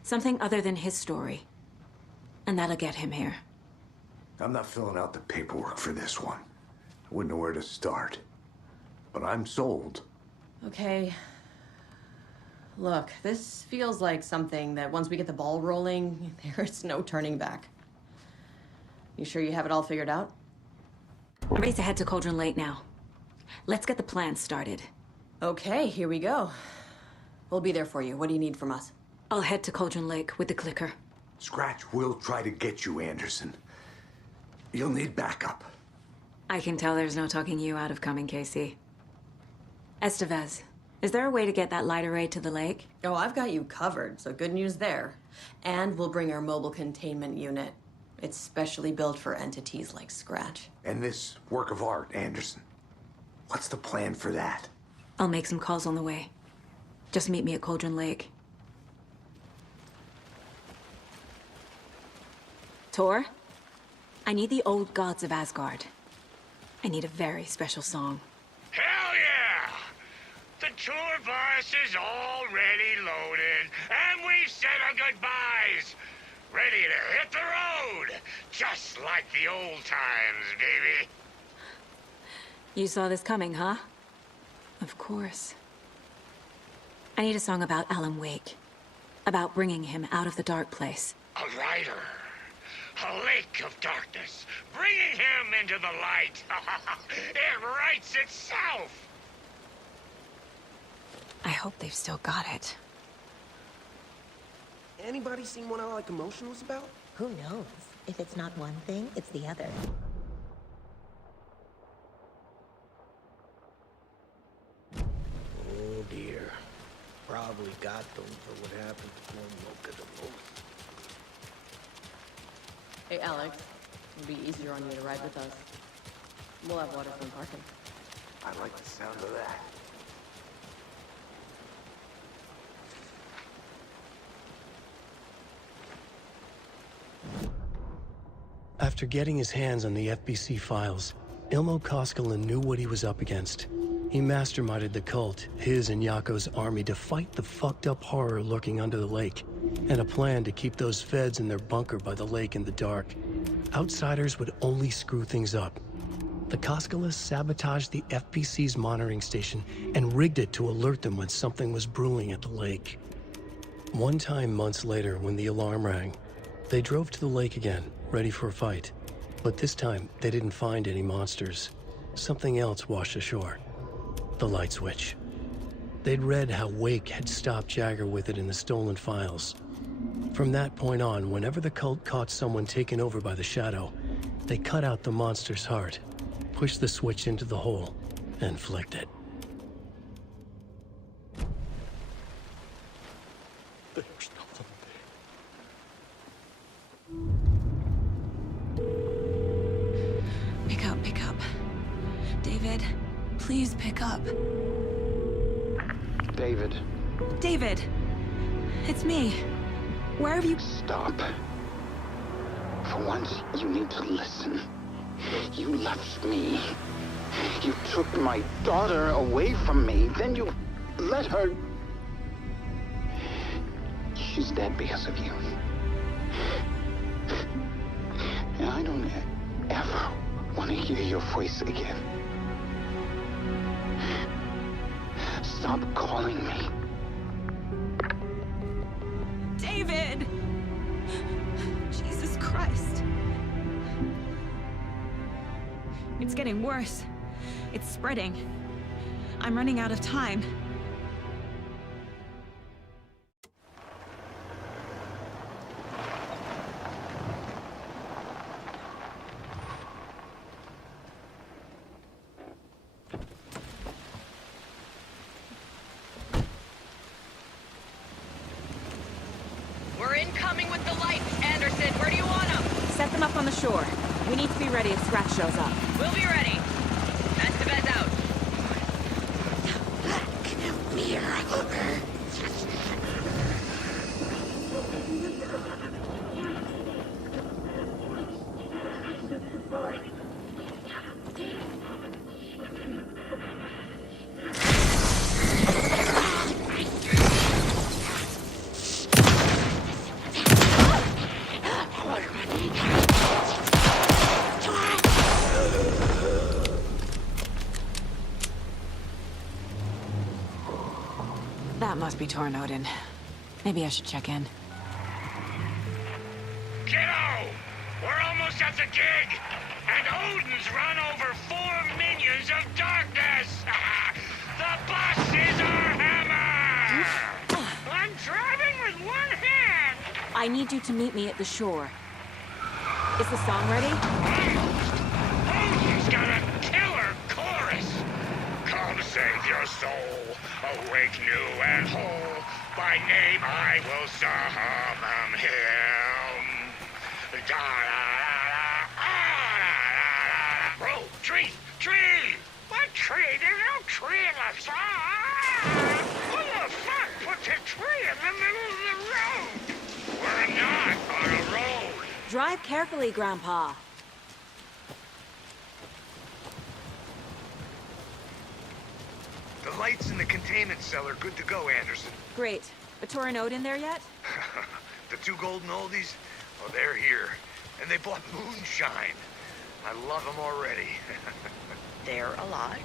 Something other than his story. And that'll get him here. I'm not filling out the paperwork for this one. I wouldn't know where to start. But I'm sold. Okay. Look, this feels like something that once we get the ball rolling, there's no turning back. You sure you have it all figured out? I'm ready to head to Cauldron Lake now. Let's get the plan started. Okay, here we go. We'll be there for you. What do you need from us? I'll head to Cauldron Lake with the clicker. Scratch will try to get you, Anderson. You'll need backup. I can tell there's no talking you out of coming, Casey. Estevez, is there a way to get that light array to the lake? Oh, I've got you covered, so good news there. And we'll bring our mobile containment unit. It's specially built for entities like Scratch. And this work of art, Anderson. What's the plan for that? I'll make some calls on the way. Just meet me at Cauldron Lake. Tor, I need the old gods of Asgard. I need a very special song. Hell yeah! The tour bus is already loaded, and we've said our goodbyes. Ready to hit the road, just like the old times, baby. You saw this coming, huh? Of course. I need a song about Alan Wake. About bringing him out of the dark place. A rider. A lake of darkness. Bringing him into the light. It writes itself. I hope they've still got it. Anybody seen one I like emotionals about? Who knows? If it's not one thing, it's the other. Oh dear. Probably got them for what happened to one look at the most. Hey, Alex. It'll be easier on you to ride with us. We'll have waterfront parking. I like the sound of that. After getting his hands on the FBC files, Ilmo Koskinen knew what he was up against. He masterminded the cult, his and Yako's army, to fight the fucked up horror lurking under the lake, and a plan to keep those feds in their bunker by the lake in the dark. Outsiders would only screw things up. The Koskinens sabotaged the FBC's monitoring station and rigged it to alert them when something was brewing at the lake. One time months later, when the alarm rang, they drove to the lake again, ready for a fight. But this time, they didn't find any monsters. Something else washed ashore. The light switch. They'd read how Wake had stopped Jagger with it in the stolen files. From that point on, whenever the cult caught someone taken over by the Shadow, they cut out the monster's heart, pushed the switch into the hole, and flicked it. There's nothing there. Pick up. David, please pick up. David. David! It's me. Where have you— Stop. For once, you need to listen. You left me. You took my daughter away from me. Then you let her... She's dead because of you. never want to hear your voice again. Stop calling me. David! Jesus Christ. It's getting worse. It's spreading. I'm running out of time. We're incoming with the lights, Anderson. Where do you want them? Set them up on the shore. We need to be ready if Scratch shows up. We'll be ready. Estevez out. That must be Tornodin. Maybe I should check in. Kiddo! We're almost at the gig! And Odin's run over 4 minions of darkness! The boss is our hammer! I'm driving with one hand! I need you to meet me at the shore. Is the song ready? Odin's got a killer chorus! Come save your soul, awake new and whole. By name I will summon him. Oh, tree! Tree! What tree? There's no tree in the song! Who the fuck put the tree in the middle of the road? We're not on a road. Drive carefully, Grandpa. The lights in the containment cell are good to go, Anderson. Great. A Tornodin there yet? The 2 golden oldies? Oh, they're here. And they bought moonshine. I love them already. They're a lot.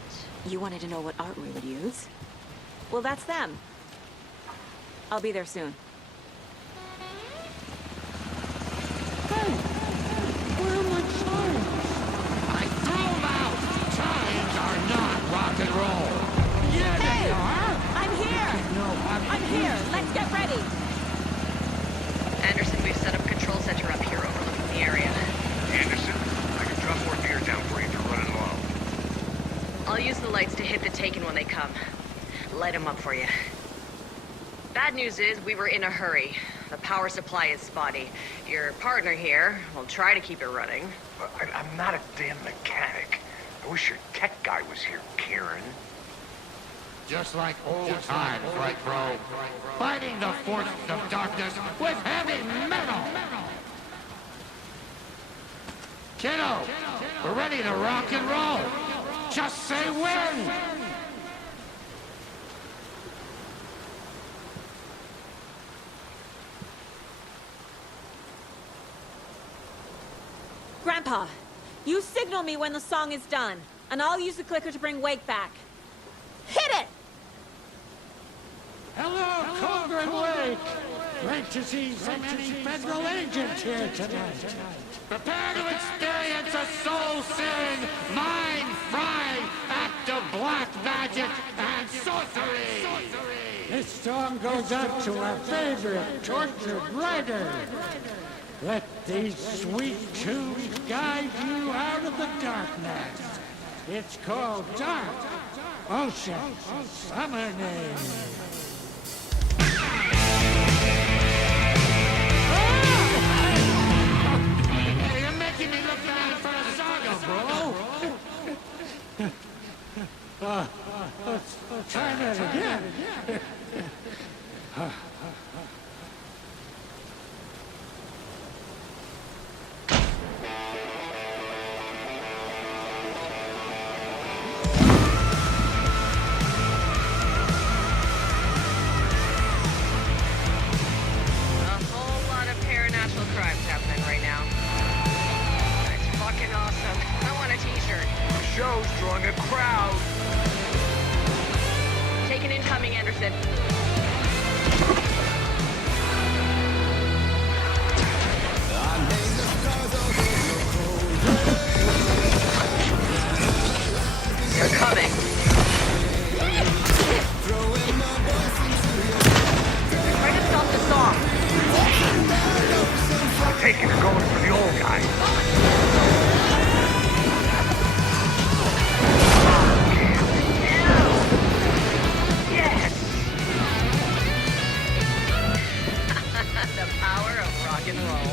You wanted to know what art we would use? Well, that's them. I'll be there soon. Hey! Where are my signs? I threw them out! Signs are not rock and roll! Yeah, they are! I'm here! I'm here! Let's get ready! Anderson, we've set up a control center up here overlooking the area. Anderson, I can drop more gear down for you if you're running low. I'll use the lights to hit the Taken when they come. Light them up for you. Bad news is, we were in a hurry. The power supply is spotty. Your partner here will try to keep it running. I'm not a damn mechanic. I wish your tech guy was here, Karen. Just like old times, right, bro? Fighting the forces of darkness with heavy metal! Kiddo, we're ready to rock and roll! Just say when! Grandpa, you signal me when the song is done, and I'll use the clicker to bring Wake back. Hit it! Hello, Cauldron Lake! Great to see so many federal agents here tonight. Prepare to experience a soul-searing, mind-frying act of black magic and sorcery! This song goes out to our favorite tortured writer. Let these sweet tunes guide you out of the darkness. It's called Dark Ocean Summoning. Hey, you're making me look bad for a saga, bro! Let's try that again. Crimes happening right now. It's fucking awesome. show's drawing a crowd. Taken incoming, Anderson. They're coming. Try to stop the song. I take it you're going for the old guy. Yes! The power of rock and roll.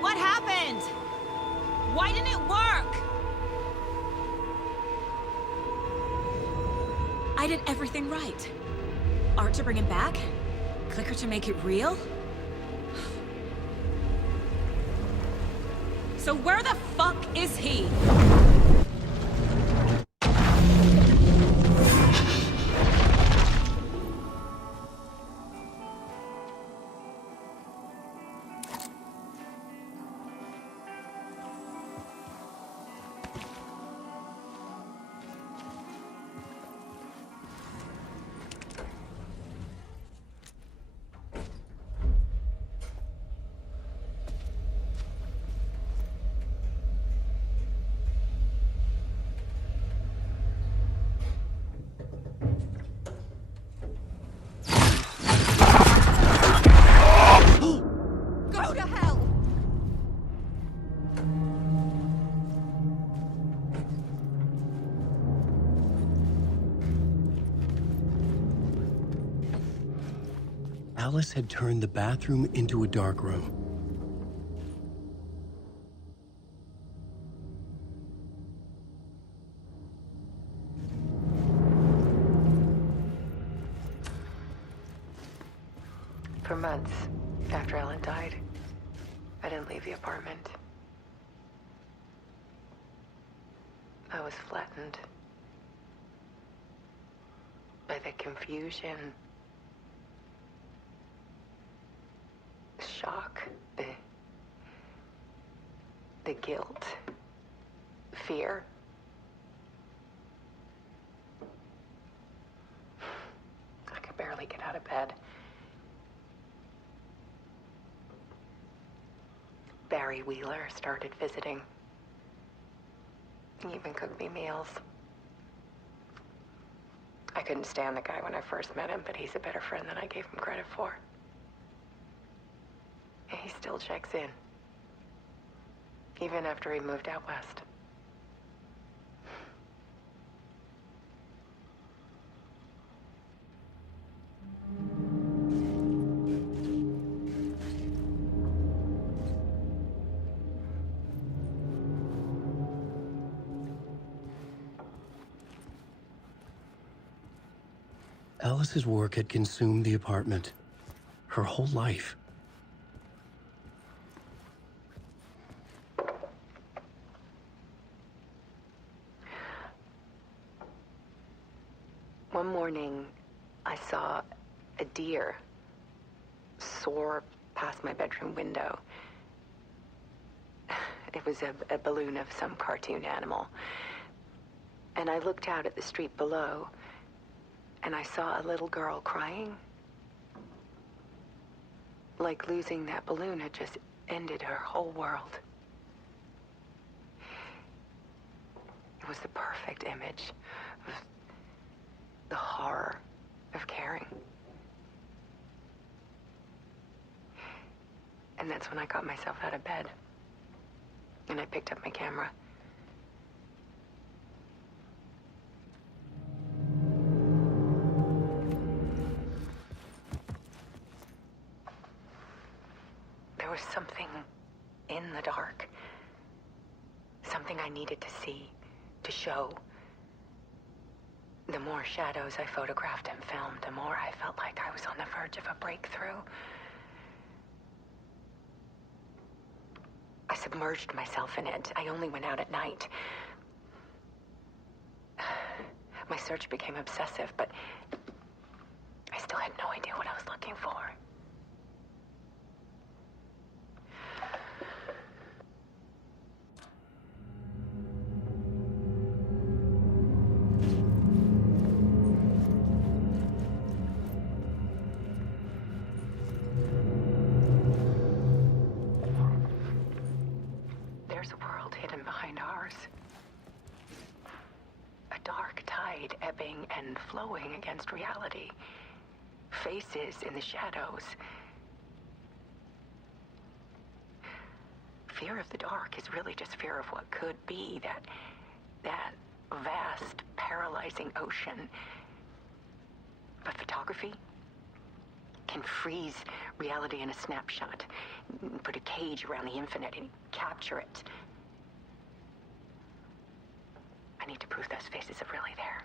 What happened? Why didn't it work? I did everything right. Art to bring him back? Clicker to make it real? So where the fuck is he? Go to hell! Alice had turned the bathroom into a dark room. For months after Ellen died, I didn't leave the apartment. I was flattened by the confusion, the shock, the guilt, fear. I could barely get out of bed. Barry Wheeler started visiting. He even cooked me meals. I couldn't stand the guy when I first met him, but he's a better friend than I gave him credit for. And he still checks in, even after he moved out west. Alice's work had consumed the apartment. Her whole life. One morning, I saw a deer soar past my bedroom window. It was a balloon of some cartoon animal. And I looked out at the street below, and I saw a little girl crying. Like losing that balloon had just ended her whole world. It was the perfect image of the horror of caring. And that's when I got myself out of bed. And I picked up my camera. There was something in the dark. Something I needed to see, to show. The more shadows I photographed and filmed, the more I felt like I was on the verge of a breakthrough. I submerged myself in it. I only went out at night. My search became obsessive, but I still had no idea what I was looking for. There's a world hidden behind ours. A dark tide ebbing and flowing against reality. Faces in the shadows. Fear of the dark is really just fear of what could be, that vast, paralyzing ocean. But photography can freeze reality in a snapshot, put a cage around the infinite and capture it. I need to prove those faces are really there.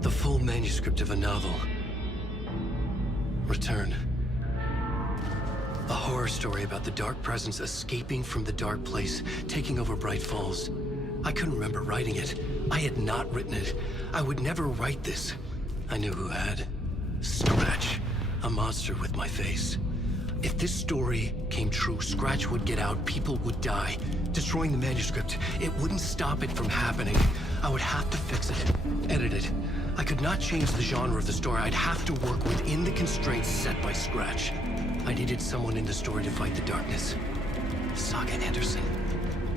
The full manuscript of a novel. Return. A horror story about the dark presence escaping from the dark place, taking over Bright Falls. I couldn't remember writing it. I had not written it. I would never write this. I knew who had. Scratch. A monster with my face. If this story came true, Scratch would get out, people would die. Destroying the manuscript, it wouldn't stop it from happening. I would have to fix it, edit it. I could not change the genre of the story. I'd have to work within the constraints set by Scratch. I needed someone in the story to fight the darkness. Saga Anderson.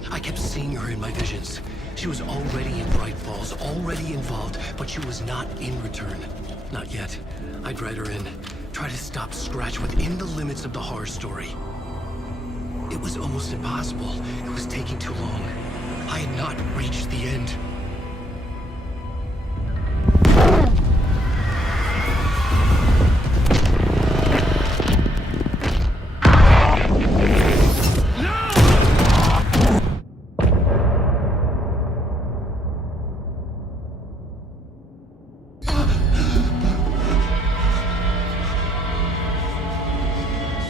I kept seeing her in my visions. She was already in Bright Falls, already involved, but she was not in Return. Not yet. I'd write her in. Try to stop Scratch within the limits of the horror story. It was almost impossible. It was taking too long. I had not reached the end.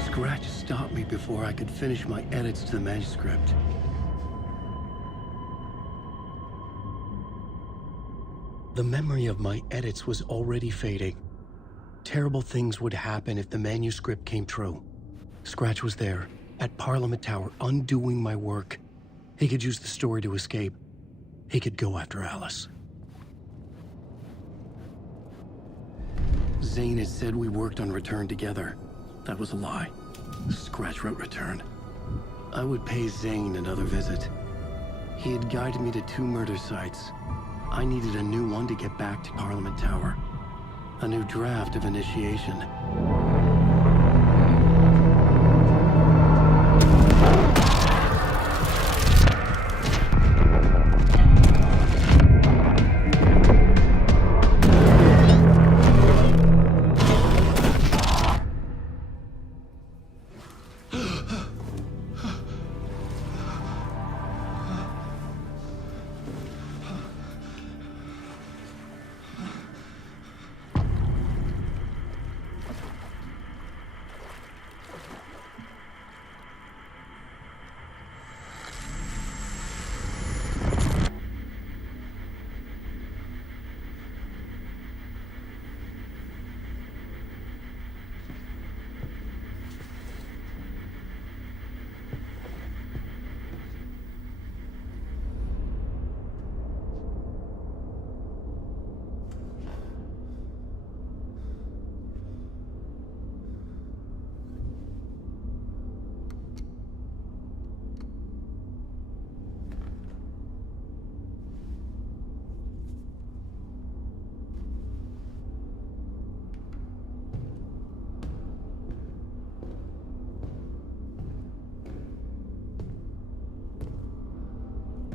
Scratch stopped me before I could finish my edits to the manuscript. The memory of my edits was already fading. Terrible things would happen if the manuscript came true. Scratch was there, at Parliament Tower, undoing my work. He could use the story to escape. He could go after Alice. Zane had said we worked on Return together. That was a lie. Scratch wrote Return. I would pay Zane another visit. He had guided me to 2 murder sites. I needed a new one to get back to Parliament Tower. A new draft of Initiation.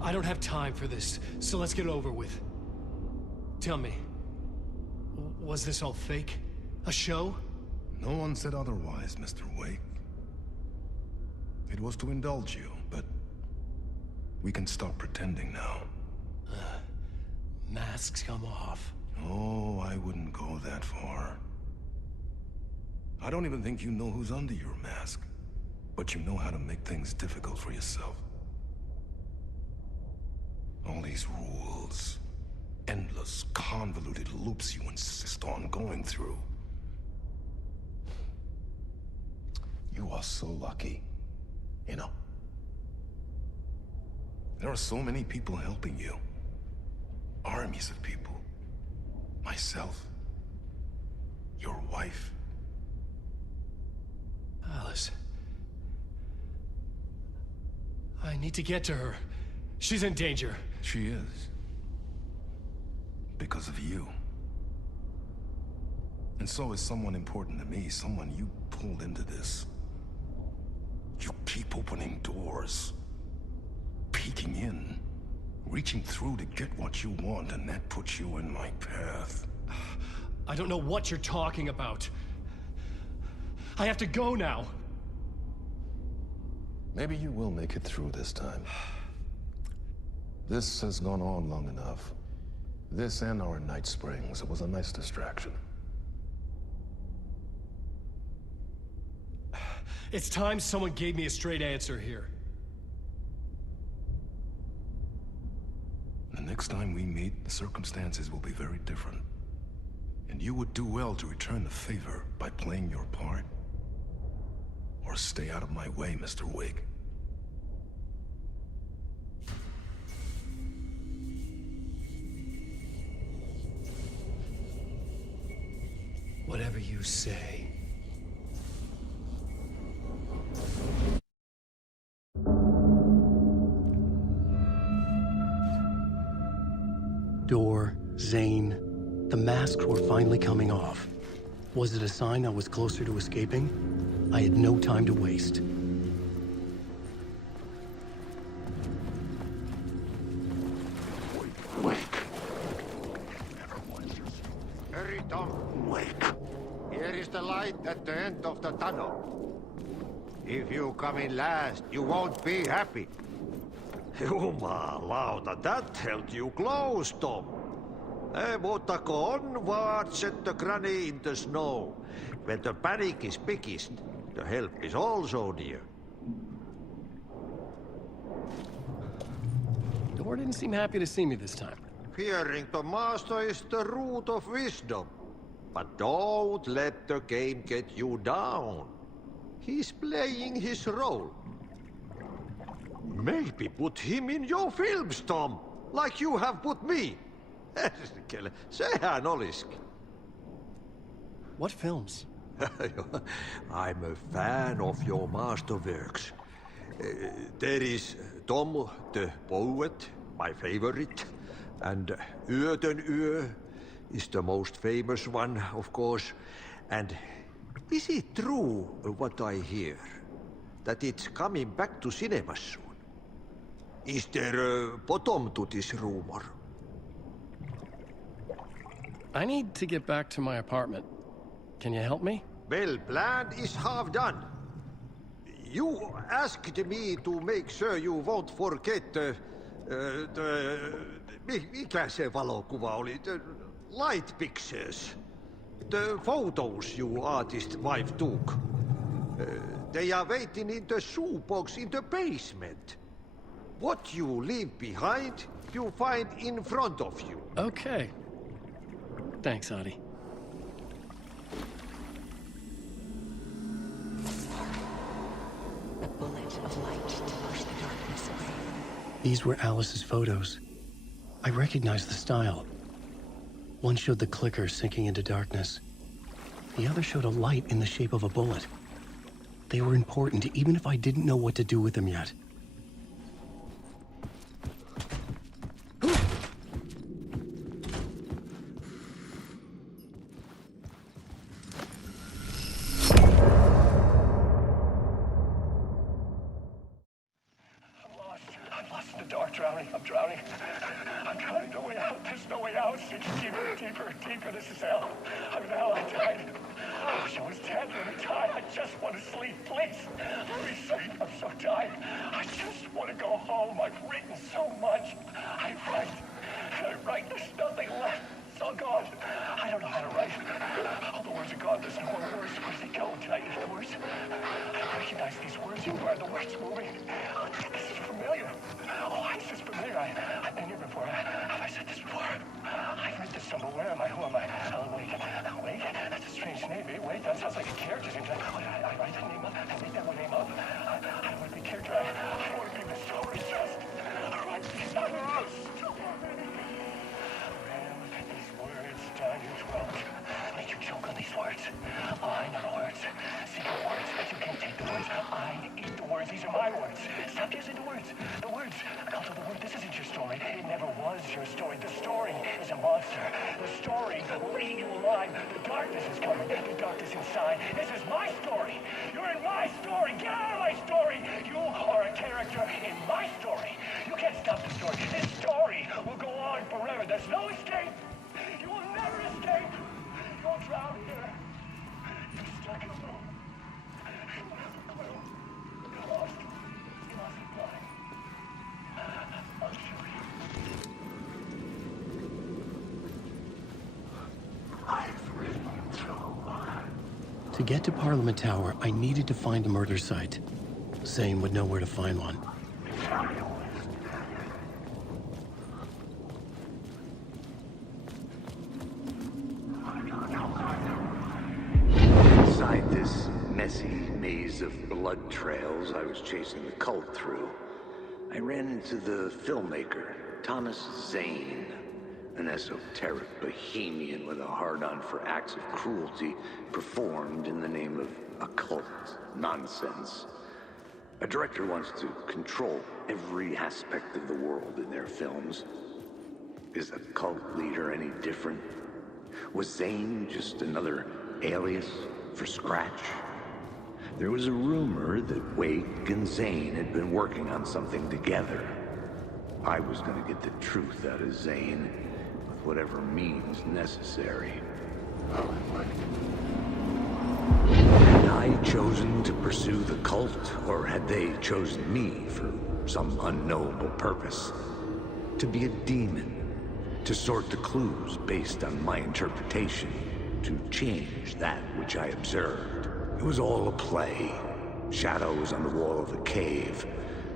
I don't have time for this, so let's get it over with. Tell me, was this all fake? A show? No one said otherwise, Mr. Wake. It was to indulge you, but we can stop pretending now. Masks come off. Oh, I wouldn't go that far. I don't even think you know who's under your mask, but you know how to make things difficult for yourself. All these rules, endless, convoluted loops you insist on going through. You are so lucky, you know? There are so many people helping you. Armies of people. Myself. Your wife. Alice. I need to get to her. She's in danger. She is. Because of you. And so is someone important to me, someone you pulled into this. You keep opening doors. Peeking in. Reaching through to get what you want, and that puts you in my path. I don't know what you're talking about. I have to go now. Maybe you will make it through this time. This has gone on long enough. This and our night springs. It was a nice distraction. It's time someone gave me a straight answer here. The next time we meet, the circumstances will be very different. And you would do well to return the favor by playing your part. Or stay out of my way, Mr. Wake. Whatever you say. Door, Zane, the masks were finally coming off. Was it a sign I was closer to escaping? I had no time to waste. Wake. Hurry, Tom. Wake. Here is the light at the end of the tunnel. If you come in last, you won't be happy. Jumalauta, that held you close, Tom. Mutta onwards set the granny in the snow. When the panic is biggest, the help is also near. Door didn't seem happy to see me this time. Fearing the master is the root of wisdom. But don't let the game get you down. He's playing his role. Maybe put him in your films, Tom, like you have put me. Sehän olisikin. What films? I'm a fan of your masterworks. There is Tom the Poet, my favorite, and Yöten Yö is the most famous one, of course. And is it true what I hear, that it's coming back to cinemas soon? Is there a bottom to this rumor? I need to get back to my apartment. Can you help me? Well, plan is half done. You asked me to make sure you won't forget mikä se valokuva oli? The light pictures. The photos you artist wife took. They are waiting in the shoebox in the basement. What you leave behind, you find in front of you. Okay. Thanks, Adi. A bullet of light to push the darkness away. These were Alice's photos. I recognized the style. One showed the clicker sinking into darkness. The other showed a light in the shape of a bullet. They were important, even if I didn't know what to do with them yet. dark, drowning. I'm drowning. I'm drowning. No way out. There's no way out. It's deeper, deeper, deeper. This is hell. I'm in hell. I died. I wish I was dead. Let me die. I just want to sleep, please. Let me sleep. I'm so tired. I just want to go home. I've written so much. I write. There's nothing left. It's all gone. I don't know how to write. All the words are gone. There's no more words. Where do they go? Did I eat the words? I don't recognize these words. Where are the words moving? Oh, this is familiar. Oh, this is familiar. I've been here before. Have I said this before? I've read this somewhere. Where am I? Who am I? Wait. That's a strange name. Wait, that sounds like a character's name. I write that name up. I make that one name up. I don't want to be a character. I don't want to be the story. Just write these words. Down your throat. Make you choke on these words. I know the words. Secret words. You can't take the words. I eat the words. These are my words. Stop using the words. The words. Call to the word. This isn't your story. It never was your story. The story is a monster. The story will eat you alive. The darkness is coming. The darkness inside. This is my story. You're in my story. Get out of my story. You are a character in my story. You can't stop the story. This story will go on forever. There's no escape. You will never escape! You'll drown here! You're stuck in a room. You don't have a clue. You're lost. You're lost in time. I'll show you. I've written so much. To get to Parliament Tower, I needed to find a murder site. Zane would know where to find one. Inside this messy maze of blood trails I was chasing the cult through, I ran into the filmmaker, Thomas Zane, an esoteric bohemian with a hard-on for acts of cruelty performed in the name of occult nonsense. A director wants to control every aspect of the world in their films. Is a cult leader any different? Was Zane just another alias for Scratch? There was a rumor that Wake and Zane had been working on something together. I was going to get the truth out of Zane with whatever means necessary. Had I chosen to pursue the cult, or had they chosen me for some unknowable purpose? To be a demon, to sort the clues based on my interpretation, to change that which I observed. It was all a play. Shadows on the wall of the cave.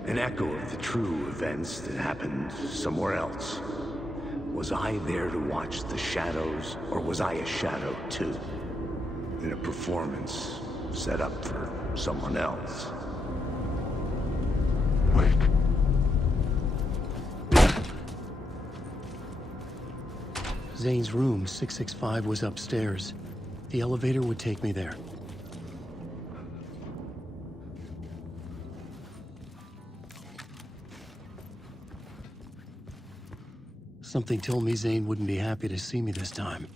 An echo of the true events that happened somewhere else. Was I there to watch the shadows, or was I a shadow too? In a performance set up for someone else. Wait. Zane's room, 665, was upstairs. The elevator would take me there. Something told me Zane wouldn't be happy to see me this time.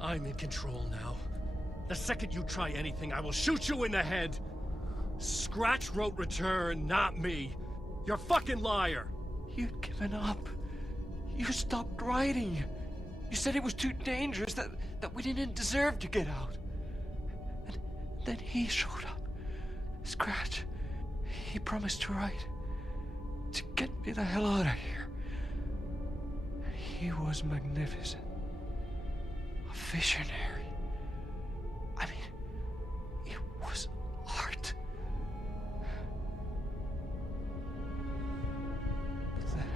I'm in control now. The second you try anything, I will shoot you in the head! Scratch wrote Return, not me. You're a fucking liar! You'd given up. You stopped writing. You said it was too dangerous, that we didn't deserve to get out. And then he showed up. Scratch. He promised to write. To get me the hell out of here. He was magnificent. A visionary. I mean, it was art. But then,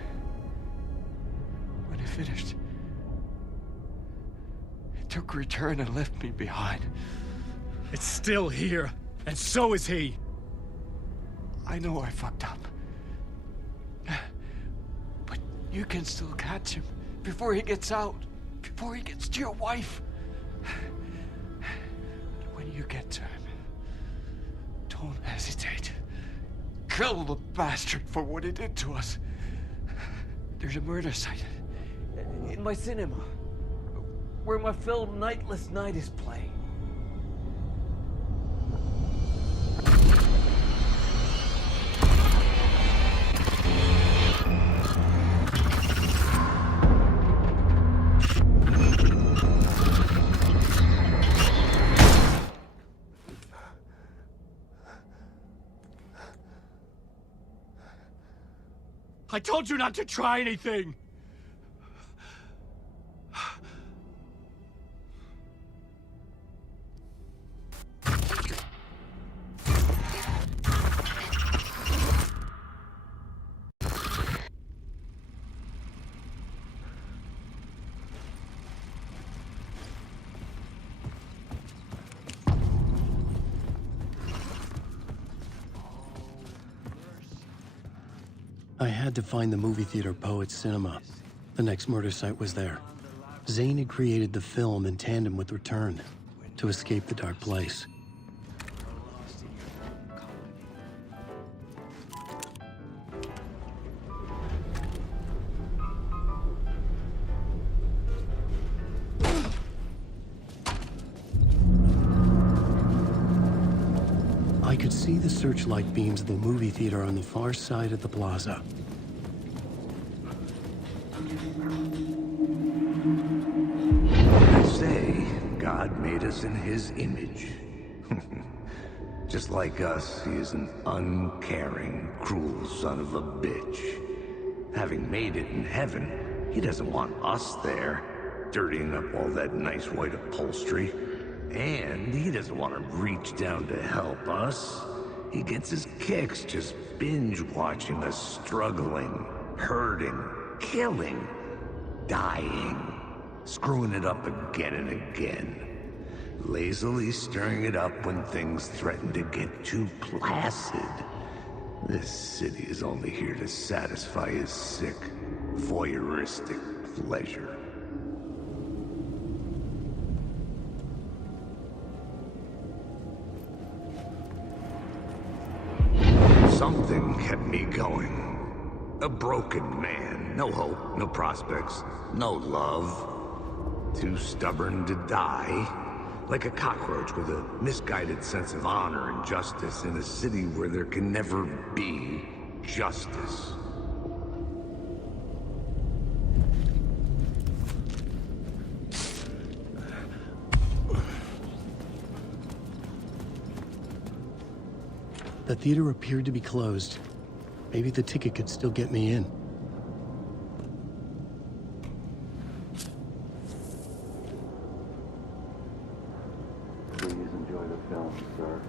when he finished, he took Return and left me behind. It's still here, and so is he. I know I fucked up. But you can still catch him before he gets out. Before he gets to your wife. When you get to him, don't hesitate. kill the bastard for what he did to us. There's a murder site in my cinema where my film Nightless Night is playing. I told you not to try anything! I had to find the movie theater Poets Cinema. The next murder site was there. Zane had created the film in tandem with Return to escape the dark place. I could see the searchlight beams of the movie theater on the far side of the plaza. They say God made us in his image. Just like us, he is an uncaring, cruel son of a bitch. Having made it in heaven, he doesn't want us there, dirtying up all that nice white upholstery. And he doesn't want to reach down to help us. He gets his kicks just binge-watching us struggling, hurting, killing, dying, screwing it up again and again. Lazily stirring it up when things threaten to get too placid. This city is only here to satisfy his sick, voyeuristic pleasure. Something kept me going. A broken man. No hope, no prospects, no love. Too stubborn to die. Like a cockroach with a misguided sense of honor and justice in a city where there can never be justice. The theater appeared to be closed. Maybe the ticket could still get me in. Please enjoy the film, sir.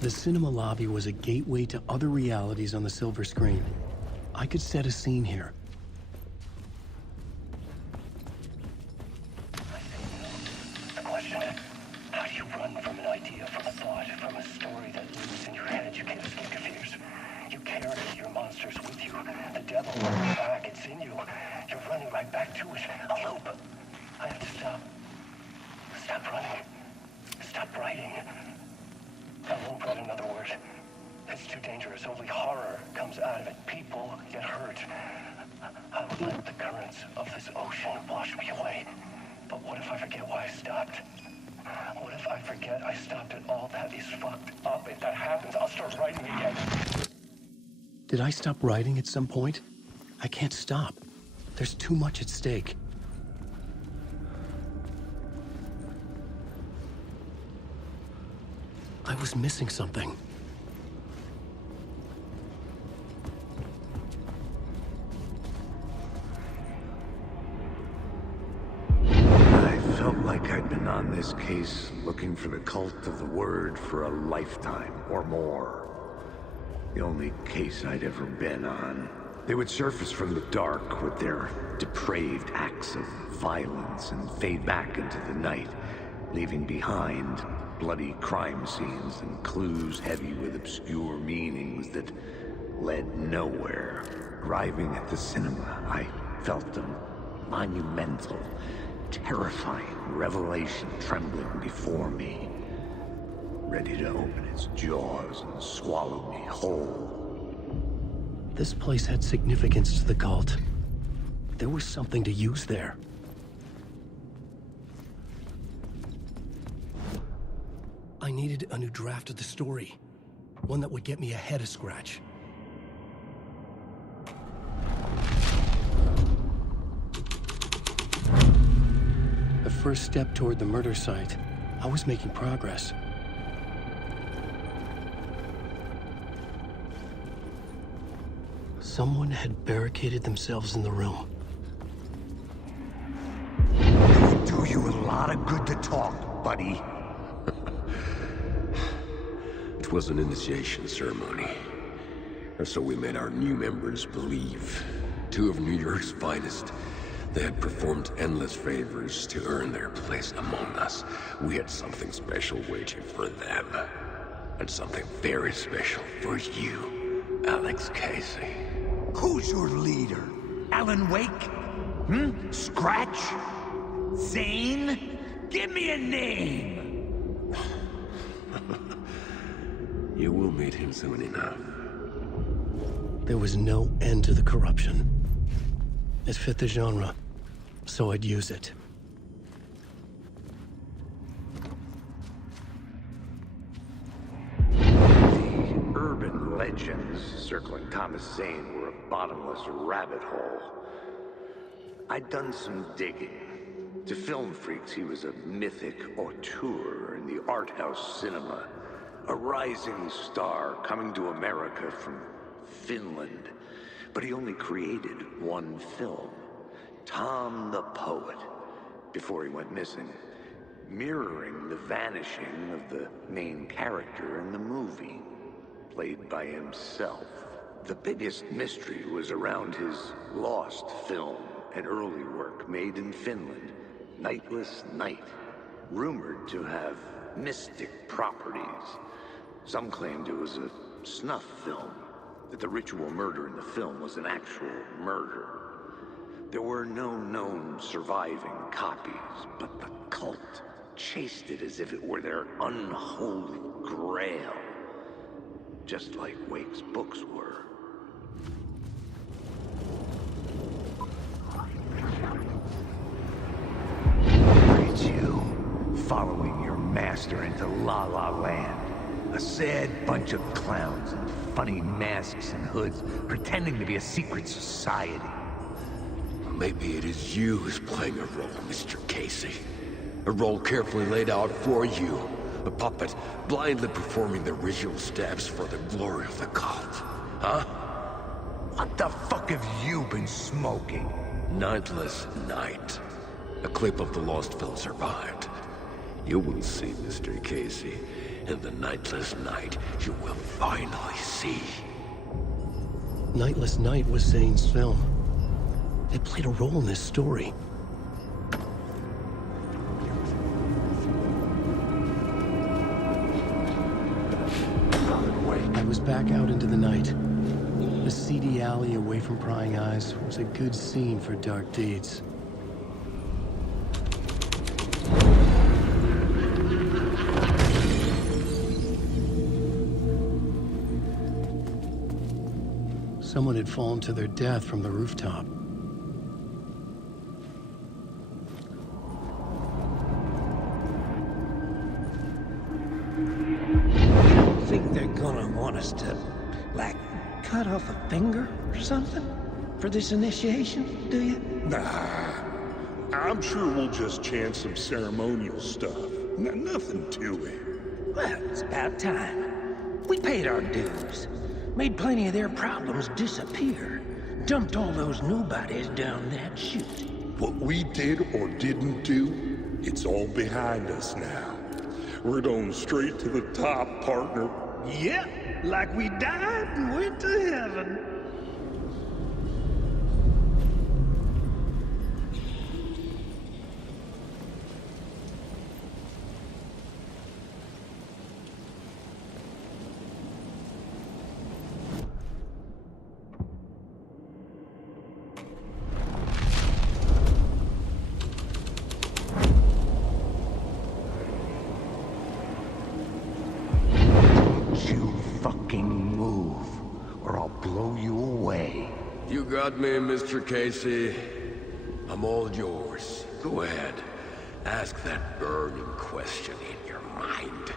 The cinema lobby was a gateway to other realities on the silver screen. I could set a scene here. Did I stop writing at some point? I can't stop. There's too much at stake. I was missing something. I felt like I'd been on this case looking for the cult of the word for a lifetime or more. The only case I'd ever been on. They would surface from the dark with their depraved acts of violence and fade back into the night, leaving behind bloody crime scenes and clues heavy with obscure meanings that led nowhere. Arriving at the cinema, I felt them monumental, terrifying revelation trembling before me, ready to open its jaws and swallow me whole. This place had significance to the cult. There was something to use there. I needed a new draft of the story. One that would get me ahead of Scratch. The first step toward the murder site. I was making progress. Someone had barricaded themselves in the room. It would do you a lot of good to talk, buddy. It was an initiation ceremony. Or so we made our new members believe. 2 of New York's finest. They had performed endless favors to earn their place among us. We had something special waiting for them. And something very special for you, Alex Casey. Who's your leader? Alan Wake? Scratch? Zane? Give me a name! You will meet him soon enough. There was no end to the corruption. It fit the genre, so I'd use it. The urban legends circling Thomas Zane were a bottomless rabbit hole. I'd done some digging. To film freaks, he was a mythic auteur in the art house cinema. A rising star coming to America from Finland. But he only created one film, Tom the Poet, before he went missing, mirroring the vanishing of the main character in the movie, played by himself. The biggest mystery was around his lost film, an early work made in Finland, Nightless Night, rumored to have mystic properties. Some claimed it was a snuff film, that the ritual murder in the film was an actual murder. There were no known surviving copies, but the cult chased it as if it were their unholy grail, just like Wake's books were. Look at you, following your master into La La Land. A sad bunch of clowns in funny masks and hoods, pretending to be a secret society. Maybe it is you who's playing a role, Mr. Casey. A role carefully laid out for you. A puppet blindly performing the ritual steps for the glory of the cult. Huh? What the fuck have you been smoking? Nightless Night. A clip of the lost film survived. You will see, Mr. Casey. In the Nightless Night, you will finally see. Nightless Night was Zane's film. It played a role in this story. I was back out into the night. The seedy alley away from prying eyes was a good scene for dark deeds. Someone had fallen to their death from the rooftop. You don't think they're gonna want us to, like, cut off a finger or something for this initiation, do you? Nah. I'm sure we'll just chant some ceremonial stuff. Nothing to it. Well, it's about time. We paid our dues. Made plenty of their problems disappear. Dumped all those nobodies down that chute. What we did or didn't do, it's all behind us now. We're going straight to the top, partner. Yep, like we died and went to heaven. got me, Mr. Casey. I'm all yours. Go ahead. Ask that burning question in your mind.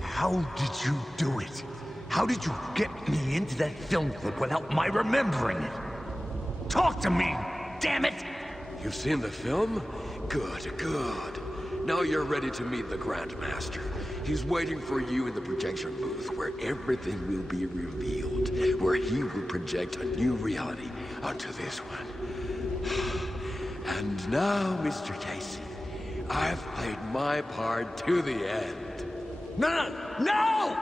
How did you do it? How did you get me into that film clip without my remembering it? Talk to me, damn it! You've seen the film? Good, good. Now you're ready to meet the Grandmaster. He's waiting for you in the projection booth where everything will be revealed, where he will project a new reality onto this one. And now, Mr. Casey, I've played my part to the end. No!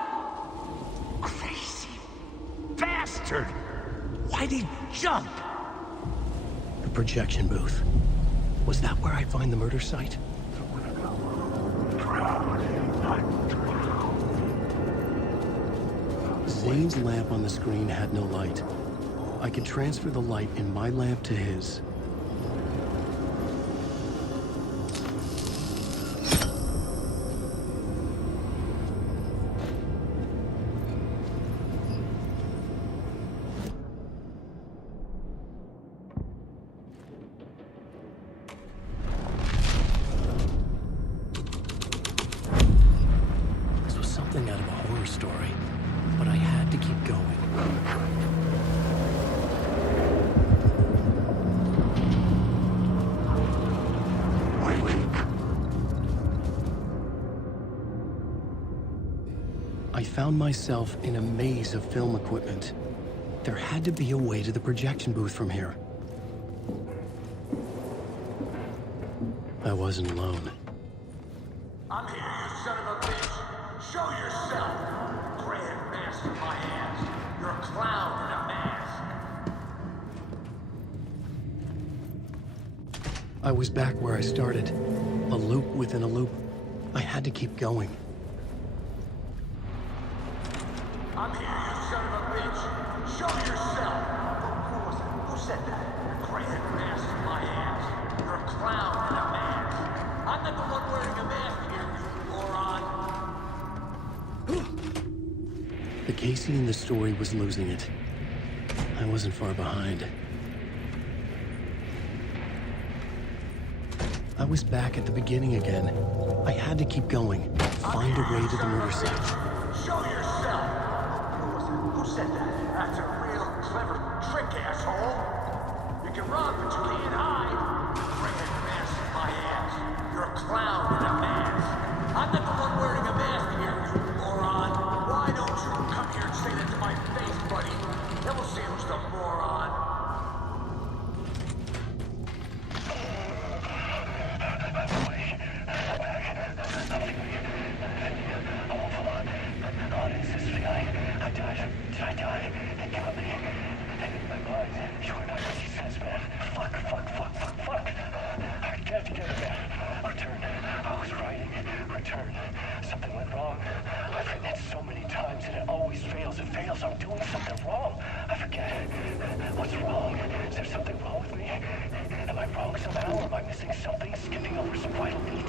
Crazy bastard! Why'd he jump? The projection booth. Was that where I'd find the murder site? Zane's lamp on the screen had no light. I could transfer the light in my lamp to his. This was something out of a horror story, but I had to keep going. I found myself in a maze of film equipment. There had to be a way to the projection booth from here. I wasn't alone. I'm here, you son of a bitch. Show yourself. Grand mask in my hands. You're a clown in a mask. I was back where I started. A loop within a loop. I had to keep going. I'm here, you son of a bitch. Show yourself. Who was it? Who said that? Grand mask in my hands. You're a clown in a mask. I'm not the one wearing a mask here, you moron. The Casey in the story was losing it. I wasn't far behind. I was back at the beginning again. I had to keep going. Find a way to the murder site. Show yourself. Who said that? That's a real clever trick, asshole. You can run, but you can't hide. Grand mask in my hands. You're a clown in a mask. I'm not the one wearing a mask here, you moron. Why don't you come here and say that to my face, buddy? Then we'll see who's the moron. I died. They got me. And in my mind, you are not what he says, man. Fuck. I can't get it, man. Return. I was writing. Return. Something went wrong. I've written it so many times and it always fails. It fails. I'm doing something wrong. I forget. What's wrong? Is there something wrong with me? Am I wrong somehow? Am I missing something? Skipping over some vital beat?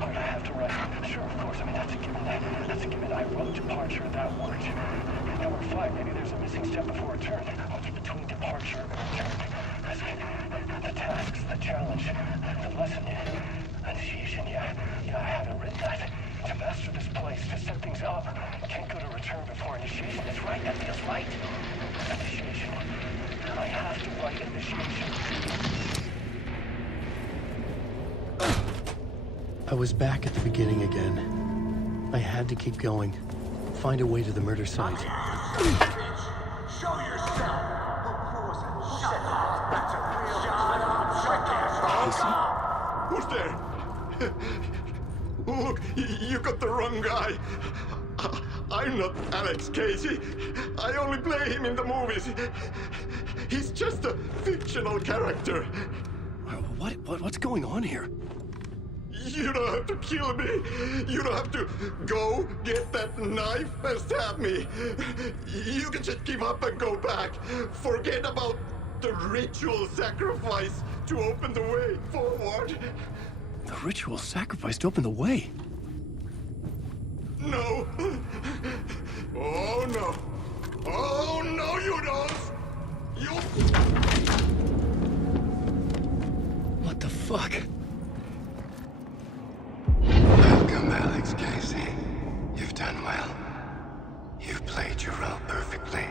Alright, I have to write. Sure, of course. I mean, that's a given. That's a given. I wrote departure, that word. Number 5, maybe there's a missing step before return. What's between departure and return? The tasks, the challenge, the lesson, initiation, yeah, I haven't written that. To master this place, to set things up, can't go to return before initiation. That's right, that feels right. Initiation. I have to write initiation. I was back at the beginning again. I had to keep going. Find a way to the murder site. Show yourself. Who was it? Who said that? That's a real trick, asshole. Who's there? Look, you got the wrong guy. I'm not Alex Casey. I only play him in the movies. He's just a fictional character. What's going on here? You don't have to kill me. You don't have to go get that knife and stab me. You can just give up and go back. Forget about the ritual sacrifice to open the way forward. The ritual sacrifice to open the way? No. Oh, no. Oh, no, you don't. You... Fuck. Welcome, Alex Casey. You've done well. You've played your role perfectly.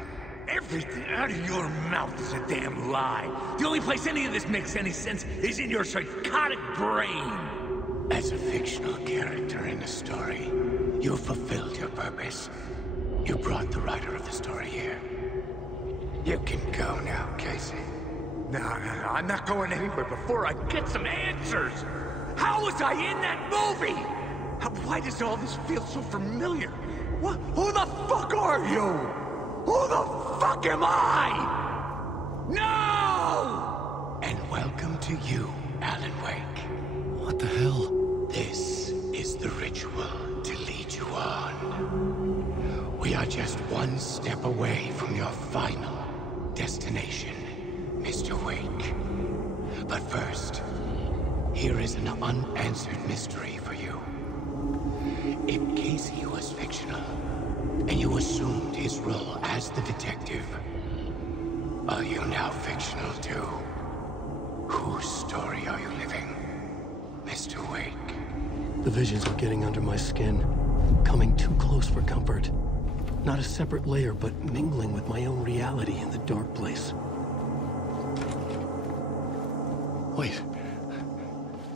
Everything out of your mouth is a damn lie. The only place any of this makes any sense is in your psychotic brain. As a fictional character in a story, you fulfilled your purpose. You brought the writer of the story here. You can go now, Casey. No, I'm not going anywhere before I get some answers. How was I in that movie? Why does all this feel so familiar? What? Who the fuck are you? Who the fuck am I? No! And welcome to you, Alan Wake. What the hell? This is the ritual to lead you on. We are just one step away from your final destination, Mr. Wake. But first, here is an unanswered mystery for you. If Casey was fictional, and you assumed his role as the detective, are you now fictional too? Whose story are you living, Mr. Wake? The visions were getting under my skin, coming too close for comfort. Not a separate layer, but mingling with my own reality in the dark place. Wait.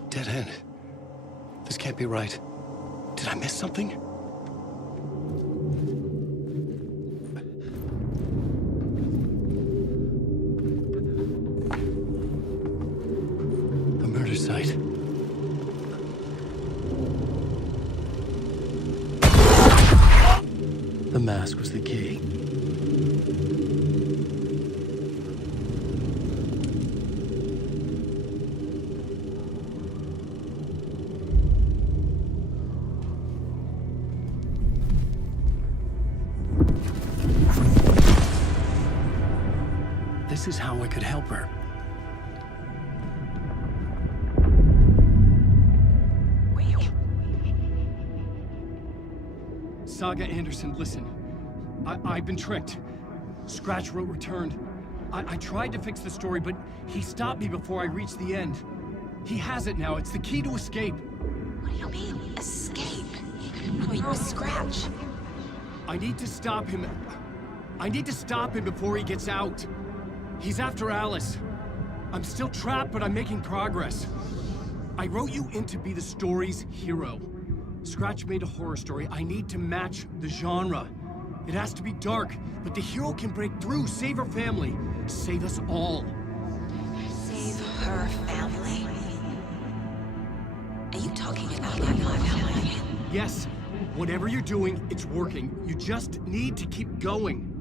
Dead end. This can't be right. Did I miss something? The murder site. The mask was the key. This is how I could help her. Saga Anderson, listen. I've been tricked. Scratch wrote returned. I tried to fix the story, but he stopped me before I reached the end. He has it now. It's the key to escape. What do you mean, escape? Where was Scratch? I need to stop him. I need to stop him before he gets out. He's after Alice. I'm still trapped, but I'm making progress. I wrote you in to be the story's hero. Scratch made a horror story. I need to match the genre. It has to be dark, but the hero can break through, save her family, save us all. Save her family? Are you talking about my family? Yes. Whatever you're doing, it's working. You just need to keep going.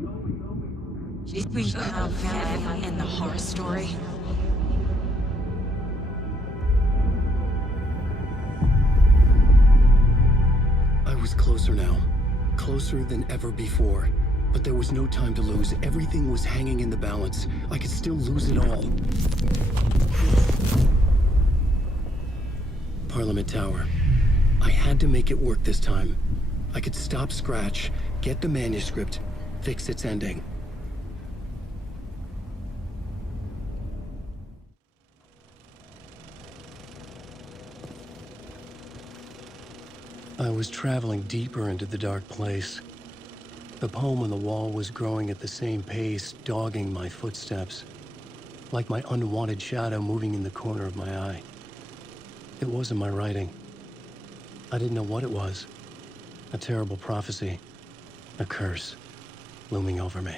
Did we have family in the horror story? I was closer now. Closer than ever before. But there was no time to lose. Everything was hanging in the balance. I could still lose it all. Parliament Tower. I had to make it work this time. I could stop Scratch, get the manuscript, fix its ending. I was traveling deeper into the dark place. The poem on the wall was growing at the same pace, dogging my footsteps, like my unwanted shadow moving in the corner of my eye. It wasn't my writing. I didn't know what it was. A terrible prophecy, a curse, looming over me.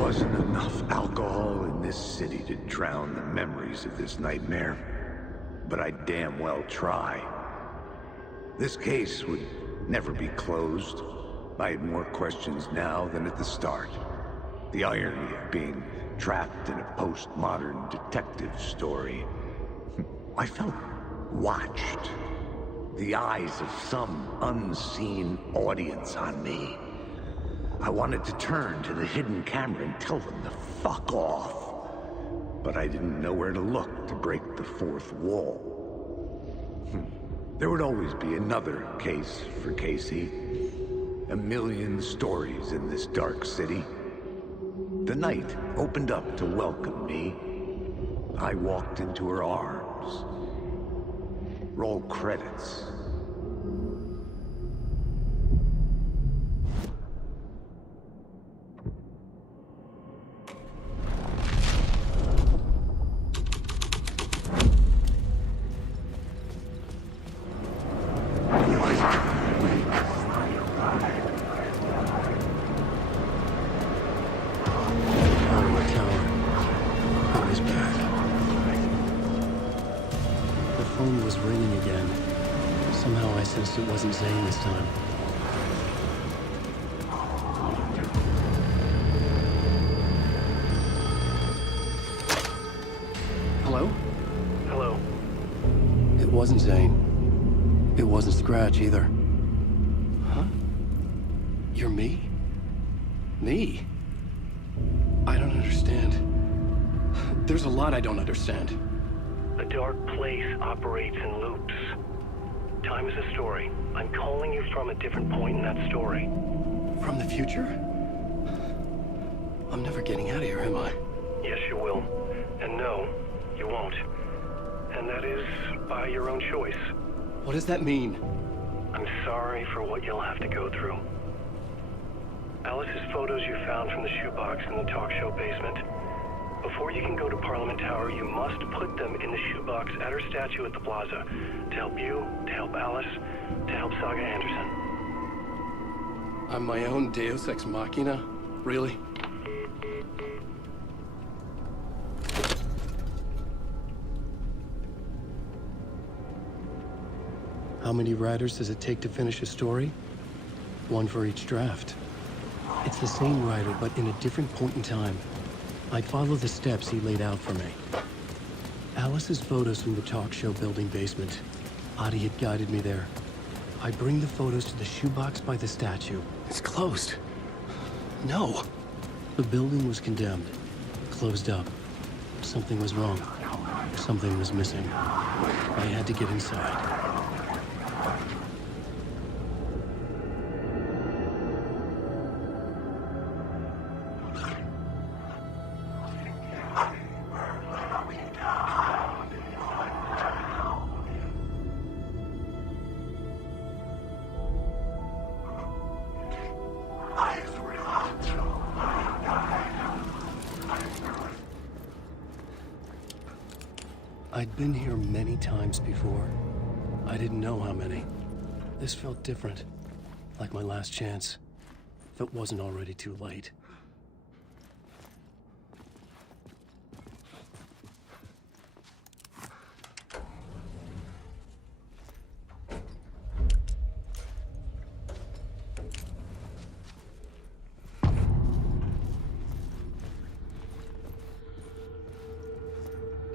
Wasn't enough alcohol in this city to drown the memories of this nightmare, but I damn well try. This case would never be closed, I had more questions now than at the start. The irony of being trapped in a postmodern detective story. I felt watched. The eyes of some unseen audience on me. I wanted to turn to the hidden camera and tell them to fuck off. But I didn't know where to look to break the fourth wall. There would always be another case for Casey. A million stories in this dark city. The night opened up to welcome me. I walked into her arms. Roll credits. It wasn't Zane this time. Hello? Hello. It wasn't Zane. It wasn't Scratch either. Huh? You're me? Me? I don't understand. There's a lot I don't understand. The dark place operates in loops. Time is a story. I'm calling you from a different point in that story. From the future? I'm never getting out of here, am I? Yes, you will. And no, you won't. And that is by your own choice. What does that mean? I'm sorry for what you'll have to go through. Alice's photos you found from the shoebox in the talk show basement. Before you can go to Parliament Tower, you must put them in the shoebox at her statue at the plaza. To help you, to help Alice, to help Saga Anderson. I'm my own Deus Ex Machina? Really? How many writers does it take to finish a story? One for each draft. It's the same writer, but in a different point in time. I follow the steps he laid out for me. Alice's photos from the talk show building basement. Adi had guided me there. I bring the photos to the shoebox by the statue. It's closed. No. The building was condemned. Closed up. Something was wrong. Something was missing. I had to get inside. I'd been here many times before. I didn't know how many. This felt different, like my last chance, if it wasn't already too late.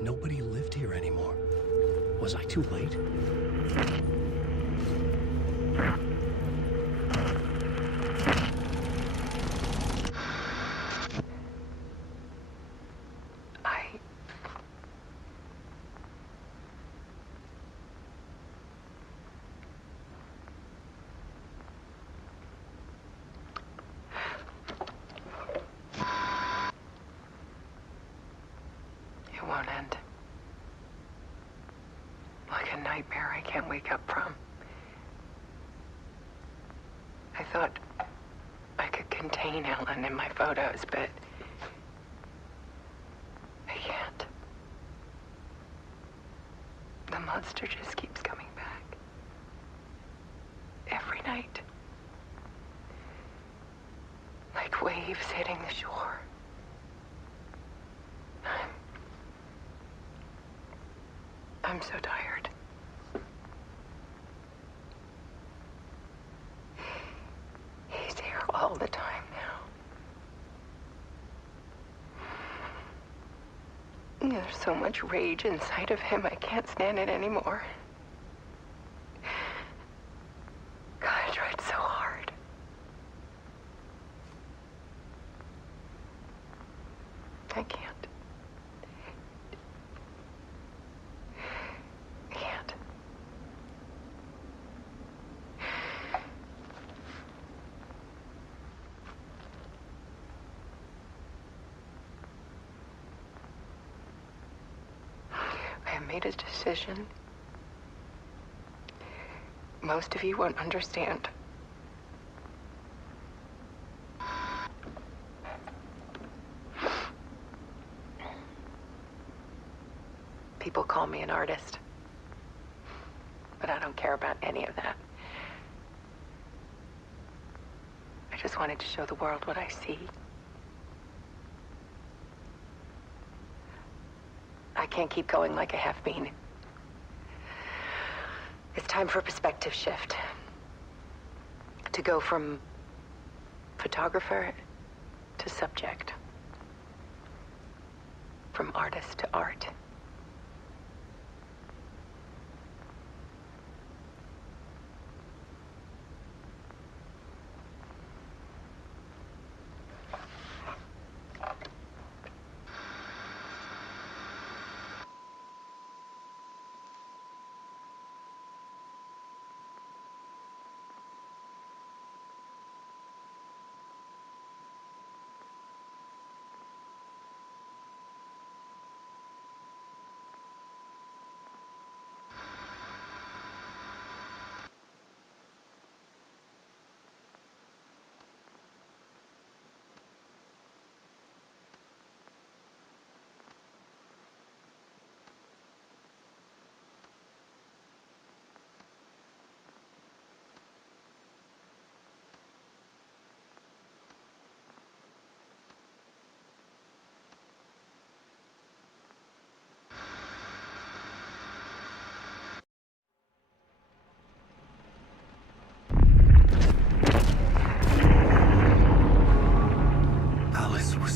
Nobody lived here anymore. Was I too late? It won't end. Like a nightmare I can't wake up from. I thought I could contain Ellen in my photos, but I can't. The monster just keeps coming back. Every night. Like waves hitting the shore. I'm so tired. He's There's so much rage inside of him, I can't stand it anymore. God, I tried so hard. I can't. I can't. I have made a decision. Most of you won't understand. People call me an artist, but I don't care about any of that. I just wanted to show the world what I see. I can't keep going like I have been. It's time for a perspective shift. To go from photographer to subject. From artist to art.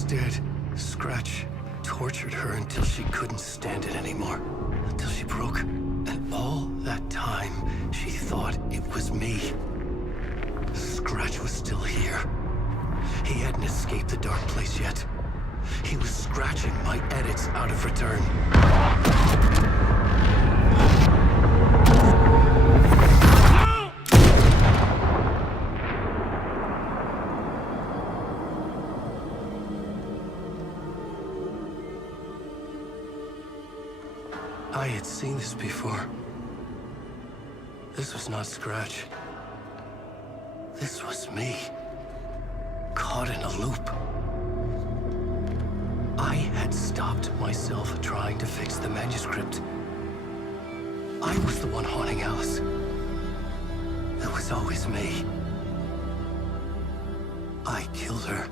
Dead. Scratch tortured her until she couldn't stand it anymore. Until she broke. And all that time, she thought it was me. Scratch was still here. He hadn't escaped the dark place yet. He was scratching my edits out of return. I had seen this before. This was not Scratch. This was me. Caught in a loop. I had stopped myself trying to fix the manuscript. I was the one haunting Alice. It was always me. I killed her.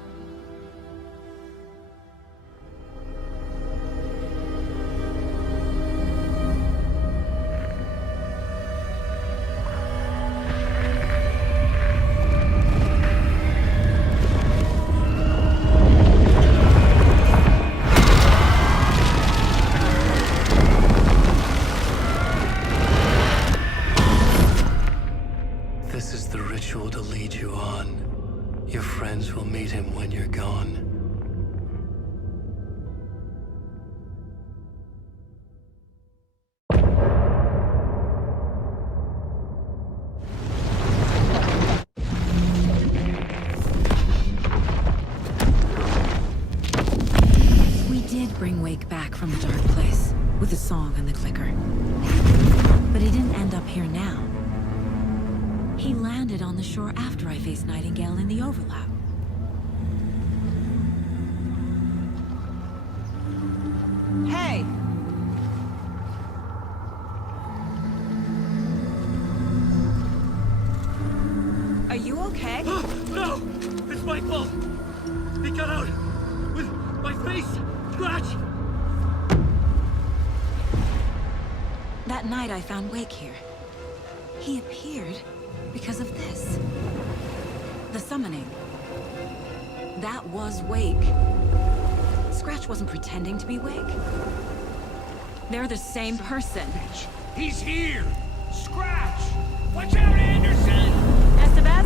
This is the ritual to lead you on. Your friends will meet him when you're gone. We did bring Wake back from the dark place, with the song and the clicker. But he didn't end up here now. He landed on the shore after I faced Nightingale in the overlap. Hey! Are you okay? No! It's my fault! He got out! With my face! Scratch! That night I found Wake here. He appeared because of this. The summoning. That was Wake. Scratch wasn't pretending to be Wake. They're the same person. He's here! Scratch! Watch out, Anderson! Estevez,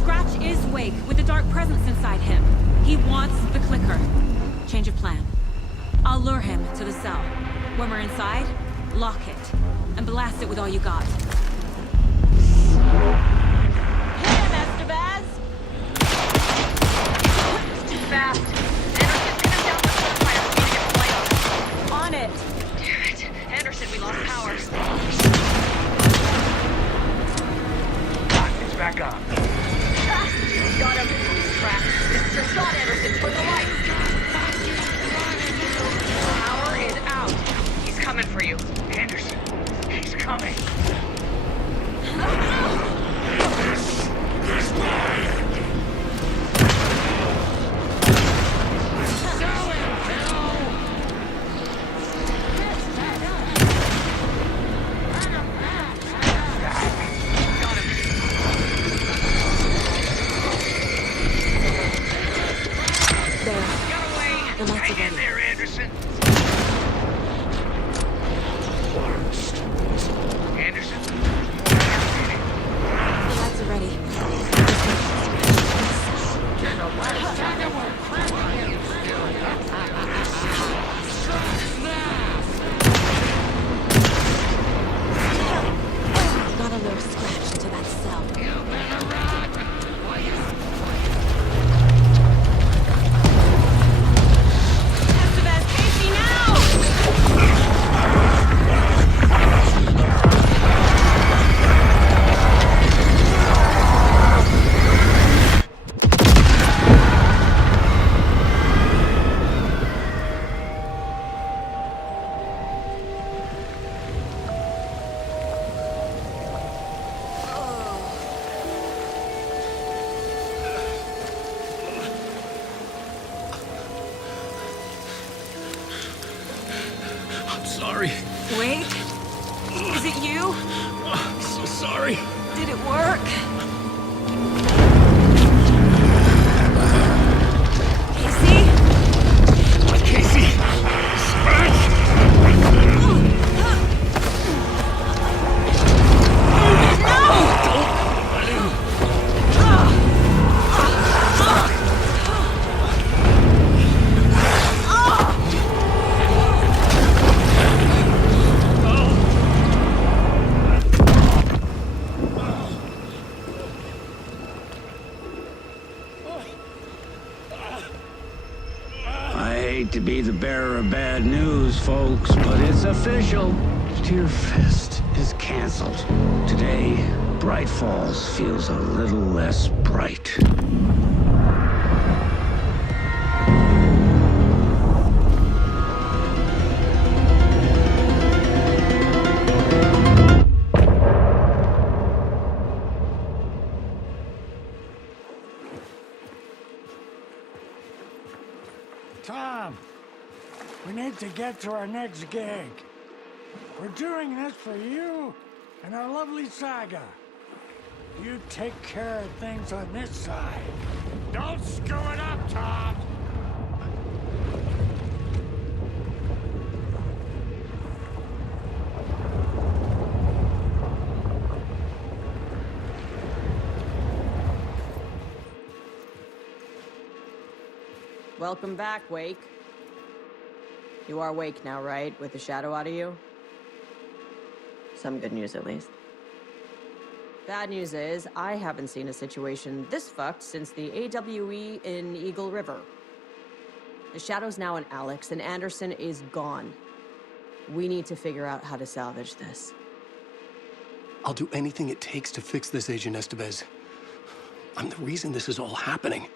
Scratch is Wake with the dark presence inside him. He wants the clicker. Change of plan. I'll lure him to the cell. When we're inside, lock it. And blast it with all you got. Hit him, Estevez! It's too fast. Anderson, pin him down with the fire. We need to get the light on. On it! Damn it. Anderson, we lost power. It's back on. Got him. Scratch. This is your shot, Anderson. Put the light. Power is out. He's coming for you. Anderson, he's coming. He's mine! The lights are ready. There, Anderson. Anderson. The lights are ready. Gotta lure Scratch into that cell. Sorry. Wait. Is it you? I'm so sorry. Did it work? Casey? What, Casey? Scratch! To be the bearer of bad news, folks, but it's official. Tear Fest is canceled. Today, Bright Falls feels a little less bright. Tom, we need to get to our next gig. We're doing this for you and our lovely saga. You take care of things on this side. Don't screw it up, Tom! Welcome back, Wake. You are Wake now, right? With the shadow out of you? Some good news, at least. Bad news is, I haven't seen a situation this fucked since the AWE in Eagle River. The shadow's now in Alex, and Anderson is gone. We need to figure out how to salvage this. I'll do anything it takes to fix this, Agent Estevez. I'm the reason this is all happening.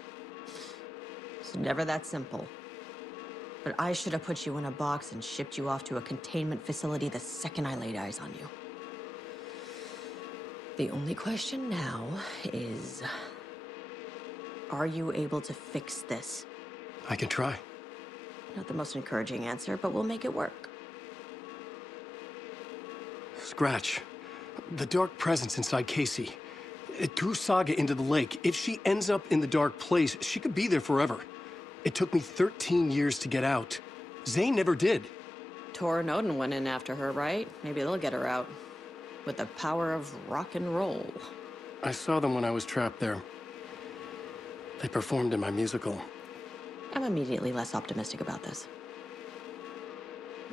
It's never that simple. But I should have put you in a box and shipped you off to a containment facility the second I laid eyes on you. The only question now is... are you able to fix this? I can try. Not the most encouraging answer, but we'll make it work. Scratch. The dark presence inside Casey. It threw Saga into the lake. If she ends up in the dark place, she could be there forever. It took me 13 years to get out. Zane never did. Tor and Odin went in after her, right? Maybe they'll get her out. With the power of rock and roll. I saw them when I was trapped there. They performed in my musical. I'm immediately less optimistic about this.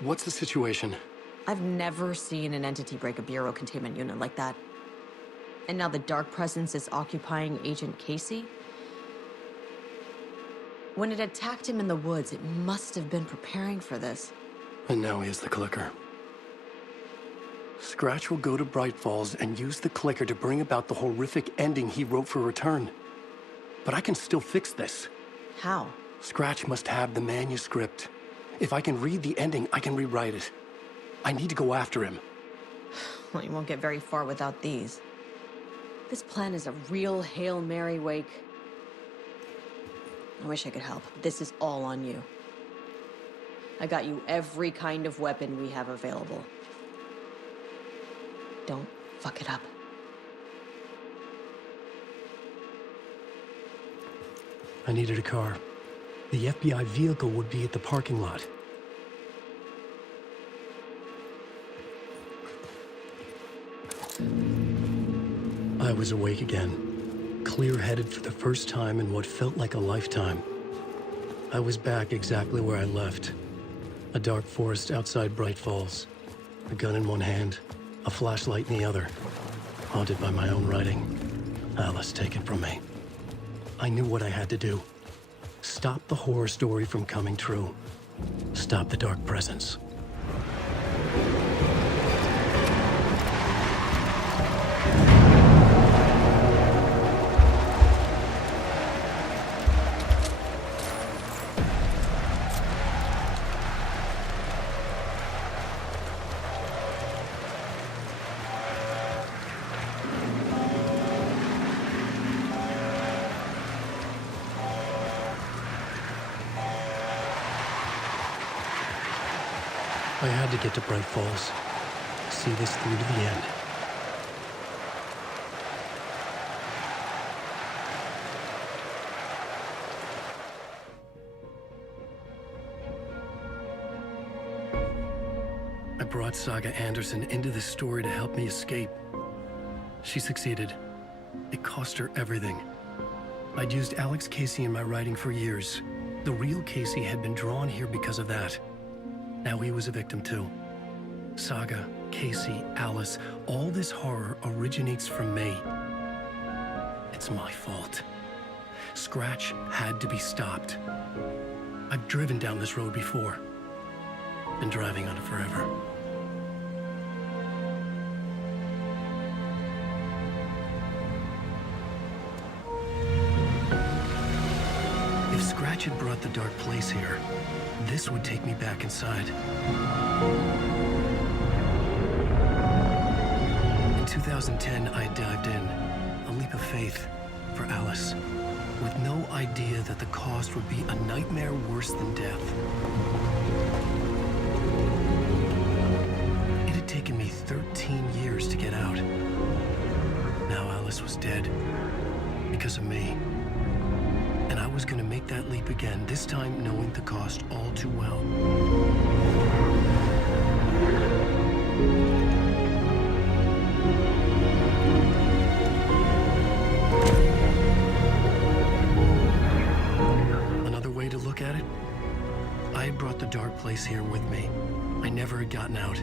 What's the situation? I've never seen an entity break a bureau containment unit like that. And now the dark presence is occupying Agent Casey? When it attacked him in the woods, it must have been preparing for this. And now he has the clicker. Scratch will go to Bright Falls and use the clicker to bring about the horrific ending he wrote for Return. But I can still fix this. How? Scratch must have the manuscript. If I can read the ending, I can rewrite it. I need to go after him. Well, you won't get very far without these. This plan is a real Hail Mary, Wake. I wish I could help. This is all on you. I got you every kind of weapon we have available. Don't fuck it up. I needed a car. The FBI vehicle would be at the parking lot. I was awake again, clear-headed for the first time in what felt like a lifetime. I was back exactly where I left. A dark forest outside Bright Falls. A gun in one hand, a flashlight in the other. Haunted by my own writing. Alice, take it from me. I knew what I had to do. Stop the horror story from coming true. Stop the dark presence. I had to get to Bright Falls. See this through to the end. I brought Saga Anderson into this story to help me escape. She succeeded. It cost her everything. I'd used Alex Casey in my writing for years. The real Casey had been drawn here because of that. Now he was a victim too. Saga, Casey, Alice, all this horror originates from me. It's my fault. Scratch had to be stopped. I've driven down this road before. Been driving on it forever. If Scratch had brought the dark place here, this would take me back inside. In 2010, I dived in, a leap of faith for Alice, with no idea that the cost would be a nightmare worse than death. It had taken me 13 years to get out. Now Alice was dead, because of me. And I was gonna make that leap again, this time knowing the cost all too well. Another way to look at it, I had brought the dark place here with me. I never had gotten out.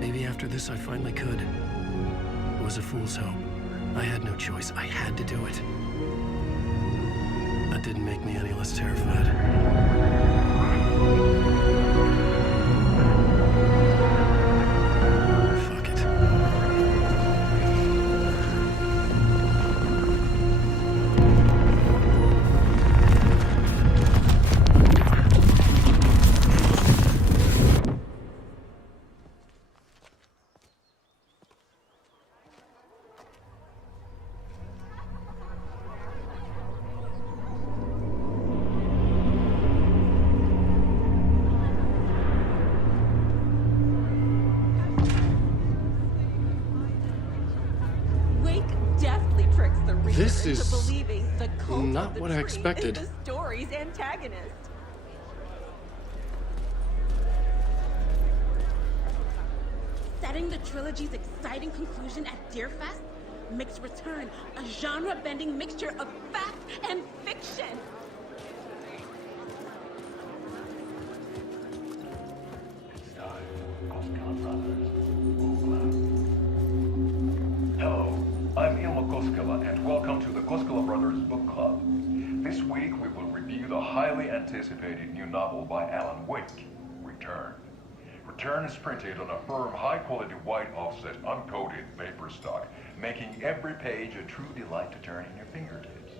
Maybe after this I finally could. It was a fool's hope. I had no choice. I had to do it. That didn't make me any less terrified. Fuck it. This is not what I expected. The story's antagonist. setting the trilogy's exciting conclusion at Deerfest makes Return a genre-bending mixture of fact and fiction. Hello, I'm Ilmo Koskela, and welcome to the Koskela Brothers Book Club. This week we will review the highly anticipated new novel by Alan Wake, Return. Return is printed on a firm, high-quality white offset, uncoated paper stock, making every page a true delight to turn in your fingertips.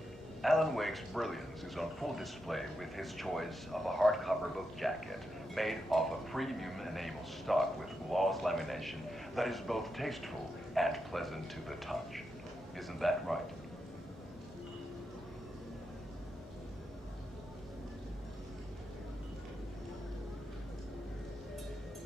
Alan Wake's brilliance is on full display with his choice of a hardcover book jacket made of a premium enamel stock with gloss lamination that is both tasteful and pleasant to the touch. Isn't that right?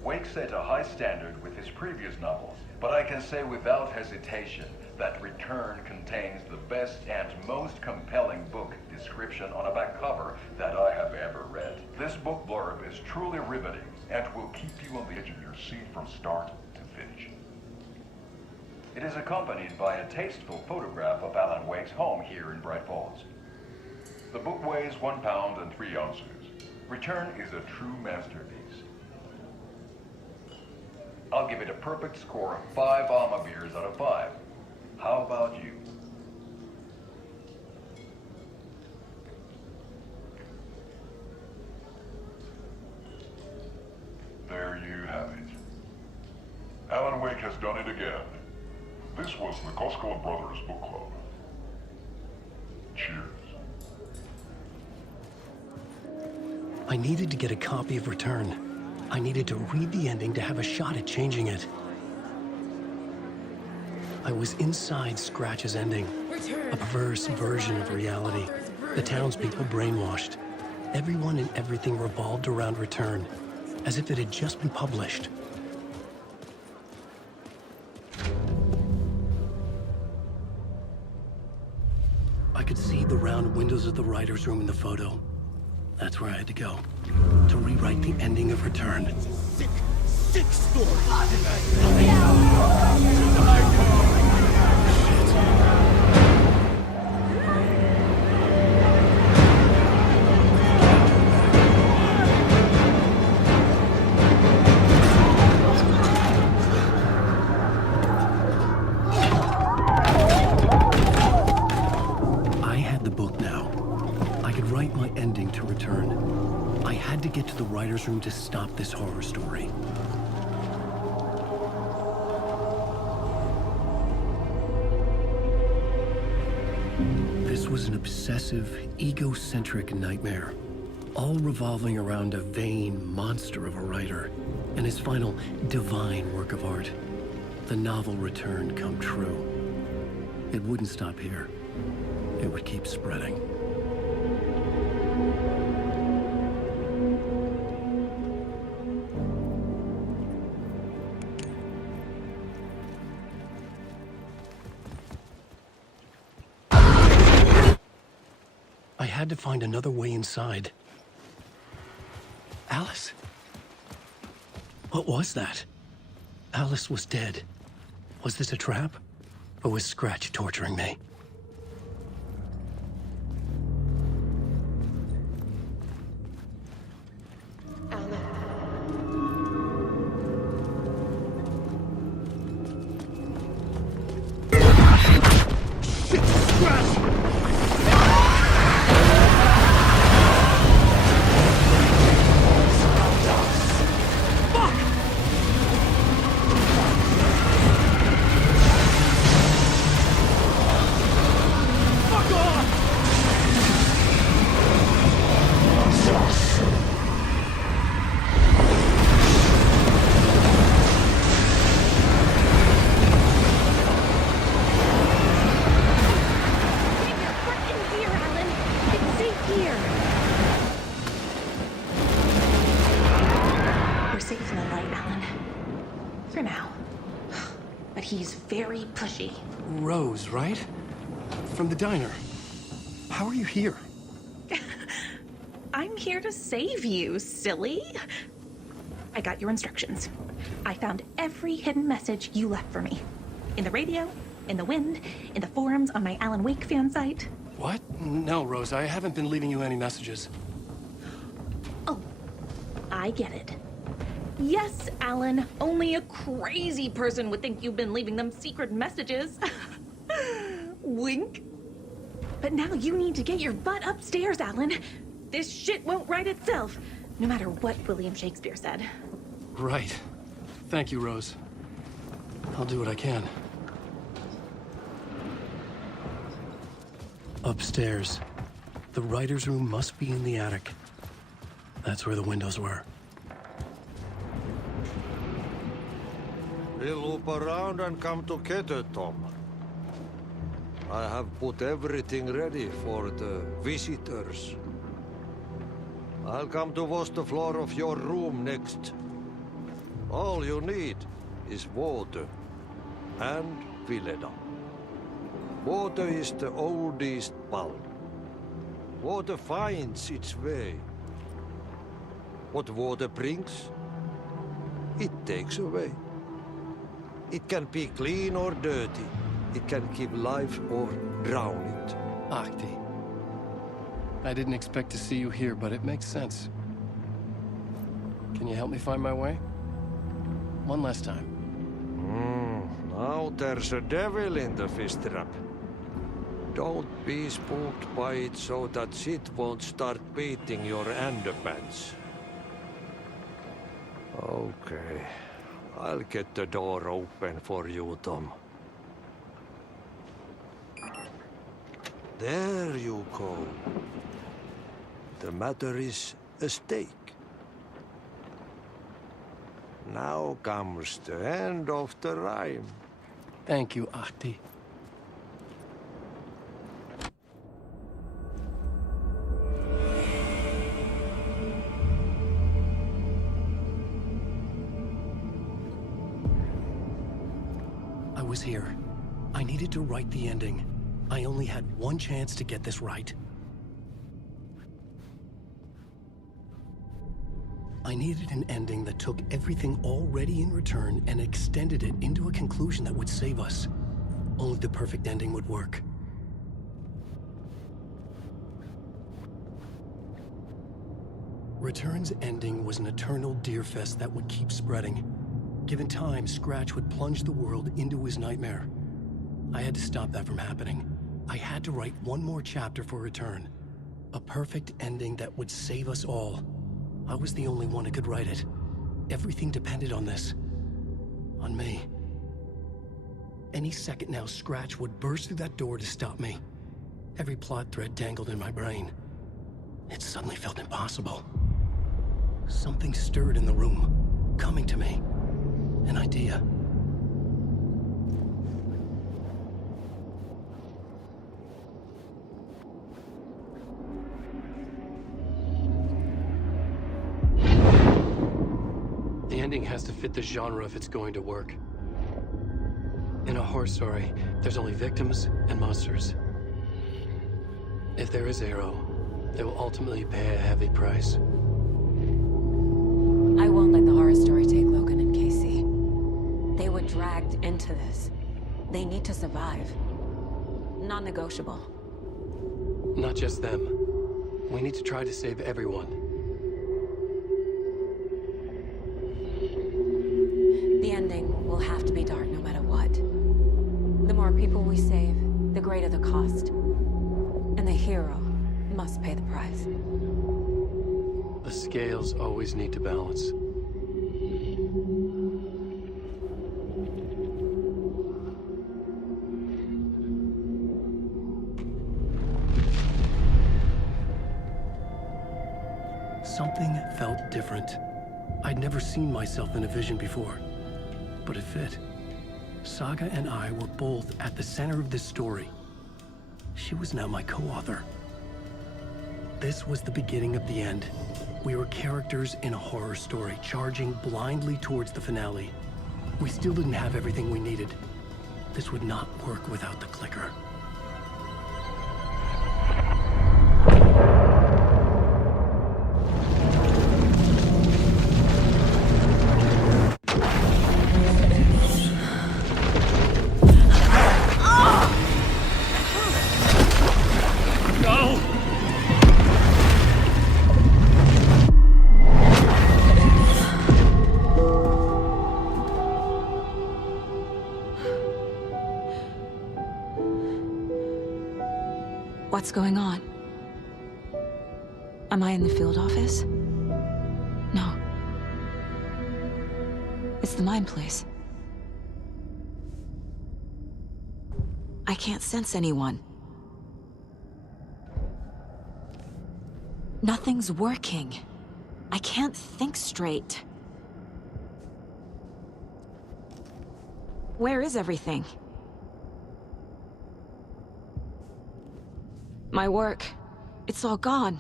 Wake set a high standard with his previous novels, but I can say without hesitation that Return contains the best and most compelling book description on a back cover that I have ever read. This book blurb is truly riveting and will keep you on the edge of your seat from start to finish. It is accompanied by a tasteful photograph of Alan Wake's home here in Bright Falls. The book weighs 1 pound and 3 ounces. Return is a true masterpiece. I'll give it a perfect score of 5 Alma beers out of 5. How about you? There you have it. Alan Wake has done it again. This was the Koskela Brothers Book Club. Cheers. I needed to get a copy of Return. I needed to read the ending to have a shot at changing it. I was inside Scratch's ending, a perverse version of reality. The townspeople brainwashed. Everyone and everything revolved around Return, as if it had just been published. I could see the round windows of the writer's room in the photo. That's where I had to go, to rewrite the ending of Return. Sick story! I had the book now. I could write my ending to Return. I had to get to the writer's room to stop this horror story. This was an obsessive, egocentric nightmare, all revolving around a vain monster of a writer and his final divine work of art, the novel Return come true. It wouldn't stop here. It would keep spreading. I had to find another way inside. Alice? What was that? Alice was dead. Was this a trap? Or was Scratch torturing me? Rose, right? From the diner. How are you here? I'm here to save you, silly. I got your instructions. I found every hidden message you left for me. In the radio, in the wind, in the forums on my Alan Wake fan site. What? No, Rose, I haven't been leaving you any messages. Oh, I get it. Yes, Alan, only a crazy person would think you've been leaving them secret messages. Wink. But now you need to get your butt upstairs, Alan. This shit won't right itself, no matter what William Shakespeare said. Right. Thank you, Rose. I'll do what I can. Upstairs. The writer's room must be in the attic. That's where the windows were. We'll loop around and come together, Tom. I have put everything ready for the visitors. I'll come to wash the floor of your room next. All you need is water and Vileda. Water is the oldest bulb. Water finds its way. What water brings, it takes away. It can be clean or dirty. It can keep life or drown it. Ahti. I didn't expect to see you here, but it makes sense. Can you help me find my way? One last time. Now there's a devil in the fish trap. Don't be spooked by it so that shit won't start beating your underpants. Okay. I'll get the door open for you, Tom. There you go. The matter is a stake. Now comes the end of the rhyme. Thank you, Ahti. I was here. I needed to write the ending. I only had one chance to get this right. I needed an ending that took everything already in return and extended it into a conclusion that would save us. Only the perfect ending would work. Return's ending was an eternal deerfest that would keep spreading. Given time, Scratch would plunge the world into his nightmare. I had to stop that from happening. I had to write one more chapter for Return. A perfect ending that would save us all. I was the only one who could write it. Everything depended on this. On me. Any second now, Scratch would burst through that door to stop me. Every plot thread dangled in my brain. It suddenly felt impossible. Something stirred in the room, coming to me. An idea. The ending has to fit the genre if it's going to work. In a horror story, there's only victims and monsters. If there is Arrow, they will ultimately pay a heavy price. I won't let the horror story take Logan and Casey. They were dragged into this. They need to survive. Non-negotiable. Not just them. We need to try to save everyone. The ending will have to be dark no matter what. The more people we save, the greater the cost. And the hero must pay the price. The scales always need to balance. Something felt different. I'd never seen myself in a vision before, but it fit. Saga and I were both at the center of this story. She was now my co-author. This was the beginning of the end. We were characters in a horror story, charging blindly towards the finale. We still didn't have everything we needed. This would not work without the clicker. What's going on? Am I in the field office? No. It's the mine place. I can't sense anyone. Nothing's working. I can't think straight. Where is everything? My work, it's all gone.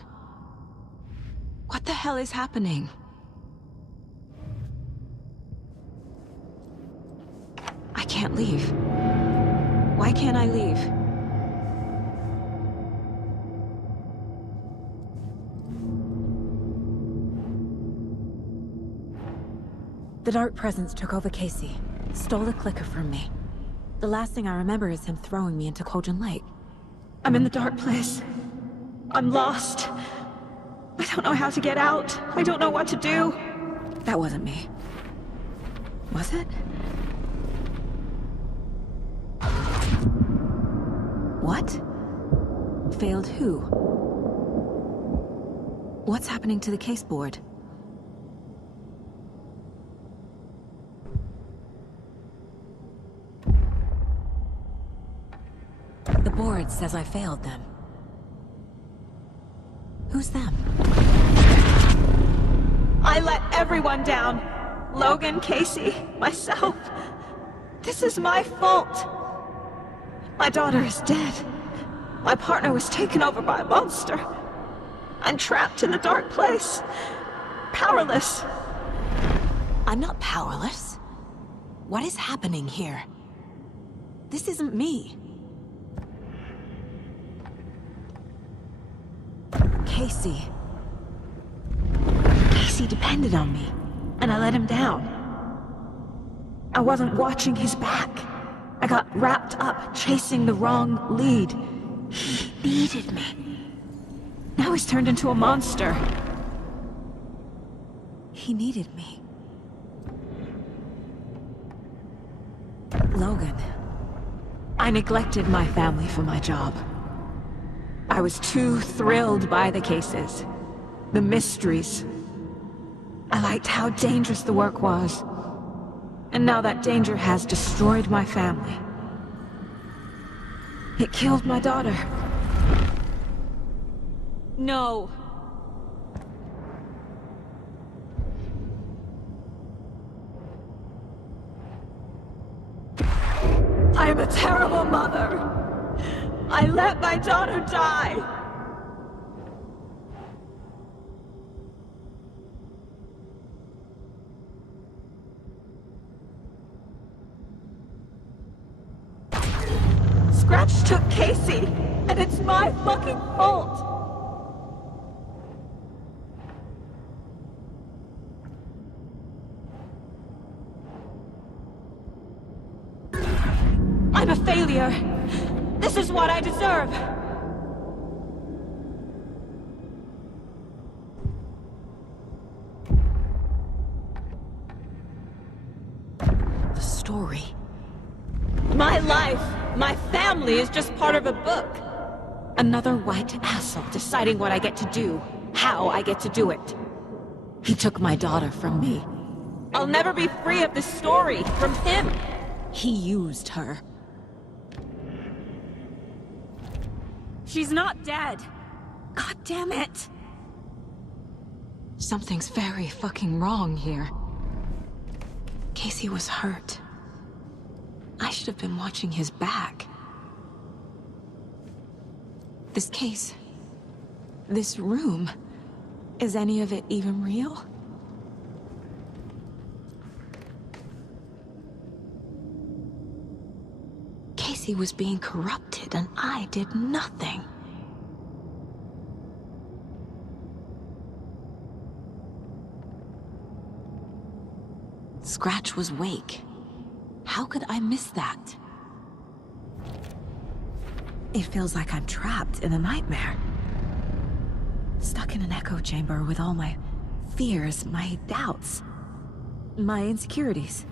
What the hell is happening? I can't leave. Why can't I leave? The Dark Presence took over Casey, stole the clicker from me. The last thing I remember is him throwing me into Cauldron Lake. I'm in the dark place. I'm lost. I don't know how to get out. I don't know what to do. That wasn't me. Was it? What? Failed who? What's happening to the case board? The board says I failed them. Who's them? I let everyone down. Logan, Casey, myself. This is my fault. My daughter is dead. My partner was taken over by a monster. I'm trapped in the dark place. Powerless. I'm not powerless. What is happening here? This isn't me. Casey. Casey depended on me, and I let him down. I wasn't watching his back. I got wrapped up chasing the wrong lead. He needed me. Now he's turned into a monster. He needed me. Logan. I neglected my family for my job. I was too thrilled by the cases, the mysteries. I liked how dangerous the work was. And now that danger has destroyed my family. It killed my daughter. No. I'm a terrible mother. I let my daughter die. Scratch took Casey, and it's my fucking fault. I'm a failure. This is what I deserve. The story. My life, my family is just part of a book. Another white asshole deciding what I get to do, how I get to do it. He took my daughter from me. I'll never be free of this story from him. He used her. She's not dead. God damn it. Something's very fucking wrong here. Casey was hurt. I should have been watching his back. This case, this room, is any of it even real? Casey was being corrupted and I did nothing. Scratch was Wake. How could I miss that? It feels like I'm trapped in a nightmare. Stuck in an echo chamber with all my fears, my doubts, my insecurities.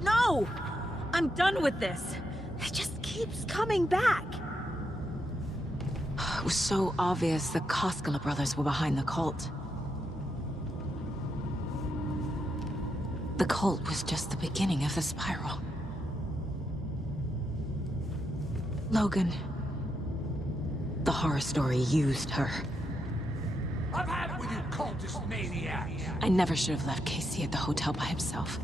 No! I'm done with this. It just keeps coming back. It was so obvious the Koskela brothers were behind the cult. The cult was just the beginning of the spiral. Logan. The horror story used her. I've had it with you cultist maniacs! I never should have left Casey at the hotel by himself.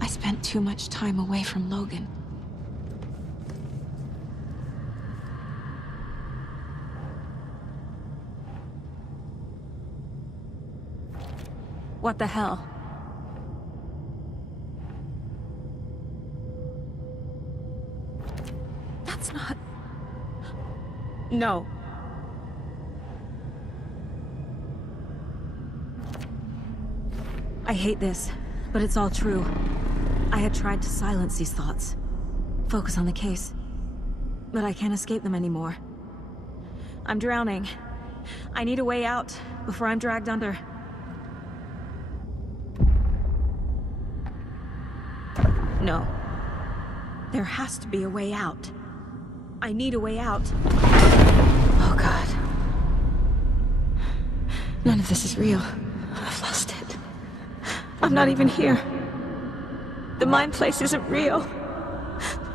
I spent too much time away from Logan. What the hell? That's not... No. I hate this, but it's all true. I had tried to silence these thoughts. Focus on the case. But I can't escape them anymore. I'm drowning. I need a way out before I'm dragged under. No. There has to be a way out. I need a way out. Oh God. None of this is real. I've lost it. I'm not even here. The mind place isn't real.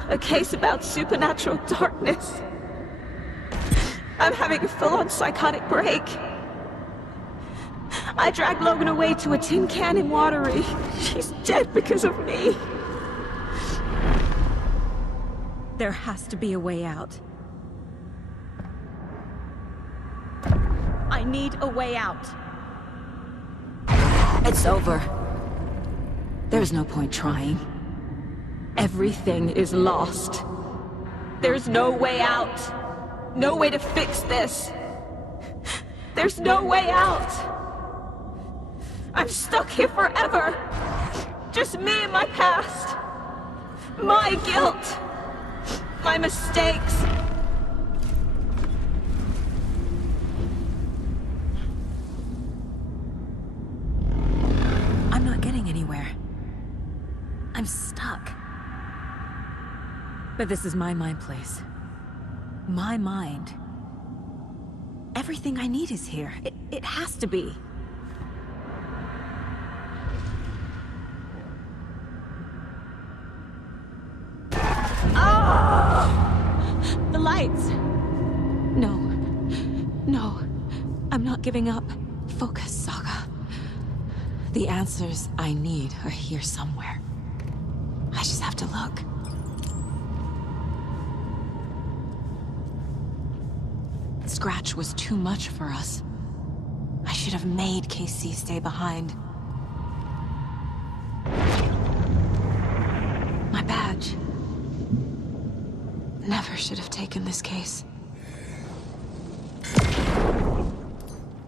A case about supernatural darkness. I'm having a full-on psychotic break. I dragged Logan away to a tin can in Watery. She's dead because of me. There has to be a way out. I need a way out. It's over. There's no point trying. Everything is lost. There's no way out. No way to fix this. There's no way out. I'm stuck here forever. Just me and my past. My guilt. My mistakes. I'm not getting anywhere. I'm stuck. But this is my mind place. My mind. Everything I need is here. It has to be. The lights! No. No. I'm not giving up. Focus, Saga. The answers I need are here somewhere. I just have to look. Scratch was too much for us. I should have made KC stay behind. My badge. Never should have taken this case.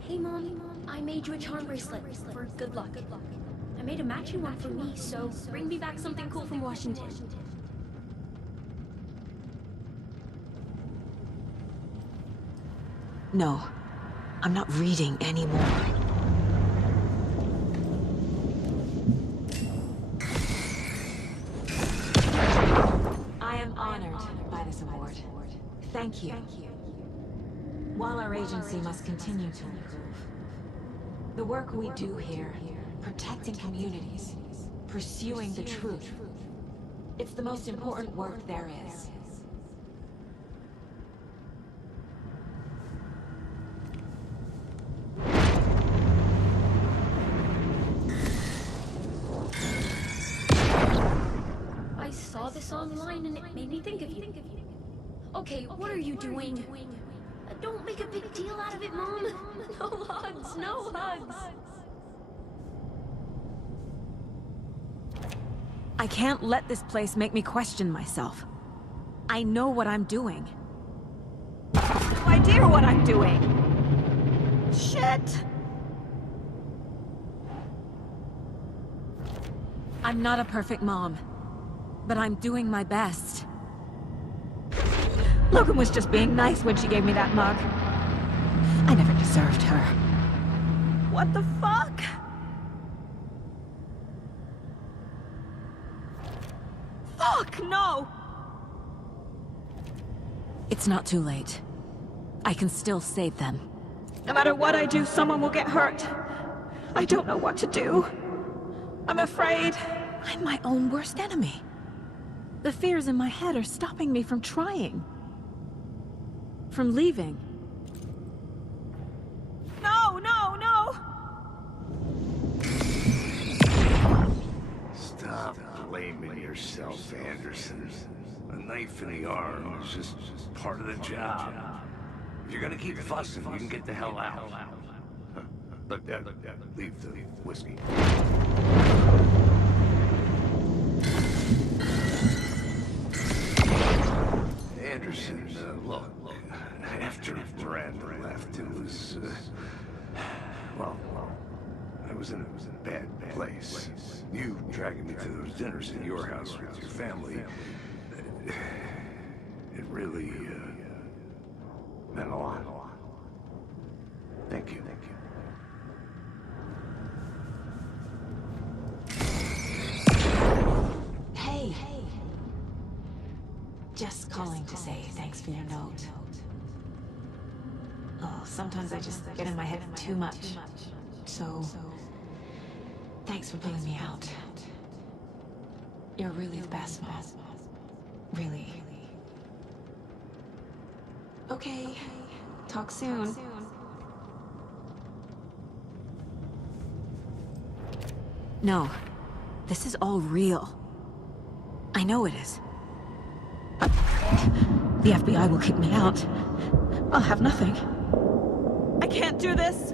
Hey Mom, I made you a charm bracelet for good luck. I made a matching one for me, so bring me back something cool from Washington. No, I'm not reading anymore. I am honored by this award. Thank you. While our agency must continue to improve, the work we do here, protecting communities, pursuing the truth, it's the most important work there is. I saw this online and it made me think of you. Okay, what are you doing? Don't make a big deal out of it, Mom. No hugs, no hugs. I can't let this place make me question myself. I know what I'm doing. No idea what I'm doing! Shit! I'm not a perfect mom, but I'm doing my best. Logan was just being nice when she gave me that mug. I never deserved her. What the fuck? Fuck, no! It's not too late. I can still save them. No matter what I do, someone will get hurt. I don't know what to do. I'm afraid. I'm my own worst enemy. The fears in my head are stopping me from trying. From leaving. No, no, no! Stop blaming yourself, Anderson. A knife in the arm is just part of the job. If you're gonna keep fussing, you can get the hell out. But leave the whiskey. Anderson, look, after Miranda left, it was, well, I was in a bad place. You dragging me to those dinners in your house with your family, it really, meant a lot. Thank you. Hey. Just calling to say thanks for your note. Oh, sometimes I just get in my head too much. So, thanks for pulling me out. You're really the best, Mom. Really. Okay. Talk soon. No. This is all real. I know it is. The FBI will kick me out. I'll have nothing. I can't do this!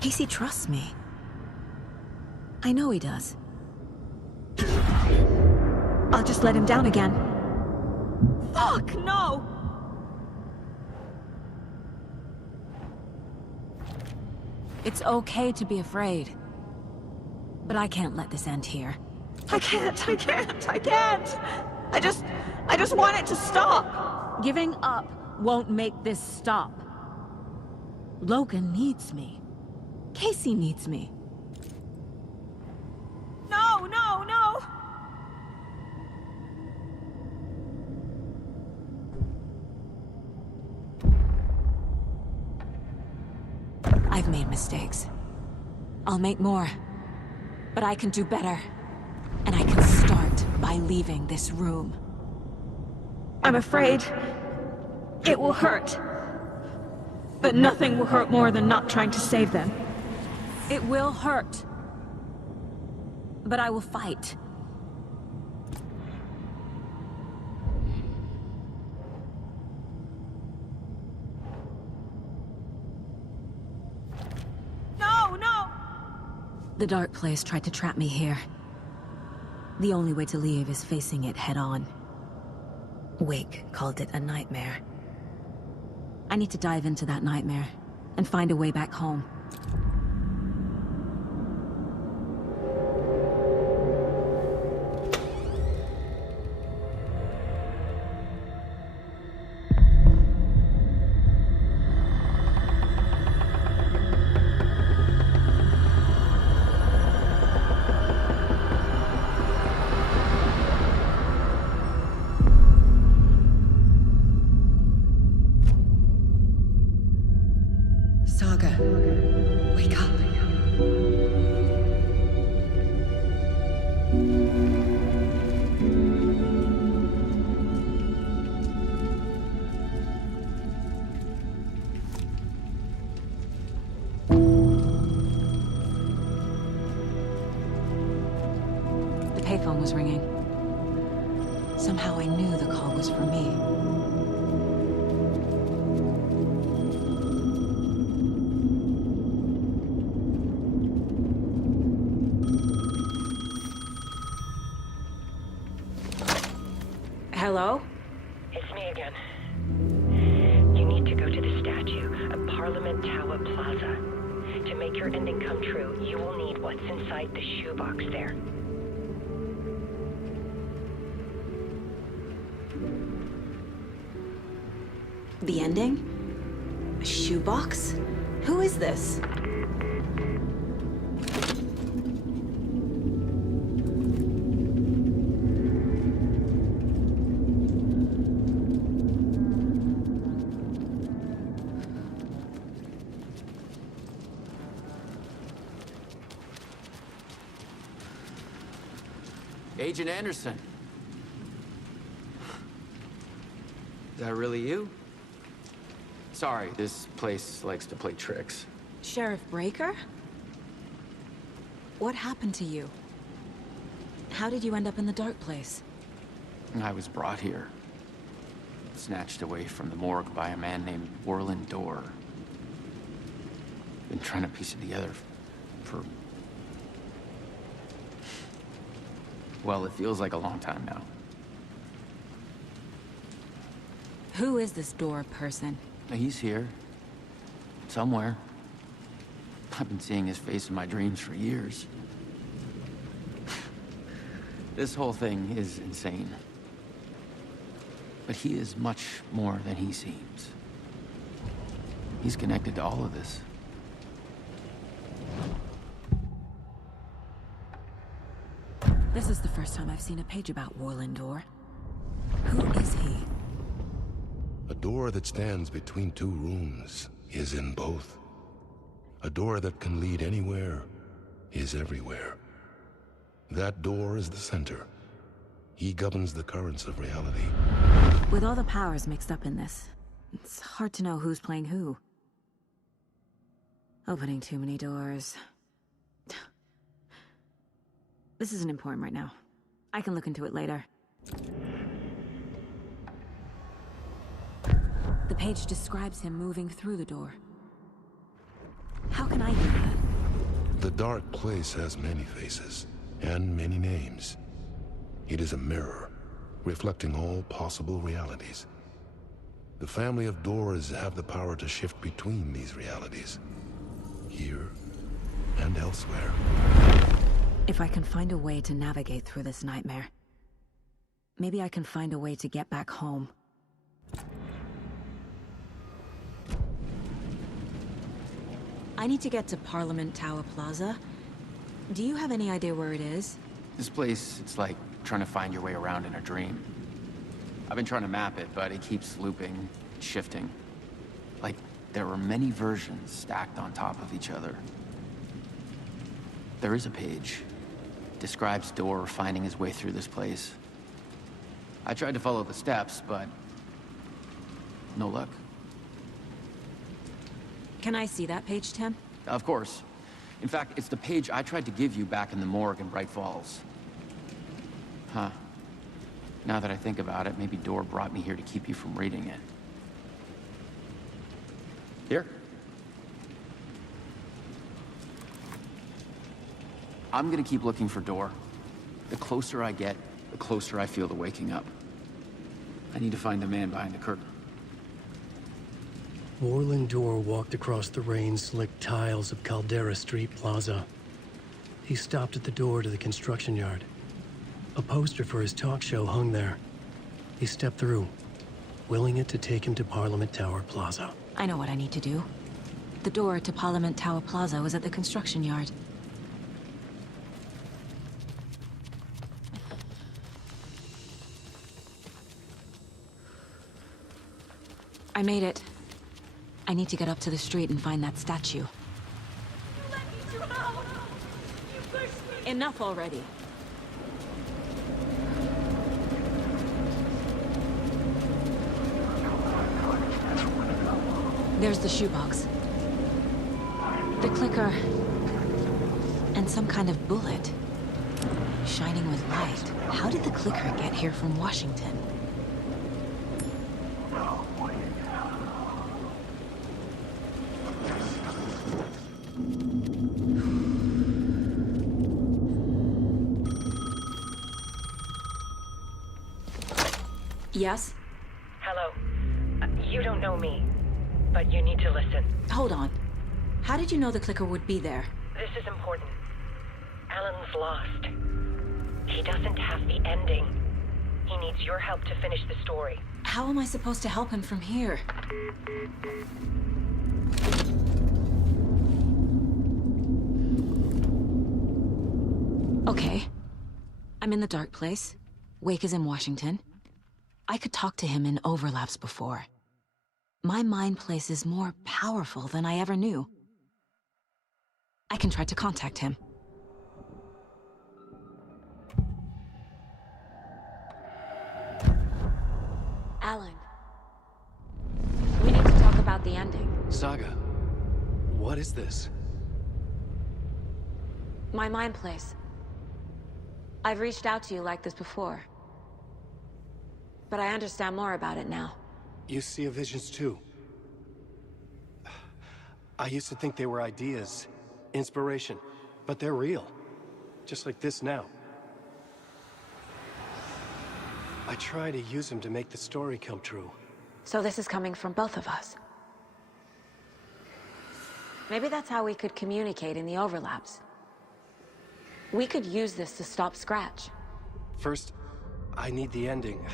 Casey trusts me. I know he does. I'll just let him down again. Fuck, no! It's okay to be afraid. But I can't let this end here. I can't! I just want it to stop! Giving up won't make this stop. Logan needs me. Casey needs me. No, no, no! I've made mistakes. I'll make more. But I can do better. And I can start by leaving this room. I'm afraid it will hurt. But nothing will hurt more than not trying to save them. It will hurt. But I will fight. No, no! The dark place tried to trap me here. The only way to leave is facing it head-on. Wake called it a nightmare. I need to dive into that nightmare and find a way back home. Saga, wake up. The payphone was ringing. Somehow I knew the call was for me. Hello? It's me again. You need to go to the statue at Parliament Tower Plaza. To make your ending come true, you will need what's inside the shoebox there. The ending? A shoebox? Who is this? Agent Anderson. Is that really you? Sorry, this place likes to play tricks. Sheriff Breaker? What happened to you? How did you end up in the dark place? I was brought here. Snatched away from the morgue by a man named Warland Dorr. Been trying to piece it together for... well, it feels like a long time now. Who is this Dorr person? He's here. Somewhere. I've been seeing his face in my dreams for years. This whole thing is insane. But he is much more than he seems. He's connected to all of this. This is the first time I've seen a page about Warland Dorr. Who is he? A door that stands between two rooms is in both. A door that can lead anywhere is everywhere. That door is the center. He governs the currents of reality. With all the powers mixed up in this, it's hard to know who's playing who. Opening too many doors. This isn't important right now. I can look into it later. The page describes him moving through the door. How can I do that? The dark place has many faces and many names. It is a mirror, reflecting all possible realities. The family of Doors have the power to shift between these realities, here and elsewhere. If I can find a way to navigate through this nightmare, maybe I can find a way to get back home. I need to get to Parliament Tower Plaza. Do you have any idea where it is? This place, it's like trying to find your way around in a dream. I've been trying to map it, but it keeps looping, shifting. Like there are many versions stacked on top of each other. There is a page. Describes Dorr finding his way through this place. I tried to follow the steps, but no luck. Can I see that page, Tim? Of course. In fact, it's the page I tried to give you back in the morgue in Bright Falls. Huh. Now that I think about it, maybe Dorr brought me here to keep you from reading it. Here. I'm gonna keep looking for Dorr. The closer I get, the closer I feel to waking up. I need to find the man behind the curtain. Warland Dorr walked across the rain-slicked tiles of Caldera Street Plaza. He stopped at the door to the construction yard. A poster for his talk show hung there. He stepped through, willing it to take him to Parliament Tower Plaza. I know what I need to do. The door to Parliament Tower Plaza was at the construction yard. I made it. I need to get up to the street and find that statue. Enough already. There's the shoebox. The clicker. And some kind of bullet. Shining with light. How did the clicker get here from Washington? Yes? Hello. You don't know me, but you need to listen. Hold on. How did you know the clicker would be there? This is important. Alan's lost. He doesn't have the ending. He needs your help to finish the story. How am I supposed to help him from here? Okay. I'm in the dark place. Wake is in Washington. I could talk to him in overlaps before. My mind place is more powerful than I ever knew. I can try to contact him. My mind place. I've reached out to you like this before. But I understand more about it now. You see visions too. I used to think they were ideas, inspiration, but they're real. Just like this now. I try to use them to make the story come true. So this is coming from both of us. Maybe that's how we could communicate in the overlaps. We could use this to stop Scratch. First, I need the ending.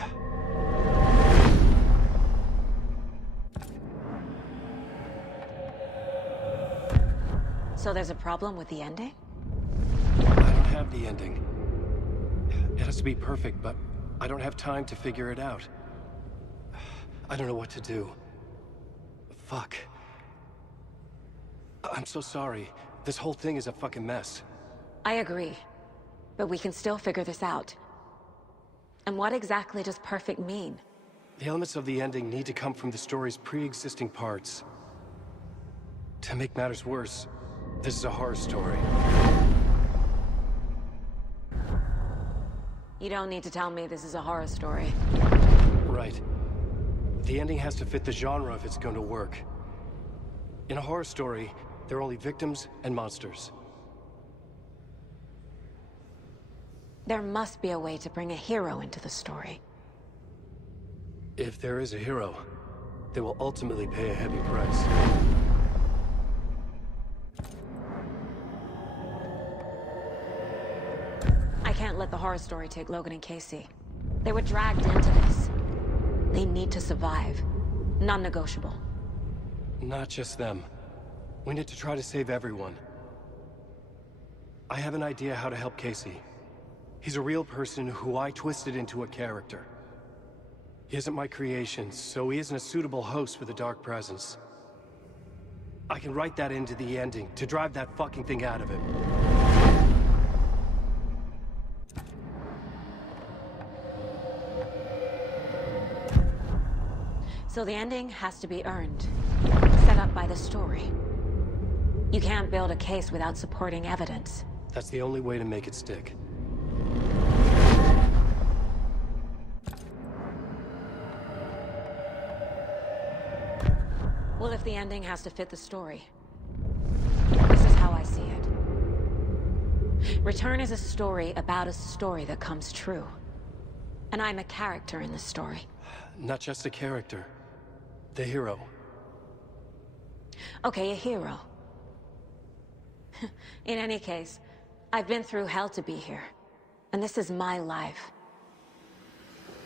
So there's a problem with the ending? I don't have the ending. It has to be perfect, but I don't have time to figure it out. I don't know what to do. Fuck. I'm so sorry. This whole thing is a fucking mess. I agree. But we can still figure this out. And what exactly does perfect mean? The elements of the ending need to come from the story's pre-existing parts. To make matters worse, this is a horror story. You don't need to tell me this is a horror story. Right. The ending has to fit the genre if it's going to work. In a horror story, there are only victims and monsters. There must be a way to bring a hero into the story. If there is a hero, they will ultimately pay a heavy price. I can't let the horror story take Logan and Casey. They were dragged into this. They need to survive. Non-negotiable. Not just them. We need to try to save everyone. I have an idea how to help Casey. He's a real person who I twisted into a character. He isn't my creation, so he isn't a suitable host for the Dark Presence. I can write that into the ending to drive that fucking thing out of him. So the ending has to be earned. Set up by the story. You can't build a case without supporting evidence. That's the only way to make it stick. Well, if the ending has to fit the story, this is how I see it. Return is a story about a story that comes true. And I'm a character in the story. Not just a character. The hero. Okay, a hero. In any case, I've been through hell to be here. And this is my life.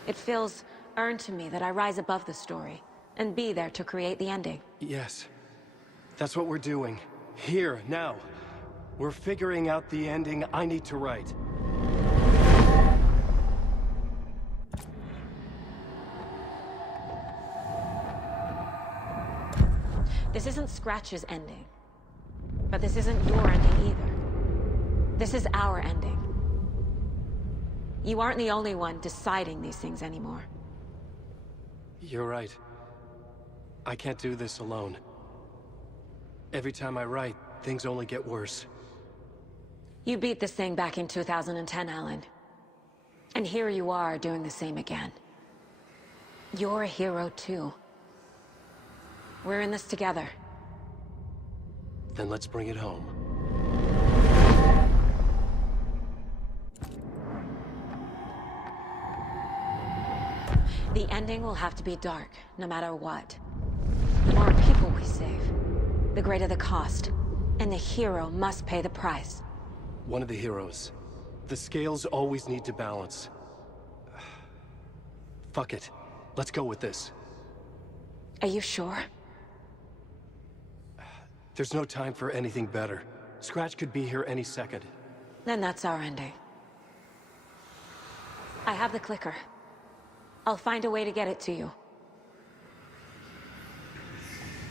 It feels earned to me that I rise above the story and be there to create the ending. Yes. That's what we're doing. Here, now. We're figuring out the ending I need to write. This isn't Scratch's ending. But this isn't your ending either. This is our ending. You aren't the only one deciding these things anymore. You're right. I can't do this alone. Every time I write, things only get worse. You beat this thing back in 2010, Alan. And here you are doing the same again. You're a hero too. We're in this together. Then let's bring it home. The ending will have to be dark, no matter what. The more people we save, the greater the cost. And the hero must pay the price. One of the heroes. The scales always need to balance. Fuck it. Let's go with this. Are you sure? There's no time for anything better. Scratch could be here any second. Then that's our ending. I have the clicker. I'll find a way to get it to you.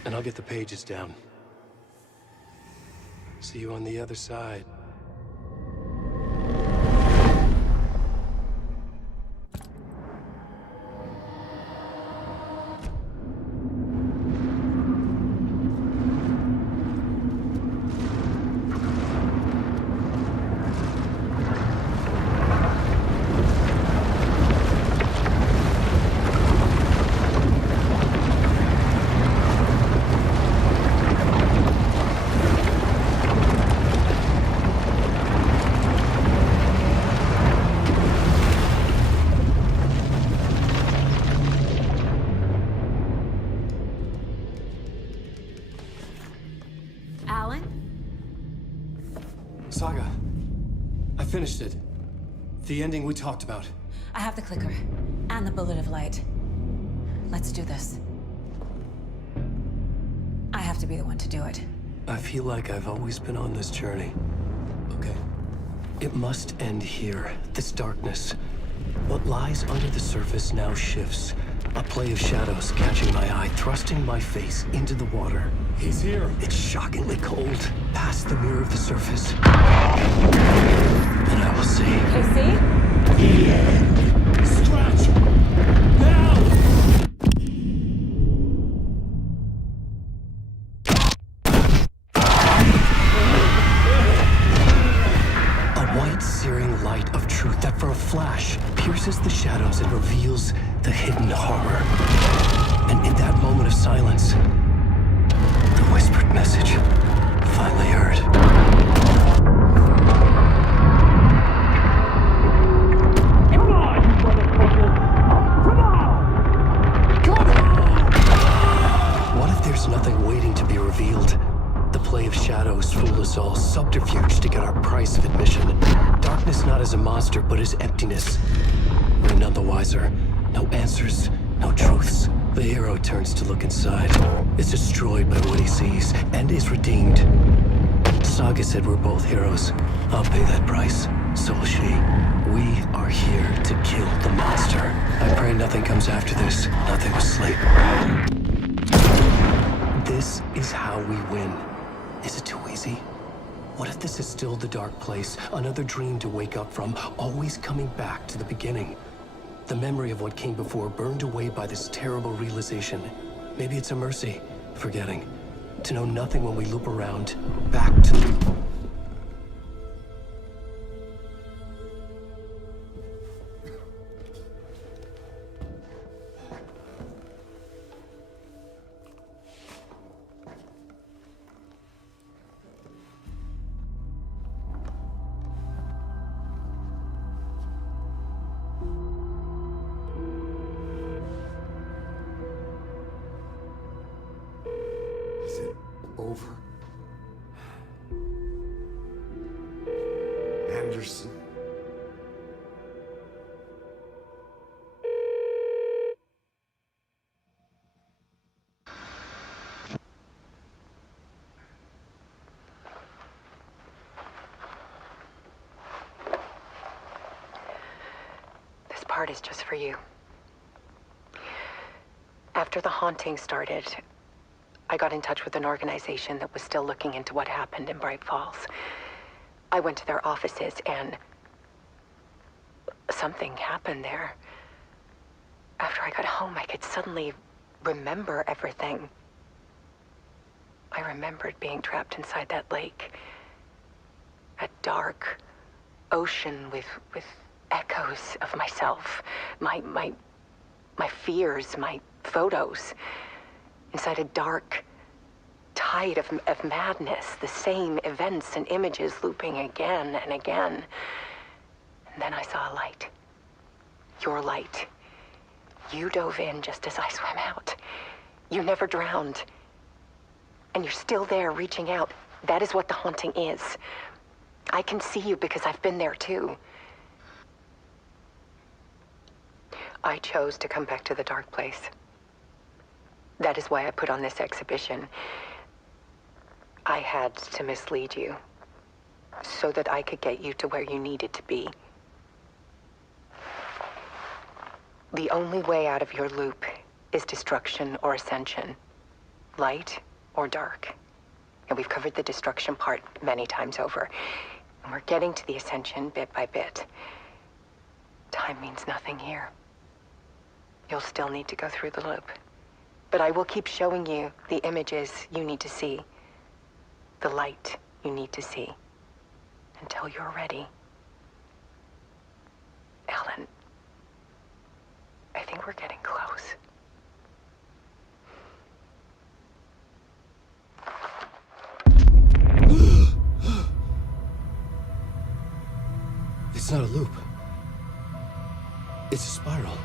And I'll get the pages down. See you on the other side. Saga, I finished it. The ending we talked about. I have the clicker and the bullet of light. Let's do this. I have to be the one to do it. I feel like I've always been on this journey. Okay. It must end here, this darkness. What lies under the surface now shifts. A play of shadows catching my eye, thrusting my face into the water. He's here. It's shockingly cold, past the mirror of the surface. And I will see. KC? The end. Scratch! Now! A white, searing light of truth that for a flash pierces the shadows and reveals the hidden horror. And in that moment of silence, the whispered message finally heard. Come on, you motherfucker! Come on! Come on! What if there's nothing waiting to be revealed? The play of shadows fooled us all, subterfuge to get our price of admission. Darkness not as a monster, but as emptiness. We're none the wiser. No answers, no truths. The hero turns to look inside, is destroyed by what he sees, and is redeemed. Saga said we're both heroes. I'll pay that price. So will she. We are here to kill the monster. I pray nothing comes after this. Nothing will sleep. This is how we win. Is it too easy? What if this is still the dark place? Another dream to wake up from, always coming back to the beginning. The memory of what came before burned away by this terrible realization. Maybe it's a mercy, forgetting. To know nothing when we loop around, back to... Is it over? Anderson? This part is just for you. After the haunting started, I got in touch with an organization that was still looking into what happened in Bright Falls. I went to their offices and something happened there. After I got home, I could suddenly remember everything. I remembered being trapped inside that lake. A dark ocean with echoes of myself, my fears, my photos. Inside a dark tide of madness, the same events and images looping again and again. And then I saw a light. Your light. You dove in just as I swam out. You never drowned. And you're still there reaching out. That is what the haunting is. I can see you because I've been there too. I chose to come back to the dark place. That is why I put on this exhibition. I had to mislead you, so that I could get you to where you needed to be. The only way out of your loop is destruction or ascension, light or dark. And we've covered the destruction part many times over. And we're getting to the ascension bit by bit. Time means nothing here. You'll still need to go through the loop. But I will keep showing you the images you need to see, the light you need to see, until you're ready. Alan, I think we're getting close. It's not a loop. It's a spiral.